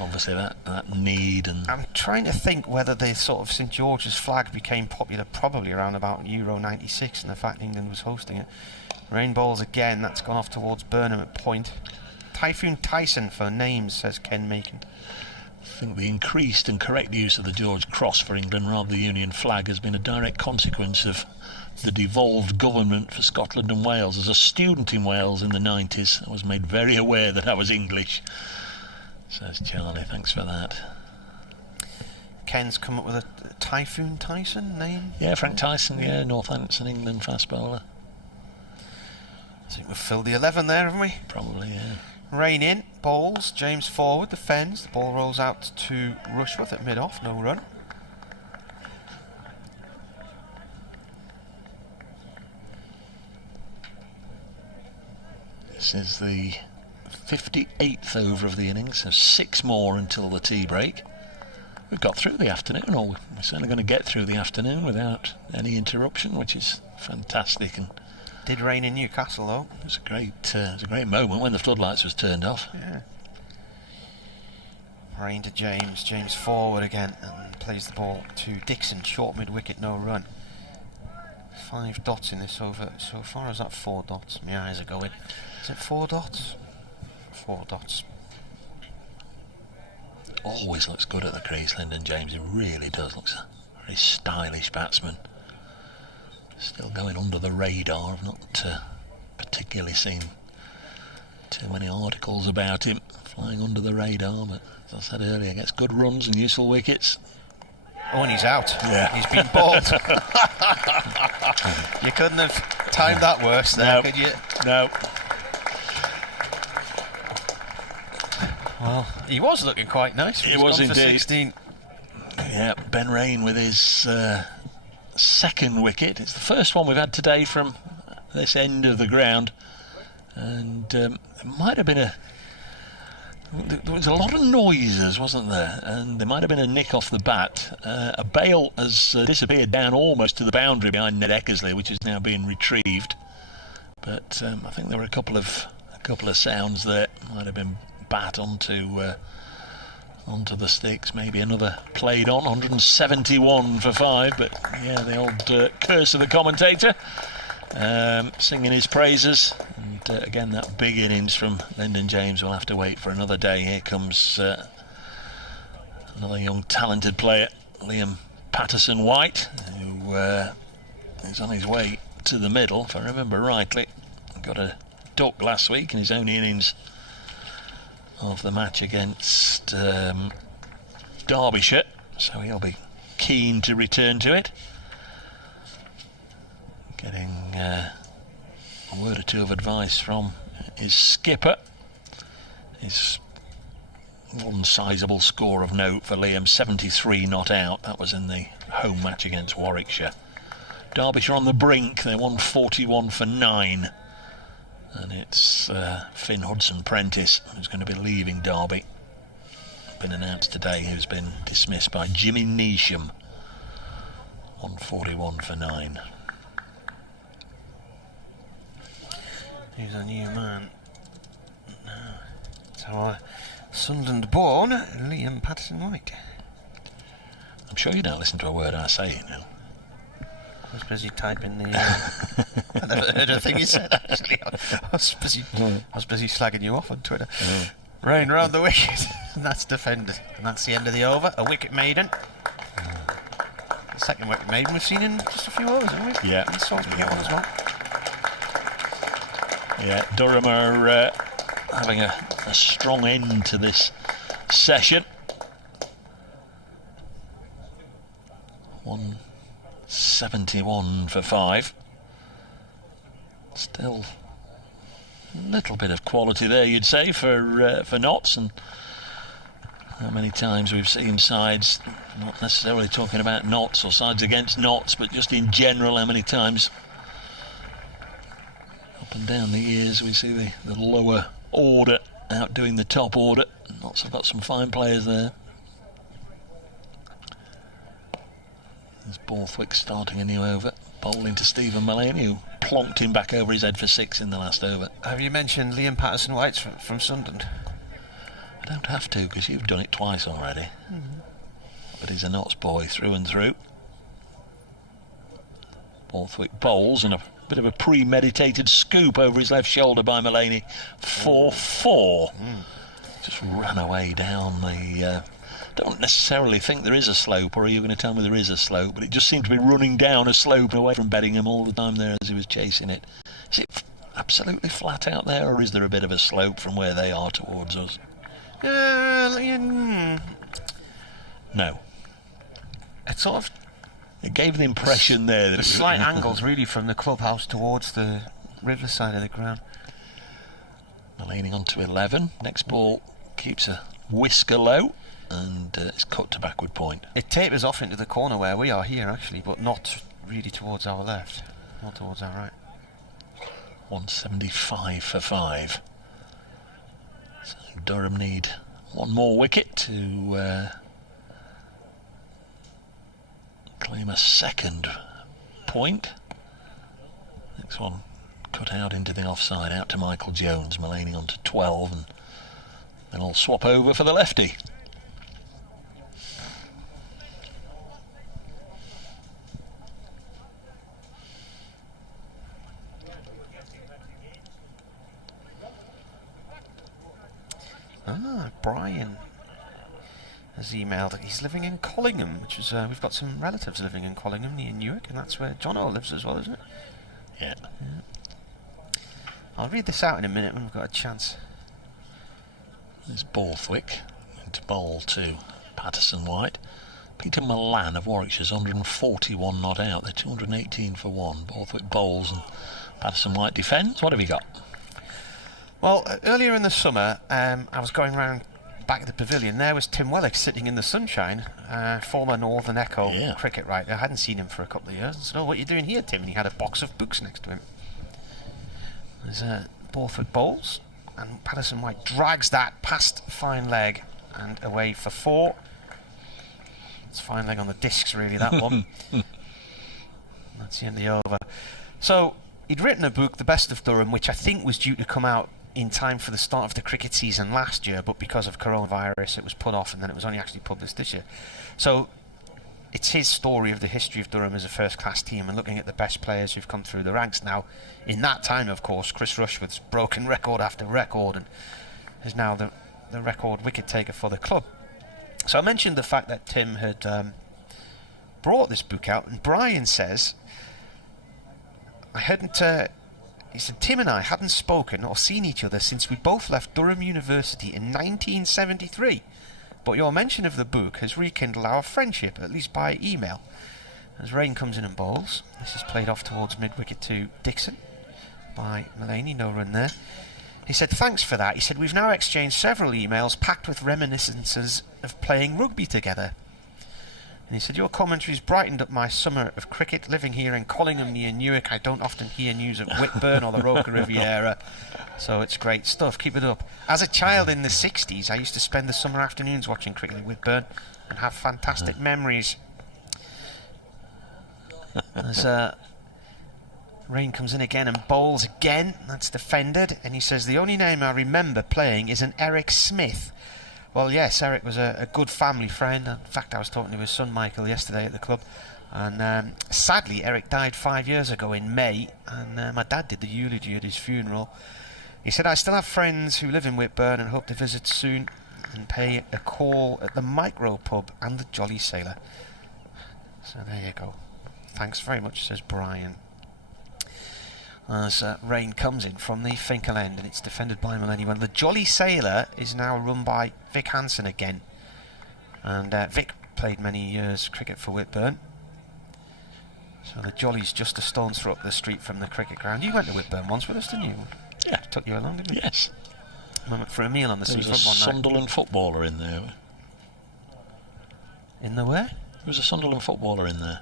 obviously that need. And I'm trying to think whether the sort of St George's flag became popular probably around about Euro 96 and the fact England was hosting it. Rain balls again. That's gone off towards Burnham at point. Typhoon Tyson for names, says Ken Macon. I think the increased and correct use of the George Cross for England rather than the Union flag has been a direct consequence of the devolved government for Scotland and Wales. As a student in Wales in the 90s, I was made very aware that I was English, says Charlie. Thanks for that. Ken's come up with a Typhoon Tyson name? Yeah, Frank Tyson, yeah, Northampton, England fast bowler. I think we've filled the 11 there, haven't we? Probably, yeah. Rain in, balls, James forward, defends. The ball rolls out to Rushworth at mid-off, no run. This is the 58th over of the innings, so 6 more until the tea break. We've got through the afternoon, or we're certainly going to get through the afternoon without any interruption, which is fantastic. And did rain in Newcastle though. It was a great moment when the floodlights was turned off. Yeah. Rain to James. James forward again and plays the ball to Dixon. Short mid wicket, no run. 5 dots in this over so far. Is that 4 dots? My eyes are going. Is it 4 dots? 4 dots. Always looks good at the crease, Lyndon James. He really does. Looks a very stylish batsman. Still going under the radar. I've not particularly seen too many articles about him flying under the radar, but as I said earlier, gets good runs and useful wickets. Oh, and he's out. Yeah. He's been bowled. You couldn't have timed that worse there, could you? No. Well, he was looking quite nice. He was indeed. 16. Yeah, Ben Rain with his second wicket. It's the first one we've had today from this end of the ground, and there might have been there was a lot of noises, wasn't there? And there might have been a nick off the bat. A bail has disappeared down almost to the boundary behind Ned Eckersley, which is now being retrieved. But I think there were a couple of couple of sounds there. Might have been bat onto the sticks. Maybe another played on. 171 for 5. But yeah, the old curse of the commentator singing his praises. And again, that big innings from Lyndon James will have to wait for another day. Here comes another young talented player, Liam Patterson-White, who is on his way to the middle, if I remember rightly. Got a duck last week in his own innings of the match against Derbyshire, so he'll be keen to return to it. Getting a word or two of advice from his skipper. His one sizable score of note for Liam, 73 not out. That was in the home match against Warwickshire. Derbyshire on the brink. They're 141 for 9. And it's Finn Hudson-Prentice who's going to be leaving Derby. Been announced today, who's been dismissed by Jimmy Neesham. 141 for 9. He's a new man. So, Sunderland-born Liam Patterson-White. I'm sure you don't listen to a word I say, you know. I was busy typing the... I never heard a thing you said, actually. I was busy slagging you off on Twitter. Rain round the wicket, and that's defended. And that's the end of the over. A wicket maiden. The second wicket maiden we've seen in just a few overs, haven't we? Yeah. He saw me get one as well. Yeah, Durham are having a strong end to this session. 171 for 5. Still a little bit of quality there, you'd say, for Notts. And how many times we've seen sides, not necessarily talking about Notts or sides against Notts, but just in general, how many times up and down the years we see the lower order outdoing the top order. Notts have got some fine players there. There's Borthwick starting a new over, bowling to Stephen Mullane, who plonked him back over his head for 6 in the last over. Have you mentioned Liam Patterson-White from Sunderland? I don't have to, because you've done it twice already. But he's a Notts boy through and through. Borthwick bowls, and a bit of a premeditated scoop over his left shoulder by Mullane for 4. Just ran away down the... don't necessarily think there is a slope, or are you going to tell me there is a slope? But it just seemed to be running down a slope away from Beddingham all the time there as he was chasing it. Is it absolutely flat out there, or is there a bit of a slope from where they are towards us? No. It's sort of... It gave the impression there that... The slight angles, really, from the clubhouse towards the Riverside of the ground. Mullane on to 11. Next ball keeps a whisker low, and it's cut to backward point. It tapers off into the corner where we are here, actually, but not really towards our left, not towards our right. 175 for 5. So Durham need one more wicket to claim a second point. Next one cut out into the offside, out to Michael Jones. Mullane on to 12, and then I'll swap over for the lefty. Brian has emailed. He's living in Collingham, which is we've got some relatives living in Collingham near Newark, and that's where John O lives as well, isn't it? Yeah. I'll read this out in a minute when we've got a chance. There's Borthwick into bowl to Patterson-White. Peter Milan of Warwickshire's 141 not out. They're 218 for 1. Borthwick bowls and Patterson-White defends. What have you got? Well, earlier in the summer, I was going round back at the pavilion. There was Tim Wellick sitting in the sunshine, former Northern Echo cricket writer. I hadn't seen him for a couple of years. I said, "Oh, what are you doing here, Tim?" And he had a box of books next to him. There's Borthwick bowls, and Patterson-White drags that past fine leg and away for 4. It's fine leg on the discs, really, that one. That's the end of the over. So he'd written a book, The Best of Durham, which I think was due to come out in time for the start of the cricket season last year, but because of coronavirus it was put off, and then it was only actually published this year. So it's his story of the history of Durham as a first-class team, and looking at the best players who've come through the ranks now. In that time, of course, Chris Rushworth's broken record after record and is now the record wicket taker for the club. So I mentioned the fact that Tim had brought this book out, and Brian says, he said, Tim and I hadn't spoken or seen each other since we both left Durham University in 1973. But your mention of the book has rekindled our friendship, at least by email. As Rain comes in and bowls, this is played off towards mid-wicket to Dixon by Mullaney, no run there. He said, thanks for that. He said, we've now exchanged several emails packed with reminiscences of playing rugby together. And he said, your commentaries brightened up my summer of cricket. Living here in Collingham near Newark, I don't often hear news of Whitburn or the Roker Riviera. So it's great stuff. Keep it up. As a child in the 60s, I used to spend the summer afternoons watching cricket at Whitburn and have fantastic memories. As Rain comes in again and bowls again. That's defended. And he says, the only name I remember playing is an Eric Smith. Well, yes, Eric was a good family friend. In fact, I was talking to his son Michael yesterday at the club, and sadly Eric died 5 years ago in May, and my dad did the eulogy at his funeral. He said, I still have friends who live in Whitburn and hope to visit soon and pay a call at the Micro Pub and the Jolly Sailor. So there you go. Thanks very much, says Brian. As Rain comes in from the Finkel end, and it's defended by Mullaney. Well, the Jolly Sailor is now run by Vic Hansen again, and Vic played many years cricket for Whitburn. So the Jolly's just a stone's throw up the street from the cricket ground. You went to Whitburn once with us, didn't you? Yeah. Took you along, didn't you? Yes. We went for a meal on the There was seafront a one night. Sunderland footballer in there. In the where? There was a Sunderland footballer in there.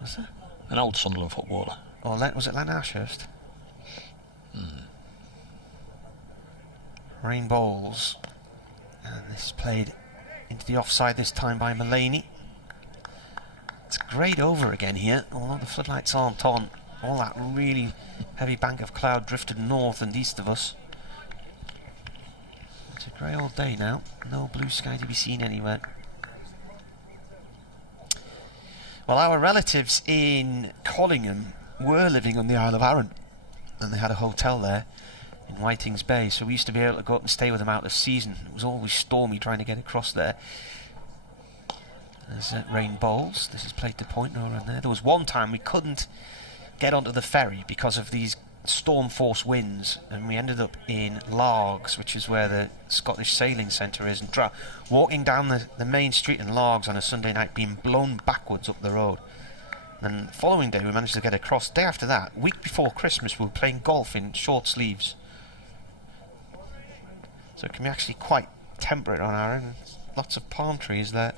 Was there? An old Sunderland footballer. Or was it Len Ashurst? Rain bowls, and this is played into the offside this time by Mullaney. It's a great over again here, although the floodlights aren't on. All that really heavy bank of cloud drifted north and east of us. It's a grey old day now, no blue sky to be seen anywhere. Well, our relatives in Collingham were living on the Isle of Arran, and they had a hotel there in Whiting's Bay, so we used to be able to go up and stay with them out of season. It was always stormy trying to get across there. There's Rain bowls. This is played to point, no run there. There was one time we couldn't get onto the ferry because of these storm force winds, and we ended up in Largs, which is where the Scottish Sailing Centre is, and walking down the main street in Largs on a Sunday night, being blown backwards up the road. And the following day we managed to get across. Day after that, week before Christmas, we were playing golf in short sleeves. So it can be actually quite temperate on our end. Lots of palm trees there.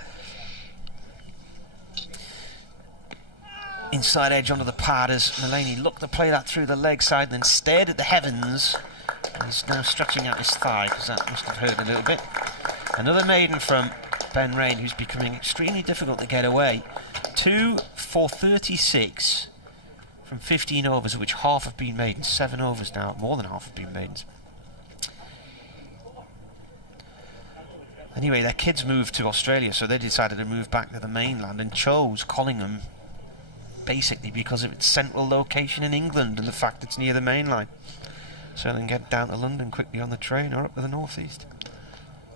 Inside edge onto the pad as Mullaney looked to play that through the leg side, then stared at the heavens. And he's now stretching out his thigh, because that must have hurt a little bit. Another maiden from Ben Rain, who's becoming extremely difficult to get away. 2 for 36 from 15 overs, of which half have been maidens. 7 overs now, more than half have been maidens. Anyway, their kids moved to Australia, so they decided to move back to the mainland and chose Collingham basically because of its central location in England and the fact it's near the main line. So they can get down to London quickly on the train or up to the northeast.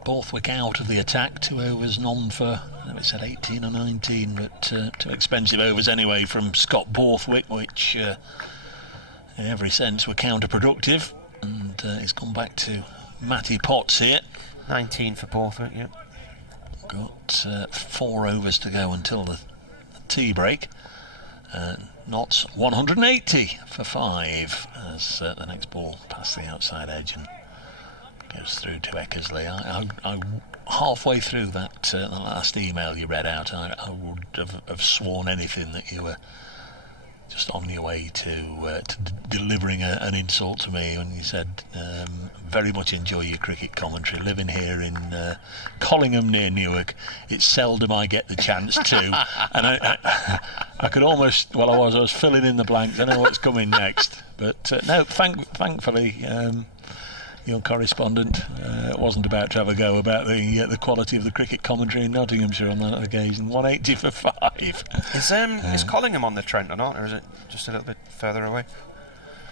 Borthwick out of the attack, 2 overs none for, I know it said 18 or 19, but 2 expensive overs anyway from Scott Borthwick, which in every sense were counterproductive, and he's gone back to Matty Potts here. 19 for Borthwick, yeah. Got 4 overs to go until the tea break. Notts 180 for 5 as the next ball past the outside edge and goes through to Eckersley. I halfway through that the last email you read out, I would have sworn anything that you were just on your way to delivering an insult to me when you said, very much enjoy your cricket commentary. Living here in Collingham near Newark, it's seldom I get the chance to. And I could almost, I was filling in the blanks. I know what's coming next. But no, thankfully, your correspondent wasn't about to have a go about the quality of the cricket commentary in Nottinghamshire on that occasion. 180 for 5. Is Collingham on the Trent or not, or is it just a little bit further away?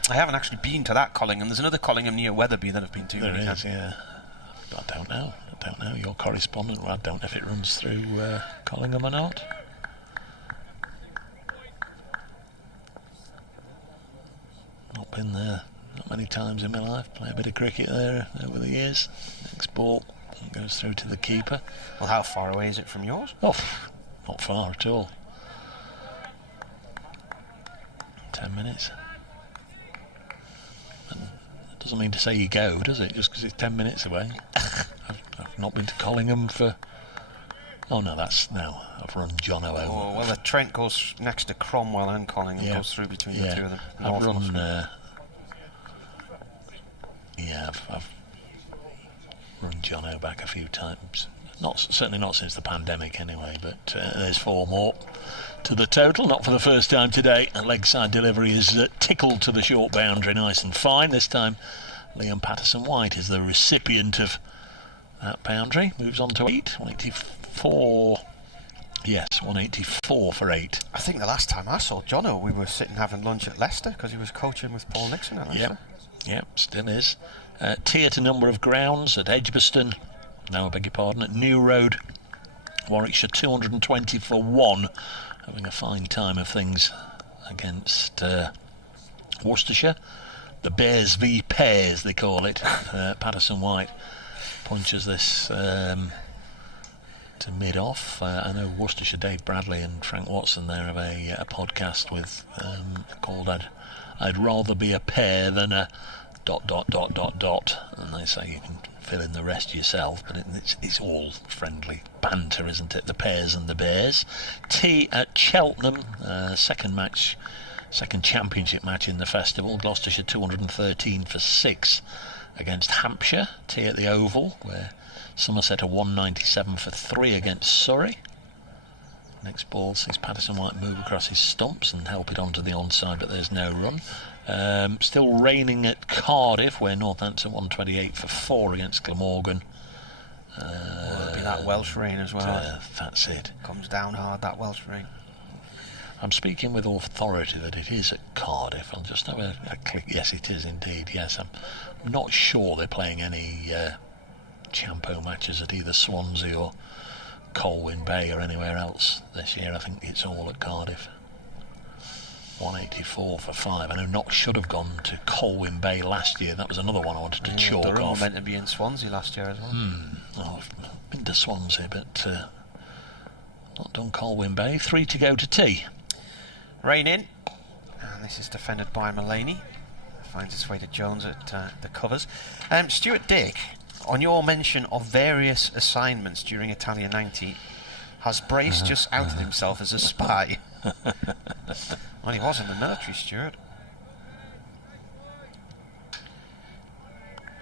I haven't actually been to that Collingham. There's another Collingham near Wetherby that I've been to. There is, yeah. I don't know. Your correspondent, I don't know if it runs through Collingham or not. Not been there not many times in my life. Play a bit of cricket there over the years. Next ball goes through to the keeper. Well, how far away is it from yours? Oh, not far at all. 10 minutes. And it doesn't mean to say you go, does it? Just because it's 10 minutes away. I've not been to Collingham for... Oh no, I've run Jono over. Oh, well, the Trent goes next to Cromwell and Collingham, goes through between the two of them. I've run... I've run Jono back a few times. Certainly not since the pandemic anyway, but there's 4 more to the total. Not for the first time today. A leg side delivery is tickled to the short boundary, nice and fine. This time Liam Patterson-White is the recipient of that boundary. Moves on to 8, 184. Yes, 184 for 8. I think the last time I saw Jono, we were sitting having lunch at Leicester because he was coaching with Paul Nixon at Leicester. Yep, still is. Tier to number of grounds at Edgbaston, no, I beg your pardon, at New Road, Warwickshire, 220 for 1. Having a fine time of things against Worcestershire. The Bears v Pairs, they call it. Patterson-White punches this to mid-off. I know Worcestershire, Dave Bradley and Frank Watson there have a podcast with called I'd rather be a pair than a ... and they say you can fill in the rest yourself, but it's all friendly banter, isn't it? The Pairs and the Bears. Tea at Cheltenham, second championship match in the festival. Gloucestershire 213 for 6 against Hampshire. Tea at the Oval, where Somerset are 197 for 3 against Surrey. Next ball sees Patterson-White move across his stumps and help it onto the onside, but there's no run. Still raining at Cardiff, where Northampton 128 for 4 against Glamorgan. It'll be that Welsh rain as well. That's it. Comes down hard, that Welsh rain. I'm speaking with authority that it is at Cardiff. I'll just have a click. Yes, it is indeed. Yes, I'm not sure they're playing any Champo matches at either Swansea or Colwyn Bay or anywhere else this year. I think it's all at Cardiff. 184 for 5. I know Knox should have gone to Colwyn Bay last year. That was another one I wanted to chalk Durham off. were meant to be in Swansea last year as well. I've been to Swansea, but not done Colwyn Bay. 3 to go to tea. Rain in, and this is defended by Mulaney. Finds its way to Jones at the covers. Stuart Dick, on your mention of various assignments during Italia 90, has Brace just outed himself as a spy? Well, he was in the military, Stuart.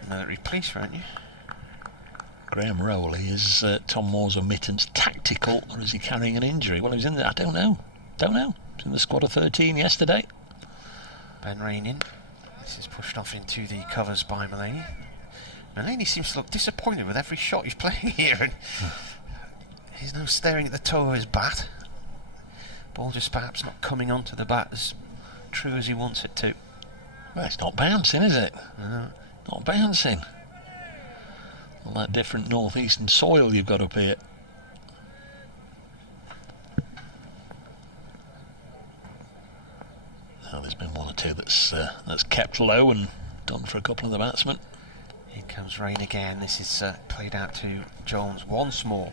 Military police, weren't you? Graham Rowley, is Tom Moore's omittance tactical, or is he carrying an injury? Well, he was in there. I don't know. He was in the squad of 13 yesterday. Ben Rain in. This is pushed off into the covers by Mulaney. Mulaney seems to look disappointed with every shot he's playing here, and he's now staring at the toe of his bat. Ball just perhaps not coming onto the bat as true as he wants it to. Well, it's not bouncing, is it? No. Not bouncing. All that different northeastern soil you've got up here. Oh, there's been one or two that's kept low and done for a couple of the batsmen. Here comes rain again. This is played out to Jones once more.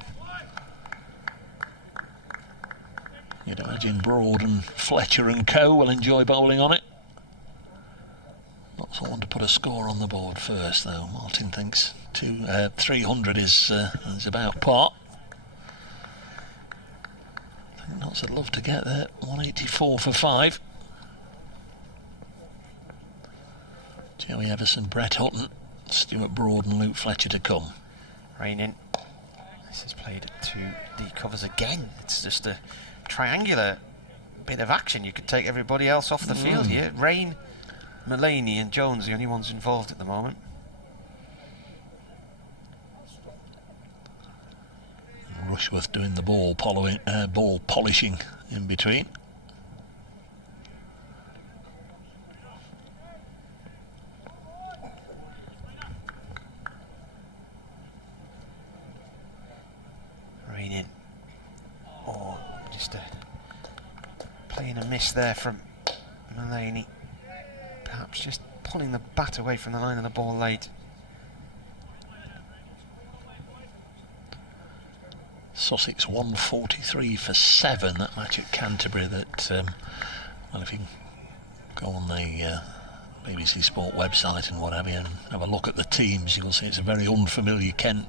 You'd imagine Broad and Fletcher and co will enjoy bowling on it. Not someone to put a score on the board first, though. Martin thinks 300 is about par. I think Notts would love to get there. 184 for 5. Joey Everson, Brett Hutton, Stuart Broad and Luke Fletcher to come. Rain in. This is played to the covers again. It's just a triangular bit of action. You could take everybody else off the field here. Rain, Mullaney and Jones, the only ones involved at the moment. Rushworth doing the ball polishing in between. Rain in. Oh, just playing a miss there from Mullaney. Perhaps just pulling the bat away from the line of the ball late. Sussex 143 for 7, that match at Canterbury. That well, if you can go on the BBC Sport website and what have you and have a look at the teams, you'll see it's a very unfamiliar Kent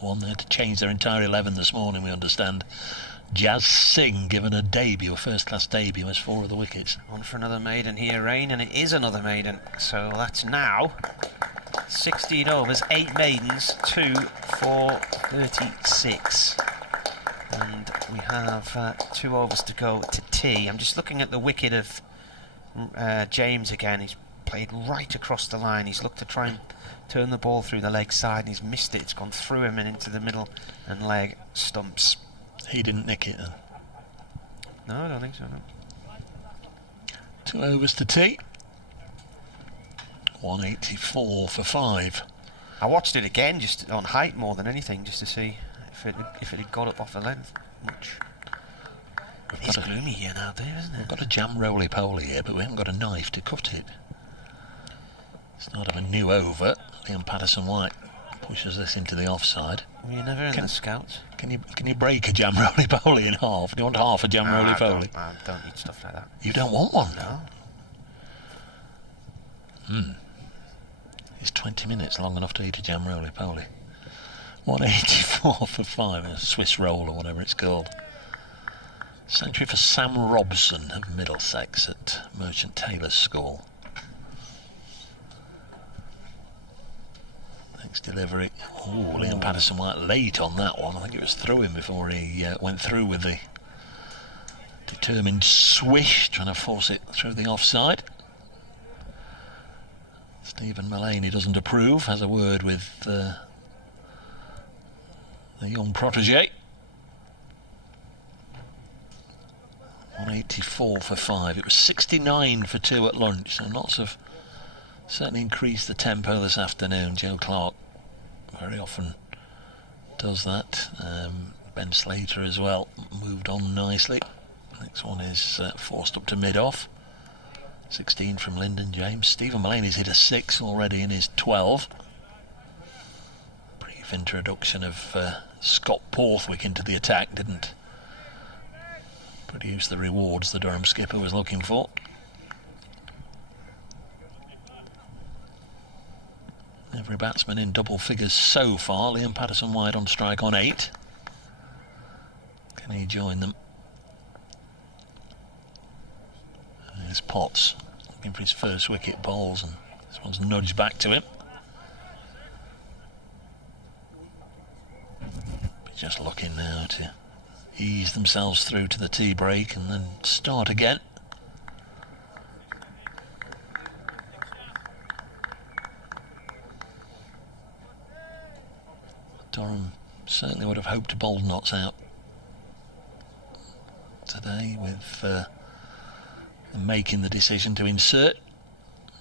one. They had to change their entire 11 this morning, we understand. Jazz Singh given a debut, a first-class debut, as 4 of the wickets. On for another maiden here, Rain, and it is another maiden. So that's now 16 overs, 8 maidens, 2 for 36. And we have 2 overs to go to tea. I'm just looking at the wicket of James again. He's played right across the line. He's looked to try and turn the ball through the leg side, and he's missed it. It's gone through him and into the middle and leg stumps. He didn't nick it, then? No, I don't think so, no. 2 overs to tea. 184 for 5. I watched it again, just on height more than anything, just to see if it had got up off the length much. It's gloomy here now, Dave, isn't it? We've got a jam roly-poly here, but we haven't got a knife to cut it. Start of a new over. Liam Patterson-White pushes this into the offside. Well, you're never in the scouts. Can you break a jam roly-poly in half? Do you want half a jam roly-poly? I don't eat stuff like that. You don't want one? No. Is 20 minutes long enough to eat a jam roly-poly? 184 for 5, a Swiss roll or whatever it's called. Century for Sam Robson of Middlesex at Merchant Taylor's School. Next delivery. Oh, Liam Patterson-White late on that one. I think it was through him before he went through with the determined swish, trying to force it through the offside. Stephen Mullaney doesn't approve, has a word with the young protege. 184 for 5. It was 69 for 2 at lunch, so lots of certainly increased the tempo this afternoon. Joe Clark very often does that. Ben Slater as well moved on nicely. Next one is forced up to mid-off. 16 from Lyndon James. Stephen Mullaney's hit a 6 already in his 12. Brief introduction of Scott Porthwick into the attack didn't produce the rewards the Durham skipper was looking for. Every batsman in double figures so far. Liam Patterson-White on strike on 8. Can he join them? There's Potts looking for his first wicket bowls, and this one's nudged back to him. But just looking now to ease themselves through to the tea break and then start again. Durham certainly would have hoped to bowl Notts out today with making the decision to insert.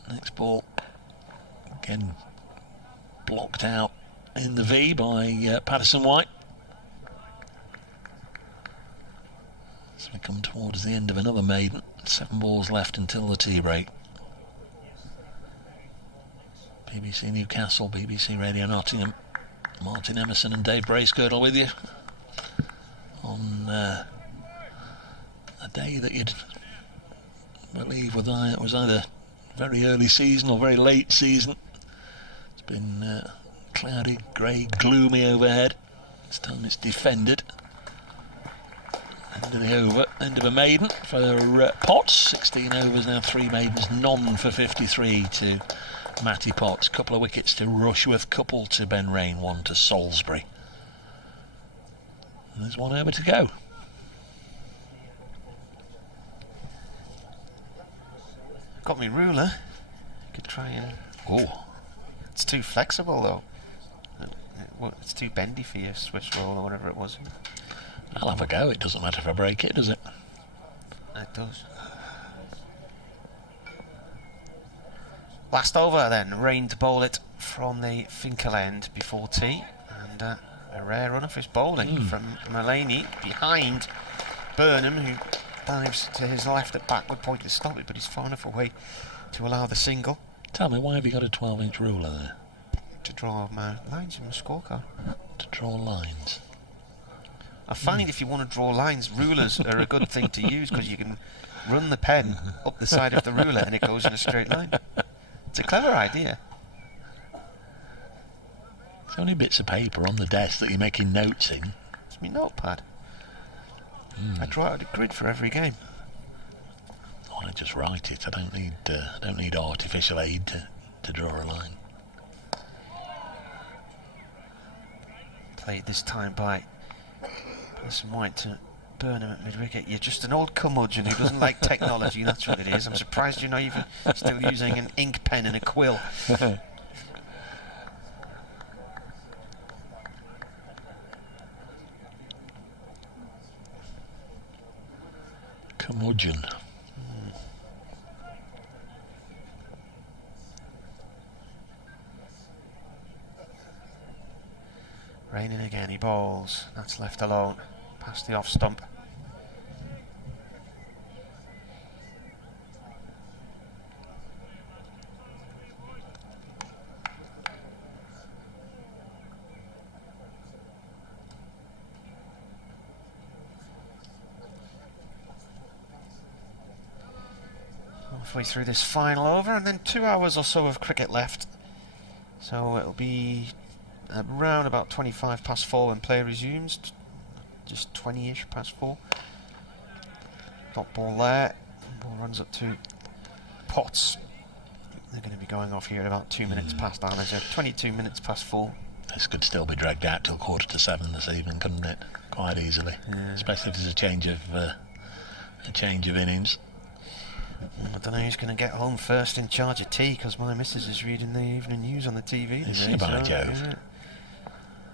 Next ball again blocked out in the V by Patterson-White. As we come towards the end of another maiden, 7 balls left until the tea break. BBC Newcastle, BBC Radio Nottingham. Martin Emerson and Dave Bracegirdle with you on a day that you'd believe was either very early season or very late season. It's been cloudy, grey, gloomy overhead. This time it's defended. End of the over, end of a maiden for Potts. 16 overs now, 3 maidens, none for 53 to Matty Potts, couple of wickets to Rushworth, couple to Ben Rain, one to Salisbury. And there's one over to go. Got me ruler. Could try and... Oh, It's too flexible though. It's too bendy for your Swiss roll or whatever it was. I'll have a go. It doesn't matter if I break it, does it? It does. Last over then, Rain to bowl it from the Finkel end before tea, and a rare run off his bowling from Mullaney behind Burnham, who dives to his left at backward point to stop it, but he's far enough away to allow the single. Tell me, why have you got a 12-inch ruler there? To draw my lines in my scorecard. To draw lines. I find if you want to draw lines, rulers are a good thing to use because you can run the pen up the side of the ruler and it goes in a straight line. It's a clever idea. It's only bits of paper on the desk that you're making notes in. It's my notepad. I draw out a grid for every game. Oh, I just write it. I don't need artificial aid to draw a line. Played this time by Person White to Burnham at mid-wicket. You're just an old curmudgeon who doesn't like technology, that's what it is. I'm surprised you're not even still using an ink pen and a quill. Curmudgeon. Raining again, he bowls. That's left alone. Past the off stump. Halfway through this final over, and then 2 hours or so of cricket left. So it'll be around about 25 past 4 when play resumes. Just 20-ish past 4. Dot ball there. Ball runs up to Potts. They're going to be going off here at about 2 minutes past our 22 minutes past 4. This could still be dragged out till 7:15 this evening, couldn't it? Quite easily. Yeah. Especially if there's a change of innings. I don't know who's going to get home first in charge of tea, because my missus is reading the evening news on the TV Is today. she, by Jove? Yeah.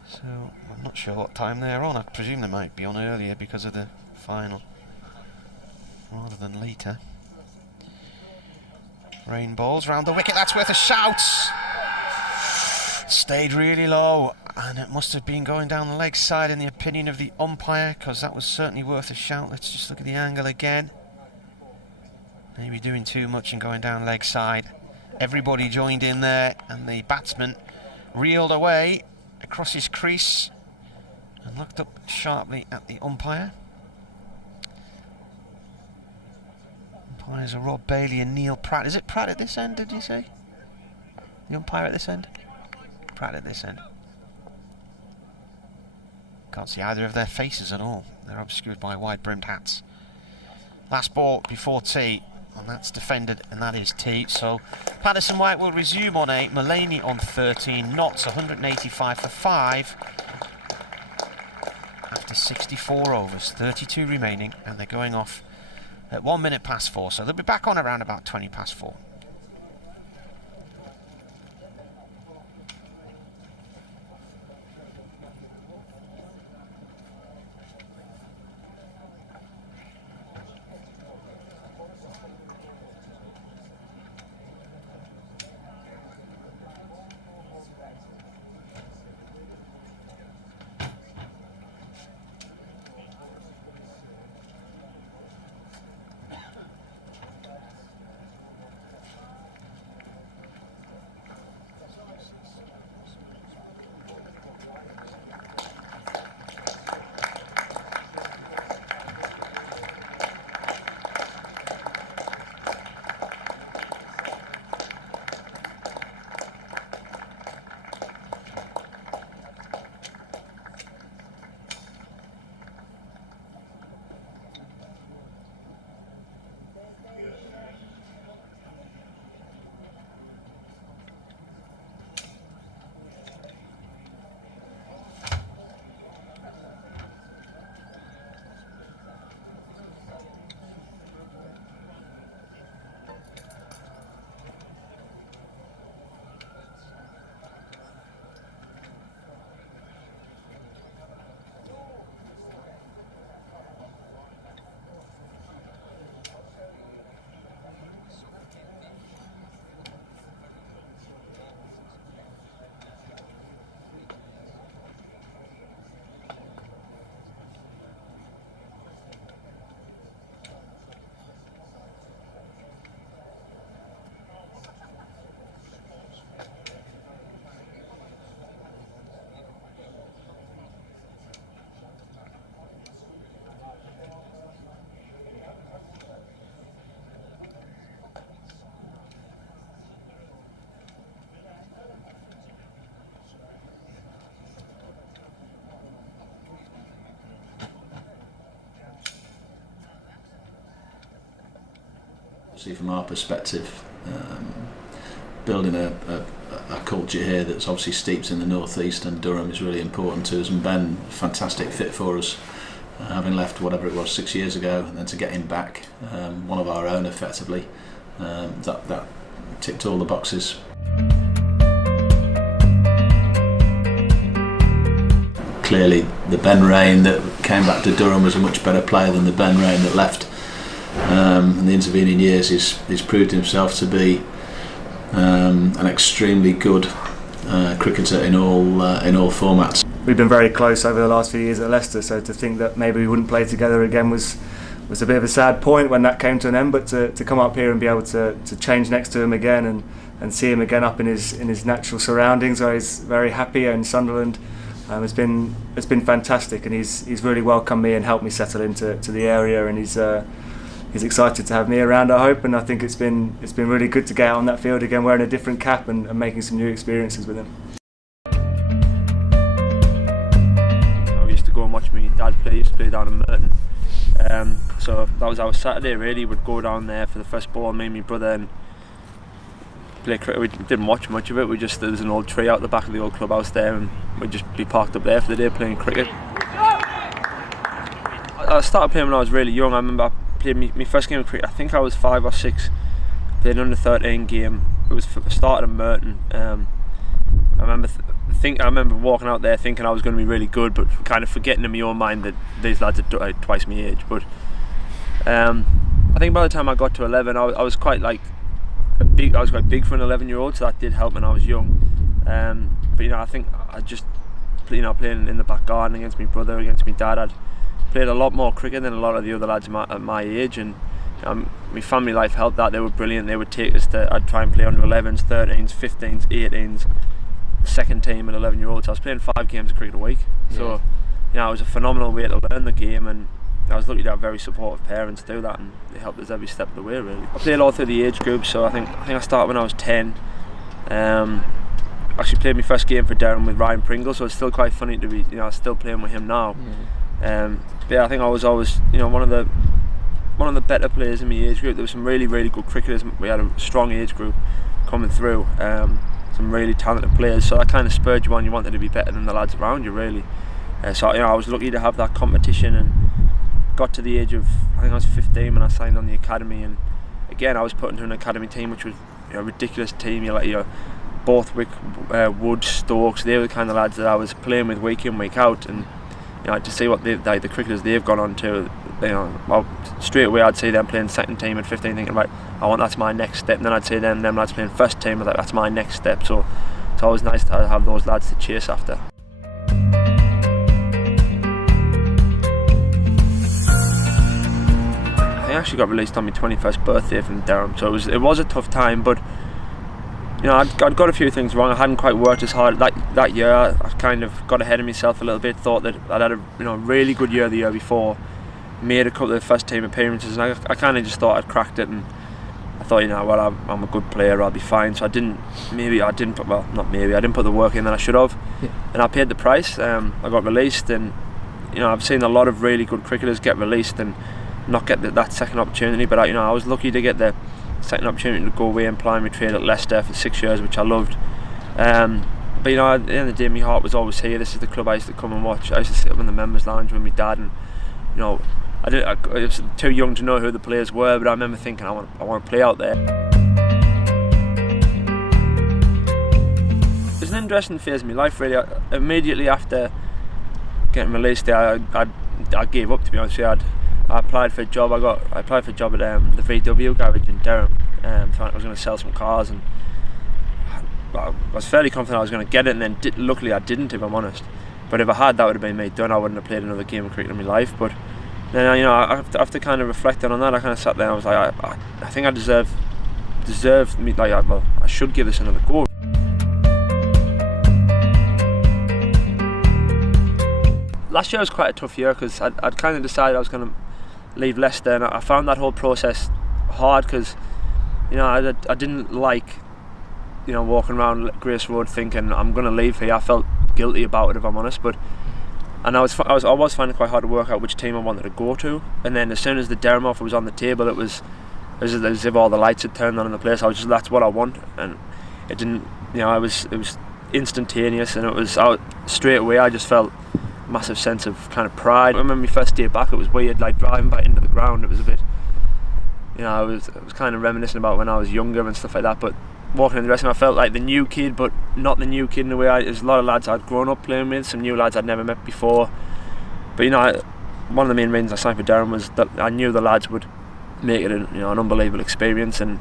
So I'm not sure what time they're on. I presume they might be on earlier because of the final, rather than later. Rain balls round the wicket. That's worth a shout. Stayed really low, and it must have been going down the leg side in the opinion of the umpire, because that was certainly worth a shout. Let's just look at the angle again. Maybe doing too much and going down leg side. Everybody joined in there, and the batsman reeled away across his crease and looked up sharply at the umpire. Umpires are Rob Bailey and Neil Pratt. Is it Pratt at this end, did you say? The umpire at this end? Pratt at this end. Can't see either of their faces at all. They're obscured by wide-brimmed hats. Last ball before tea, and that's defended, and that is tea. So Patterson White will resume on 8, Mullaney on 13, Knotts 185 for 5 after 64 overs, 32 remaining, and they're going off at 1 minute past 4, so they'll be back on around about 20 past 4. See, from our perspective, building a culture here that's obviously steeped in the northeast and Durham is really important to us. And Ben, fantastic fit for us, having left whatever it was 6 years ago, and then to get him back, one of our own effectively, that ticked all the boxes. Clearly, the Ben Rain that came back to Durham was a much better player than the Ben Rain that left. In the intervening years, he's proved himself to be an extremely good cricketer in all formats. We've been very close over the last few years at Leicester, so to think that maybe we wouldn't play together again was a bit of a sad point when that came to an end. But to come up here and be able to change next to him again and see him again up in his natural surroundings where he's very happy in Sunderland, it's been fantastic, and he's really welcomed me and helped me settle into the area, and he's excited to have me around, I hope, and I think it's been really good to get out on that field again wearing a different cap and making some new experiences with him. I used to go and watch my dad play. He used to play down in Merton, so that was our Saturday really. We'd go down there for the first ball, me and my brother, and play cricket. We didn't watch much of it. There was an old tree out the back of the old clubhouse there, and we'd just be parked up there for the day playing cricket. I started playing when I was really young. I remember I played my first game of cricket, I think I was 5 or 6, played an under 13 game. It was started in Merton. I remember walking out there thinking I was going to be really good, but kind of forgetting in my own mind that these lads are twice my age. But I think by the time I got to 11, I was quite quite big for an 11-year-old, so that did help when I was young. But I think I just playing in the back garden against my brother, against my dad, I'd played a lot more cricket than a lot of the other lads at my age, and my family life helped that. They were brilliant. They would take us I'd try and play under 11s, 13s, 15s, 18s, second team at 11-year-olds. I was playing 5 games of cricket a week, so it was a phenomenal way to learn the game, and I was lucky to have very supportive parents do that, and they helped us every step of the way really. I played all through the age group, so I think I started when I was 10. Actually played my first game for Durham with Ryan Pringle, so it's still quite funny to be still playing with him now. But I think I was always one of the better players in my age group. There was some really good cricketers. We had a strong age group coming through, some really talented players, so that kind of spurred you on. You wanted to be better than the lads around you really. So I was lucky to have that competition, and got to the age of, I think I was 15 when I signed on the academy, and again I was put into an academy team which was a ridiculous team. Borthwick, Wood, Stokes, they were the kind of lads that I was playing with week in, week out, and to see what the cricketers they've gone on to, straight away I'd see them playing second team at 15, thinking, right, that's my next step, and then I'd see them lads playing first team, that's my next step. So it's always nice to have those lads to chase after. I actually got released on my 21st birthday from Durham, so it was a tough time, but I'd got a few things wrong. I hadn't quite worked as hard that year. I kind of got ahead of myself a little bit, thought that I'd had a really good year the year before, made a couple of first team appearances, and I kind of just thought I'd cracked it, and I thought I'm a good player, I'll be fine. So I didn't put the work in that I should have, and I paid the price. I got released, and I've seen a lot of really good cricketers get released and not get that second opportunity, but I was lucky to get the second opportunity to go away and ply my trade at Leicester for 6 years, which I loved. But at the end of the day, my heart was always here. This is the club I used to come and watch. I used to sit up in the members' lounge with my dad, and I was too young to know who the players were, but I remember thinking I want to play out there. It was an interesting phase of my life really. Immediately after getting released there, I gave up, to be honest with you. I applied for a job. I applied for a job at the VW garage in Durham. Thought I was going to sell some cars, and I was fairly confident I was going to get it, and then luckily I didn't, if I'm honest. But if I had, that would have been me done. I wouldn't have played another game of cricket in my life. But then after kind of reflecting on that, I kind of sat there and I was like, I think I deserve me. I should give this another go. Last year was quite a tough year because I'd kind of decided I was going to leave Leicester, and I found that whole process hard because I didn't like walking around Grace Road thinking I'm going to leave here. I felt guilty about it, if I'm honest, and I was finding it quite hard to work out which team I wanted to go to. And then as soon as the Durham offer was on the table, it was as if all the lights had turned on in the place. That's what I want, and it didn't. It was instantaneous, and it was out straight away. I just felt a massive sense of kind of pride. I remember my first day back, it was weird, like driving back into the ground. It was a bit, I was kind of reminiscing about when I was younger and stuff like that. But walking in the dressing room, I felt like the new kid, but not the new kid in a way. There's a lot of lads I'd grown up playing with, some new lads I'd never met before. But one of the main reasons I signed for Durham was that I knew the lads would make it an unbelievable experience, and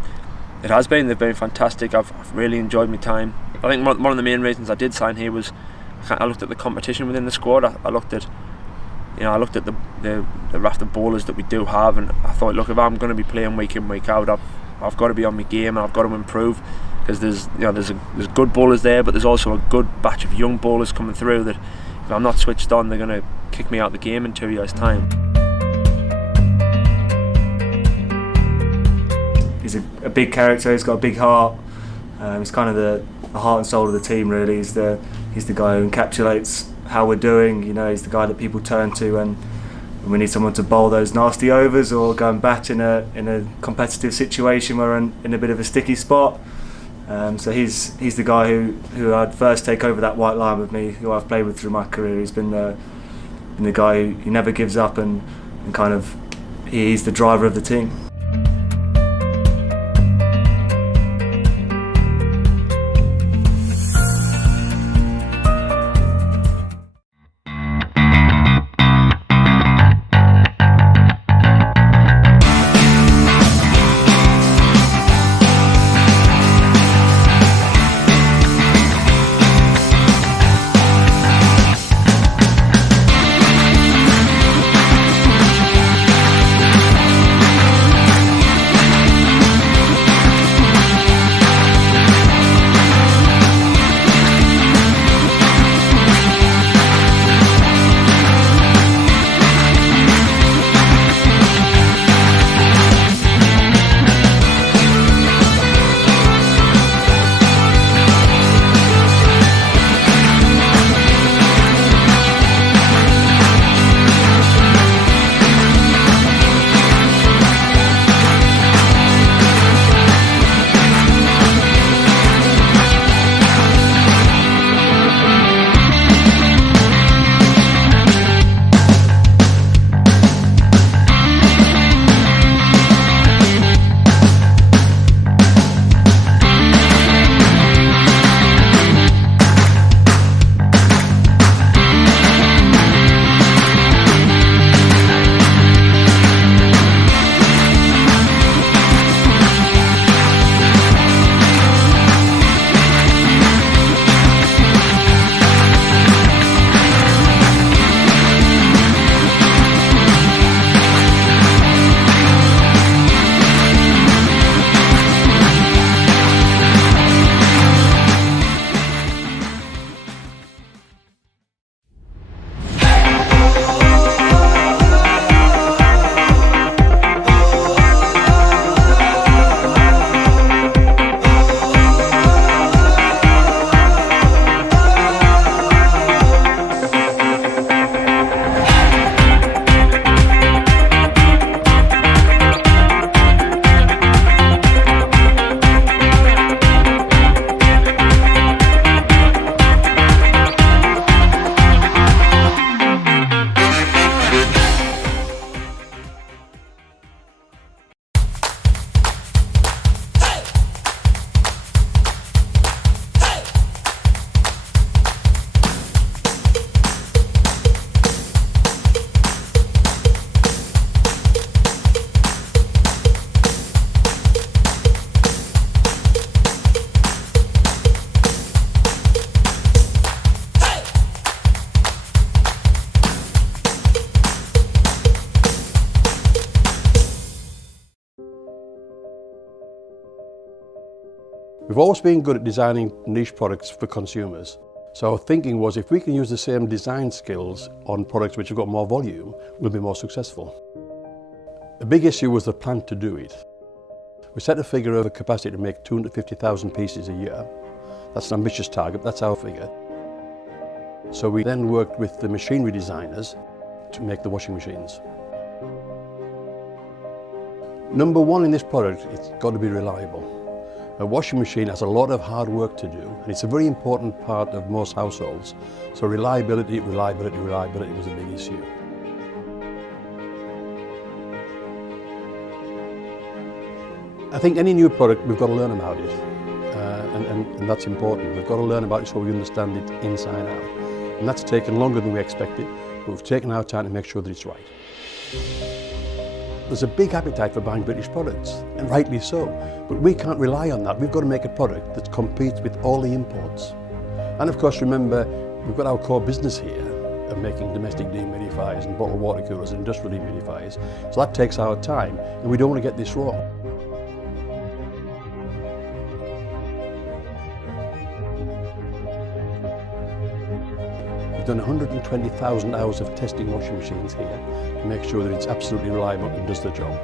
it has been. They've been fantastic. I've really enjoyed my time. I think one of the main reasons I did sign here was I looked at the competition within the squad. I looked at the raft of bowlers that we do have, and I thought, look, if I'm going to be playing week in, week out, I've got to be on my game, and I've got to improve, because there's good bowlers there, but there's also a good batch of young bowlers coming through that if I'm not switched on, they're going to kick me out the game in 2 years' time. He's a big character. He's got a big heart. He's kind of the heart and soul of the team, really. He's the guy who encapsulates how we're doing. He's the guy that people turn to when we need someone to bowl those nasty overs or go and bat in a competitive situation where we're in a bit of a sticky spot. So he's the guy who I'd first take over that white line with me, who I've played with through my career. He's been the guy who never gives up, and kind of he's the driver of the team. We've always been good at designing niche products for consumers. So our thinking was, if we can use the same design skills on products which have got more volume, we'll be more successful. The big issue was the plan to do it. We set a figure of a capacity to make 250,000 pieces a year. That's an ambitious target, that's our figure. So we then worked with the machinery designers to make the washing machines. Number one in this product, it's got to be reliable. A washing machine has a lot of hard work to do, and it's a very important part of most households. So reliability was a big issue. I think any new product, we've got to learn about it, and that's important. We've got to learn about it so we understand it inside out. And that's taken longer than we expected, but we've taken our time to make sure that it's right. There's a big appetite for buying British products, and rightly so, but we can't rely on that. We've got to make a product that competes with all the imports. And of course, remember, we've got our core business here of making domestic dehumidifiers and bottled water coolers and industrial dehumidifiers, so that takes our time, and we don't want to get this wrong. We've done 120,000 hours of testing washing machines here to make sure that it's absolutely reliable and does the job.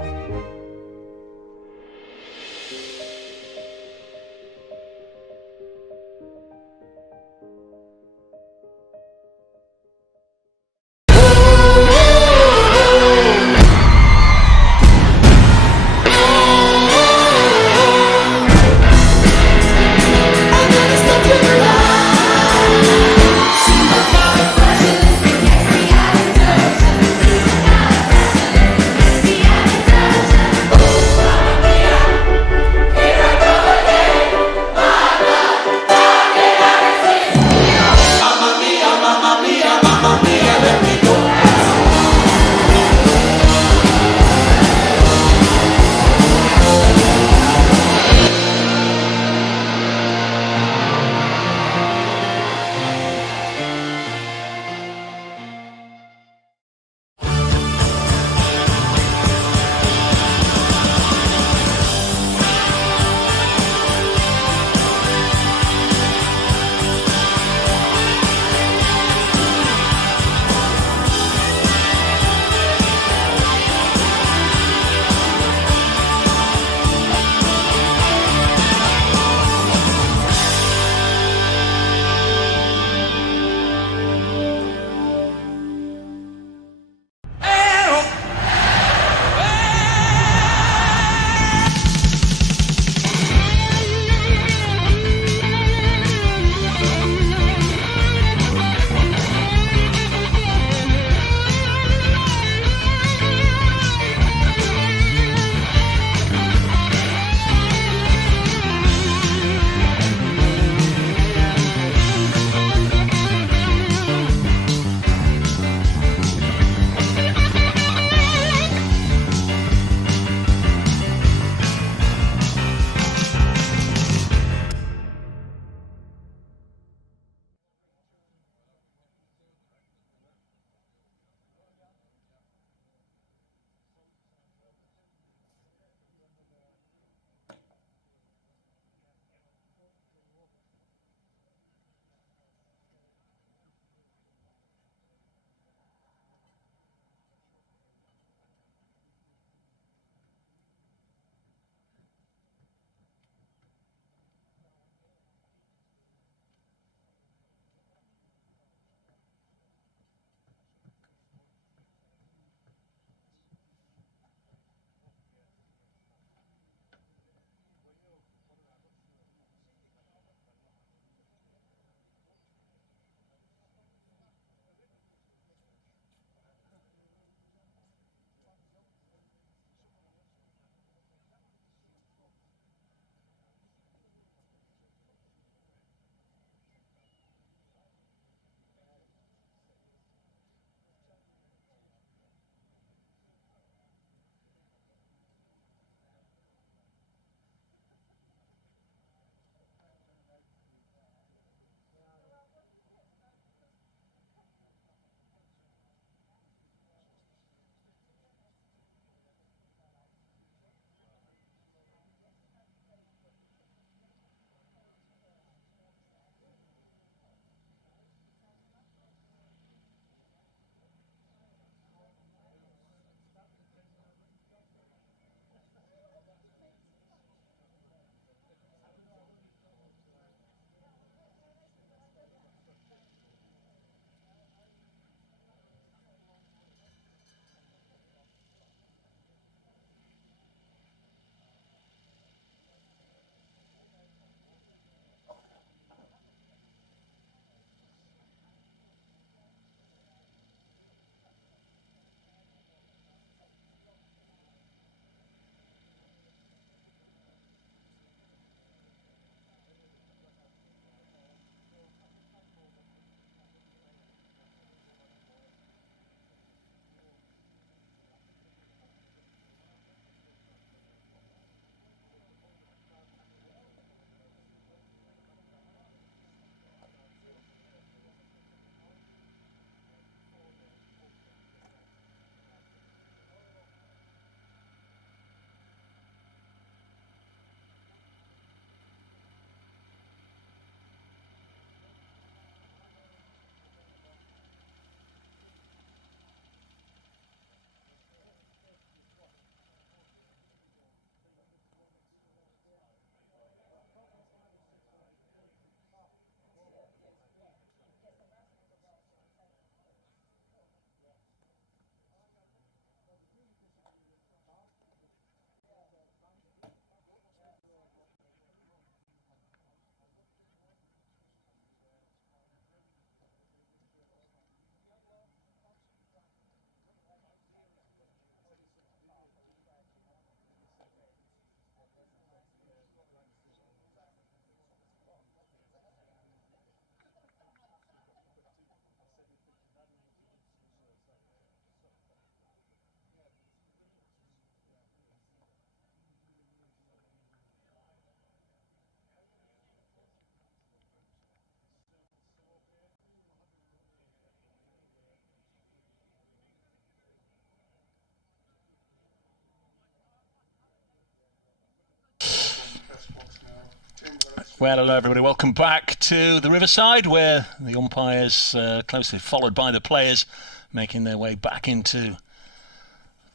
Well, hello everybody, welcome back to the Riverside, where the umpires, closely followed by the players, making their way back into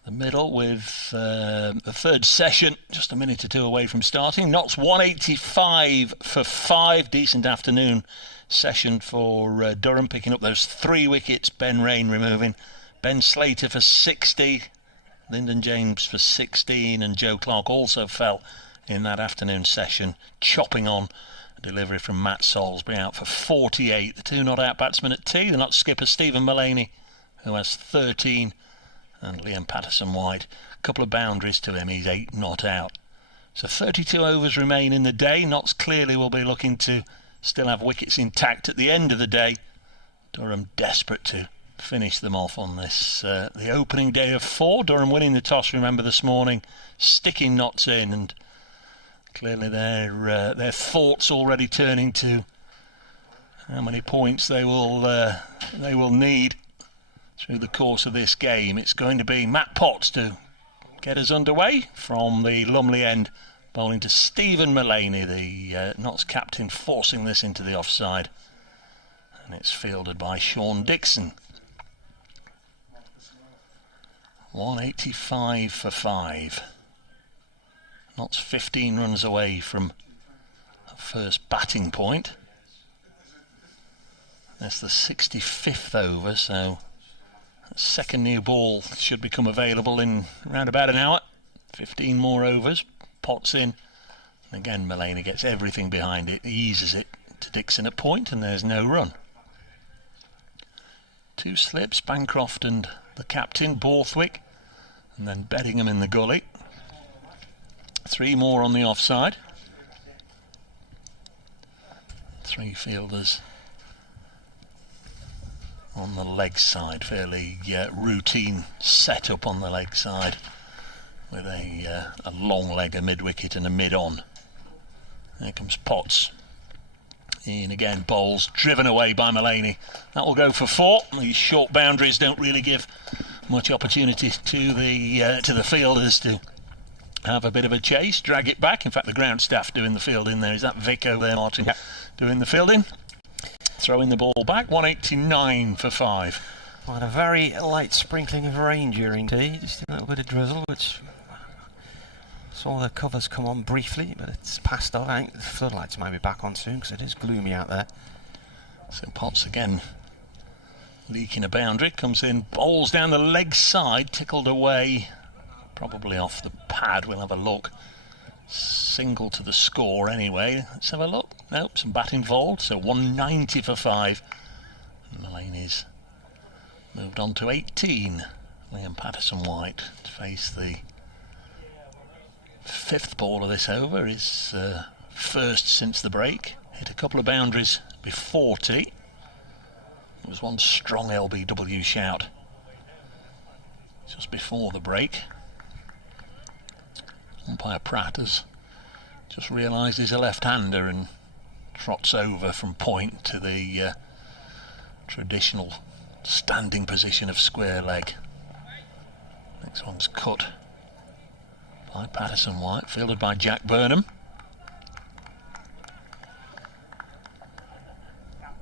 the middle with the third session, just a minute or two away from starting. Notts 185 for 5, decent afternoon session for Durham, picking up those 3 wickets, Ben Rain removing, Ben Slater for 60, Lyndon James for 16, and Joe Clark also fell in that afternoon session, chopping on a delivery from Matt Salisbury out for 48. The 2 not out batsmen at tea, the Notts skipper Stephen Mullaney, who has 13, and Liam Patterson-White, a couple of boundaries to him, he's 8 not out. So 32 overs remain in the day. Notts clearly will be looking to still have wickets intact at the end of the day. Durham desperate to finish them off on this, the opening day of 4. Durham winning the toss, remember, this morning, sticking Notts in, and clearly their thoughts already turning to how many points they will need through the course of this game. It's going to be Matt Potts to get us underway from the Lumley end, bowling to Stephen Mullaney, the Notts captain, forcing this into the offside, and it's fielded by Sean Dixon. 185 for 5. Notts 15 runs away from the first batting point. That's the 65th over, so the second new ball should become available in around about an hour. 15 more overs. Potts in. And again, Mullaney gets everything behind it. He eases it to Dixon at point, and there's no run. 2 slips, Bancroft and the captain, Borthwick, and then Beddingham in the gully. 3 more on the offside. 3 fielders on the leg side, fairly routine setup on the leg side, with a long leg, a mid-wicket and a mid-on. There comes Potts. In again, bowls, driven away by Mullaney. That will go for 4. These short boundaries don't really give much opportunity to the fielders to have a bit of a chase, drag it back. In fact, the ground staff doing the fielding there. Is that Vic over there, Martin? Yep. Doing the fielding. Throwing the ball back. 189 for 5. Well, a very light sprinkling of rain during tea. Just a little bit of drizzle, which saw the covers come on briefly, but it's passed on. I think the floodlights might be back on soon because it is gloomy out there. So Potts again leaking a boundary. Comes in, bowls down the leg side, tickled away. Probably off the pad, we'll have a look. Single to the score anyway. Let's have a look. Nope, some bat involved, so 190 for 5. Mullaney's moved on to 18. Liam Patterson-White to face the 5th ball of this over, his first since the break. Hit a couple of boundaries before tea. There was one strong LBW shout just before the break. Umpire Pratt has just realised he's a left-hander and trots over from point to the traditional standing position of square leg. Next one's cut by Patterson-White, fielded by Jack Burnham.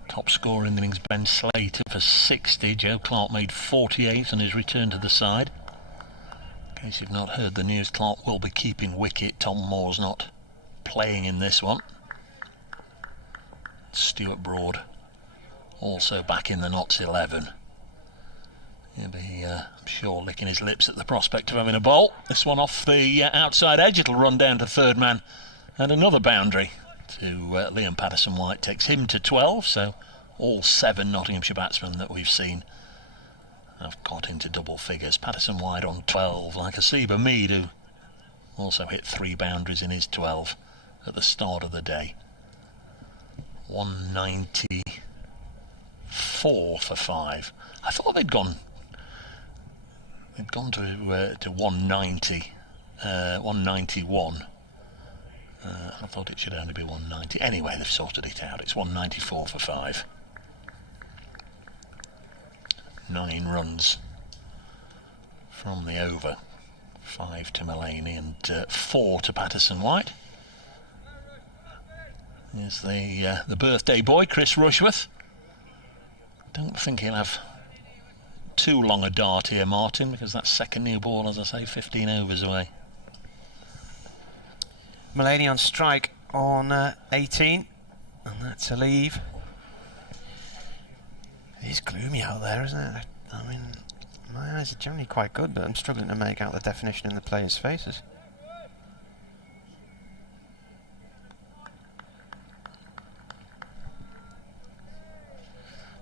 Top scorer in the innings, Ben Slater for 60. Joe Clark made 48 on his return to the side. In case you've not heard the news, Clark will be keeping wicket. Tom Moore's not playing in this one. Stuart Broad also back in the Notts 11. He'll be, I'm sure, licking his lips at the prospect of having a bowl. This one off the outside edge. It'll run down to third man, and another boundary to Liam Patterson-White takes him to 12. So all 7 Nottinghamshire batsmen that we've seen have got into double figures. Patterson-White on 12, like Asiba Mead, who also hit 3 boundaries in his 12 at the start of the day. 194 for 5. I thought they'd gone to 190, 191. I thought it should only be 190. Anyway, they've sorted it out. It's 194 for 5. 9 runs from the over. 5 to Mullaney and 4 to Patterson-White. is the birthday boy, Chris Rushworth. Don't think he'll have too long a dart here, Martin, because that second new ball, as I say, 15 overs away. Mulaney on strike on 18, and that's a leave. It is gloomy out there, isn't it? I mean, my eyes are generally quite good, but I'm struggling to make out the definition in the players' faces.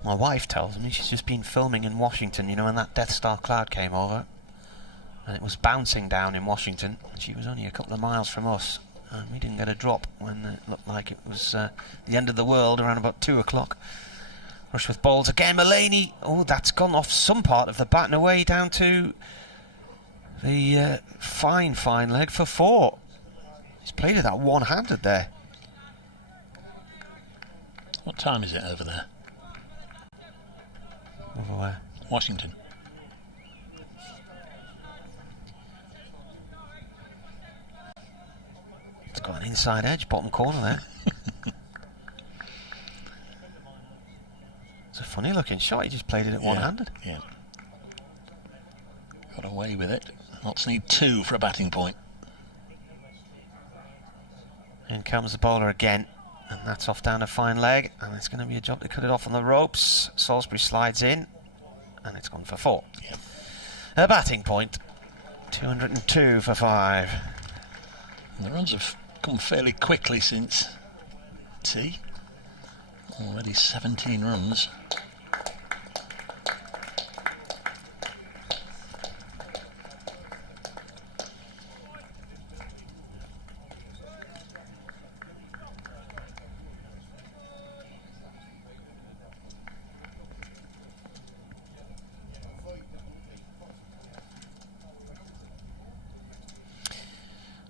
My wife tells me she's just been filming in Washington, you know, when that Death Star cloud came over and it was bouncing down in Washington, and she was only a couple of miles from us, and we didn't get a drop when it looked like it was the end of the world around about 2 o'clock. Rushworth bowls again. Mulaney, oh, that's gone off some part of the bat and away down to the fine leg for 4. He's played it that one-handed there. What time is it over there? Over where? Washington. It's got an inside edge, bottom corner there. It's a funny looking shot. He just played it at one-handed. Yeah. Got away with it. Notts need 2 for a batting point. In comes the bowler again, and that's off down a fine leg, and it's going to be a job to cut it off on the ropes. Salisbury slides in, and it's gone for 4. Yeah. A batting point, 202 for 5. And the runs have come fairly quickly since tea. Already 17 runs.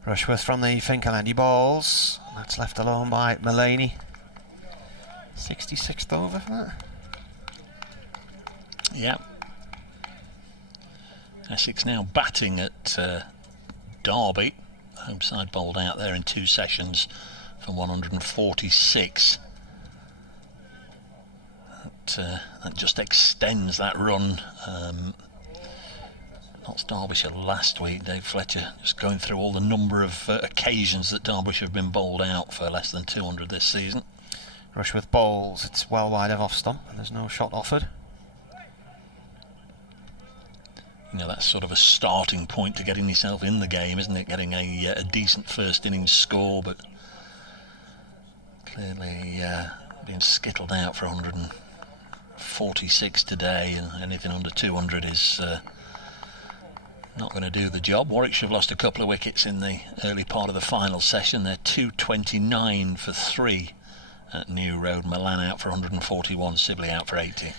Rushworth from the Finkerland, he bowls. That's left alone by Mulaney. 66th over for that. Yeah. Essex now batting at Derby. Home side bowled out there in 2 sessions for 146. That just extends that run. Notts Derbyshire last week, Dave Fletcher just going through all the number of occasions that Derbyshire have been bowled out for less than 200 this season. Rushworth bowls, it's well wide of off stump, and there's no shot offered. You know, that's sort of a starting point to getting yourself in the game, isn't it? Getting a decent first innings score, but clearly being skittled out for 146 today, and anything under 200 is not going to do the job. Warwickshire have lost a couple of wickets in the early part of the final session. They're 229 for 3 at New Road. Milan out for 141, Sibley out for 80.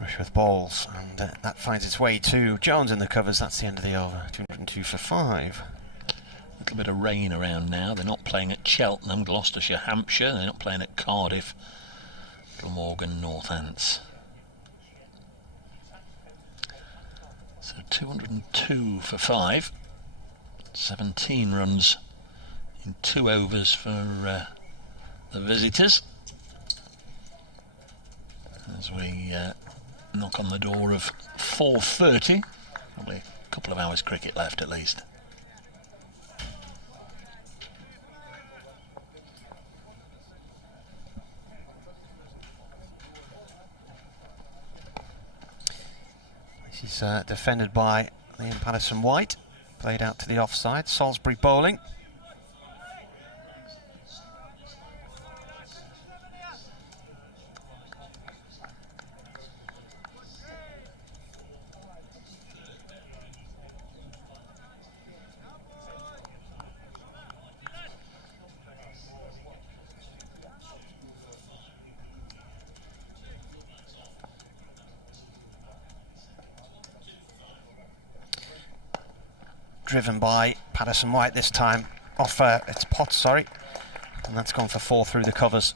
Rushworth bowls, and that finds its way to Jones in the covers. That's the end of the over. 202 for 5. A little bit of rain around now. They're not playing at Cheltenham, Gloucestershire, Hampshire. They're not playing at Cardiff, Glamorgan, Northants. So 202 for 5. 17 runs in 2 overs for the visitors. As we knock on the door of 4:30, probably a couple of hours cricket left at least. This is defended by Liam Patterson-White, played out to the offside. Salisbury bowling. Driven by Patterson-White this time. Off, it's Potts, sorry. And that's gone for 4 through the covers.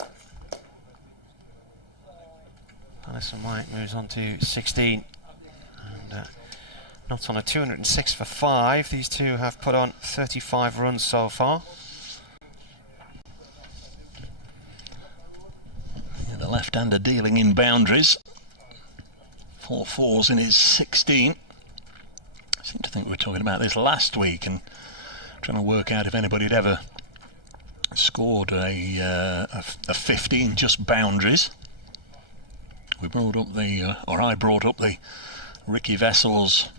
Patterson-White moves on to 16. And Notts on a 206 for 5. These two have put on 35 runs so far. left-hander dealing in boundaries. 4 fours in his 16. I seem to think we were talking about this last week and trying to work out if anybody had ever scored a 15 just boundaries. We brought up the, or I brought up the Ricky Vessel's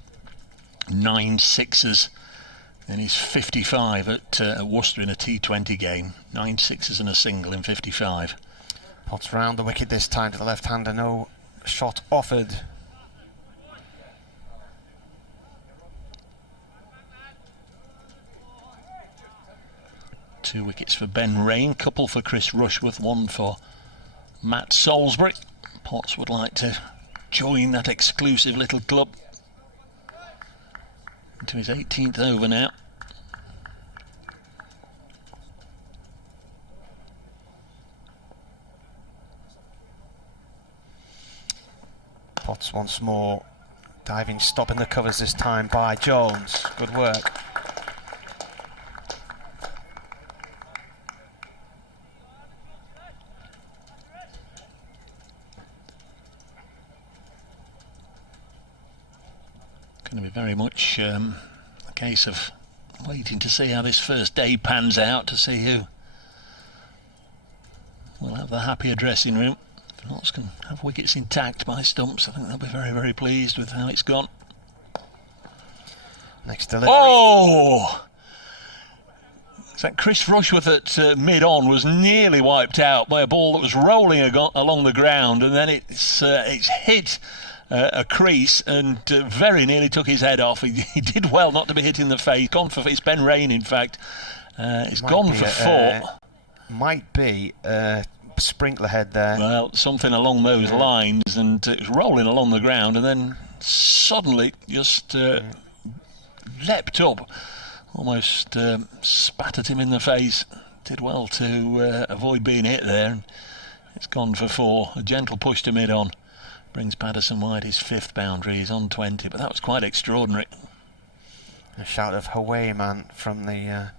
9 sixes and his 55 at Worcester in a T20 game. 9 sixes and a single in 55. Potts round the wicket this time to the left-hander, no shot offered. Two wickets for Ben Rain, couple for Chris Rushworth, one for Matt Salisbury. Potts would like to join that exclusive little club. Into his 18th over now. Potts once more, diving stop in the covers this time by Jones. Good work. Going to be very much a case of waiting to see how this first day pans out, to see who will have the happier dressing room. If Notts can have wickets intact by stumps, I think they'll be very, very pleased with how it's gone. Next delivery. Oh! So Chris Rushworth at mid-on was nearly wiped out by a ball that was rolling along the ground, and then it's hit a crease and very nearly took his head off. He did well not to be hit in the face. Gone for, it's Ben Rain in fact. It's gone for 4. Might be sprinkler head there. Well, something along those lines, and it was rolling along the ground and then suddenly just leapt up, almost spat at him in the face. Did well to avoid being hit there, and it's gone for 4. A gentle push to mid-on brings Patterson White his 5th boundary. He's on 20, but that was quite extraordinary. A shout of "Away, man" from the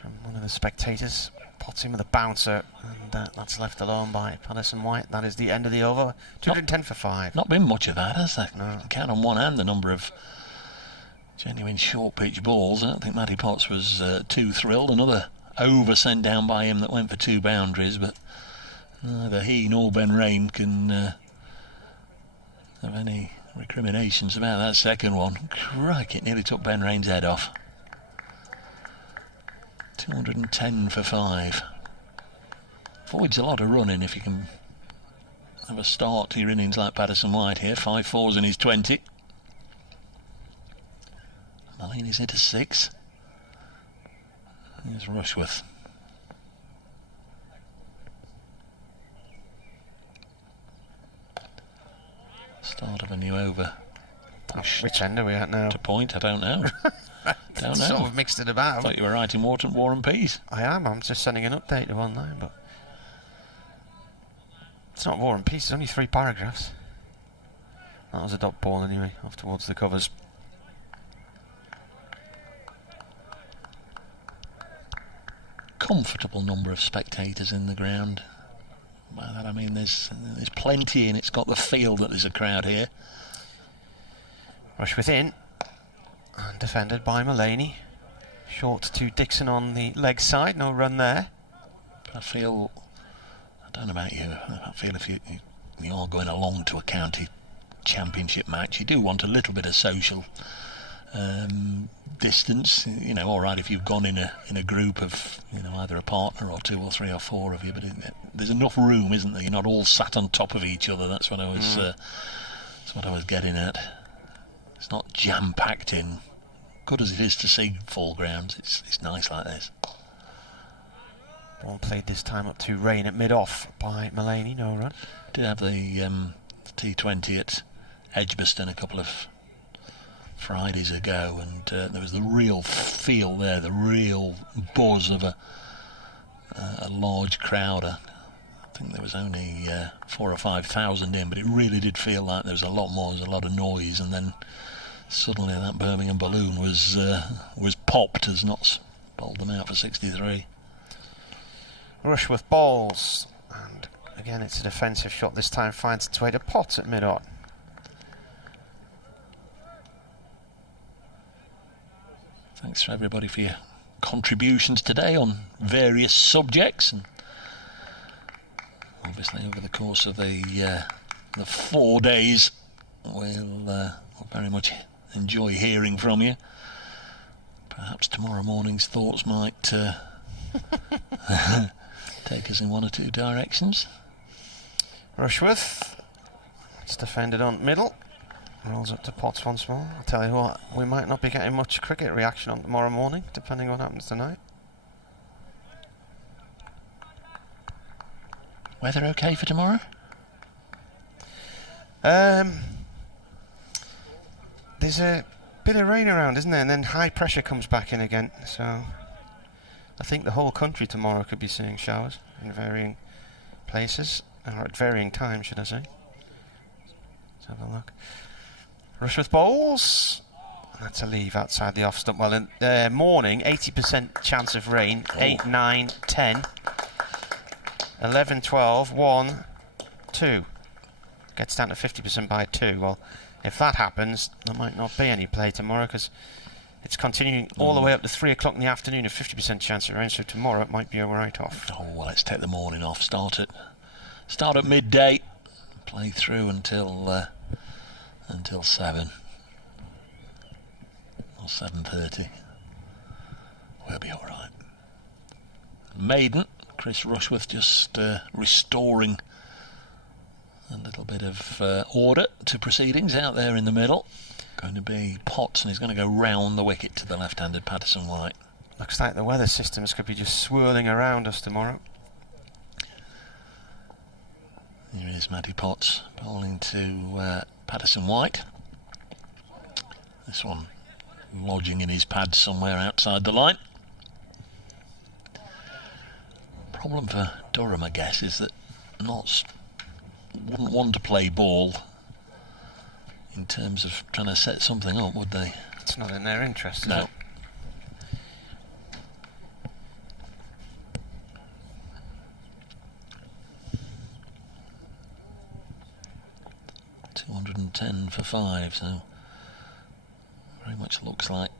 from one of the spectators. Potts in with a bouncer, and that's left alone by Patterson White. That is the end of the over. 210 for 5. Not been much of that, has there? No. You can count on one hand the number of genuine short pitch balls. I don't think Matty Potts was too thrilled. Another over sent down by him that went for 2 boundaries, but neither he nor Ben Rain can have any recriminations about that second one. Crikey, it nearly took Ben Rain's head off. 210 for 5. Avoids a lot of running if you can have a start to your innings like Patterson White here. 5 fours in his 20. Mulleen's hit a 6. Here's Rushworth. Start of a new over. Which end are we at now? To point, I don't know. Don't know. Sort of mixed it about. I thought you were writing War and Peace. I am. I'm just sending an update to online, but it's not War and Peace. It's only 3 paragraphs. That was a dot ball anyway, off towards the covers. Comfortable number of spectators in the ground. By that I mean there's plenty, and it's got the feel that there's a crowd here. Rushworth in, and defended by Mullaney. Short to Dixon on the leg side, no run there. I feel, I don't know about you, I feel if you are going along to a county championship match, you do want a little bit of social distance. You know, all right if you've gone in a group of, you know, either a partner or 2 or 3 or 4 of you, but there's enough room, isn't there? You're not all sat on top of each other. That's what I was getting at. It's not jam-packed in. Good as it is to see full grounds, it's nice like this. Ball played this time up to Rain at mid-off by Mullaney, no run. Did have the T20 at Edgbaston a couple of Fridays ago, and there was the real feel there, the real buzz of a large crowd. I think there was only 4,000 or 5,000 in, but it really did feel like there was a lot more. There was a lot of noise, and then suddenly that Birmingham balloon was popped as Notts bowled them out for 63. Rushworth balls, and again it's a defensive shot. This time finds its way to Potts at mid-on. Thanks for everybody for your contributions today on various subjects, and obviously over the course of the 4 days we'll very much enjoy hearing from you. Perhaps tomorrow morning's thoughts might take us in one or two directions. Rushworth, it's defended on middle, rolls up to Potts once more. I'll tell you what, we might not be getting much cricket reaction on tomorrow morning, depending on what happens tonight. Weather okay for tomorrow? There's a bit of rain around, isn't there? And then high pressure comes back in again. So I think the whole country tomorrow could be seeing showers in varying places, or at varying times, should I say. Let's have a look. Rushworth bowls. That's a leave outside the off stump. Well, in morning, 80% chance of rain. 8, 9, 10, 11, 12, 1, 2. Gets down to 50% by 2. Well, if that happens, there might not be any play tomorrow, because it's continuing all the way up to 3 o'clock in the afternoon, a 50% chance of rain, so tomorrow it might be a write-off. Oh, well, let's take the morning off. Start at midday, play through until 7 or 7:30. We'll be all right. Maiden, Chris Rushworth just restoring a little bit of order to proceedings out there in the middle. Going to be Potts, and he's going to go round the wicket to the left-handed Patterson White. Looks like the weather systems could be just swirling around us tomorrow. Here is Matty Potts bowling to Patterson White. This one lodging in his pad somewhere outside the line. Problem for Durham, I guess, is that Notts wouldn't want to play ball in terms of trying to set something up, would they? It's not in their interest, is no. it? 210 for 5, so very much looks like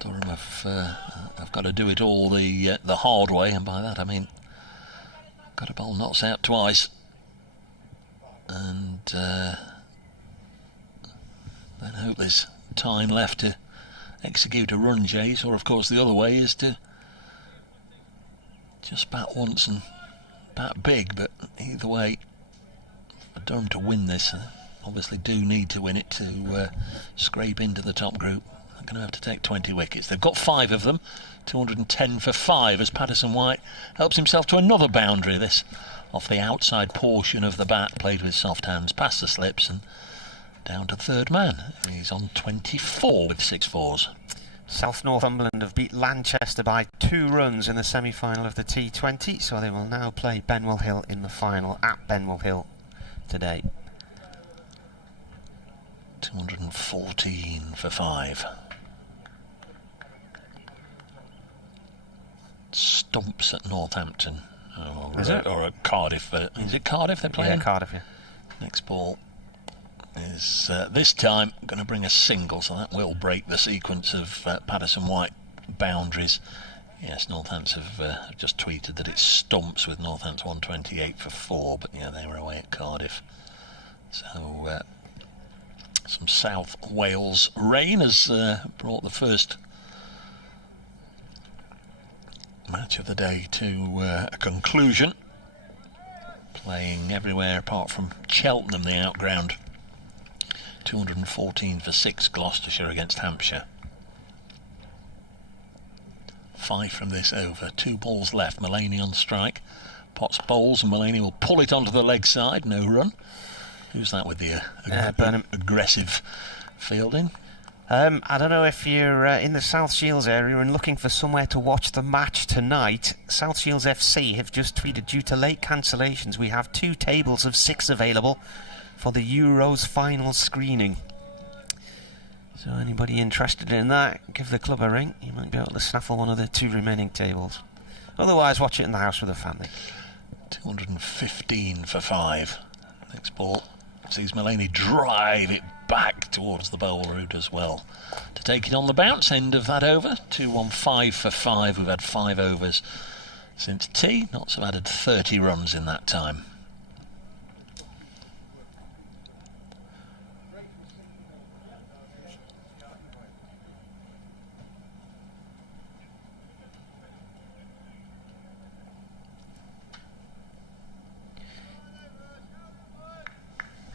Durham have got to do it all the hard way, and by that I mean got to bowl Notts out twice, and then hope there's time left to execute a run chase, or of course the other way is to just bat once and bat big. But either way, for Durham to win this, obviously do need to win it to scrape into the top group. They're going to have to take 20 wickets. They've got 5 of them. 210 for 5 as Patterson White helps himself to another boundary. This off the outside portion of the bat, played with soft hands past the slips and down to third man. He's on 24 with 6 fours. South Northumberland have beat Lanchester by 2 runs in the semi-final of the T20, so they will now play Benwell Hill in the final at Benwell Hill today. 214 for 5. Stumps at Northampton, or at Cardiff. Is it Cardiff they're playing? Yeah, Cardiff, yeah. Next ball is this time going to bring a single, so that will break the sequence of Patterson White boundaries. Yes, Northampton have just tweeted that it's stumps with Northampton 128 for 4, but yeah, they were away at Cardiff. So some South Wales rain has brought the first match of the day to a conclusion. Playing everywhere apart from Cheltenham, the outground. 214 for 6, Gloucestershire against Hampshire. 5 from this over. 2 balls left. Mullaney on strike. Potts bowls and Mullaney will pull it onto the leg side. No run. Who's that with the aggressive fielding? I don't know if you're in the South Shields area and looking for somewhere to watch the match tonight. South Shields FC have just tweeted, due to late cancellations, we have 2 tables of 6 available for the Euros final screening. So anybody interested in that, give the club a ring. You might be able to snaffle one of the 2 remaining tables. Otherwise, watch it in the house with the family. 215 for 5. Next ball sees Mulaney drive it back towards the bowl route as well to take it on the bounce end of that over. 215 for 5. We've had 5 overs since tea. Knots have added 30 runs in that time.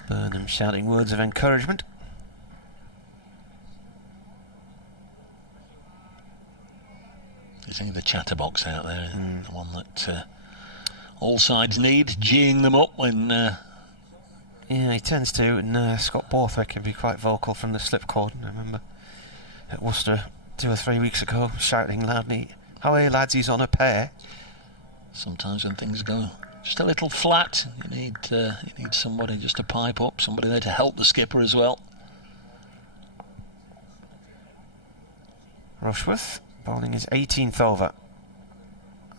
Burnham shouting words of encouragement. You see the chatterbox out there, the one that all sides need, geeing them up when... Yeah, he tends to, and Scott Borthwick can be quite vocal from the slipcord. I remember at Worcester 2 or 3 weeks ago shouting loudly, "How are you lads, he's on a pair." Sometimes when things go just a little flat, you need somebody just to pipe up, somebody there to help the skipper as well. Rushworth bowling his 18th over.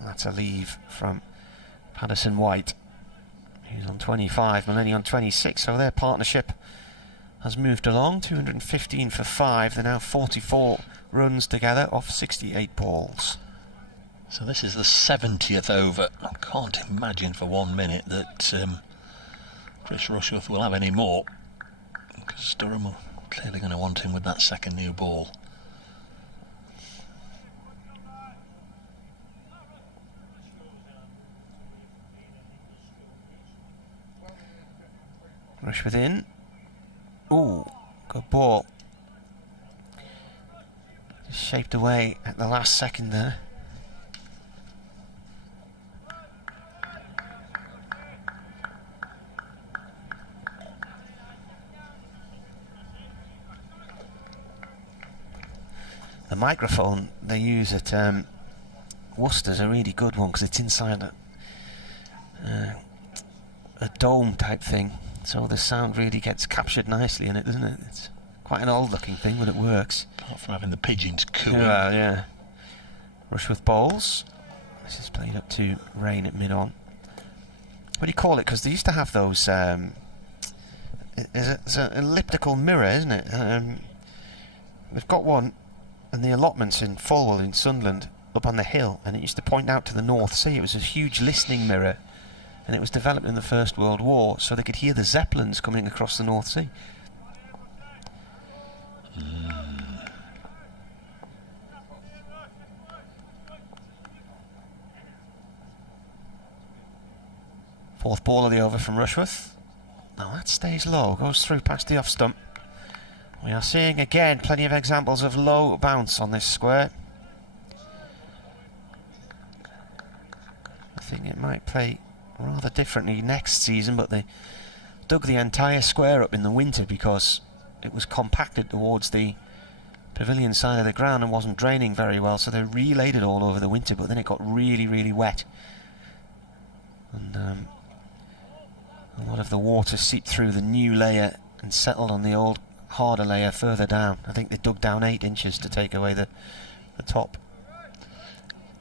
That's a leave from Paddison White. He's on 25, Mulaney on 26, so their partnership has moved along. 215 for 5. They're now 44 runs together off 68 balls. So this is the 70th over. I can't imagine for 1 minute that Chris Rushworth will have any more, because Durham are clearly going to want him with that second new ball. Rushworth in. Ooh, good ball. Just shaped away at the last second there. The microphone they use at Worcester's a really good one, because it's inside a dome type thing, so the sound really gets captured nicely in it, doesn't it? It's quite an old looking thing, but it works. Apart from having the pigeons cooing. Yeah. Rushworth bowls. This is played up to rain at mid-on. What do you call it? Because they used to have those... it's an elliptical mirror, isn't it? They've got one in the allotments in Fulwell in Sunderland, up on the hill, and it used to point out to the North Sea. It was a huge listening mirror, and it was developed in the First World War, so they could hear the Zeppelins coming across the North Sea. Fourth ball of the over from Rushworth. Now that stays low, goes through past the off stump. We are seeing again plenty of examples of low bounce on this square. I think it might play rather differently next season, but they dug the entire square up in the winter because it was compacted towards the pavilion side of the ground and wasn't draining very well, so they relaid it all over the winter, but then it got really, really wet. And a lot of the water seeped through the new layer and settled on the old harder layer further down. I think they dug down 8 inches to take away the top.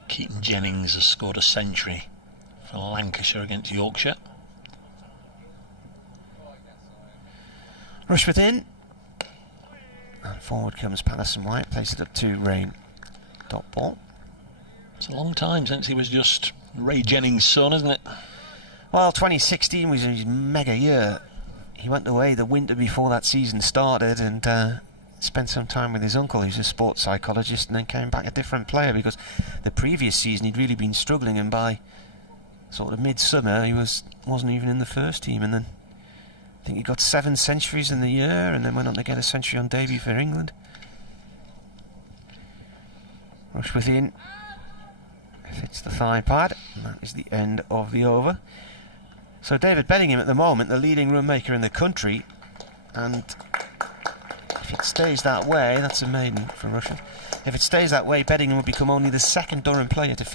Keaton Jennings has scored a century for Lancashire against Yorkshire. Rushworth in, and forward comes Paddison White, plays it up to Rain. Dot ball. It's a long time since he was just Ray Jennings' son, isn't it? Well, 2016 was his mega year. He went away the winter before that season started and spent some time with his uncle, who's a sports psychologist, and then came back a different player, because the previous season he'd really been struggling, and by sort of midsummer he wasn't even in the first team, and then I think he got 7 centuries in the year and then went on to get a century on debut for England. Rushworth in, hits the thigh pad, and that is the end of the over. So David Bedingham at the moment, the leading run maker in the country, and if it stays that way, that's a maiden for Russia. If it stays that way, Bedingham will become only the second Durham player to finish